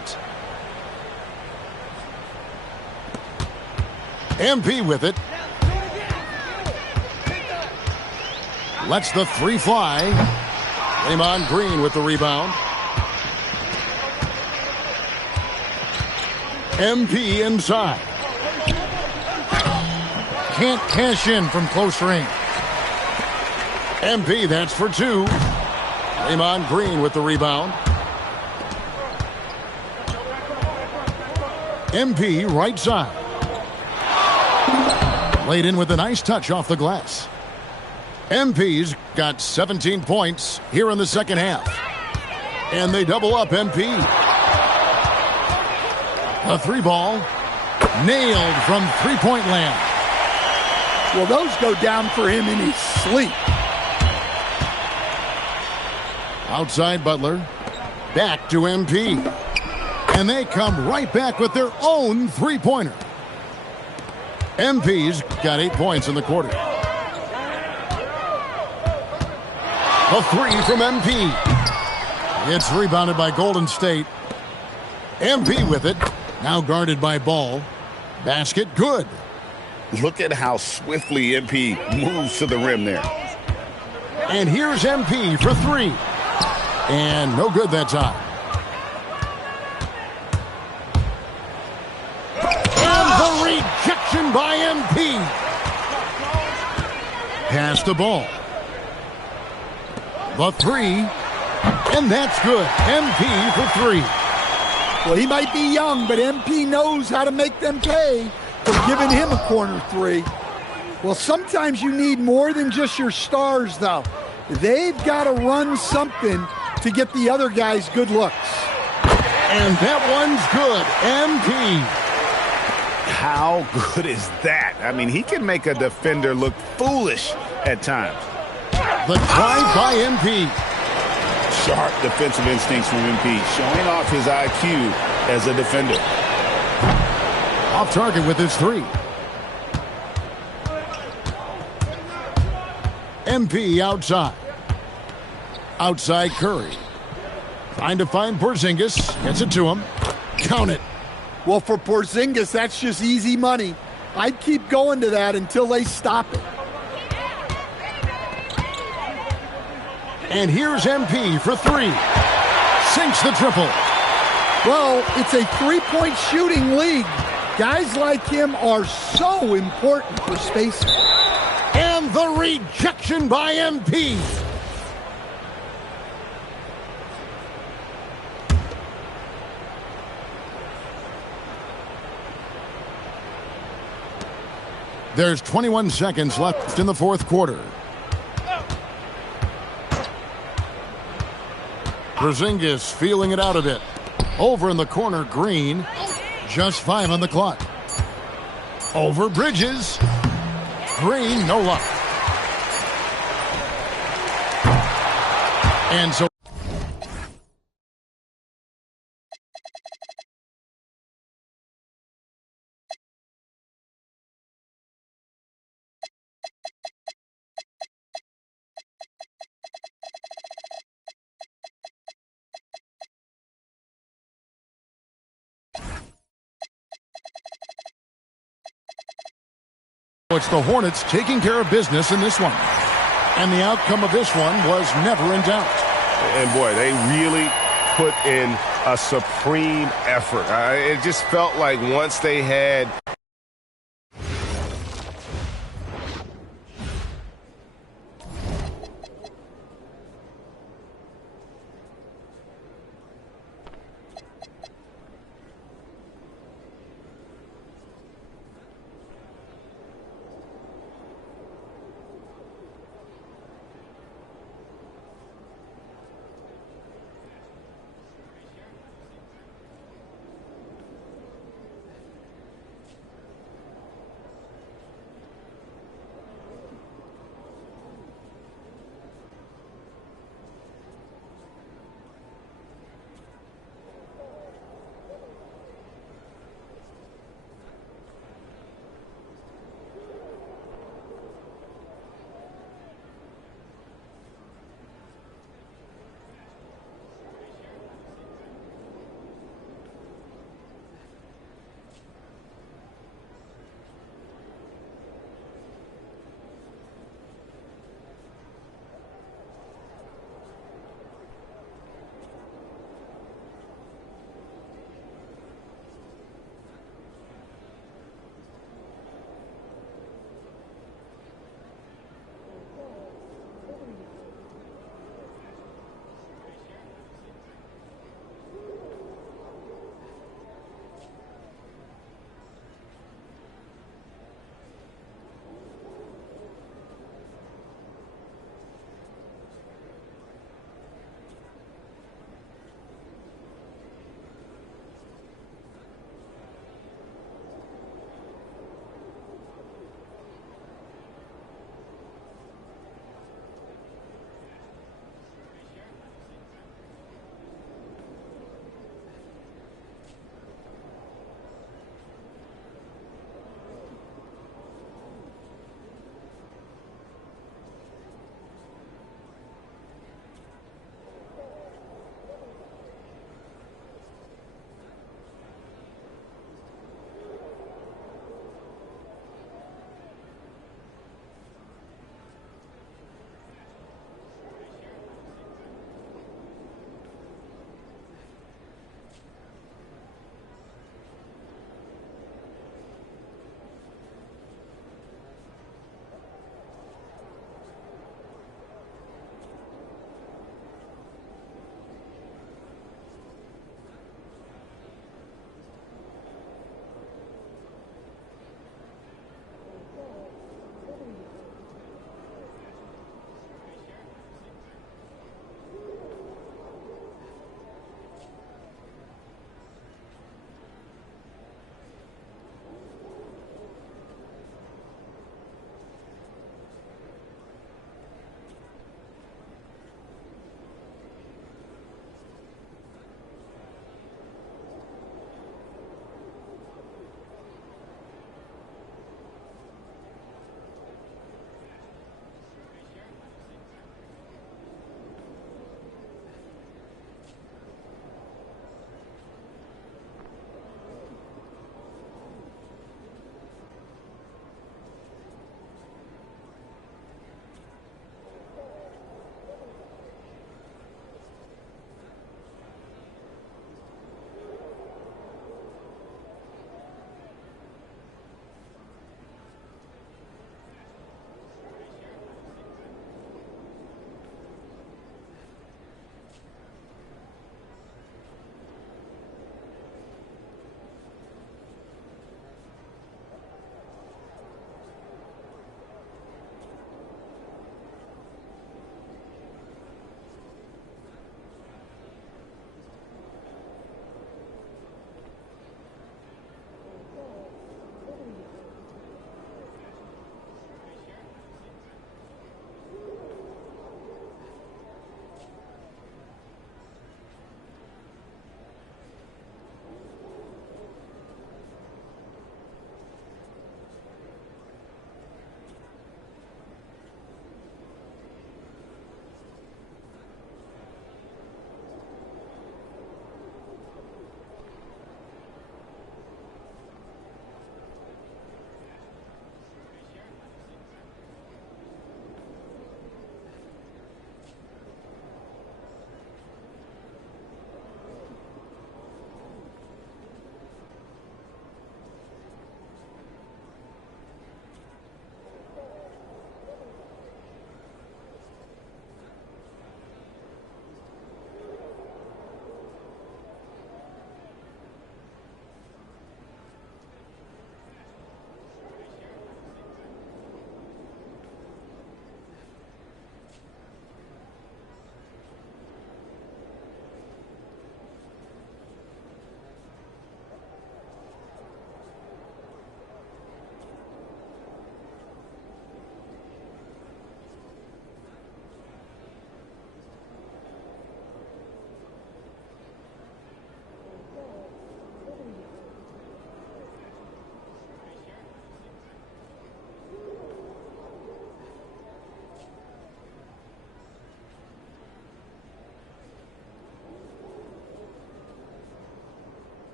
MP with it. Lets the 3 fly. Draymond Green with the rebound. MP inside. can't cash in from close range. MP, that's for two. Draymond Green with the rebound. MP right side. Laid in with a nice touch off the glass. MP's got 17 points here in the second half. And they double up MP. A three ball. Nailed from three-point land. Well, those go down for him in his sleep. Outside Butler. Back to MP. And they come right back with their own three-pointer. MP's got 8 points in the quarter. A three from MP. It's rebounded by Golden State. MP with it. Now guarded by Ball. Basket good. Look at how swiftly MP moves to the rim there. And here's MP for three. And no good that time. And the rejection by MP. Pass the ball. The three. And that's good. MP for three. Well, he might be young, but MP knows how to make them pay for giving him a corner three. Well, sometimes you need more than just your stars, though. They've got to run something to get the other guys good looks. And that one's good. MP. How good is that? I mean, he can make a defender look foolish at times. The drive by MP. Sharp defensive instincts from MP, showing off his IQ as a defender. Off target with his three. MP outside. Outside Curry. Trying to find Porzingis. Gets it to him. Count it. Well, for Porzingis, that's just easy money. I'd keep going to that until they stop it. And here's MP for three. Sinks the triple. Well, it's a three-point shooting league. Guys like him are so important for spacing. And the rejection by MP. There's 21 seconds left in the fourth quarter. Porzingis feeling it out a bit. Over in the corner, Green. Just 5 on the clock. Over Bridges. Green, no luck. And so it's the Hornets taking care of business in this one. And the outcome of this one was never in doubt. And boy, they really put in a supreme effort. It just felt like once they had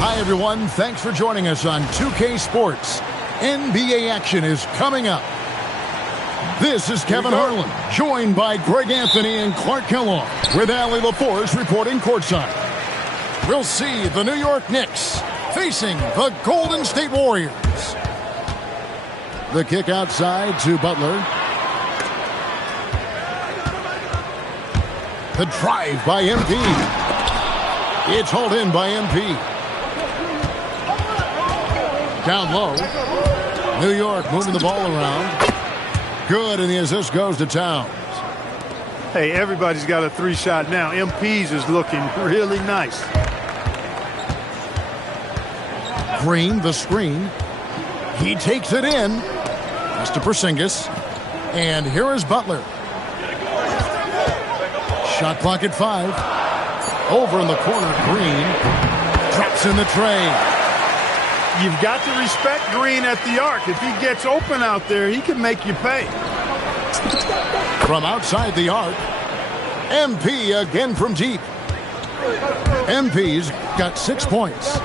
Hi, everyone. Thanks for joining us on 2K Sports. NBA action is coming up. This is Kevin Harlan, joined by Greg Anthony and Clark Kellogg, with Allie LaForce reporting courtside. We'll see the New York Knicks facing the Golden State Warriors. The kick outside to Butler. The drive by MP. It's hauled in by MP. Down low. New York moving the ball around. Good, and the assist goes to Towns. Hey, everybody's got a three-shot now. MP's is looking really nice. Green, the screen. He takes it in. Pass to Porzingis. And here is Butler. Shot clock at 5. Over in the corner, Green. Drops in the tray. You've got to respect Green at the arc. If he gets open out there, he can make you pay. From outside the arc, MP again from deep. MP's got 6 points.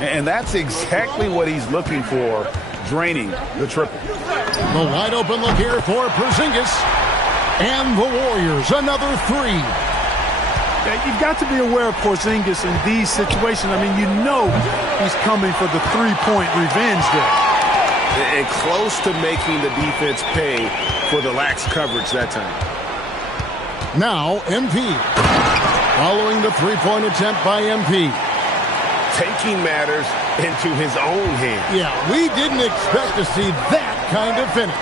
And that's exactly what he's looking for, draining the triple. The wide open look here for Porzingis. And the Warriors, another 3. Yeah, you've got to be aware of Porzingis in these situations. I mean, you know he's coming for the three-point revenge there. And close to making the defense pay for the lax coverage that time. Now, MP. Following the three-point attempt by MP. Taking matters into his own hands. Yeah, we didn't expect to see that kind of finish.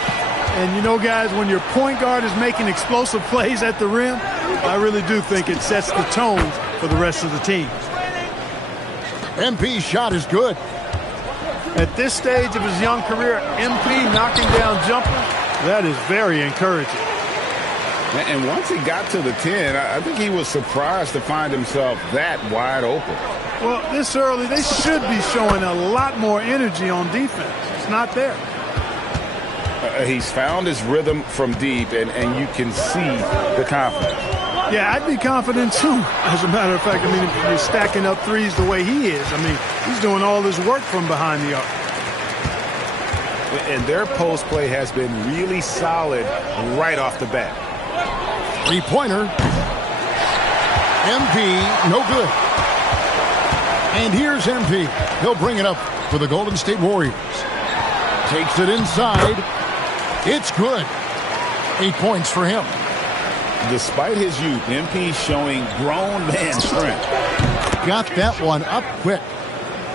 And, you know, guys, when your point guard is making explosive plays at the rim, I really do think it sets the tone for the rest of the team. MP's shot is good. At this stage of his young career, MP knocking down jumpers, that is very encouraging. And once he got to the 10, I think he was surprised to find himself that wide open. Well, this early, they should be showing a lot more energy on defense. It's not there. He's found his rhythm from deep, and you can see the confidence. Yeah, I'd be confident, too. As a matter of fact, I mean, if you're stacking up threes the way he is, I mean, he's doing all his work from behind the arc. And their post play has been really solid right off the bat. Three-pointer. MP, no good. And here's MP. He'll bring it up for the Golden State Warriors. Takes it inside. It's good. 8 points for him. Despite his youth, MP showing grown man strength. Got that one up quick.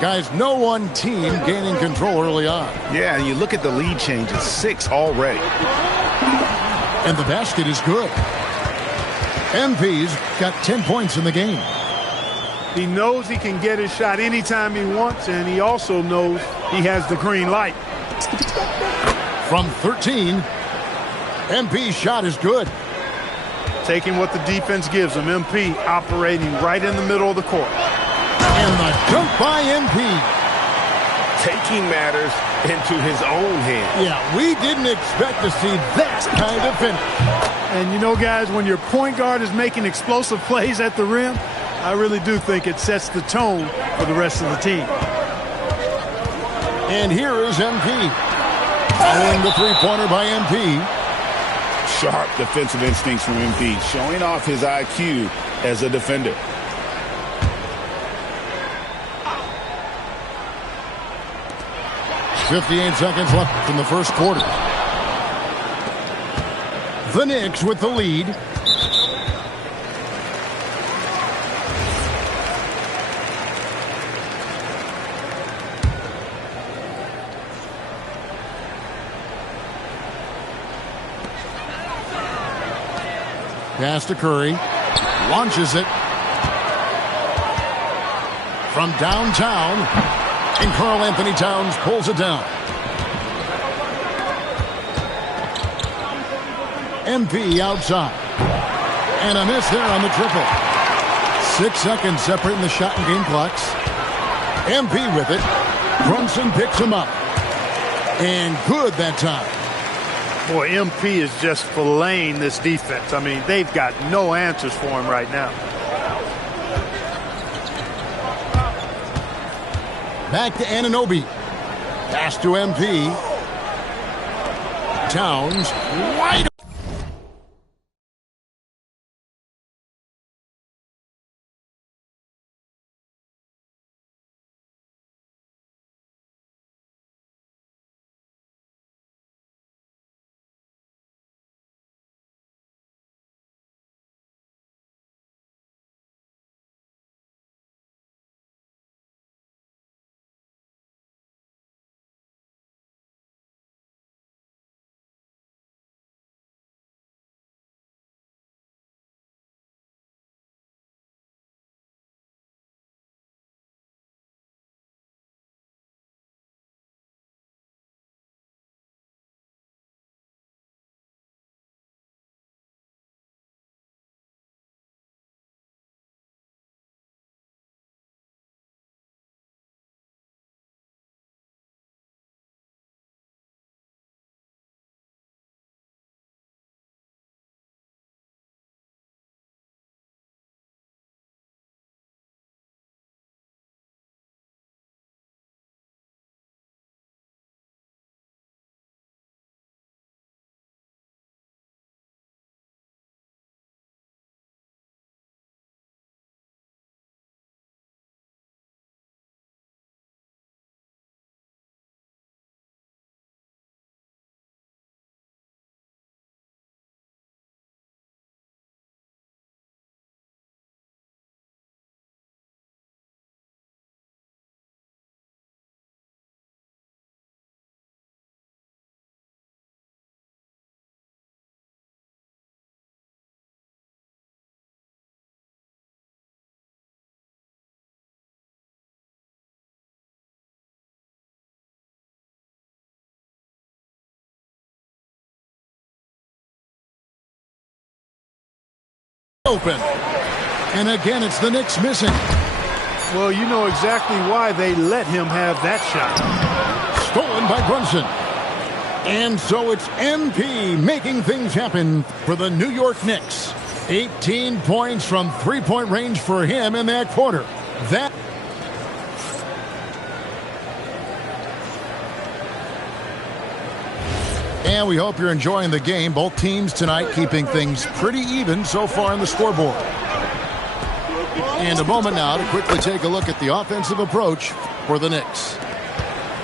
Guys, no one team gaining control early on. Yeah, and you look at the lead changes, 6 already. And the basket is good. MP's got 10 points in the game. He knows he can get his shot anytime he wants, and he also knows he has the green light. From 13, MP's shot is good. Taking what the defense gives him. MP operating right in the middle of the court. And the dunk by MP. Taking matters into his own hands. Yeah, we didn't expect to see that kind of finish. And you know, guys, when your point guard is making explosive plays at the rim, I really do think it sets the tone for the rest of the team. And here is MP. Following the three-pointer by MP. Sharp defensive instincts from MP, showing off his IQ as a defender. .58 seconds left in the first quarter. The Knicks with the lead. Pass to Curry. Launches it. From downtown. And Karl Anthony Towns pulls it down. MP outside. And a miss there on the triple. 6 seconds separating the shot and game clocks. MP with it. Brunson picks him up. And good that time. Boy, MP is just filleting this defense. I mean, they've got no answers for him right now. Back to Anunoby. Pass to MP. Towns wide. Open. And again, it's the Knicks missing. Well, you know exactly why they let him have that shot. Stolen by Brunson. And so it's MP making things happen for the New York Knicks. 18 points from three-point range for him in that quarter. That. And we hope you're enjoying the game. Both teams tonight keeping things pretty even so far on the scoreboard. And a moment now to quickly take a look at the offensive approach for the Knicks.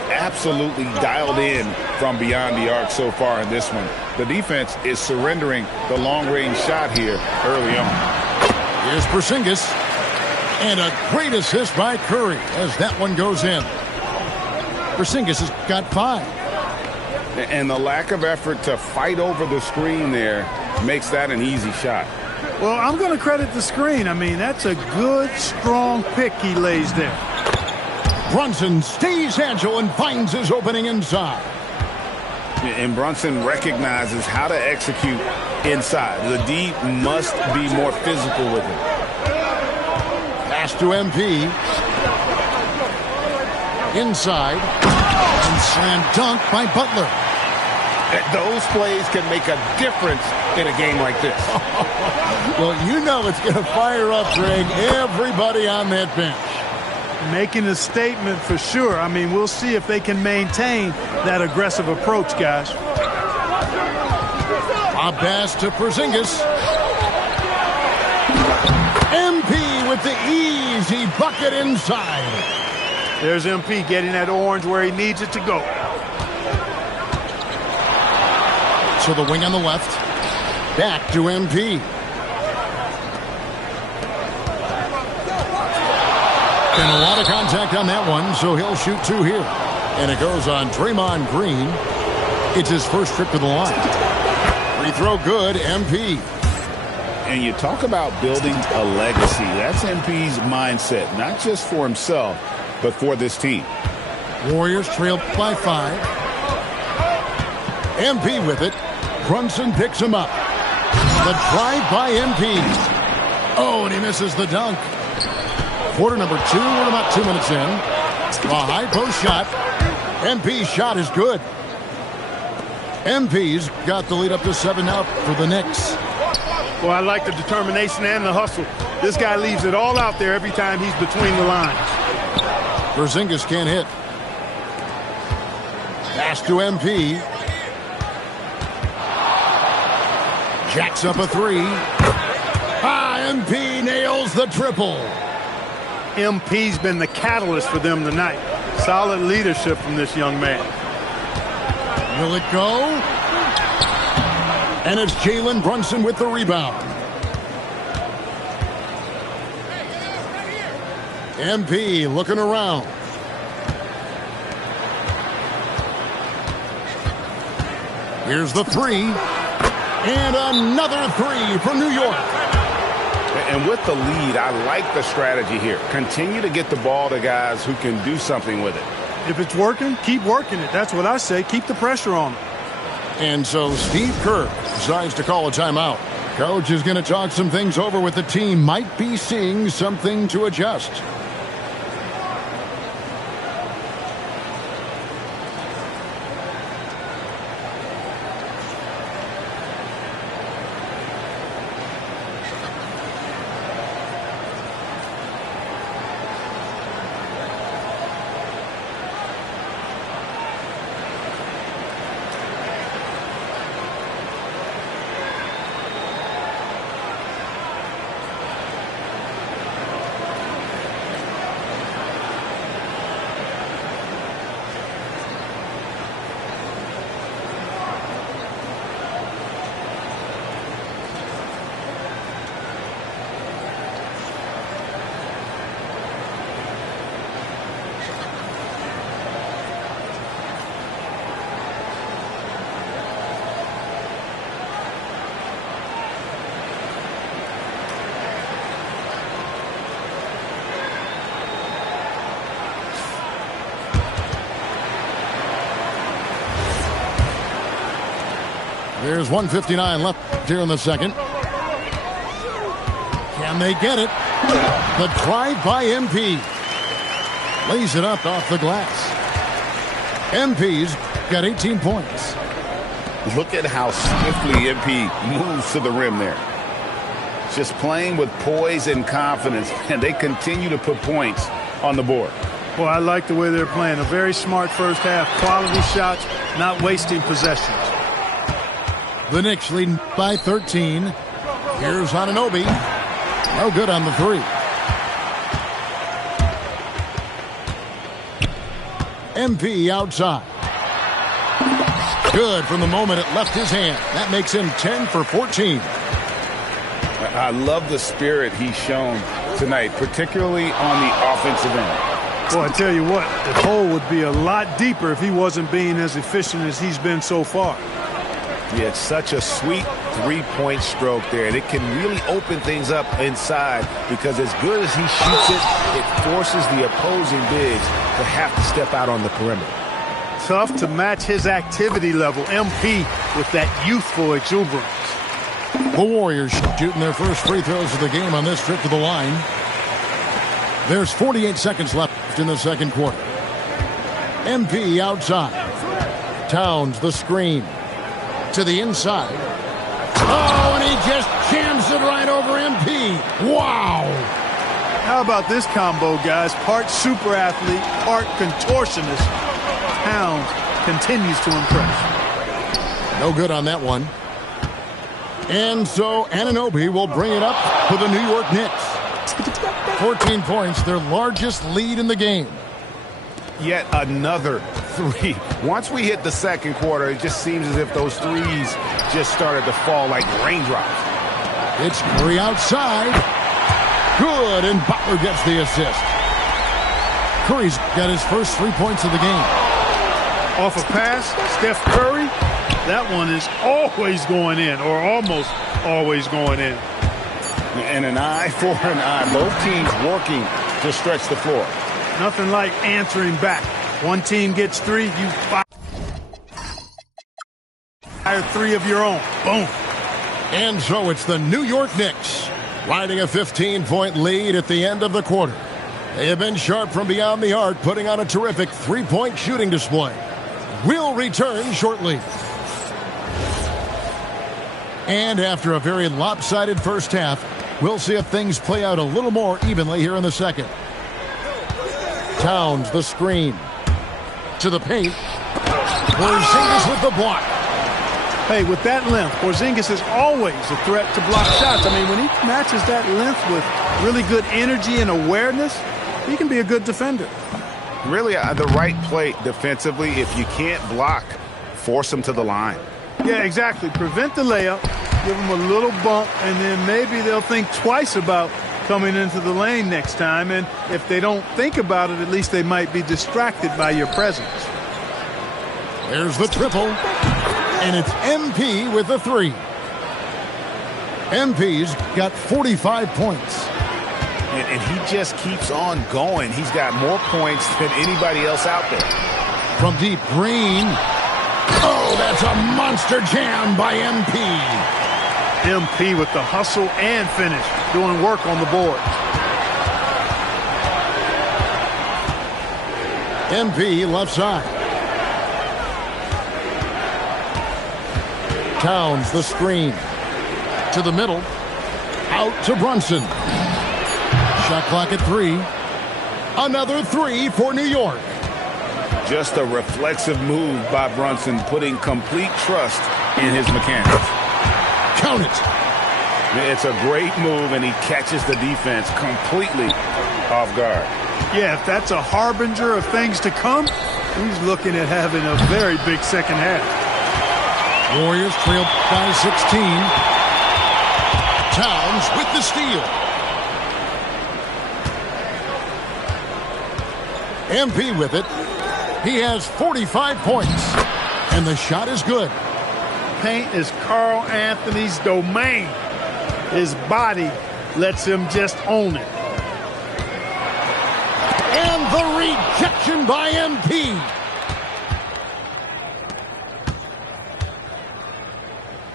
Absolutely dialed in from beyond the arc so far in this one. The defense is surrendering the long-range shot here early on. Here's Porzingis. And a great assist by Curry as that one goes in. Porzingis has got 5. And the lack of effort to fight over the screen there makes that an easy shot. Well, I'm going to credit the screen. I mean, that's a good, strong pick he lays there. Brunson stays agile and finds his opening inside. And Brunson recognizes how to execute inside. The D must be more physical with him. Pass to MP. Inside. And slam dunk by Butler. Those plays can make a difference in a game like this. Well, you know it's going to fire up, Greg, everybody on that bench. Making a statement for sure. I mean, we'll see if they can maintain that aggressive approach, guys. A pass to Porzingis. MP with the easy bucket inside. There's MP getting that orange where he needs it to go. So the wing on the left. Back to MP. And a lot of contact on that one, so he'll shoot 2 here. And it goes on Draymond Green. It's his first trip to the line. Free throw good, MP. And you talk about building a legacy. That's MP's mindset, not just for himself, but for this team. Warriors trail by 5. MP with it. Brunson picks him up. The drive by MP. Oh, and he misses the dunk. Quarter number 2. We're about 2 minutes in. A high post shot. MP's shot is good. MP's got the lead up to 7 now for the Knicks. Well, I like the determination and the hustle. This guy leaves it all out there every time he's between the lines. Porzingis can't hit. Pass to MP. Jacks up a three. MP nails the triple. MP's been the catalyst for them tonight. Solid leadership from this young man. Will it go? And it's Jalen Brunson with the rebound. MP looking around. Here's the three. And another three for New York. And with the lead, I like the strategy here. Continue to get the ball to guys who can do something with it. If it's working, keep working it. That's what I say. Keep the pressure on them. And so Steve Kerr decides to call a timeout. Coach is going to talk some things over with the team. Might be seeing something to adjust. There's 1:59 left here in the second. Can they get it? The drive by MP. Lays it up off the glass. MP's got 18 points. Look at how swiftly MP moves to the rim there. Just playing with poise and confidence, and they continue to put points on the board. Well, I like the way they're playing. A very smart first half. Quality shots, not wasting possessions. The Knicks leading by 13. Here's Anunoby. No good on the three. MP outside. Good from the moment it left his hand. That makes him 10 for 14. I love the spirit he's shown tonight, particularly on the offensive end. Well, I tell you what, the hole would be a lot deeper if he wasn't being as efficient as he's been so far. Yeah, it's such a sweet three-point stroke there, and it can really open things up inside because as good as he shoots it, it forces the opposing bigs to have to step out on the perimeter. Tough to match his activity level. MP with that youthful exuberance. The Warriors shooting their first free throws of the game on this trip to the line. There's 48 seconds left in the second quarter. MP outside. Towns the screen. To the inside. Oh, and he just jams it right over MP. Wow. How about this combo, guys? Part super athlete, part contortionist. Towns continues to impress. No good on that one. And so Anunoby will bring it up for the New York Knicks. 14 points, their largest lead in the game. Yet another three. Once we hit the second quarter, it just seems as if those threes just started to fall like raindrops. It's Curry outside. Good, and Butler gets the assist. Curry's got his first 3 points of the game. Off a pass, Steph Curry. That one is always going in, or almost always going in. And an eye for an eye. Both teams working to stretch the floor. Nothing like answering back. One team gets three, you fire three of your own. Boom. And so it's the New York Knicks riding a 15-point lead at the end of the quarter. They have been sharp from beyond the arc, putting on a terrific three-point shooting display. We'll return shortly. And after a very lopsided first half, we'll see if things play out a little more evenly here in the second. Towns the screen. To the paint. Porzingis with the block. Hey, with that length, Porzingis is always a threat to block shots. I mean, when he matches that length with really good energy and awareness, he can be a good defender. Really, the right play defensively. If you can't block, force him to the line. Yeah, exactly. Prevent the layup, give them a little bump, and then maybe they'll think twice about coming into the lane next time. And if they don't think about it, at least they might be distracted by your presence. There's the triple, and it's MP with the three. MP's got 45 points. And he just keeps on going. He's got more points than anybody else out there. From deep, Green. Oh, that's a monster jam by MP. MP with the hustle and finish, doing work on the board. MP left side. Towns the screen. To the middle. Out to Brunson. Shot clock at 3. Another 3 for New York. Just a reflexive move by Brunson, putting complete trust in his mechanics. Count it. It's a great move, and he catches the defense completely off guard. Yeah, if that's a harbinger of things to come, he's looking at having a very big second half. Warriors trail by 16. Towns with the steal. MP with it. He has 45 points, and the shot is good. Paint is Carl Anthony's domain. His body lets him just own it. And the rejection by MP.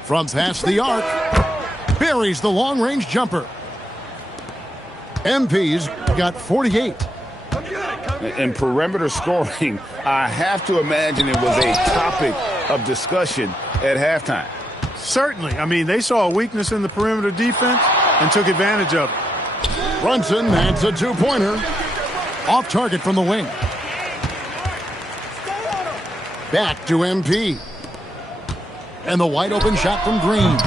From past the arc, buries the long-range jumper. MP's got 48. In perimeter scoring, I have to imagine it was a topic of discussion at halftime. Certainly. I mean, they saw a weakness in the perimeter defense and took advantage of it. Brunson, that's a two-pointer. Off target from the wing. Back to MP. And the wide-open shot from Green.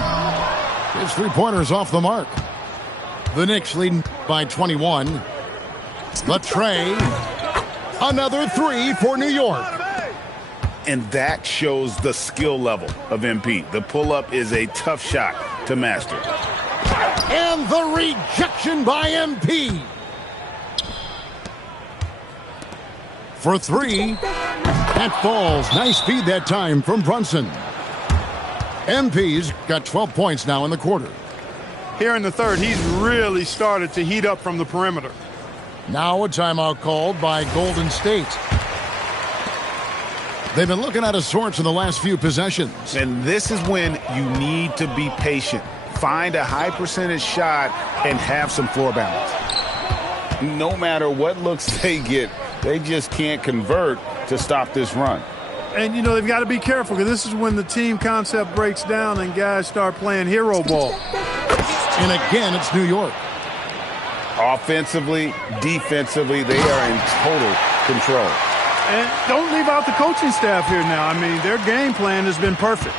His three-pointer's off the mark. The Knicks leading by 21. The tray. Another 3 for New York. And that shows the skill level of MP. The pull-up is a tough shot to master. And the rejection by MP. For 3. That falls. Nice feed that time from Brunson. MP's got 12 points now in the quarter. Here in the third, he's really started to heat up from the perimeter. Now a timeout called by Golden State. They've been looking out of sorts in the last few possessions. And this is when you need to be patient. Find a high percentage shot and have some floor balance. No matter what looks they get, they just can't convert to stop this run. And, you know, they've got to be careful because this is when the team concept breaks down and guys start playing hero ball. And again, it's New York. Offensively, defensively, they are in total control. And don't leave out the coaching staff here now. I mean, their game plan has been perfect.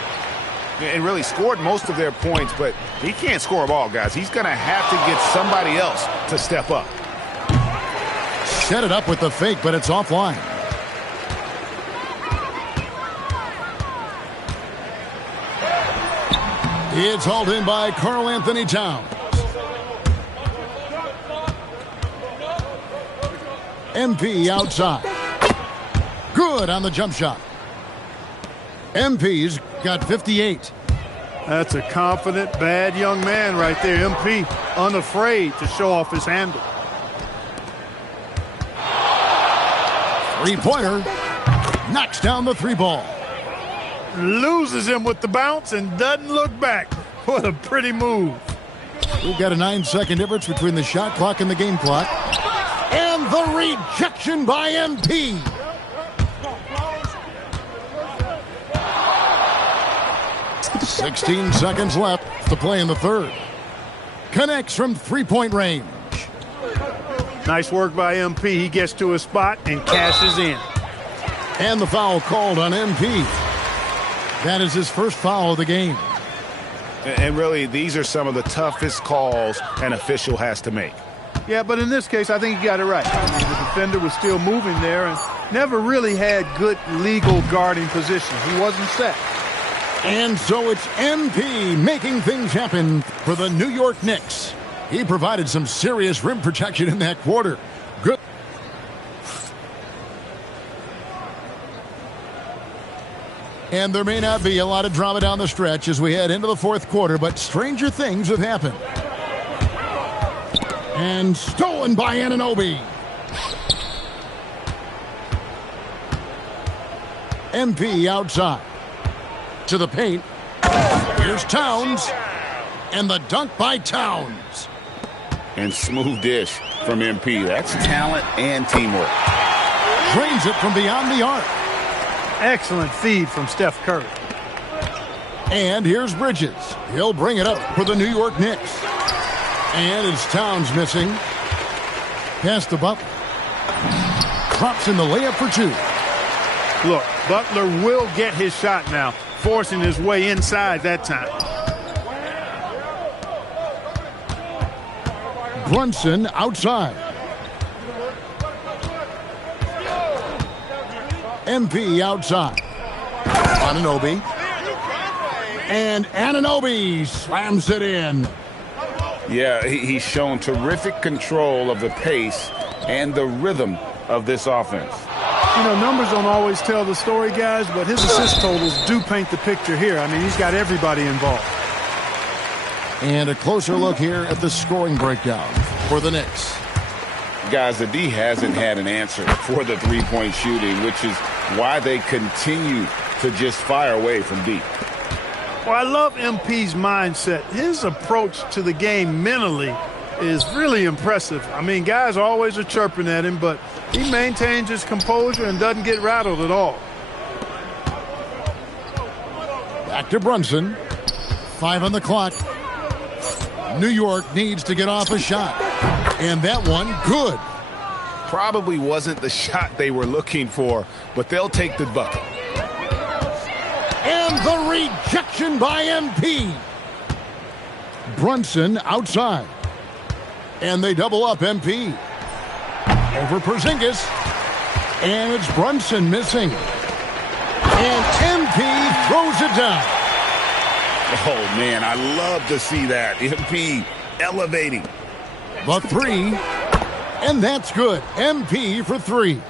And really scored most of their points, but he can't score them all, guys. He's going to have to get somebody else to step up. Set it up with the fake, but it's offline. It's hauled in by Karl Anthony Towns. MP outside. Good on the jump shot. MP's got 58. That's a confident, bad young man right there. MP, unafraid to show off his handle. Three-pointer. Knocks down the three ball. Loses him with the bounce and doesn't look back. What a pretty move. We've got a 9-second difference between the shot clock and the game clock. And the rejection by MP. "16 seconds left to play in the third. Connects from three-point range. Nice work by MP. He gets to his spot and cashes in. And the foul called on MP. That is his first foul of the game. And really, these are some of the toughest calls an official has to make. Yeah, but in this case, I think he got it right. I mean, the defender was still moving there and never really had good legal guarding position. He wasn't set. And so it's MP making things happen for the New York Knicks. He provided some serious rim protection in that quarter. Good. And there may not be a lot of drama down the stretch as we head into the fourth quarter, but stranger things have happened. And stolen by Anunoby. MP outside. To the paint. Here's Towns. And the dunk by Towns. And smooth dish from MP. That's talent and teamwork. Drains it from beyond the arc. Excellent feed from Steph Curry. And here's Bridges. He'll bring it up for the New York Knicks. And it's Towns missing. Pass to Butler. Drops in the layup for two. Look, Butler will get his shot now, forcing his way inside that time. Brunson outside. MP outside. Anunoby. And Anunoby slams it in. Yeah, he's shown terrific control of the pace and the rhythm of this offense. You know, numbers don't always tell the story, guys, but his assist totals do paint the picture here. I mean, he's got everybody involved. And a closer look here at the scoring breakdown for the Knicks. Guys, the D hasn't had an answer for the three-point shooting, which is why they continue to just fire away from deep. Well, I love MP's mindset. His approach to the game mentally is really impressive. I mean, guys always are chirping at him, but he maintains his composure and doesn't get rattled at all. Back to Brunson. 5 on the clock. New York needs to get off a shot. And that one, good. Probably wasn't the shot they were looking for, but they'll take the bucket. And the rejection by MP. Brunson outside. And they double up MP. Over Porzingis. And it's Brunson missing. And MP throws it down. Oh, man, I love to see that. MP elevating. The three. And that's good. MP for three.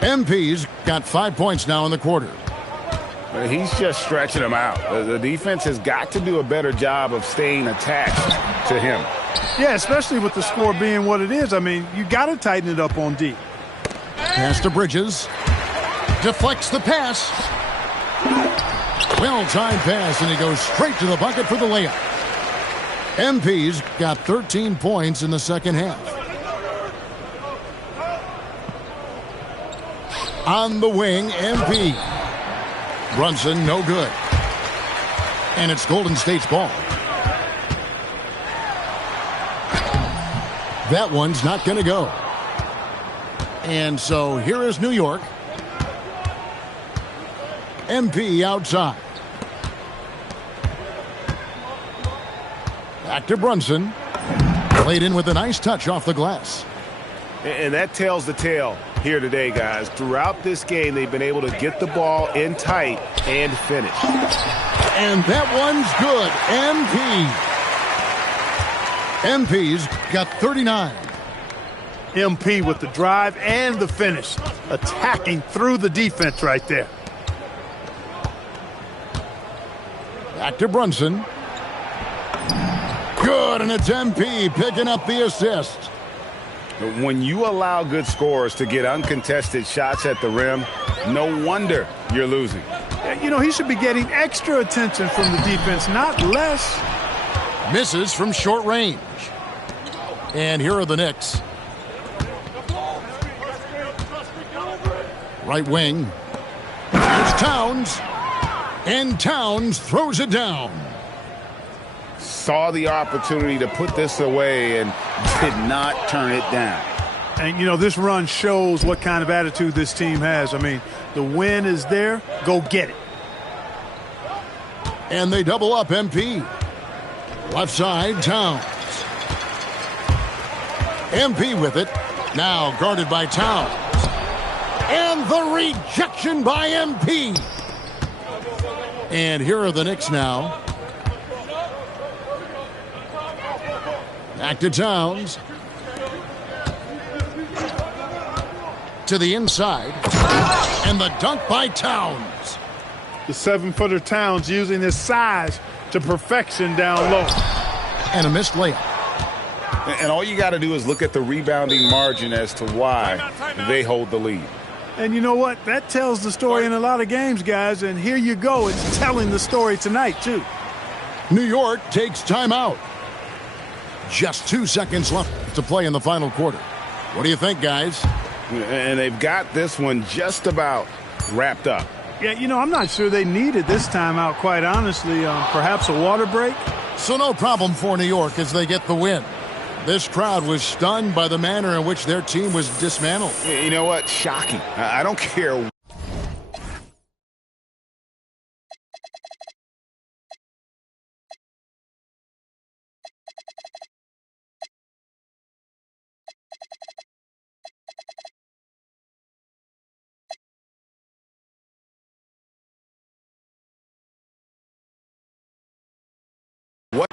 MP's got 5 points now in the quarter. He's just stretching them out. The defense has got to do a better job of staying attached to him. Yeah, especially with the score being what it is. I mean, you got to tighten it up on D. Pass to Bridges. Deflects the pass. Well-timed pass, and he goes straight to the bucket for the layup. MP's got 13 points in the second half. On the wing, MP. Brunson, no good. And it's Golden State's ball. That one's not going to go. And so here is New York. MP outside. Back to Brunson. Played in with a nice touch off the glass. And that tells the tale here today, guys. Throughout this game, they've been able to get the ball in tight and finish. And that one's good. MP's got 39. MP with the drive and the finish. Attacking through the defense right there. Back to Brunson. Good, and it's MP picking up the assist. When you allow good scorers to get uncontested shots at the rim, no wonder you're losing. You know, he should be getting extra attention from the defense, not less. Misses from short range. And here are the Knicks. Right wing. Here's Towns. And Towns throws it down. saw the opportunity to put this away and did not turn it down. And, you know, this run shows what kind of attitude this team has. I mean, the win is there. Go get it. And they double up MP. Left side, Towns. MP with it. Now guarded by Towns. And the rejection by MP. And here are the Knicks now. Back to Towns. To the inside. And the dunk by Towns. The 7-footer Towns using his size to perfection down low. And a missed layup. And all you got to do is look at the rebounding margin as to why they hold the lead. And you know what? That tells the story in a lot of games, guys. And here you go. It's telling the story tonight, too. New York takes timeout. Just 2 seconds left to play in the final quarter. What do you think, guys? And they've got this one just about wrapped up. Yeah, you know, I'm not sure they needed this timeout, quite honestly. Perhaps a water break? So no problem for New York as they get the win. This crowd was stunned by the manner in which their team was dismantled. You know what? Shocking. I don't care. What?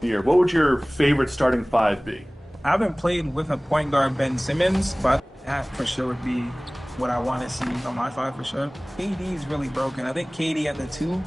Here, what would your favorite starting five be? I haven't played with a point guard, Ben Simmons, but that for sure would be what I want to see on my five for sure. KD is really broken. I think KD at the 2.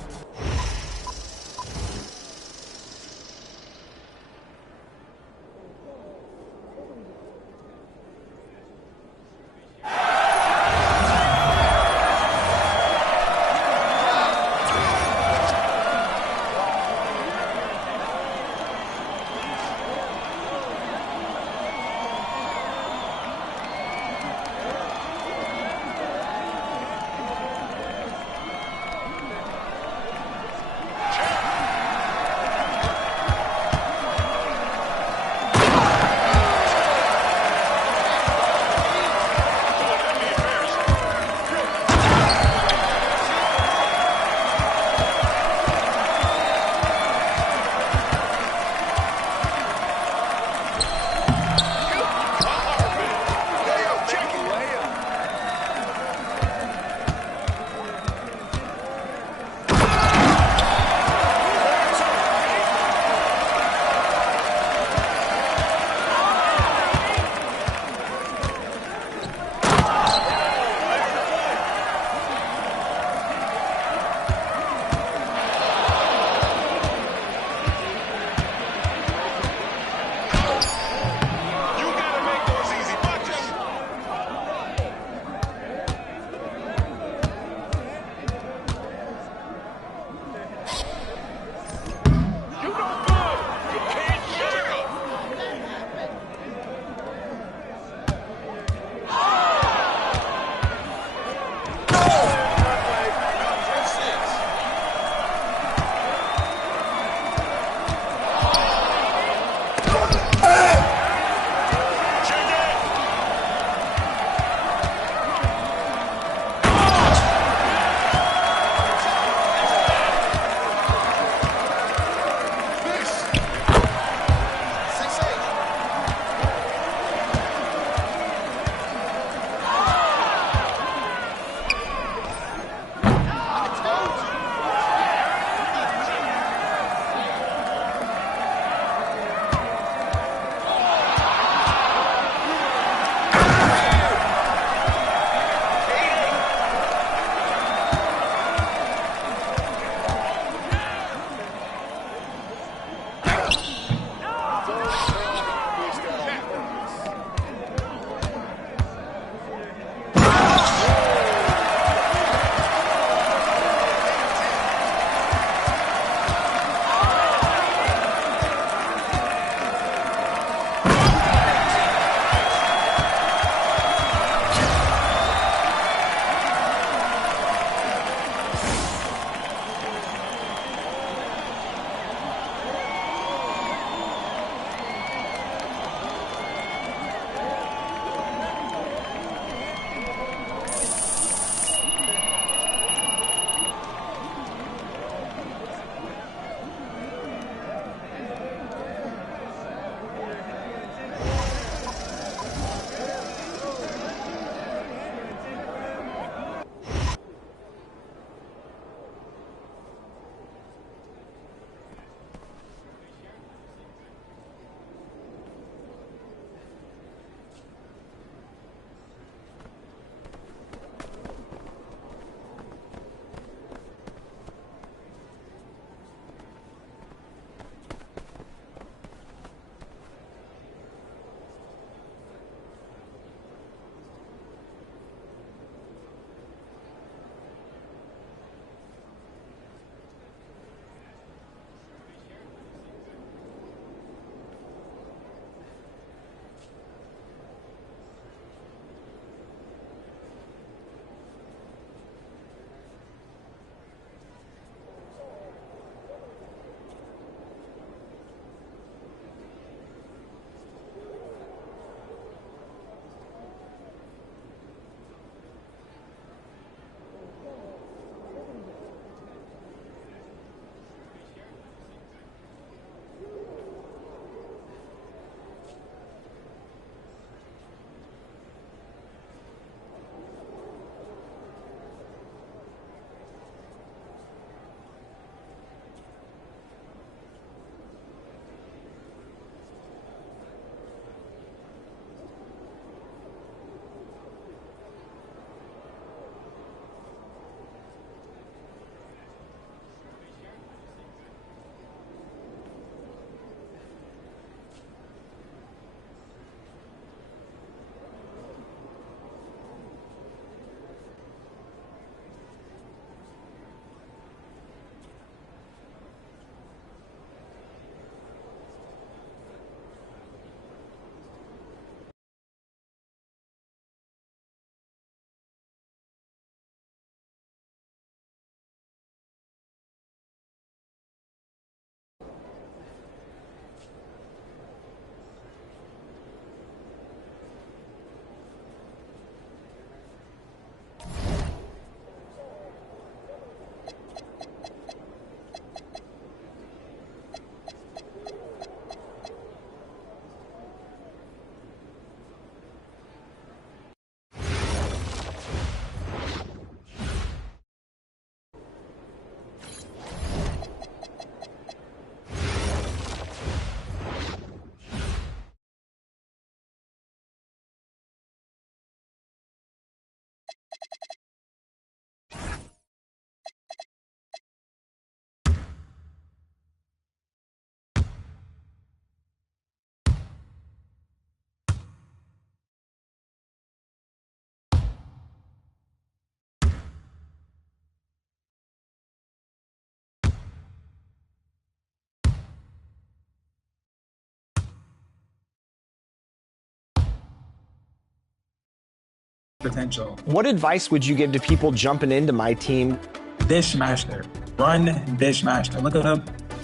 potential. What advice would you give to people jumping into my team? Dishmaster. Run Dishmaster. Look at the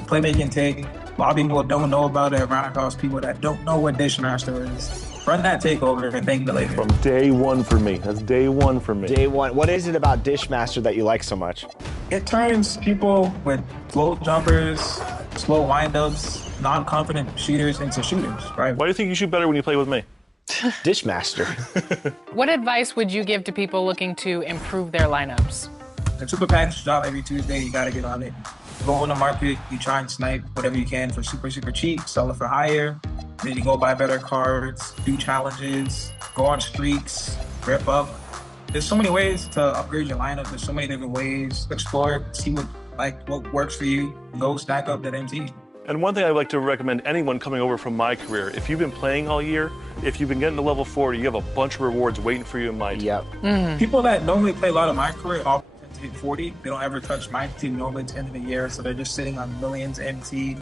playmaking take. A lot of people don't know about it. Run across people that don't know what Dishmaster is. Run that takeover and thank the later. From day one for me. That's day one for me. Day one. What is it about Dishmaster that you like so much? It turns people with slow jumpers, slow windups, non-confident shooters into shooters, right? Why do you think you shoot better when you play with me? Dishmaster. What advice would you give to people looking to improve their lineups? The super packs drop every Tuesday. You got to get on it. Go on the market. You try and snipe whatever you can for super, super cheap. Sell it for higher. Then you go buy better cards, do challenges, go on streaks, rip up. There's so many ways to upgrade your lineup. There's so many different ways to explore, see what works for you. Go stack up that MT. And one thing I'd like to recommend anyone coming over from my career, if you've been playing all year, if you've been getting to level 40, you have a bunch of rewards waiting for you in my team. Yep. People that normally play a lot of my career often tend to hit 40. They don't ever touch my team normally at the end of the year, so they're just sitting on millions MT.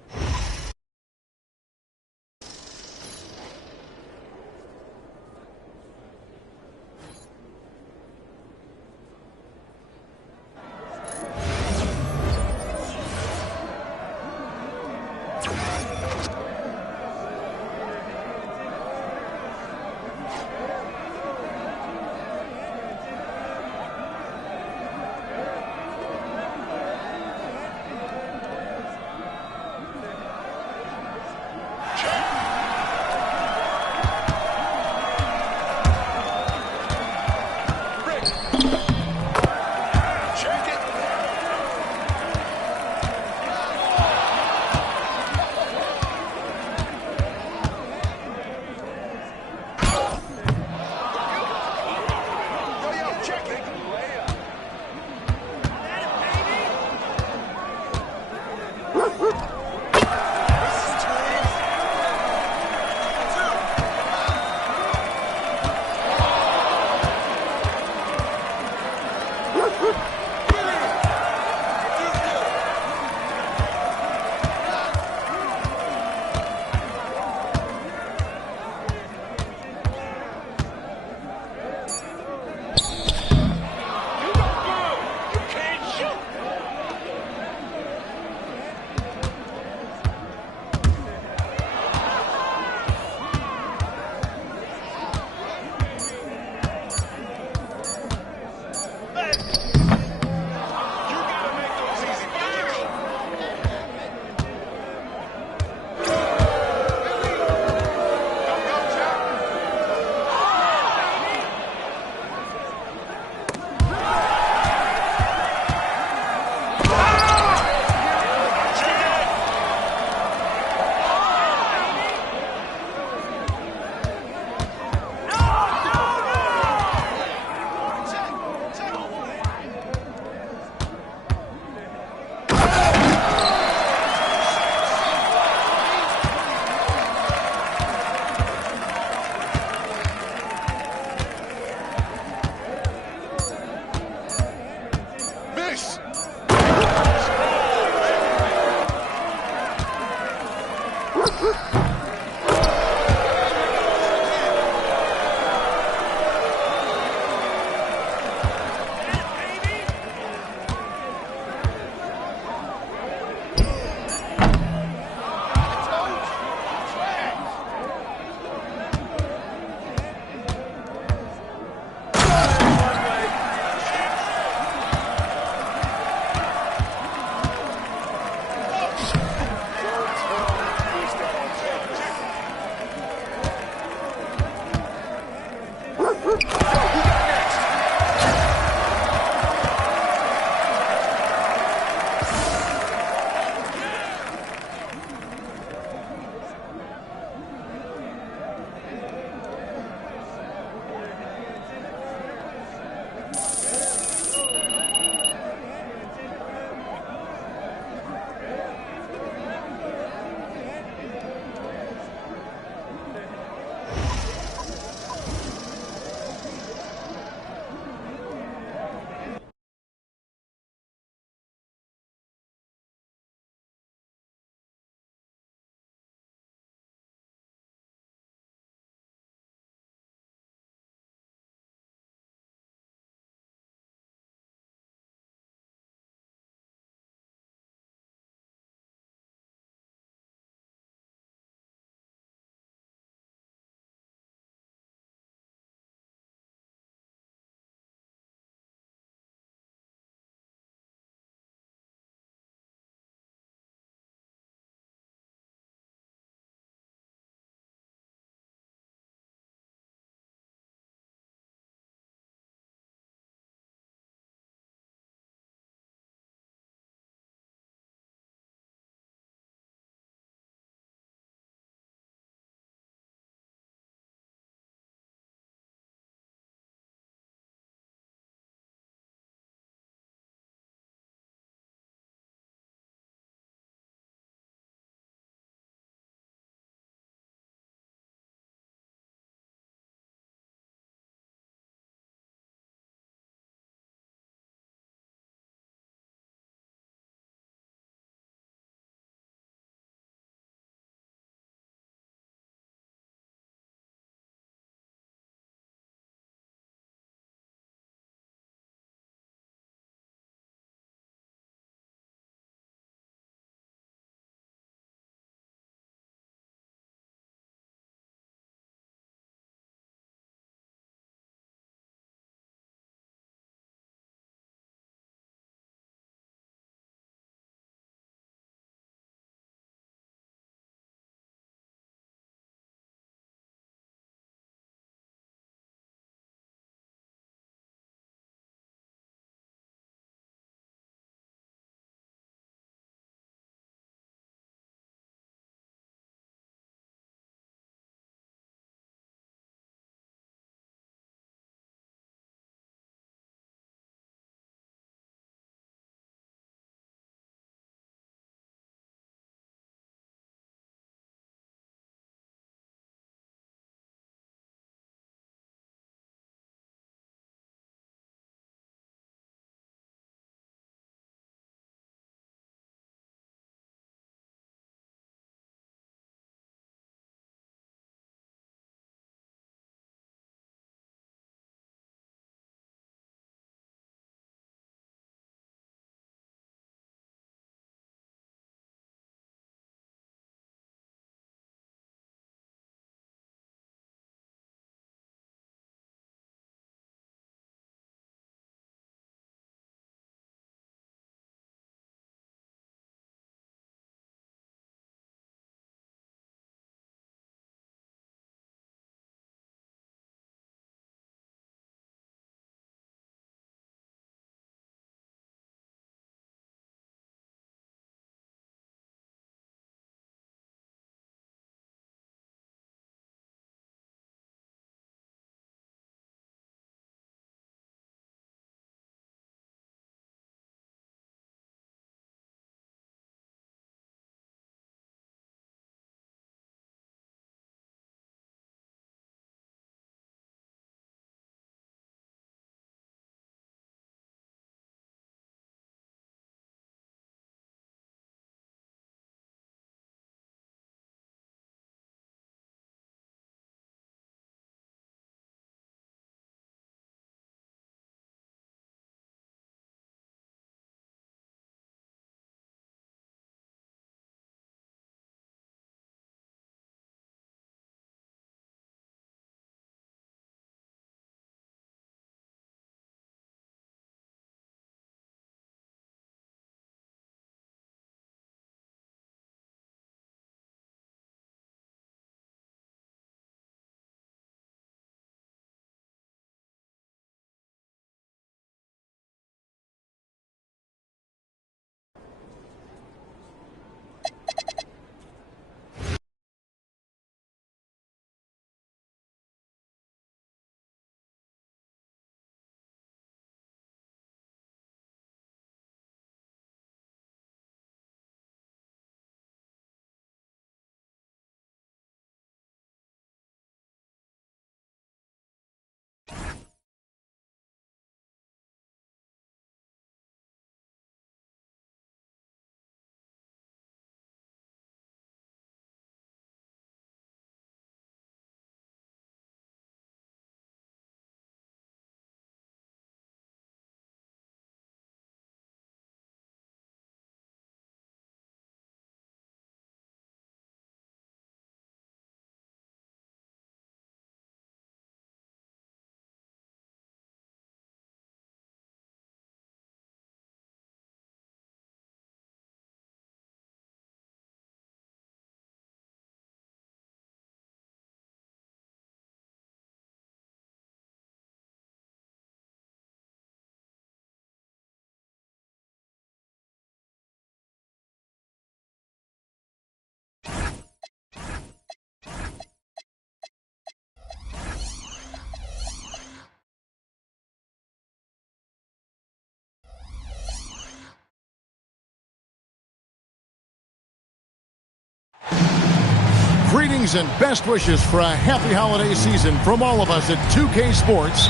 Greetings and best wishes for a happy holiday season from all of us at 2K Sports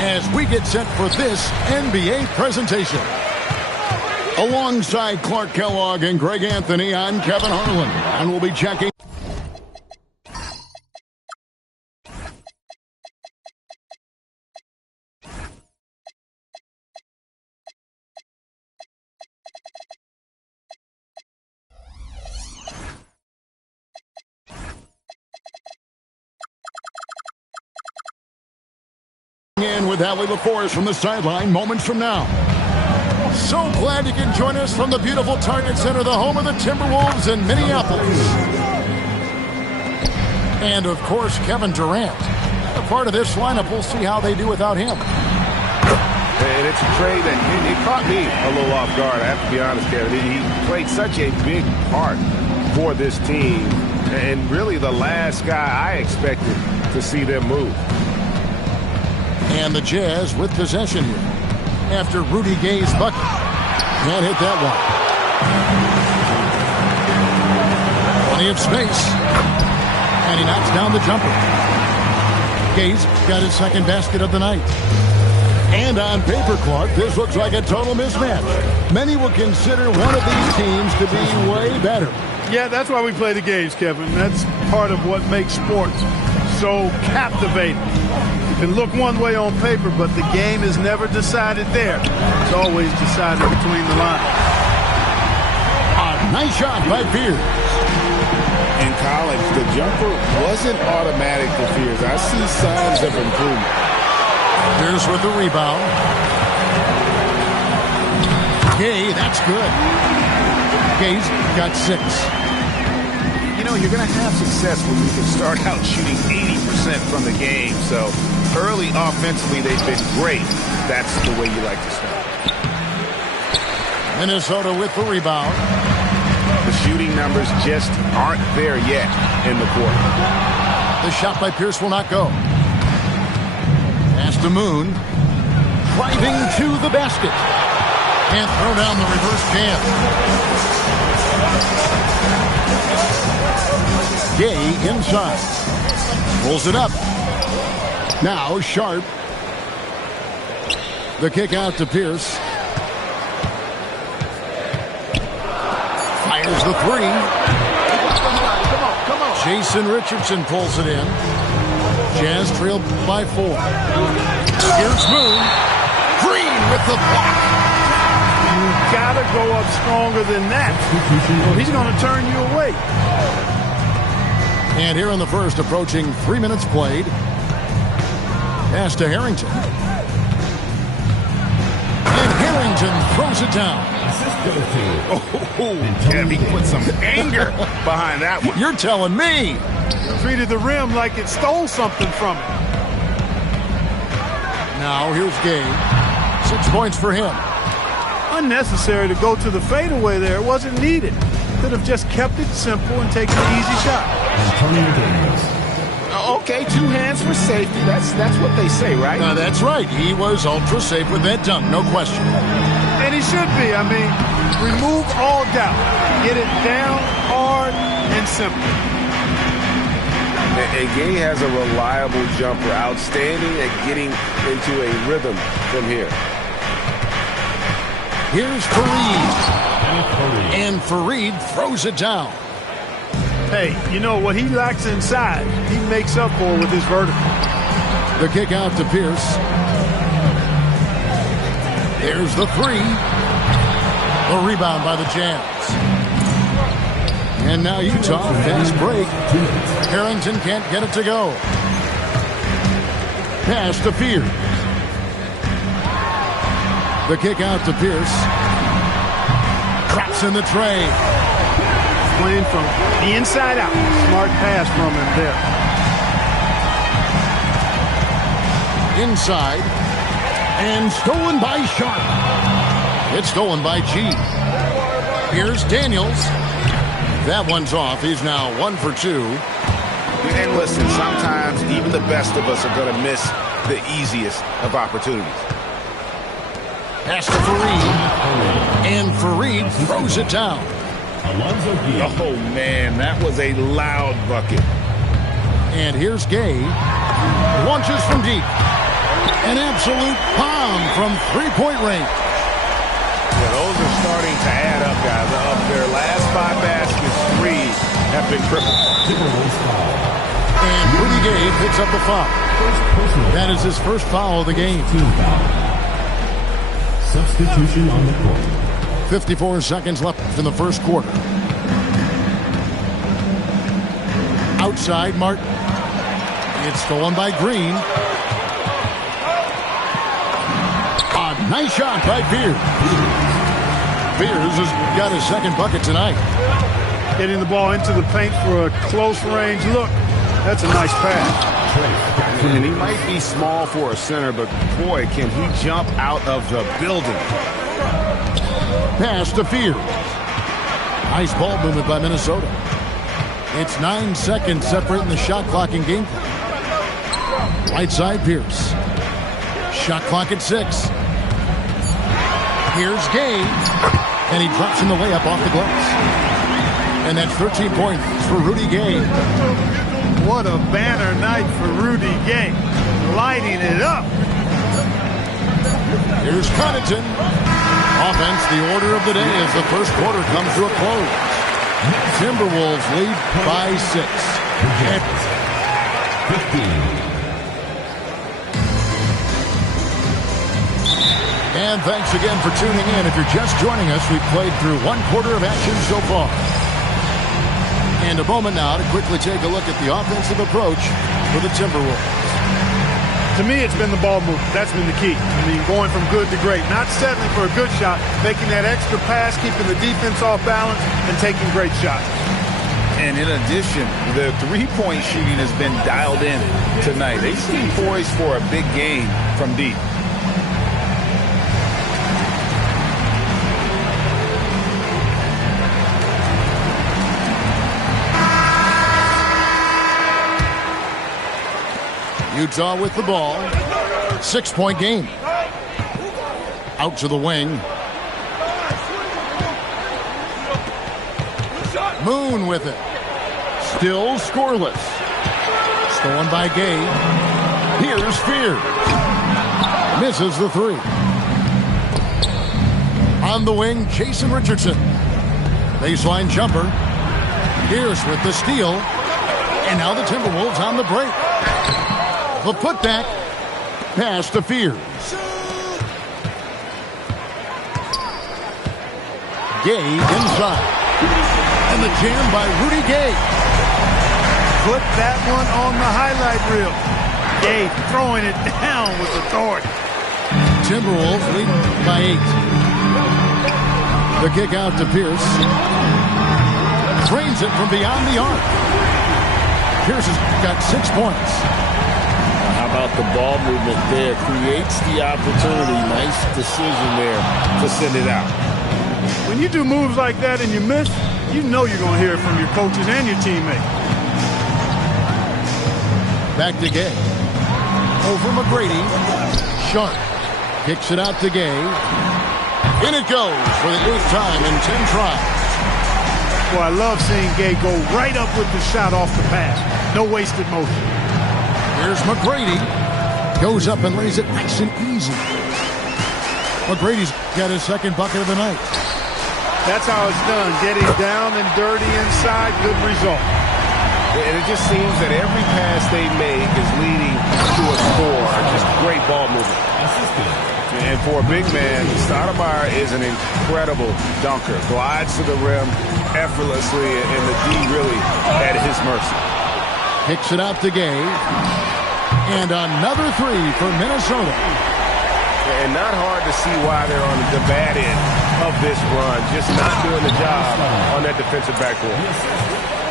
as we get set for this NBA presentation. Alongside Clark Kellogg and Greg Anthony, I'm Kevin Harlan, and we'll be checking. In with Allie LaForce from the sideline moments from now. So glad you can join us from the beautiful Target Center, the home of the Timberwolves in Minneapolis. And, of course, Kevin Durant. A part of this lineup, we'll see how they do without him. And it's a trade that it caught me a little off guard, I have to be honest, Kevin. He played such a big part for this team, and really the last guy I expected to see them move. And the Jazz with possession here after Rudy Gay's bucket. Can't hit that one. Plenty of space. And he knocks down the jumper. Gay's got his second basket of the night. And on paper, Clark, this looks like a total mismatch. Many will consider one of these teams to be way better. Yeah, that's why we play the games, Kevin. That's part of what makes sports so captivating. You can look one way on paper, but the game is never decided there. It's always decided between the lines. A nice shot by Fears. In college, the jumper wasn't automatic for Fears. I see signs of improvement. Fears with the rebound. Gay, that's good. Gay's got 6. You know, you're going to have success when you can start out shooting 80% from the game. So early offensively, they've been great. That's the way you like to start. Minnesota with the rebound. The shooting numbers just aren't there yet in the quarter. The shot by Pierce will not go. Pass to Moon. Driving to the basket. Can't throw down the reverse jam. Gay inside. Pulls it up. Now Sharp. The kick out to Pierce. Fires the 3. Come on. Jason Richardson pulls it in. Jazz trailed by 4. Here's Moon. Green with the block. You gotta go up stronger than that. Well, he's going to turn you away. And here in the first, approaching 3 minutes played. Pass to Harrington. And Harrington throws it down. Oh, yeah, he put some anger behind that one. You're telling me. Treated the rim like it stole something from him. Now here's Gay. 6 points for him. Unnecessary to go to the fadeaway there. It wasn't needed. Could have just kept it simple and taken an easy shot. Okay, 2 hands for safety. That's what they say, right? That's right. He was ultra safe with that dunk, no question. And he should be. I mean, remove all doubt. Get it down, hard, and simple. And Gay has a reliable jumper, outstanding at getting into a rhythm from here. Here's Fareed. And Fareed throws it down. Hey, you know what he lacks inside, he makes up for with his vertical. The kick out to Pierce. There's the 3. The rebound by the Jazz. And now Utah, fast break. Harrington can't get it to go. Pass to Pierce. The kick out to Pierce. Drops in the tray. Playing from the inside out. Smart pass from him there. Inside. And stolen by Sharp. It's stolen by G. Here's Daniels. That one's off. He's now 1 for 2. And listen, sometimes even the best of us are going to miss the easiest of opportunities. Pass to Fareed. And Fareed throws it down. Oh, man, that was a loud bucket. And here's Gay. Launches from deep. An absolute bomb from three-point range. Yeah, those are starting to add up, guys. Of their last 5 baskets, 3 have been triple. And Rudy Gay picks up the foul. That is his first foul of the game. Substitution on the court. 54 seconds left in the first quarter. Outside, Martin. It's stolen by Green. A nice shot by Pierce. Pierce has got his second bucket tonight. Getting the ball into the paint for a close range look. That's a nice pass. And he might be small for a center, but boy, can he jump out of the building. Pass to Fear. Nice ball movement by Minnesota. It's 9 seconds separating the shot clock and game clock. Right side, Pierce. Shot clock at 6. Here's Gay. And he drops in the layup off the glass. And that's 13 points for Rudy Gay. What a banner night for Rudy Gay. Lighting it up. Here's Connaughton. Offense, the order of the day as the first quarter comes to a close. Timberwolves lead by 6. 15. And thanks again for tuning in. If you're just joining us, we've played through 1 quarter of action so far. And a moment now to quickly take a look at the offensive approach for the Timberwolves. To me, it's been the ball movement. That's been the key. I mean, going from good to great. Not settling for a good shot, making that extra pass, keeping the defense off balance, and taking great shots. And in addition, the three-point shooting has been dialed in tonight. They seem poised for a big game from deep. Utah with the ball. 6-point game. Out to the wing. Moon with it. Still scoreless. Stolen by Gay. Here's Fear. Misses the 3. On the wing, Jason Richardson. Baseline jumper. Pierce with the steal. And now the Timberwolves on the break. The putback. Pass to Fears. Gay inside. And the jam by Rudy Gay. Put that one on the highlight reel. Gay throwing it down with authority. Timberwolves lead by 8. The kick out to Pierce. Drains it from beyond the arc. Pierce has got 6 points. How about the ball movement there? Creates the opportunity. Nice decision there to send it out. When you do moves like that and you miss, you know you're going to hear it from your coaches and your teammates. Back to Gay. Over McGrady. Sharp. Kicks it out to Gay. In it goes for the 8th time in 10 tries. Well, I love seeing Gay go right up with the shot off the pass. No wasted motion. Here's McGrady. Goes up and lays it nice and easy. McGrady's got his second bucket of the night. That's how it's done. Getting down and dirty inside. Good result. And it just seems that every pass they make is leading to a score. Just great ball movement. And for a big man, Stoudemire is an incredible dunker. Glides to the rim effortlessly, and the D really at his mercy. Kicks it out to Gay. And another 3 for Minnesota. And not hard to see why they're on the bad end of this run. Just not doing the job on that defensive backboard.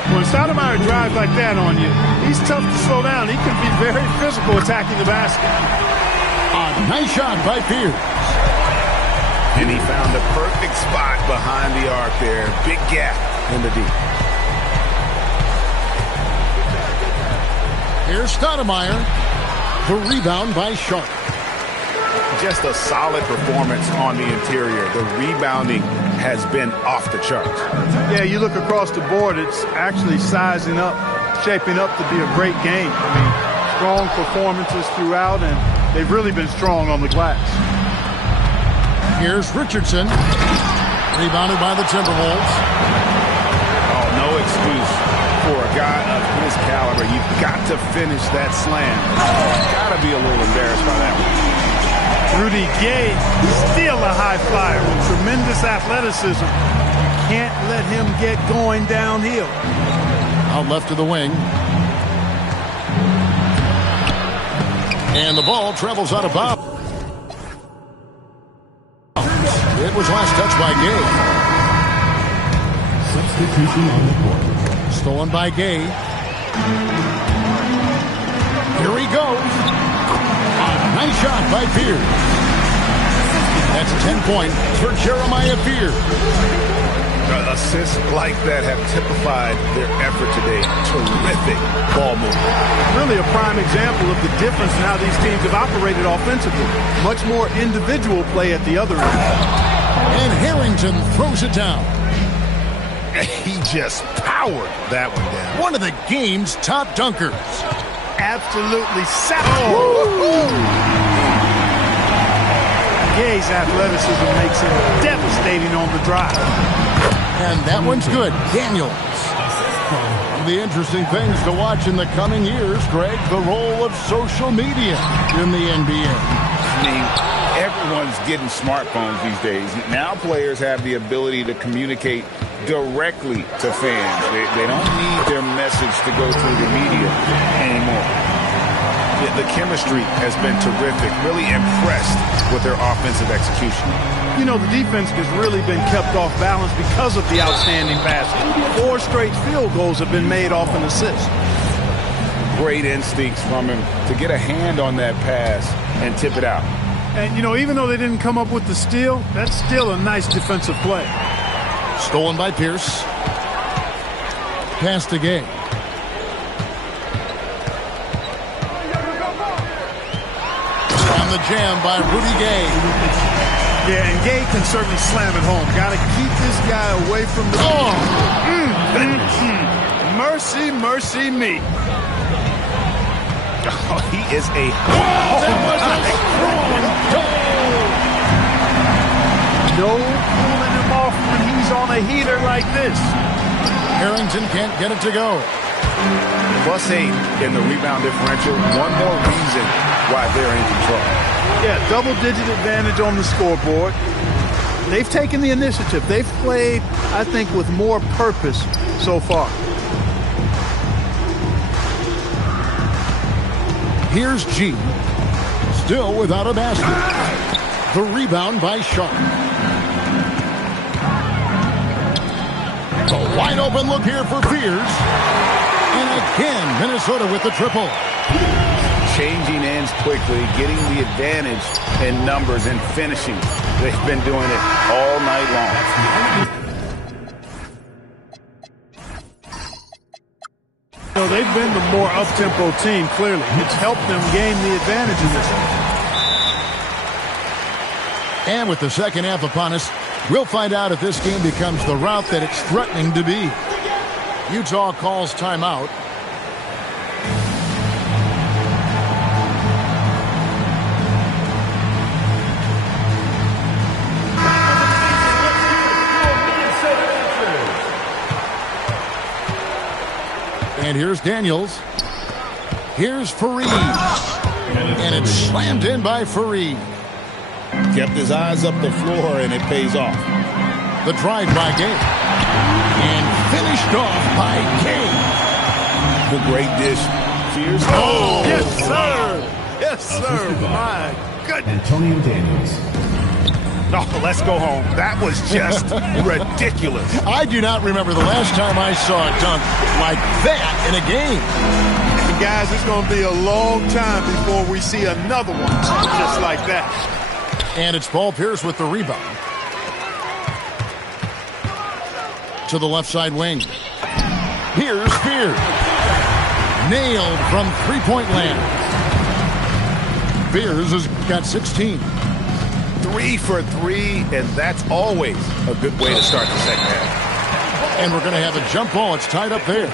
When Stoudemire drives like that on you, he's tough to slow down. He can be very physical attacking the basket. A nice shot by Pierce. And he found the perfect spot behind the arc there. Big gap in the deep. Here's Stoudemire. The rebound by Sharp. Just a solid performance on the interior. The rebounding has been off the charts. Yeah, you look across the board, it's actually sizing up shaping up to be a great game. I mean, strong performances throughout, and they've really been strong on the glass. Here's Richardson. Rebounded by the Timberwolves. Oh, no excuse for a guy of his caliber. You've got to finish that slam. Got to be a little embarrassed by that one. Rudy Gay, still a high flyer with tremendous athleticism. Can't let him get going downhill. Out left to the wing. And the ball travels out of bounds. It was last touched by Gay. Substitution on the court. Stolen by Gay. Here he goes. Nice shot by Pierce. That's 10 points for Jeremiah Pierce. Assists like that have typified their effort today. Terrific ball movement. Really a prime example of the difference in how these teams have operated offensively. Much more individual play at the other end. And Harrington throws it down. He just powered that one down. One of the game's top dunkers. Absolutely sapped. Gay's athleticism makes him devastating on the drive. And that one's good. Daniels. One of the interesting things to watch in the coming years, Greg, the role of social media in the NBA. I mean, everyone's getting smartphones these days. Now players have the ability to communicate directly to fans. They don't need their message to go through the media anymore. The chemistry has been terrific. Really impressed with their offensive execution. You know, the defense has really been kept off balance because of the outstanding passing. 4 straight field goals have been made off an assist. Great instincts from him to get a hand on that pass and tip it out. And, you know, even though they didn't come up with the steal, that's still a nice defensive play. Stolen by Pierce. Pass to Gay. On the jam by Rudy Gay. Yeah, and Gay can certainly slam it home. Got to keep this guy away from the... Mercy, mercy me. Oh, he is a... No pulling him off when he's on a heater like this. Harrington can't get it to go. +8 in the rebound differential. One more reason why they're in control. Yeah, double-digit advantage on the scoreboard. They've taken the initiative. They've played, I think, with more purpose so far. Here's G. Still without a basket. The rebound by Sharp. A wide open look here for Fears. And again, Minnesota with the triple. Changing ends quickly, getting the advantage in numbers and finishing. They've been doing it all night long. So they've been the more up-tempo team, clearly. It's helped them gain the advantage in this one. And with the second half upon us, we'll find out if this game becomes the route that it's threatening to be. Utah calls timeout. And here's Daniels. Here's Fareed. And it's slammed in by Fareed. Kept his eyes up the floor, and it pays off. The drive by Gay. And finished off by Gay. The great dish. Fears. Oh, yes, sir. Yes, sir. My goodness. Antonio Daniels. Oh, let's go home. That was just ridiculous. I do not remember the last time I saw a dunk like that in a game. And guys, it's going to be a long time before we see another one just like that. And it's Paul Pierce with the rebound. To the left side wing. Here's Spears. Nailed from three-point land. Spears has got 16. 3 for 3, and that's always a good way to start the second half. And we're going to have a jump ball. It's tied up there.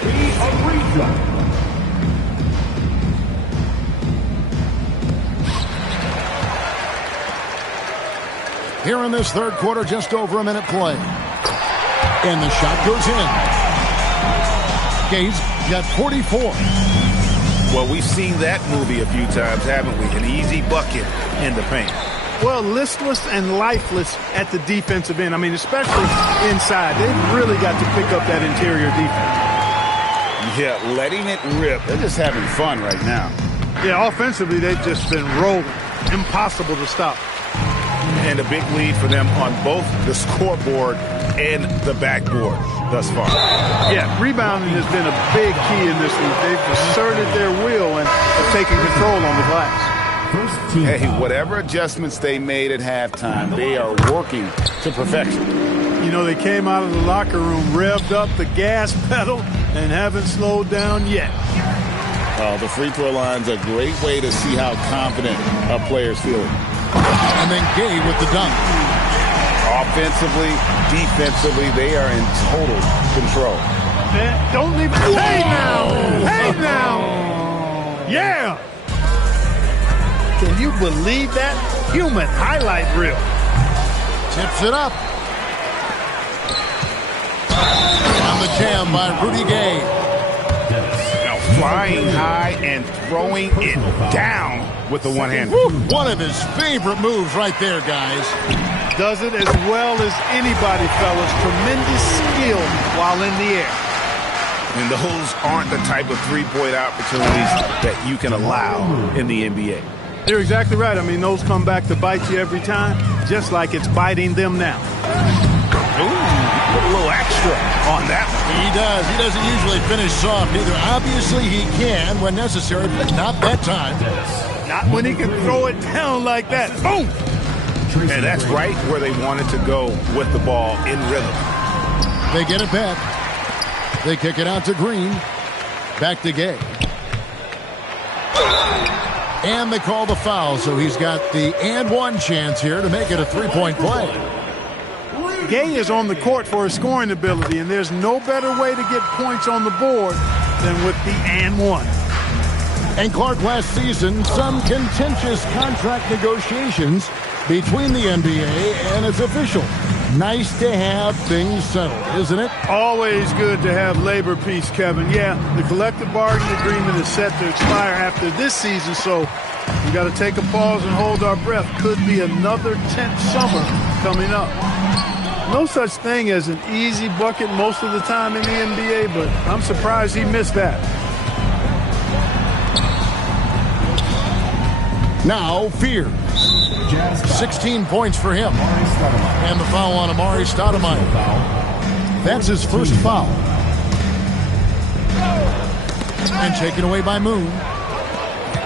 Here in this third quarter, just over a minute play. And the shot goes in. Gay's got 44. Well, we've seen that movie a few times, haven't we? An easy bucket in the paint. Well, listless and lifeless at the defensive end. I mean, especially inside. They've really got to pick up that interior defense. Yeah, letting it rip. They're just having fun right now. Yeah, offensively, they've just been rolling. Impossible to stop. And a big lead for them on both the scoreboard and the backboard thus far. Yeah, rebounding has been a big key in this league. They've asserted their will and have taken control on the glass. Hey, whatever adjustments they made at halftime, they are working to perfection. You know, they came out of the locker room, revved up the gas pedal, and haven't slowed down yet. The free throw line's a great way to see how confident a player's feeling. And then Gay with the dunk. Offensively, defensively, they are in total control. Man, don't leave it. Hey now! Hey now! Yeah! Can you believe that? Human highlight reel. Tips it up. On the jam by Rudy Gay. Now flying high and throwing it down with the one hand. One of his favorite moves right there, guys. Does it as well as anybody, fellas. Tremendous skill while in the air. And those aren't the type of three-point opportunities that you can allow in the NBA. You're exactly right. I mean, those come back to bite you every time, just like it's biting them now. Ooh, put a little extra on that one. He does. He doesn't usually finish soft either. Obviously, he can when necessary, but not that time. Not when he can throw it down like that. Boom! And that's right where they wanted to go with the ball in rhythm. They get it back. They kick it out to Green. Back to Gay. And they call the foul, so he's got the and one chance here to make it a three-point play. Gay is on the court for his scoring ability, and there's no better way to get points on the board than with the and one. And Clark, last season, some contentious contract negotiations between the NBA and its officials. Nice to have things settled, isn't it? Always good to have labor peace, Kevin. Yeah, the collective bargaining agreement is set to expire after this season, so we got to take a pause and hold our breath. Could be another tense summer coming up. No such thing as an easy bucket most of the time in the NBA, but I'm surprised he missed that. Now, Fear. 16 points for him. And the foul on Amari Stoudemire. That's his first foul. And taken away by Moon.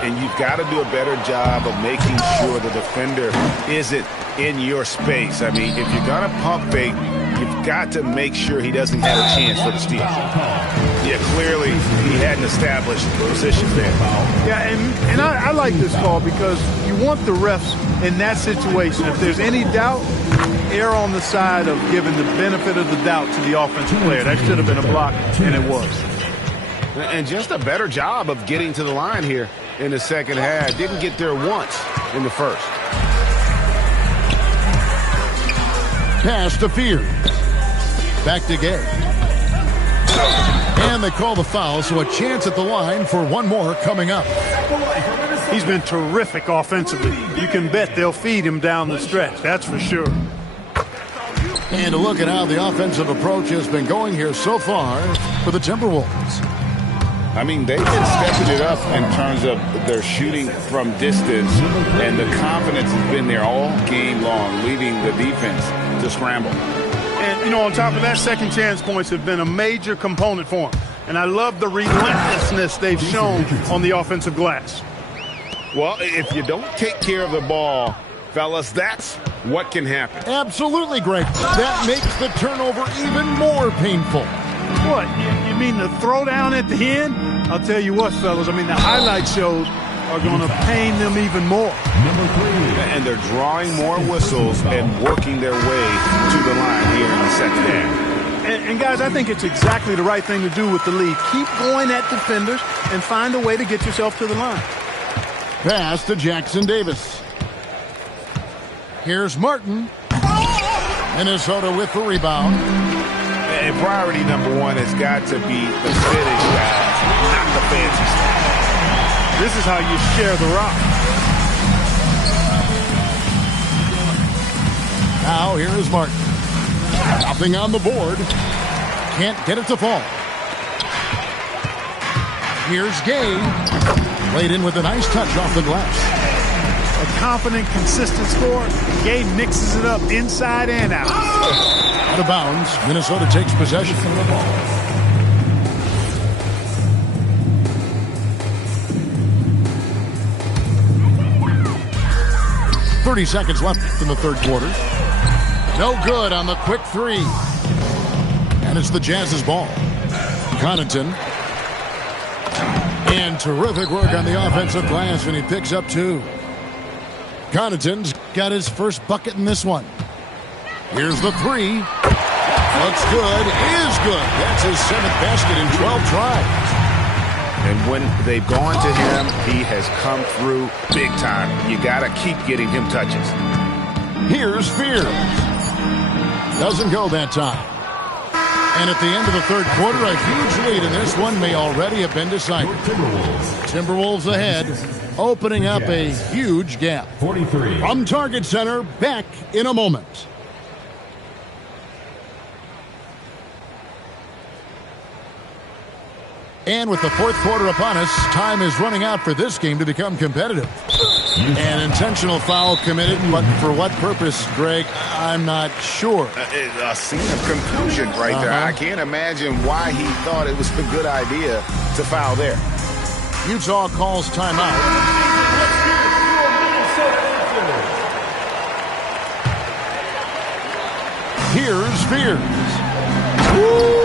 And you've got to do a better job of making sure the defender isn't in your space. I mean, if you're going to pump fake, you've got to make sure he doesn't have a chance for the steal. Yeah, clearly he hadn't established position there. Yeah, and I like this call because you want the refs in that situation. If there's any doubt, err on the side of giving the benefit of the doubt to the offensive player. That should have been a block, and it was. And just a better job of getting to the line here in the second half. Didn't get there once in the first. Pass to Fear. Back to Gay. And they call the foul, so a chance at the line for one more coming up. He's been terrific offensively. You can bet they'll feed him down the stretch, that's for sure. And to look at how the offensive approach has been going here so far for the Timberwolves. I mean, they've been stepping it up in terms of their shooting from distance, and the confidence has been there all game long, leaving the defense to scramble. And, you know, on top of that, second chance points have been a major component for them. And I love the relentlessness they've shown on the offensive glass. Well, if you don't take care of the ball, fellas, that's what can happen. Absolutely, Greg. That makes the turnover even more painful. What, you mean the throwdown at the end? I'll tell you what, fellas, I mean, the highlight shows are going to pain them even more. And they're drawing more whistles and working their way to the line here in the second half. And guys, I think it's exactly the right thing to do with the lead. Keep going at defenders and find a way to get yourself to the line. Pass to Jackson Davis. Here's Martin. Minnesota with the rebound. And priority number one has got to be the finish, guys, not the fancy stuff. This is how you share the rock. Now here is Martin. Nothing on the board. Can't get it to fall. Here's Gay. Laid in with a nice touch off the glass. A confident, consistent score. Gay mixes it up inside and out. Out of bounds. Minnesota takes possession of the ball. .30 seconds left in the third quarter. No good on the quick three. And it's the Jazz's ball. Connaughton. And terrific work on the offensive glass when he picks up two. Connaughton's got his first bucket in this one. Here's the three. Looks good. Is good. That's his 7th basket in 12 tries. And when they've gone to him, he has come through big time. You got to keep getting him touches. Here's Fears. Doesn't go that time. And at the end of the third quarter, a huge lead in this one may already have been decided. Timberwolves ahead, opening up a huge gap. 43. From Target Center, back in a moment. And with the fourth quarter upon us, time is running out for this game to become competitive. An intentional foul committed, but for what purpose, Greg, I'm not sure. A scene of confusion right there. I can't imagine why he thought it was a good idea to foul there. Utah calls timeout. Here's Fears. Woo!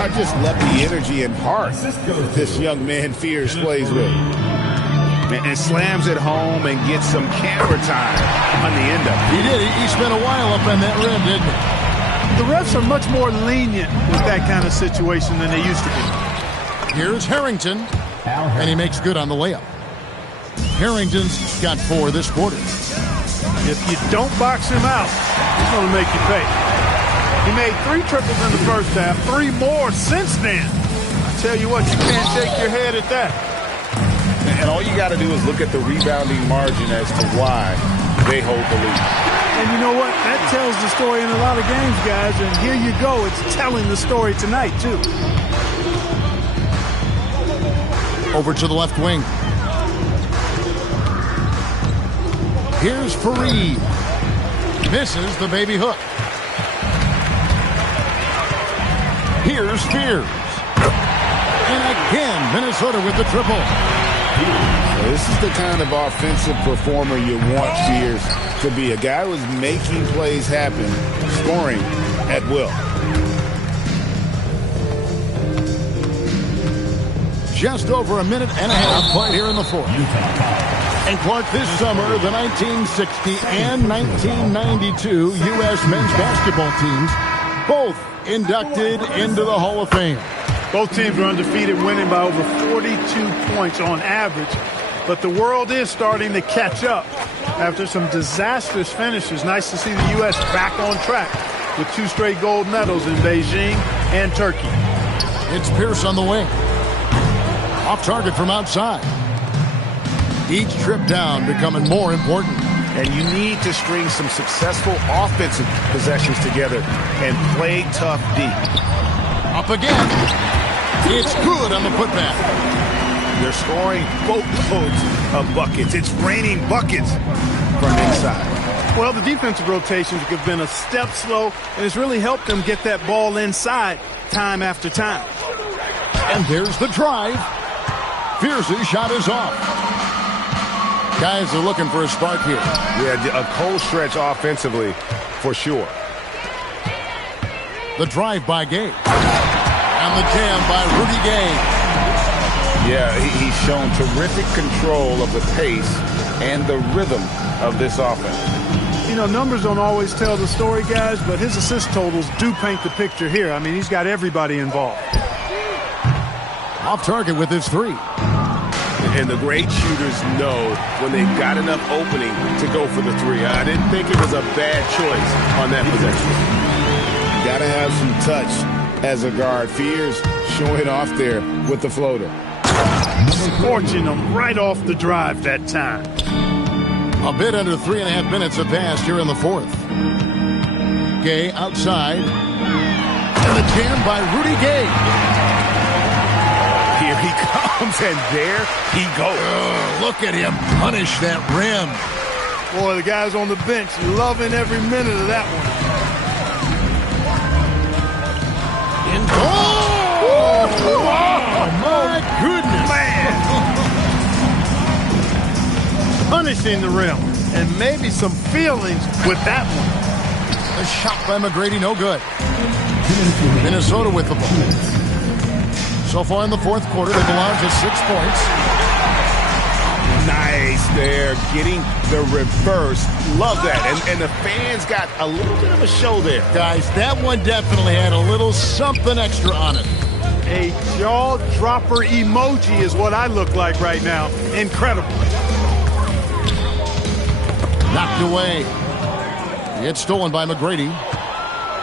I just love the energy and heart this young man Fears plays with. And slams it home and gets some camera time on the end of it. He did. He spent a while up on that rim, didn't he? The refs are much more lenient with that kind of situation than they used to be. Here's Harrington, and he makes good on the layup. Harrington's got 4 this quarter. If you don't box him out, he's going to make you pay. He made 3 triples in the first half, 3 more since then. I tell you what, you can't shake your head at that. And all you got to do is look at the rebounding margin as to why they hold the lead. And you know what? That tells the story in a lot of games, guys. And here you go. It's telling the story tonight, too. Over to the left wing. Here's Fareed. Misses the baby hook. Here's Fears. And again, Minnesota with the triple. This is the kind of offensive performer you want Fears to be. A guy who's making plays happen, scoring at will. Just over a minute and a half played here in the fourth. And Clark, this summer, the 1960 and 1992 U.S. men's basketball teams both inducted into the Hall of Fame. Both teams were undefeated, winning by over 42 points on average. But the world is starting to catch up after some disastrous finishes. Nice to see the U.S. back on track with 2 straight gold medals in Beijing and Turkey. It's Pierce on the wing. Off target from outside. Each trip down becoming more important. And you need to string some successful offensive possessions together and play tough deep. Up again. It's good on the putback. They're scoring boatloads of buckets. It's raining buckets from inside. Well, the defensive rotations have been a step slow, and it's really helped them get that ball inside time after time. And there's the drive. Fierce's shot is off. Guys are looking for a spark here. Yeah, a cold stretch offensively for sure. The drive by Gay. And the jam by Rudy Gay. Yeah, he's shown terrific control of the pace and the rhythm of this offense. You know, numbers don't always tell the story, guys, but his assist totals do paint the picture here. I mean, he's got everybody involved. Off target with his 3. And the great shooters know when they've got enough opening to go for the three. I didn't think it was a bad choice on that possession. You got to have some touch as a guard. Fears showing off there with the floater. Scorching them right off the drive that time. A bit under 3.5 minutes have passed here in the fourth. Gay outside. And the jam by Rudy Gay. Here he comes, and there he goes. Look at him punish that rim. Boy, the guys on the bench loving every minute of that one. Oh, my goodness. Man. Punishing the rim. And maybe some feelings with that one. A shot by McGrady, no good. Minnesota with the ball. So far in the fourth quarter, they've allowed just 6 points. Nice there, getting the reverse. Love that. And the fans got a little bit of a show there. Guys, that one definitely had a little something extra on it. A jaw-dropper emoji is what I look like right now. Incredible. Knocked away. It's stolen by McGrady.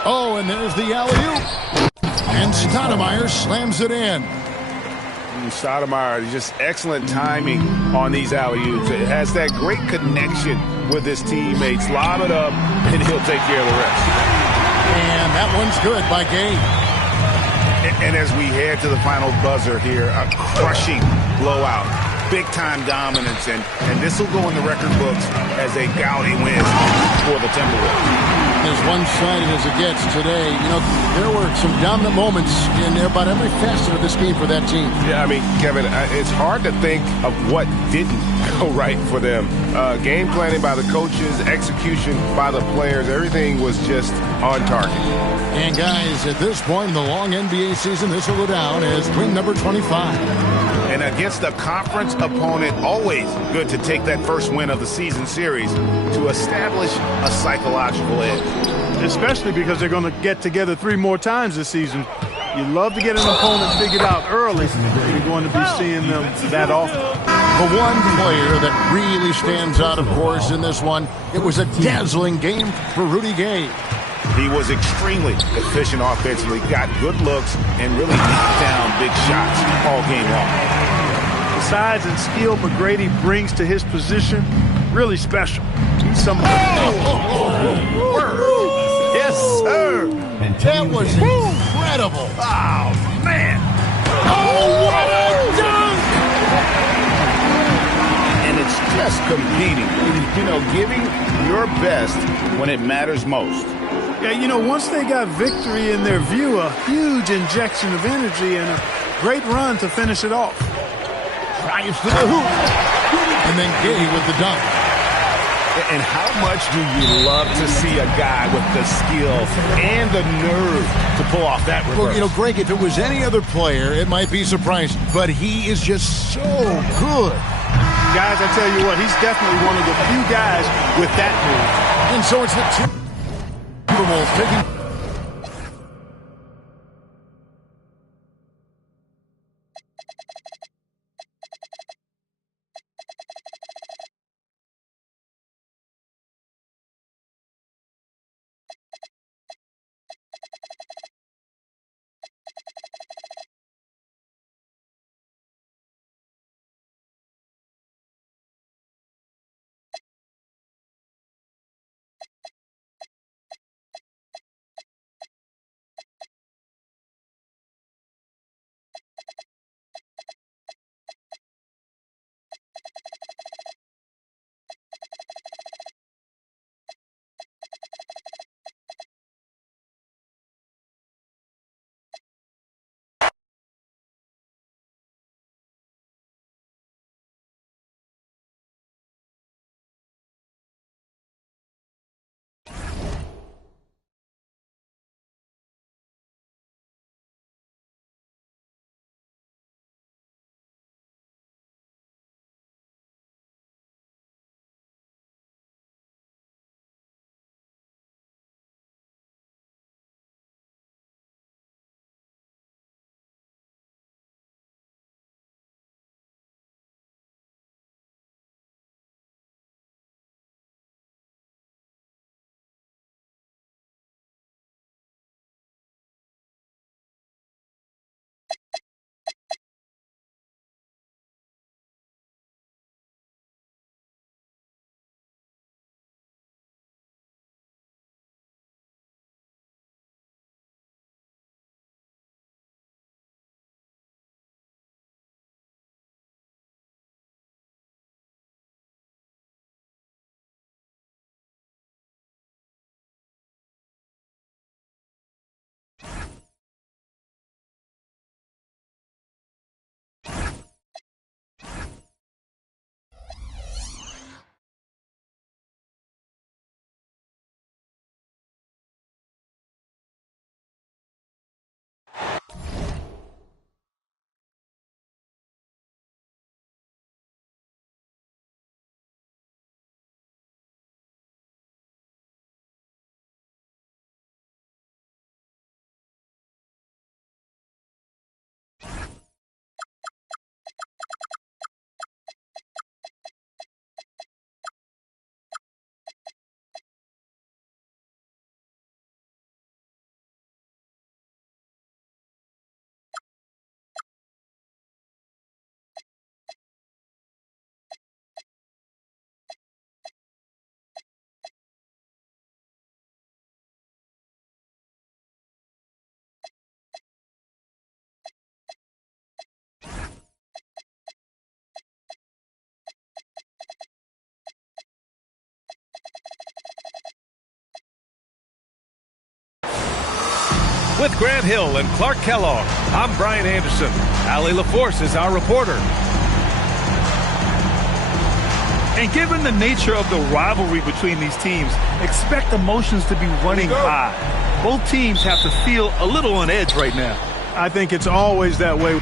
Oh, and there's the alley-oop. And Stoudemire slams it in. Stoudemire, just excellent timing on these alley-oops. It has that great connection with his teammates. Lob it up, and he'll take care of the rest. And that one's good by Gay. And as we head to the final buzzer here, a crushing blowout. Big-time dominance, and this will go in the record books as a gaudy win for the Timberwolves. As one-sided as it gets today, you know, there were some dominant moments in about every facet of this game for that team. Yeah, I mean, Kevin, it's hard to think of what didn't go right for them. Game planning by the coaches, execution by the players, everything was just on target. And guys, at this point in the long NBA season, this will go down as win number 25. And against a conference opponent, always good to take that first win of the season series to establish a psychological edge. Especially because they're going to get together 3 more times this season. You love to get an opponent figured out early. You're going to be seeing them that often. The one player that really stands out, of course, in this one, it was a dazzling game for Rudy Gay. He was extremely efficient offensively, got good looks, and really knocked down big shots all game long. The size and skill McGrady brings to his position, really special. He's somebody. Yes, sir. That was incredible. Oh, man. Oh, what a dunk! And it's just competing, you know, giving your best when it matters most. Yeah, you know, once they got victory in their view, a huge injection of energy and a great run to finish it off. Drives to the hoop. And then Gay with the dunk. And how much do you love to see a guy with the skill and the nerve to pull off that reverse? Well, you know, Greg, if it was any other player, it might be surprising. But he is just so good. Guys, I tell you what, he's definitely one of the few guys with that move. And so it's the Timberwolves taking Grant Hill and Clark Kellogg. I'm Brian Anderson. Allie LaForce is our reporter. And given the nature of the rivalry between these teams, expect emotions to be running high. Both teams have to feel a little on edge right now. I think it's always that way.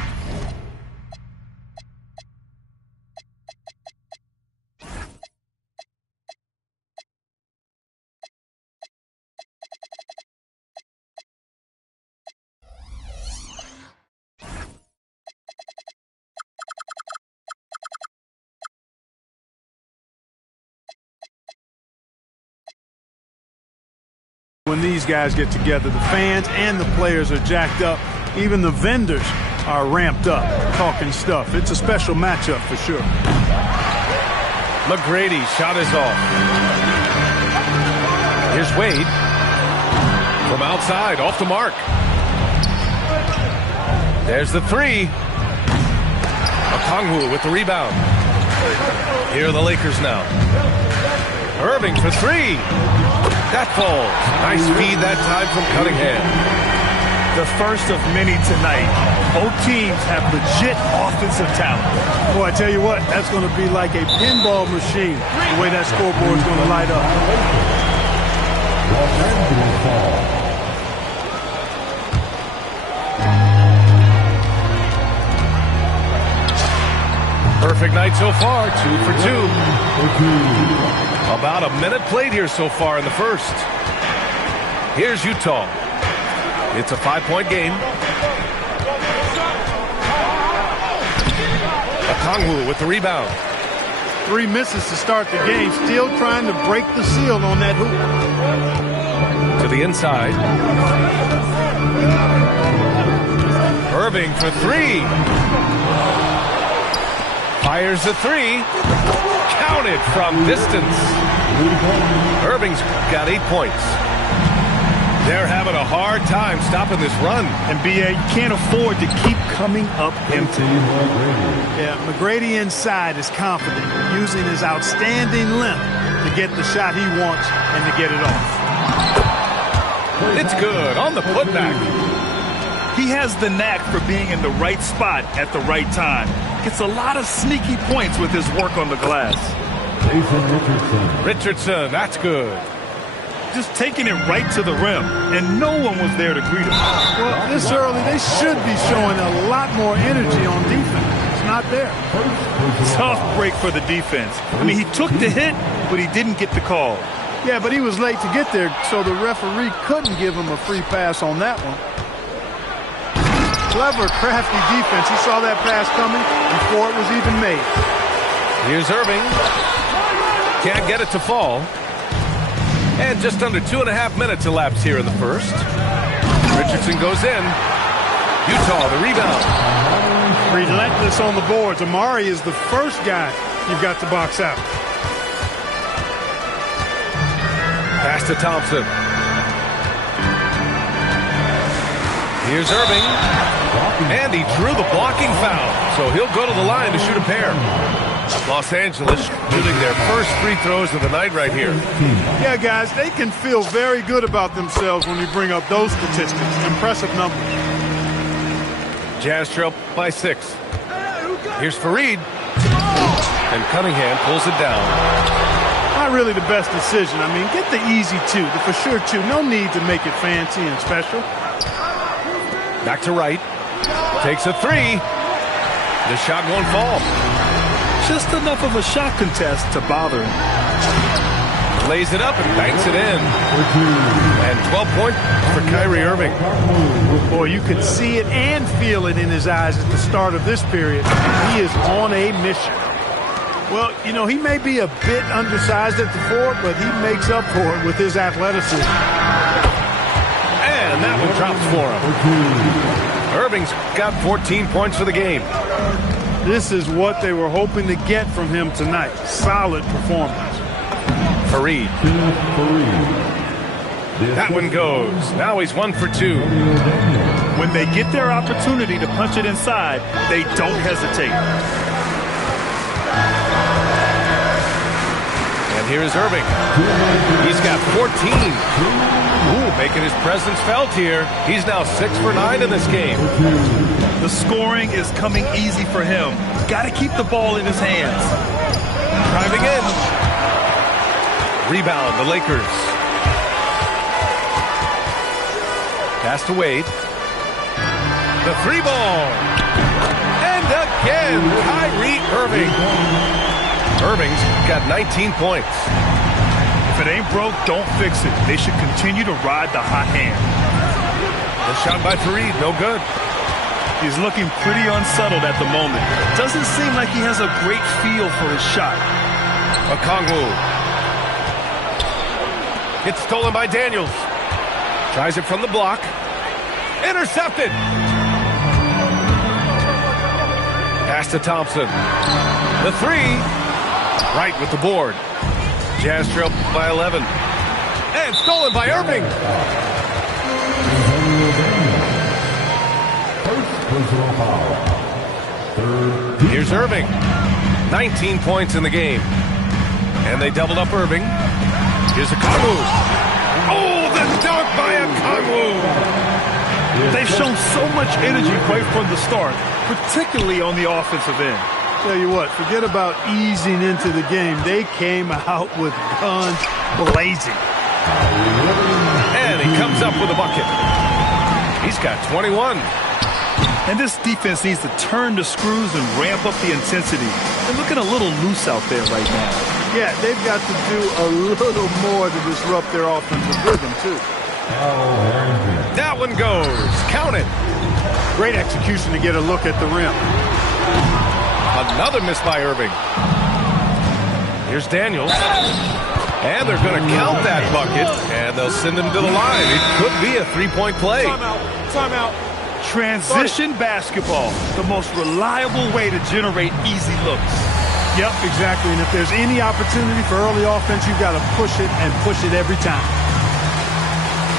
When these guys get together, the fans and the players are jacked up. Even the vendors are ramped up, talking stuff. It's a special matchup for sure. McGrady shot is off. Here's Wade. From outside, off the mark. There's the three. Okongwu with the rebound. Here are the Lakers now. Irving for three. That falls. Nice feed that time from Cunningham. The first of many tonight. Both teams have legit offensive talent. Boy, I tell you what, that's going to be like a pinball machine, the way that scoreboard is going to light up. Perfect night so far, 2 for 2. About a minute played here so far in the first. Here's Utah. It's a 5-point game. Okongwu with the rebound. 3 misses to start the game. Still trying to break the seal on that hoop. To the inside. Irving for three. Fires the three. Counted from distance. Irving's got 8 points. They're having a hard time stopping this run. And B.A., you can't afford to keep coming up empty. Yeah, McGrady inside is confident, using his outstanding length to get the shot he wants and to get it off. It's good on the putback. He has the knack for being in the right spot at the right time. Gets a lot of sneaky points with his work on the glass. Richardson, that's good. Just taking it right to the rim, and no one was there to greet him. Well, this early, they should be showing a lot more energy on defense. It's not there. Tough break for the defense. I mean, he took the hit, but he didn't get the call. Yeah, but he was late to get there, so the referee couldn't give him a free pass on that one. Clever, crafty defense. He saw that pass coming before it was even made. Here's Irving. Can't get it to fall. And just under 2.5 minutes elapsed here in the first. Richardson goes in. Utah, the rebound. Relentless on the boards. Amari is the first guy you've got to box out. Pass to Thompson. Here's Irving. And he drew the blocking foul. So he'll go to the line to shoot a pair. Los Angeles shooting their first free throws of the night right here. Yeah, guys, they can feel very good about themselves when you bring up those statistics. Impressive numbers. Jazz trail by 6. Here's Fareed. And Cunningham pulls it down. Not really the best decision. I mean, get the easy 2, the for sure 2. No need to make it fancy and special. Back to Wright. Takes a 3. The shot won't fall. Just enough of a shot contest to bother him. Lays it up and banks it in. And 12 points for Kyrie Irving. Boy, you could see it and feel it in his eyes at the start of this period. He is on a mission. Well, you know, he may be a bit undersized at the 4, but he makes up for it with his athleticism. And that one drops for him. Irving's got 14 points for the game. This is what they were hoping to get from him tonight. Solid performance. Fareed. That one goes. Now he's 1 for 2. When they get their opportunity to punch it inside, they don't hesitate. And And here is Irving. He's got 14. Ooh, making his presence felt here. He's now 6 for 9 in this game. The scoring is coming easy for him. Got to keep the ball in his hands. Driving in. Rebound, the Lakers. Pass to Wade. The 3-ball. And again, Kyrie Irving. Irving's got 19 points. If it ain't broke, don't fix it. They should continue to ride the hot hand. The shot by Fareed, no good. He's looking pretty unsettled at the moment. Doesn't seem like he has a great feel for his shot. Okongwu. It's stolen by Daniels. Tries it from the block. Intercepted. Pass to Thompson. The 3. Right with the board. Jazz trail by 11. And stolen by Irving. Here's Irving. 19 points in the game. And they doubled up Irving. Here's Okongwu. Oh, the dunk by Okongwu. They've shown so much energy right from the start, particularly on the offensive end. Tell you what, forget about easing into the game. They came out with guns blazing. And he comes up with a bucket. He's got 21. And this defense needs to turn the screws and ramp up the intensity. They're looking a little loose out there right now. Yeah, they've got to do a little more to disrupt their offensive rhythm, too. That one goes. Count it. Great execution to get a look at the rim. Another miss by Irving. Here's Daniels. And they're going to count that bucket. And they'll send him to the line. It could be a three-point play. Timeout. Transition basketball. The most reliable way to generate easy looks. Yep, exactly. And if there's any opportunity for early offense, you've got to push it and push it every time.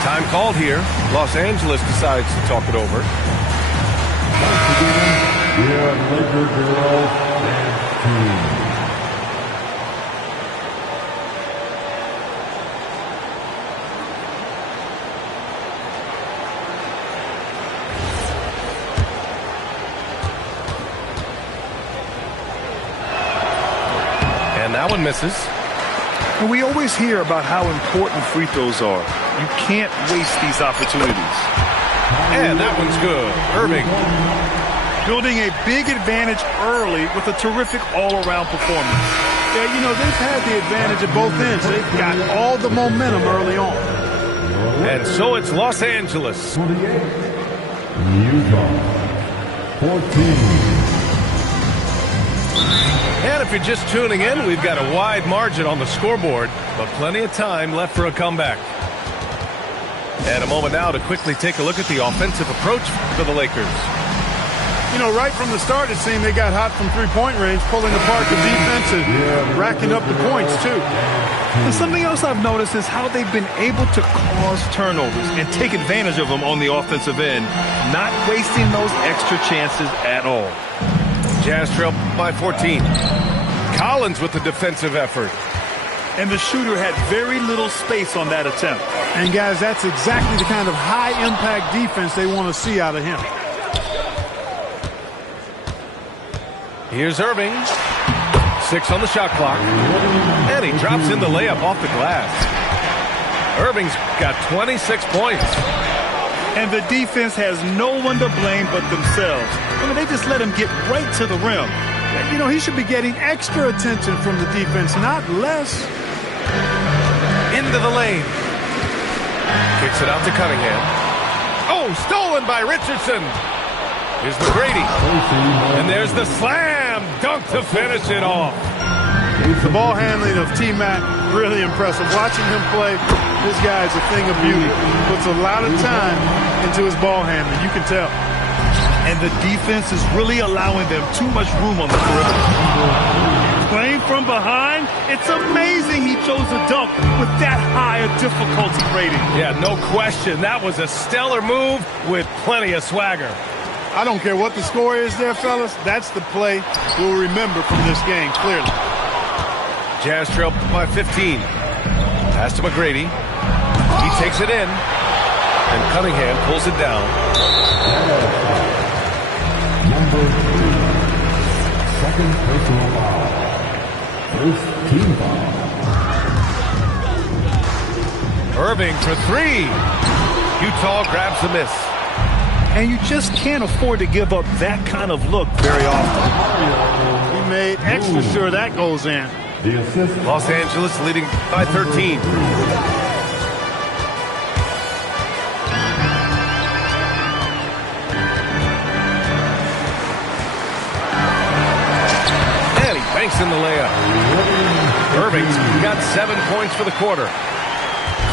Time called here. Los Angeles decides to talk it over. And that one misses. And we always hear about how important free throws are. You can't waste these opportunities. And that one's good. Irving. Building a big advantage early with a terrific all-around performance. Yeah, you know, they've had the advantage at both ends. They've got all the momentum early on. And so it's Los Angeles. 28. Utah. 14. And if you're just tuning in, we've got a wide margin on the scoreboard, but plenty of time left for a comeback. And a moment now to quickly take a look at the offensive approach for the Lakers. You know, right from the start, it seemed they got hot from three-point range, pulling apart the defense and racking up the points, too. And something else I've noticed is how they've been able to cause turnovers and take advantage of them on the offensive end, not wasting those extra chances at all. Jazz trail by 14. Collins with the defensive effort. And the shooter had very little space on that attempt. And, guys, that's exactly the kind of high-impact defense they want to see out of him. Here's Irving. 6 on the shot clock. And he drops in the layup off the glass. Irving's got 26 points. And the defense has no one to blame but themselves. I mean, they just let him get right to the rim. You know, he should be getting extra attention from the defense, not less. Into the lane. Kicks it out to Cunningham. Oh, stolen by Richardson. Here's McGrady. And there's the slam dunk to finish it off. The ball handling of T-Mac, really impressive. Watching him play, this guy's a thing of beauty. Puts a lot of time into his ball handling, you can tell. And the defense is really allowing them too much room on the perimeter. Playing from behind, it's amazing he chose a dunk with that high a difficulty rating. Yeah, no question. That was a stellar move with plenty of swagger. I don't care what the score is there, fellas. That's the play we'll remember from this game, clearly. Jazz trail by 15. Pass to McGrady. He takes it in. And Cunningham pulls it down. Number 3. Second personal foul. First team foul. Irving for 3. Utah grabs the miss. And you just can't afford to give up that kind of look very often. He made extra sure that goes in. Los Angeles leading by 13. And he banks in the layup. Irving's got 7 points for the quarter.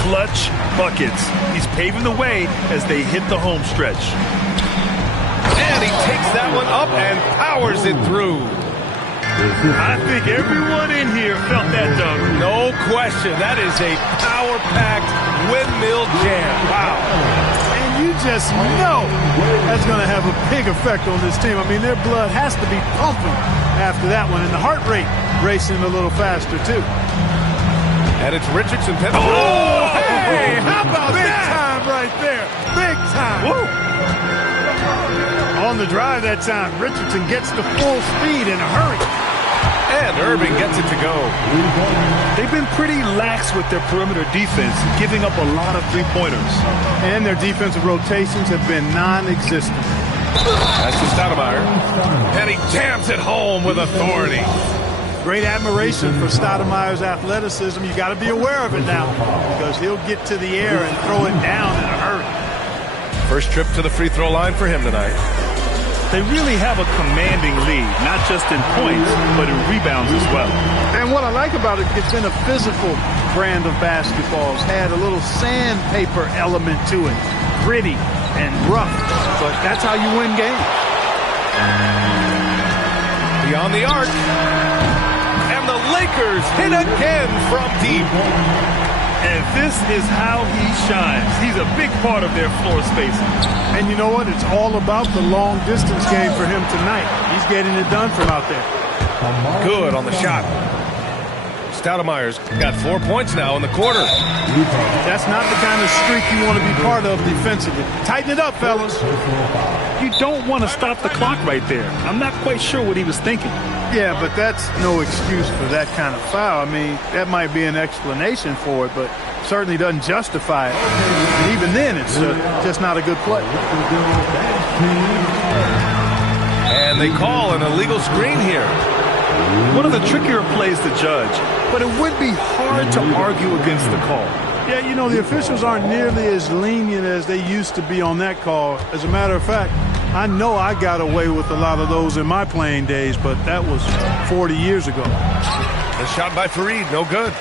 Clutch buckets. He's paving the way as they hit the home stretch. And he takes that one up and powers it through. I think everyone in here felt that dunk. No question. That is a power-packed windmill jam. Wow. And you just know that's going to have a big effect on this team. I mean, their blood has to be pumping after that one, and the heart rate racing a little faster, too. And it's Richardson. Oh, hey, how about Big that? time right there. Big time. Woo. On the drive that time, Richardson gets to full speed in a hurry. And Irving gets it to go. They've been pretty lax with their perimeter defense, giving up a lot of three-pointers. And their defensive rotations have been non-existent. That's to Stoudemire. And he jams it home with authority. Great admiration for Stoudemire's athleticism. You got to be aware of it now because he'll get to the air and throw it down in a hurry. First trip to the free throw line for him tonight. They really have a commanding lead, not just in points, but in rebounds as well. And what I like about it, it's been a physical brand of basketball. It's had a little sandpaper element to it, gritty and rough. But that's how you win games. Beyond the arc. And the Lakers hit again from deep. And this is how he shines. He's a big part of their floor spacing. And you know what? It's all about the long distance game for him tonight. He's getting it done from out there. Good on the shot. Stoudemire's got 4 points now in the quarter. That's not the kind of streak you want to be part of defensively. Tighten it up, fellas. You don't want to stop the clock right there. I'm not quite sure what he was thinking. Yeah, but that's no excuse for that kind of foul. I mean, that might be an explanation for it, but certainly doesn't justify it. And even then, it's just not a good play. And they call an illegal screen here. One of the trickier plays to judge, but it would be hard to argue against the call. Yeah, you know, the officials aren't nearly as lenient as they used to be on that call. As a matter of fact, I know I got away with a lot of those in my playing days, but that was 40 years ago. The shot by Fareed, no good.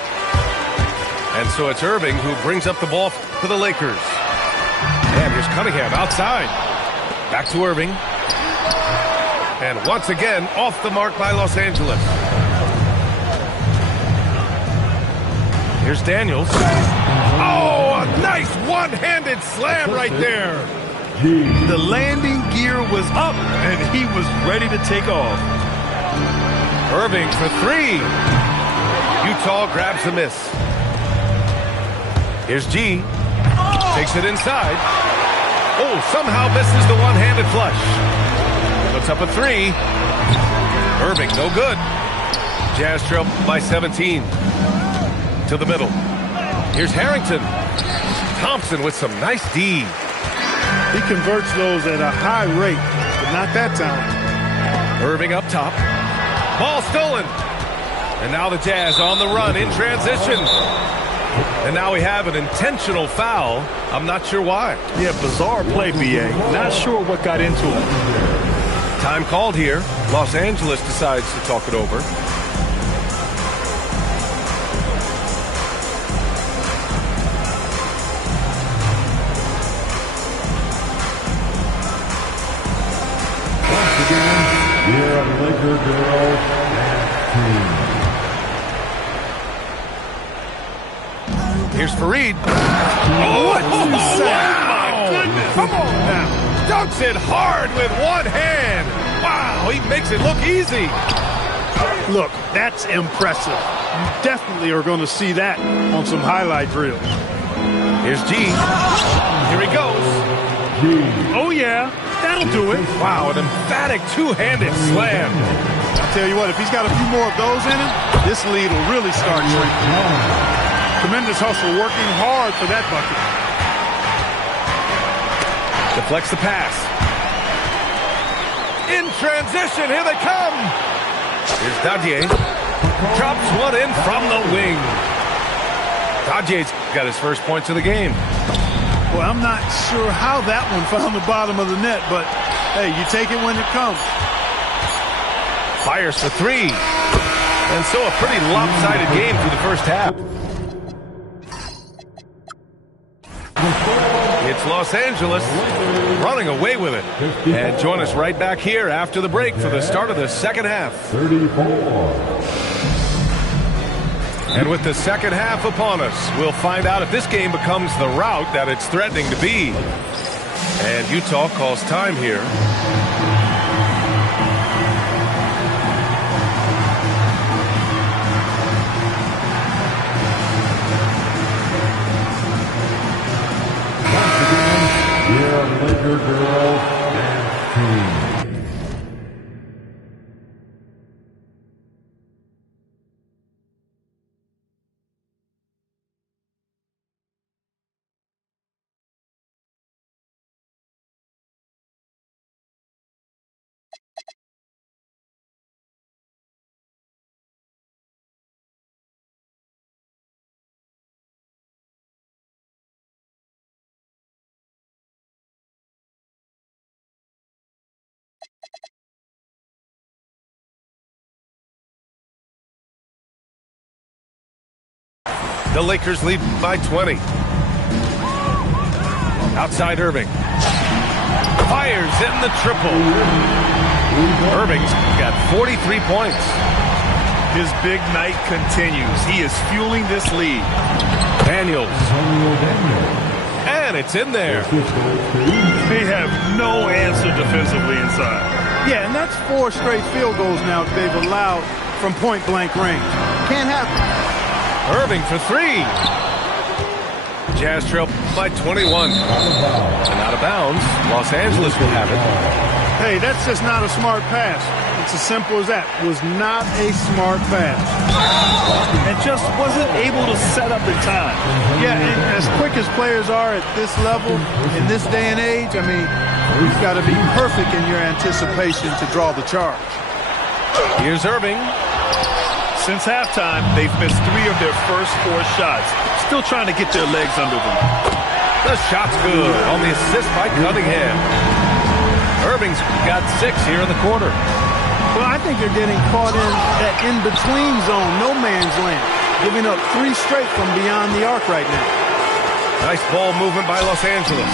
And so it's Irving who brings up the ball for the Lakers. And here's Cunningham outside. Back to Irving. And once again, off the mark by Los Angeles. Here's Daniels. Oh, a nice one-handed slam right there. The landing gear was up, and he was ready to take off. Irving for 3. Utah grabs the miss. Here's G. Takes it inside. Oh, somehow misses the one-handed flush. Puts up a 3. Irving, no good. Jazz trail by 17. To the middle. Here's Harrington. Thompson with some nice D. He converts those at a high rate, but not that time. Irving up top. Ball stolen. And now the Jazz on the run in transition. And now we have an intentional foul. I'm not sure why. Yeah, bizarre play, B.A. Not sure what got into him. Time called here. Los Angeles decides to talk it over. Here are Laker girls and team. Here's Fareed. Oh, what you say? Wow. Goodness. Come on now. Dunks it hard with one hand. Wow, he makes it look easy. Look, that's impressive. You definitely are going to see that on some highlight drills. Here's G. Here he goes. Oh, yeah. That'll do it. Wow, an emphatic two-handed slam. I tell you what, if he's got a few more of those in him, this lead will really start shrinking. Tremendous hustle, working hard for that bucket. Deflects the pass. In transition, here they come. Here's Dadier. Drops one in from the wing. Dadier's got his first points of the game. Well, I'm not sure how that one found the bottom of the net, but hey, you take it when it comes. Fires for three. And so a pretty lopsided game through the first half. It's Los Angeles running away with it. And join us right back here after the break for the start of the second half. 34. And with the second half upon us, we'll find out if this game becomes the rout that it's threatening to be. And Utah calls time here. Your Laker girls and team. The Lakers lead by 20. Outside Irving. Fires in the triple. Irving's got 43 points. His big night continues. He is fueling this lead. Daniels. And it's in there. They have no answer defensively inside. Yeah, and that's 4 straight field goals now that they've allowed from point-blank range. Can't happen. Irving for three. Jazz trail by 21. And out of bounds, Los Angeles will have it. Hey, that's just not a smart pass. It's as simple as that. It was not a smart pass. And just wasn't able to set up in time. Yeah, and as quick as players are at this level, in this day and age, I mean, you've got to be perfect in your anticipation to draw the charge. Here's Irving. Since halftime, they've missed 3 of their first 4 shots. Still trying to get their legs under them. The shot's good on the assist by Cunningham. Irving's got 6 here in the quarter. Well, I think they're getting caught in that in-between zone, no man's land, giving up 3 straight from beyond the arc right now. Nice ball movement by Los Angeles.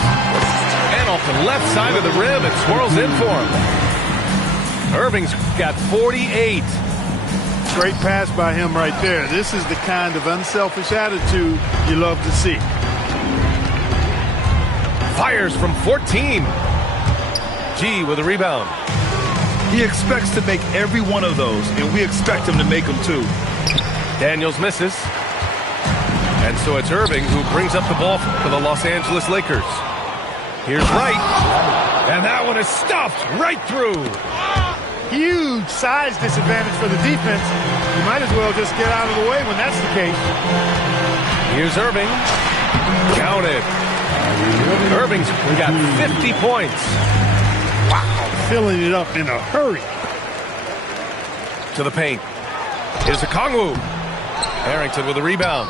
And off the left side of the rim, it swirls in for him. Irving's got 48. Great pass by him right there. This is the kind of unselfish attitude you love to see. Fires from 14. G with a rebound. He expects to make every one of those, and we expect him to make them too. Daniels misses. And so it's Irving who brings up the ball for the Los Angeles Lakers. Here's Wright. And that one is stuffed right through. Huge size disadvantage for the defense. You might as well just get out of the way when that's the case. Here's Irving. Counted. Irving's got 50 points. Wow. Filling it up in a hurry. To the paint. Here's Okongwu. Harrington with a rebound.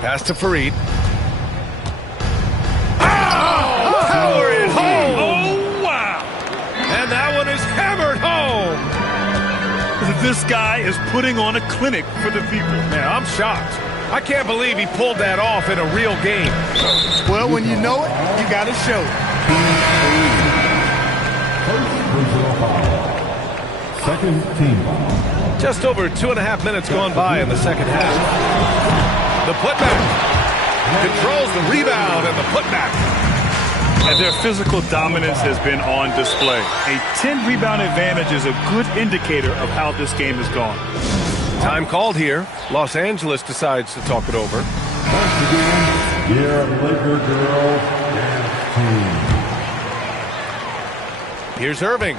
Pass to Fareed. Power it home! Oh, wow! And that one is hammered home! This guy is putting on a clinic for the people. Yeah, I'm shocked. I can't believe he pulled that off in a real game. Well, when you know it, you got to show it. Second team foul. Just over 2.5 minutes gone by in the second half. The putback. Controls the rebound and the putback. And their physical dominance has been on display. A 10-rebound advantage is a good indicator of how this game has gone. Time called here. Los Angeles decides to talk it over. Once again, your Laker girls and team. Here's Irving.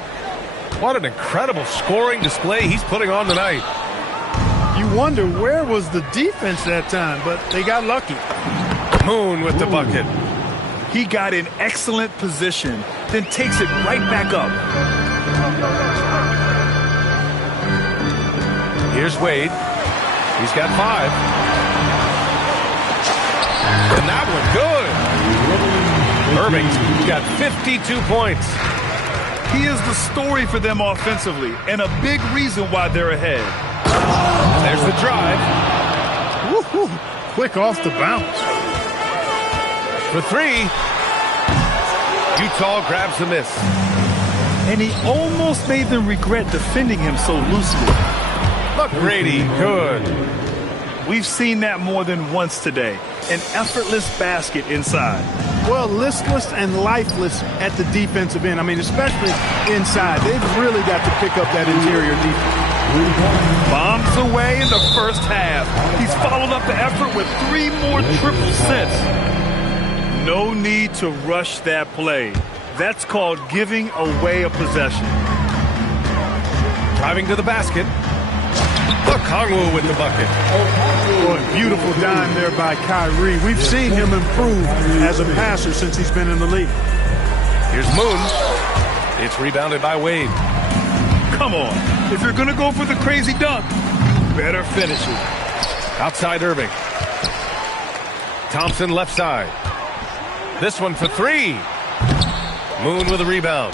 What an incredible scoring display he's putting on tonight. You wonder where was the defense that time, but they got lucky. Moon with the bucket. He got in excellent position, then takes it right back up. Here's Wade. He's got 5. And that one good. Irving's got 52 points. He is the story for them offensively, and a big reason why they're ahead. There's the drive. Woo-hoo. Quick off the bounce. For 3. Utah grabs the miss. And he almost made them regret defending him so loosely. McGrady, good. We've seen that more than once today. An effortless basket inside. Well, listless and lifeless at the defensive end. I mean, especially inside. They've really got to pick up that interior defense. Bombs away in the first half. He's followed up the effort with 3 more triple since. No need to rush that play. That's called giving away a possession. Driving to the basket. Okongwu with the bucket. Boy, beautiful dime there by Kyrie. We've seen him improve as a passer since he's been in the league. Here's Moon. It's rebounded by Wade. Come on. If you're going to go for the crazy dunk, better finish it. Outside Irving. Thompson left side. This one for 3. Moon with a rebound.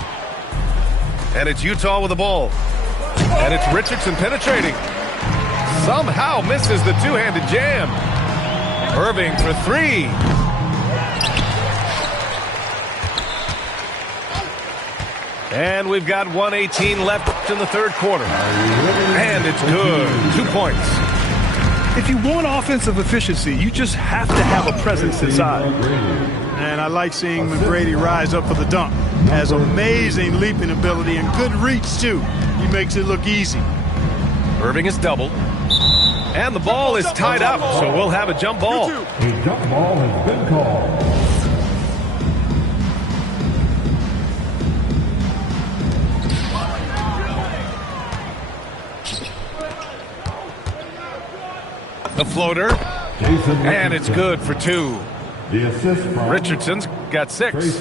And it's Utah with the ball. And it's Richardson penetrating. Somehow misses the two-handed jam. Irving for 3. And we've got 1:18 left in the third quarter. And it's good. 2 points. If you want offensive efficiency, you just have to have a presence inside. And I like seeing McGrady rise up for the dunk. Has amazing leaping ability and good reach, too. He makes it look easy. Irving is doubled. And the ball is tied up, so we'll have a jump ball. A jump ball has been called. The floater. And it's good for 2. The assist from Richardson's got 6.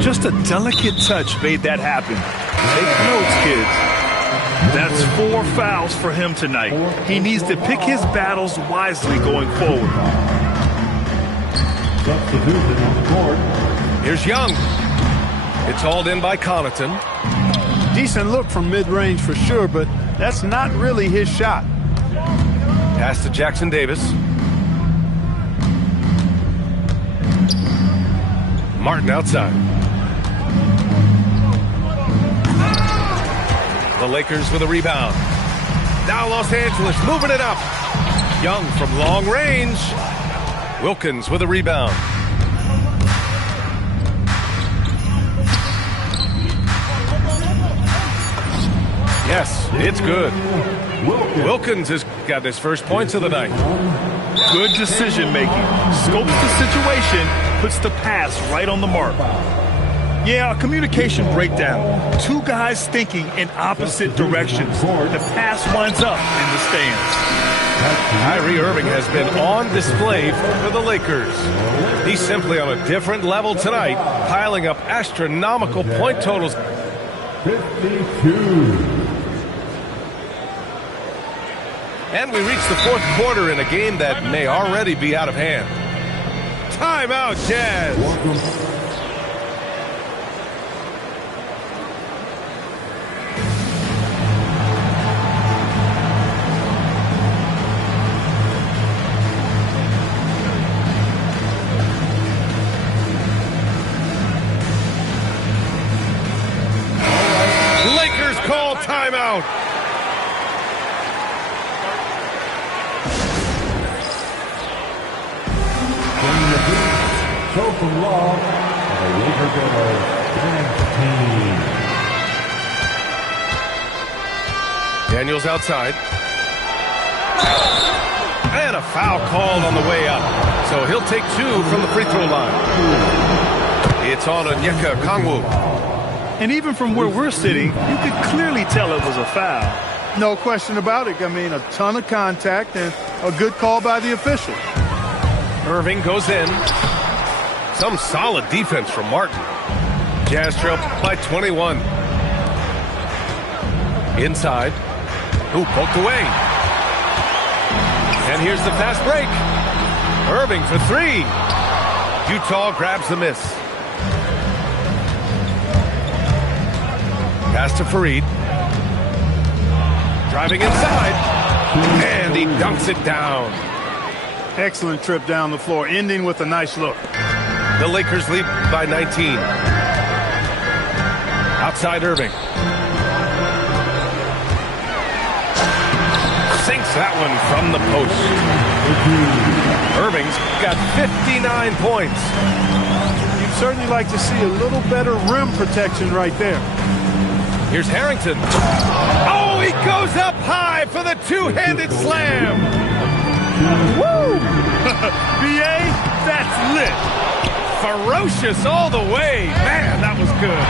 Just a delicate touch made that happen. Take notes, kids. That's 4 fouls for him tonight. He needs to pick his battles wisely going forward. Substitution on the court. Here's Young. It's hauled in by Connaughton. Decent look from mid-range for sure, but that's not really his shot. Pass to Jackson Davis. Martin outside. The Lakers with a rebound. Now Los Angeles moving it up. Young from long range. Wilkins with a rebound. Yes, it's good. Wilkins has got his first points of the night. Good decision making. Scopes the situation, puts the pass right on the mark. Yeah, a communication breakdown. 2 guys thinking in opposite directions. The pass winds up in the stands. Kyrie Irving has been on display for the Lakers. He's simply on a different level tonight, piling up astronomical point totals. 52. And we reach the fourth quarter in a game that may already be out of hand. Timeout, Jazz. Lakers call timeout. Laker girls dance team. Daniels outside. And a foul called on the way up. So he'll take 2 from the free throw line. It's on Onyeka Okongwu. And even from where we're sitting, you could clearly tell it was a foul. No question about it. I mean, a ton of contact and a good call by the official. Irving goes in. Some solid defense from Martin. Jazz trail by 21. Inside. Who poked away. And here's the fast break. Irving for 3. Utah grabs the miss. Pass to Fareed. Driving inside. And he dunks it down. Excellent trip down the floor, ending with a nice look. The Lakers lead by 19. Outside Irving. Sinks that one from the post. Irving's got 59 points. You'd certainly like to see a little better rim protection right there. Here's Harrington. Oh, he goes up high for the two-handed slam. Woo! BA, that's lit. Ferocious all the way. Man, that was good.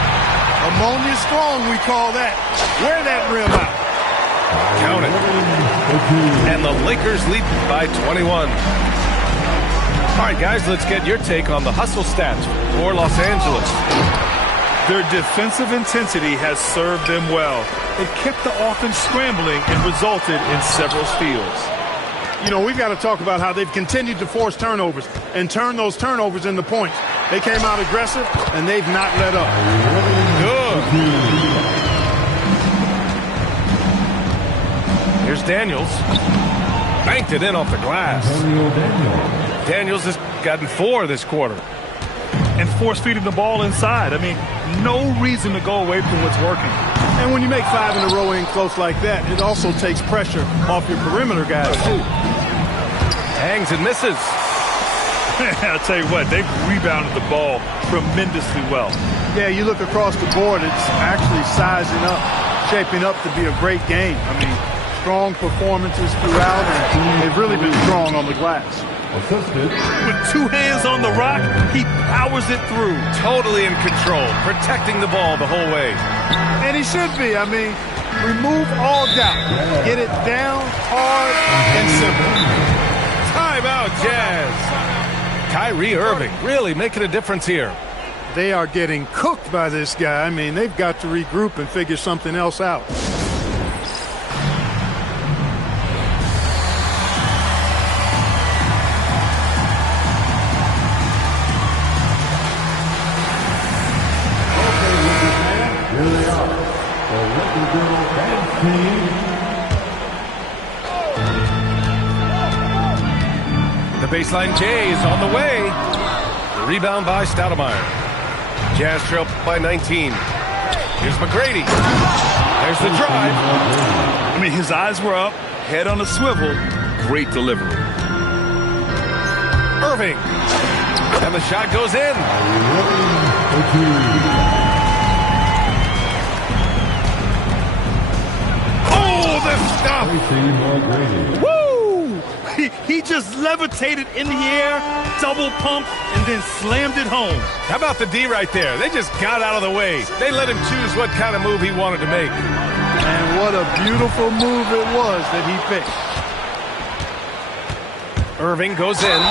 Ammonia strong, we call that. Wear that rim out. Count it. And the Lakers lead by 21. All right, guys, let's get your take on the hustle stats for Los Angeles. Their defensive intensity has served them well. It kept the offense scrambling and resulted in several steals. You know, we've got to talk about how they've continued to force turnovers and turn those turnovers into points. They came out aggressive, and they've not let up. Good. Here's Daniels. Banked it in off the glass. Daniels has gotten 4 this quarter. And force-feeding the ball inside. I mean, no reason to go away from what's working. And when you make 5 in a row in close like that, it also takes pressure off your perimeter guys, too. Hangs and misses. I'll tell you what, they've rebounded the ball tremendously well. Yeah, you look across the board, it's actually sizing up, shaping up to be a great game. I mean, strong performances throughout, and they've really been strong on the glass. Assisted. With 2 hands on the rock, he powers it through. Totally in control, protecting the ball the whole way. And he should be. I mean, remove all doubt. Get it down, hard, and simple. Timeout, Jazz. Kyrie Irving really making a difference here. They are getting cooked by this guy. I mean, they've got to regroup and figure something else out. The baseline J is on the way. The rebound by Stoudemire. Jazz trail by 19. Here's McGrady. There's the drive. I mean, his eyes were up, head on a swivel. Great delivery. Irving. And the shot goes in. Oh, the stuff. Woo! He just levitated in the air, double pumped, and then slammed it home. How about the D right there? They just got out of the way. They let him choose what kind of move he wanted to make. And what a beautiful move it was that he picked. Irving goes in.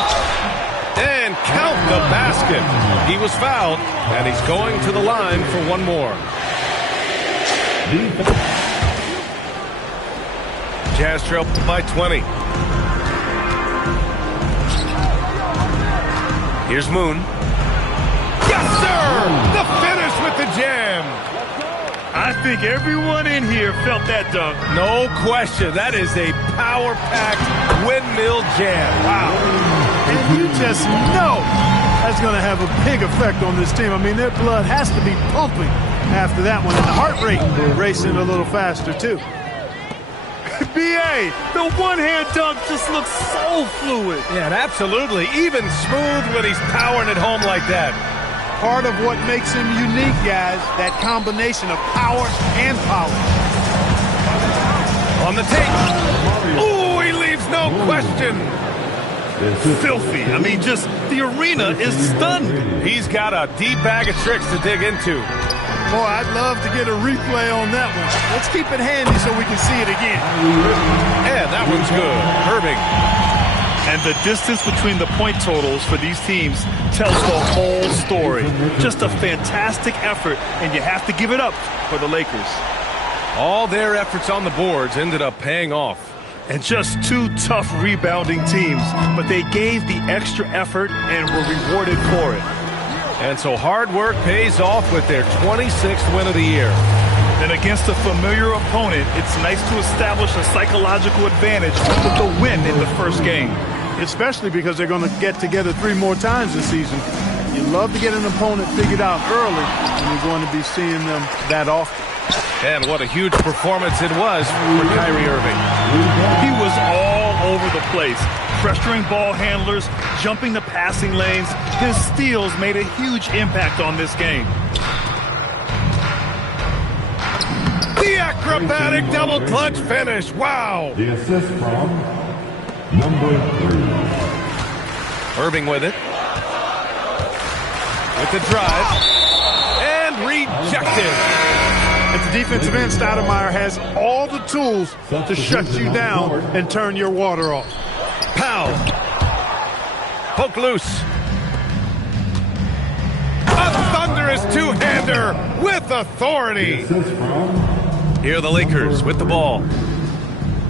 And count the basket. He was fouled, and he's going to the line for one more. Jazz trail by 20. Here's Moon. Yes, sir! The finish with the jam. I think everyone in here felt that dunk. No question. That is a power-packed windmill jam. Wow. And you just know that's going to have a big effect on this team. I mean, their blood has to be pumping after that one. And the heart rate racing a little faster, too. BA, the one-hand dunk just looks so fluid. Yeah, and absolutely. Even smooth when he's powering it home like that. part of what makes him unique, guys, that combination of power and power. On the tape. Ooh, he leaves no question. Filthy. I mean, just the arena is stunned. He's got a deep bag of tricks to dig into. Boy, I'd love to get a replay on that one. Let's keep it handy so we can see it again. And that one's good. Irving. And the distance between the point totals for these teams tells the whole story. Just a fantastic effort, and you have to give it up for the Lakers. All their efforts on the boards ended up paying off. And just two tough rebounding teams, but they gave the extra effort and were rewarded for it. And so hard work pays off with their 26th win of the year. And against a familiar opponent, it's nice to establish a psychological advantage with the win in the first game. Especially because they're going to get together 3 more times this season. You love to get an opponent figured out early, and you're going to be seeing them that often. And what a huge performance it was for Kyrie Irving. He was all over the place, pressuring ball handlers, jumping the passing lanes. His steals made a huge impact on this game. The acrobatic double clutch finish. Wow. The assist from number 3. Irving with it. With the drive. And rejected. At the defensive end, Stoudemire has all the tools to shut you down and turn your water off. Powell. Poke loose. A thunderous two-hander with authority. Here are the Lakers with the ball.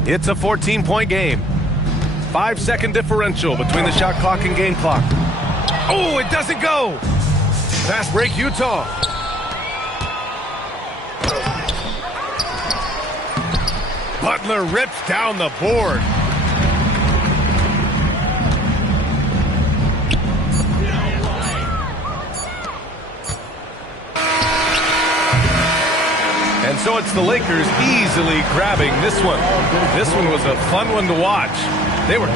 It's a 14-point game. 5-second differential between the shot clock and game clock. Oh, it doesn't go. Fast break, Utah. Butler rips down the board. And so it's the Lakers easily grabbing this one. This one was a fun one to watch. They were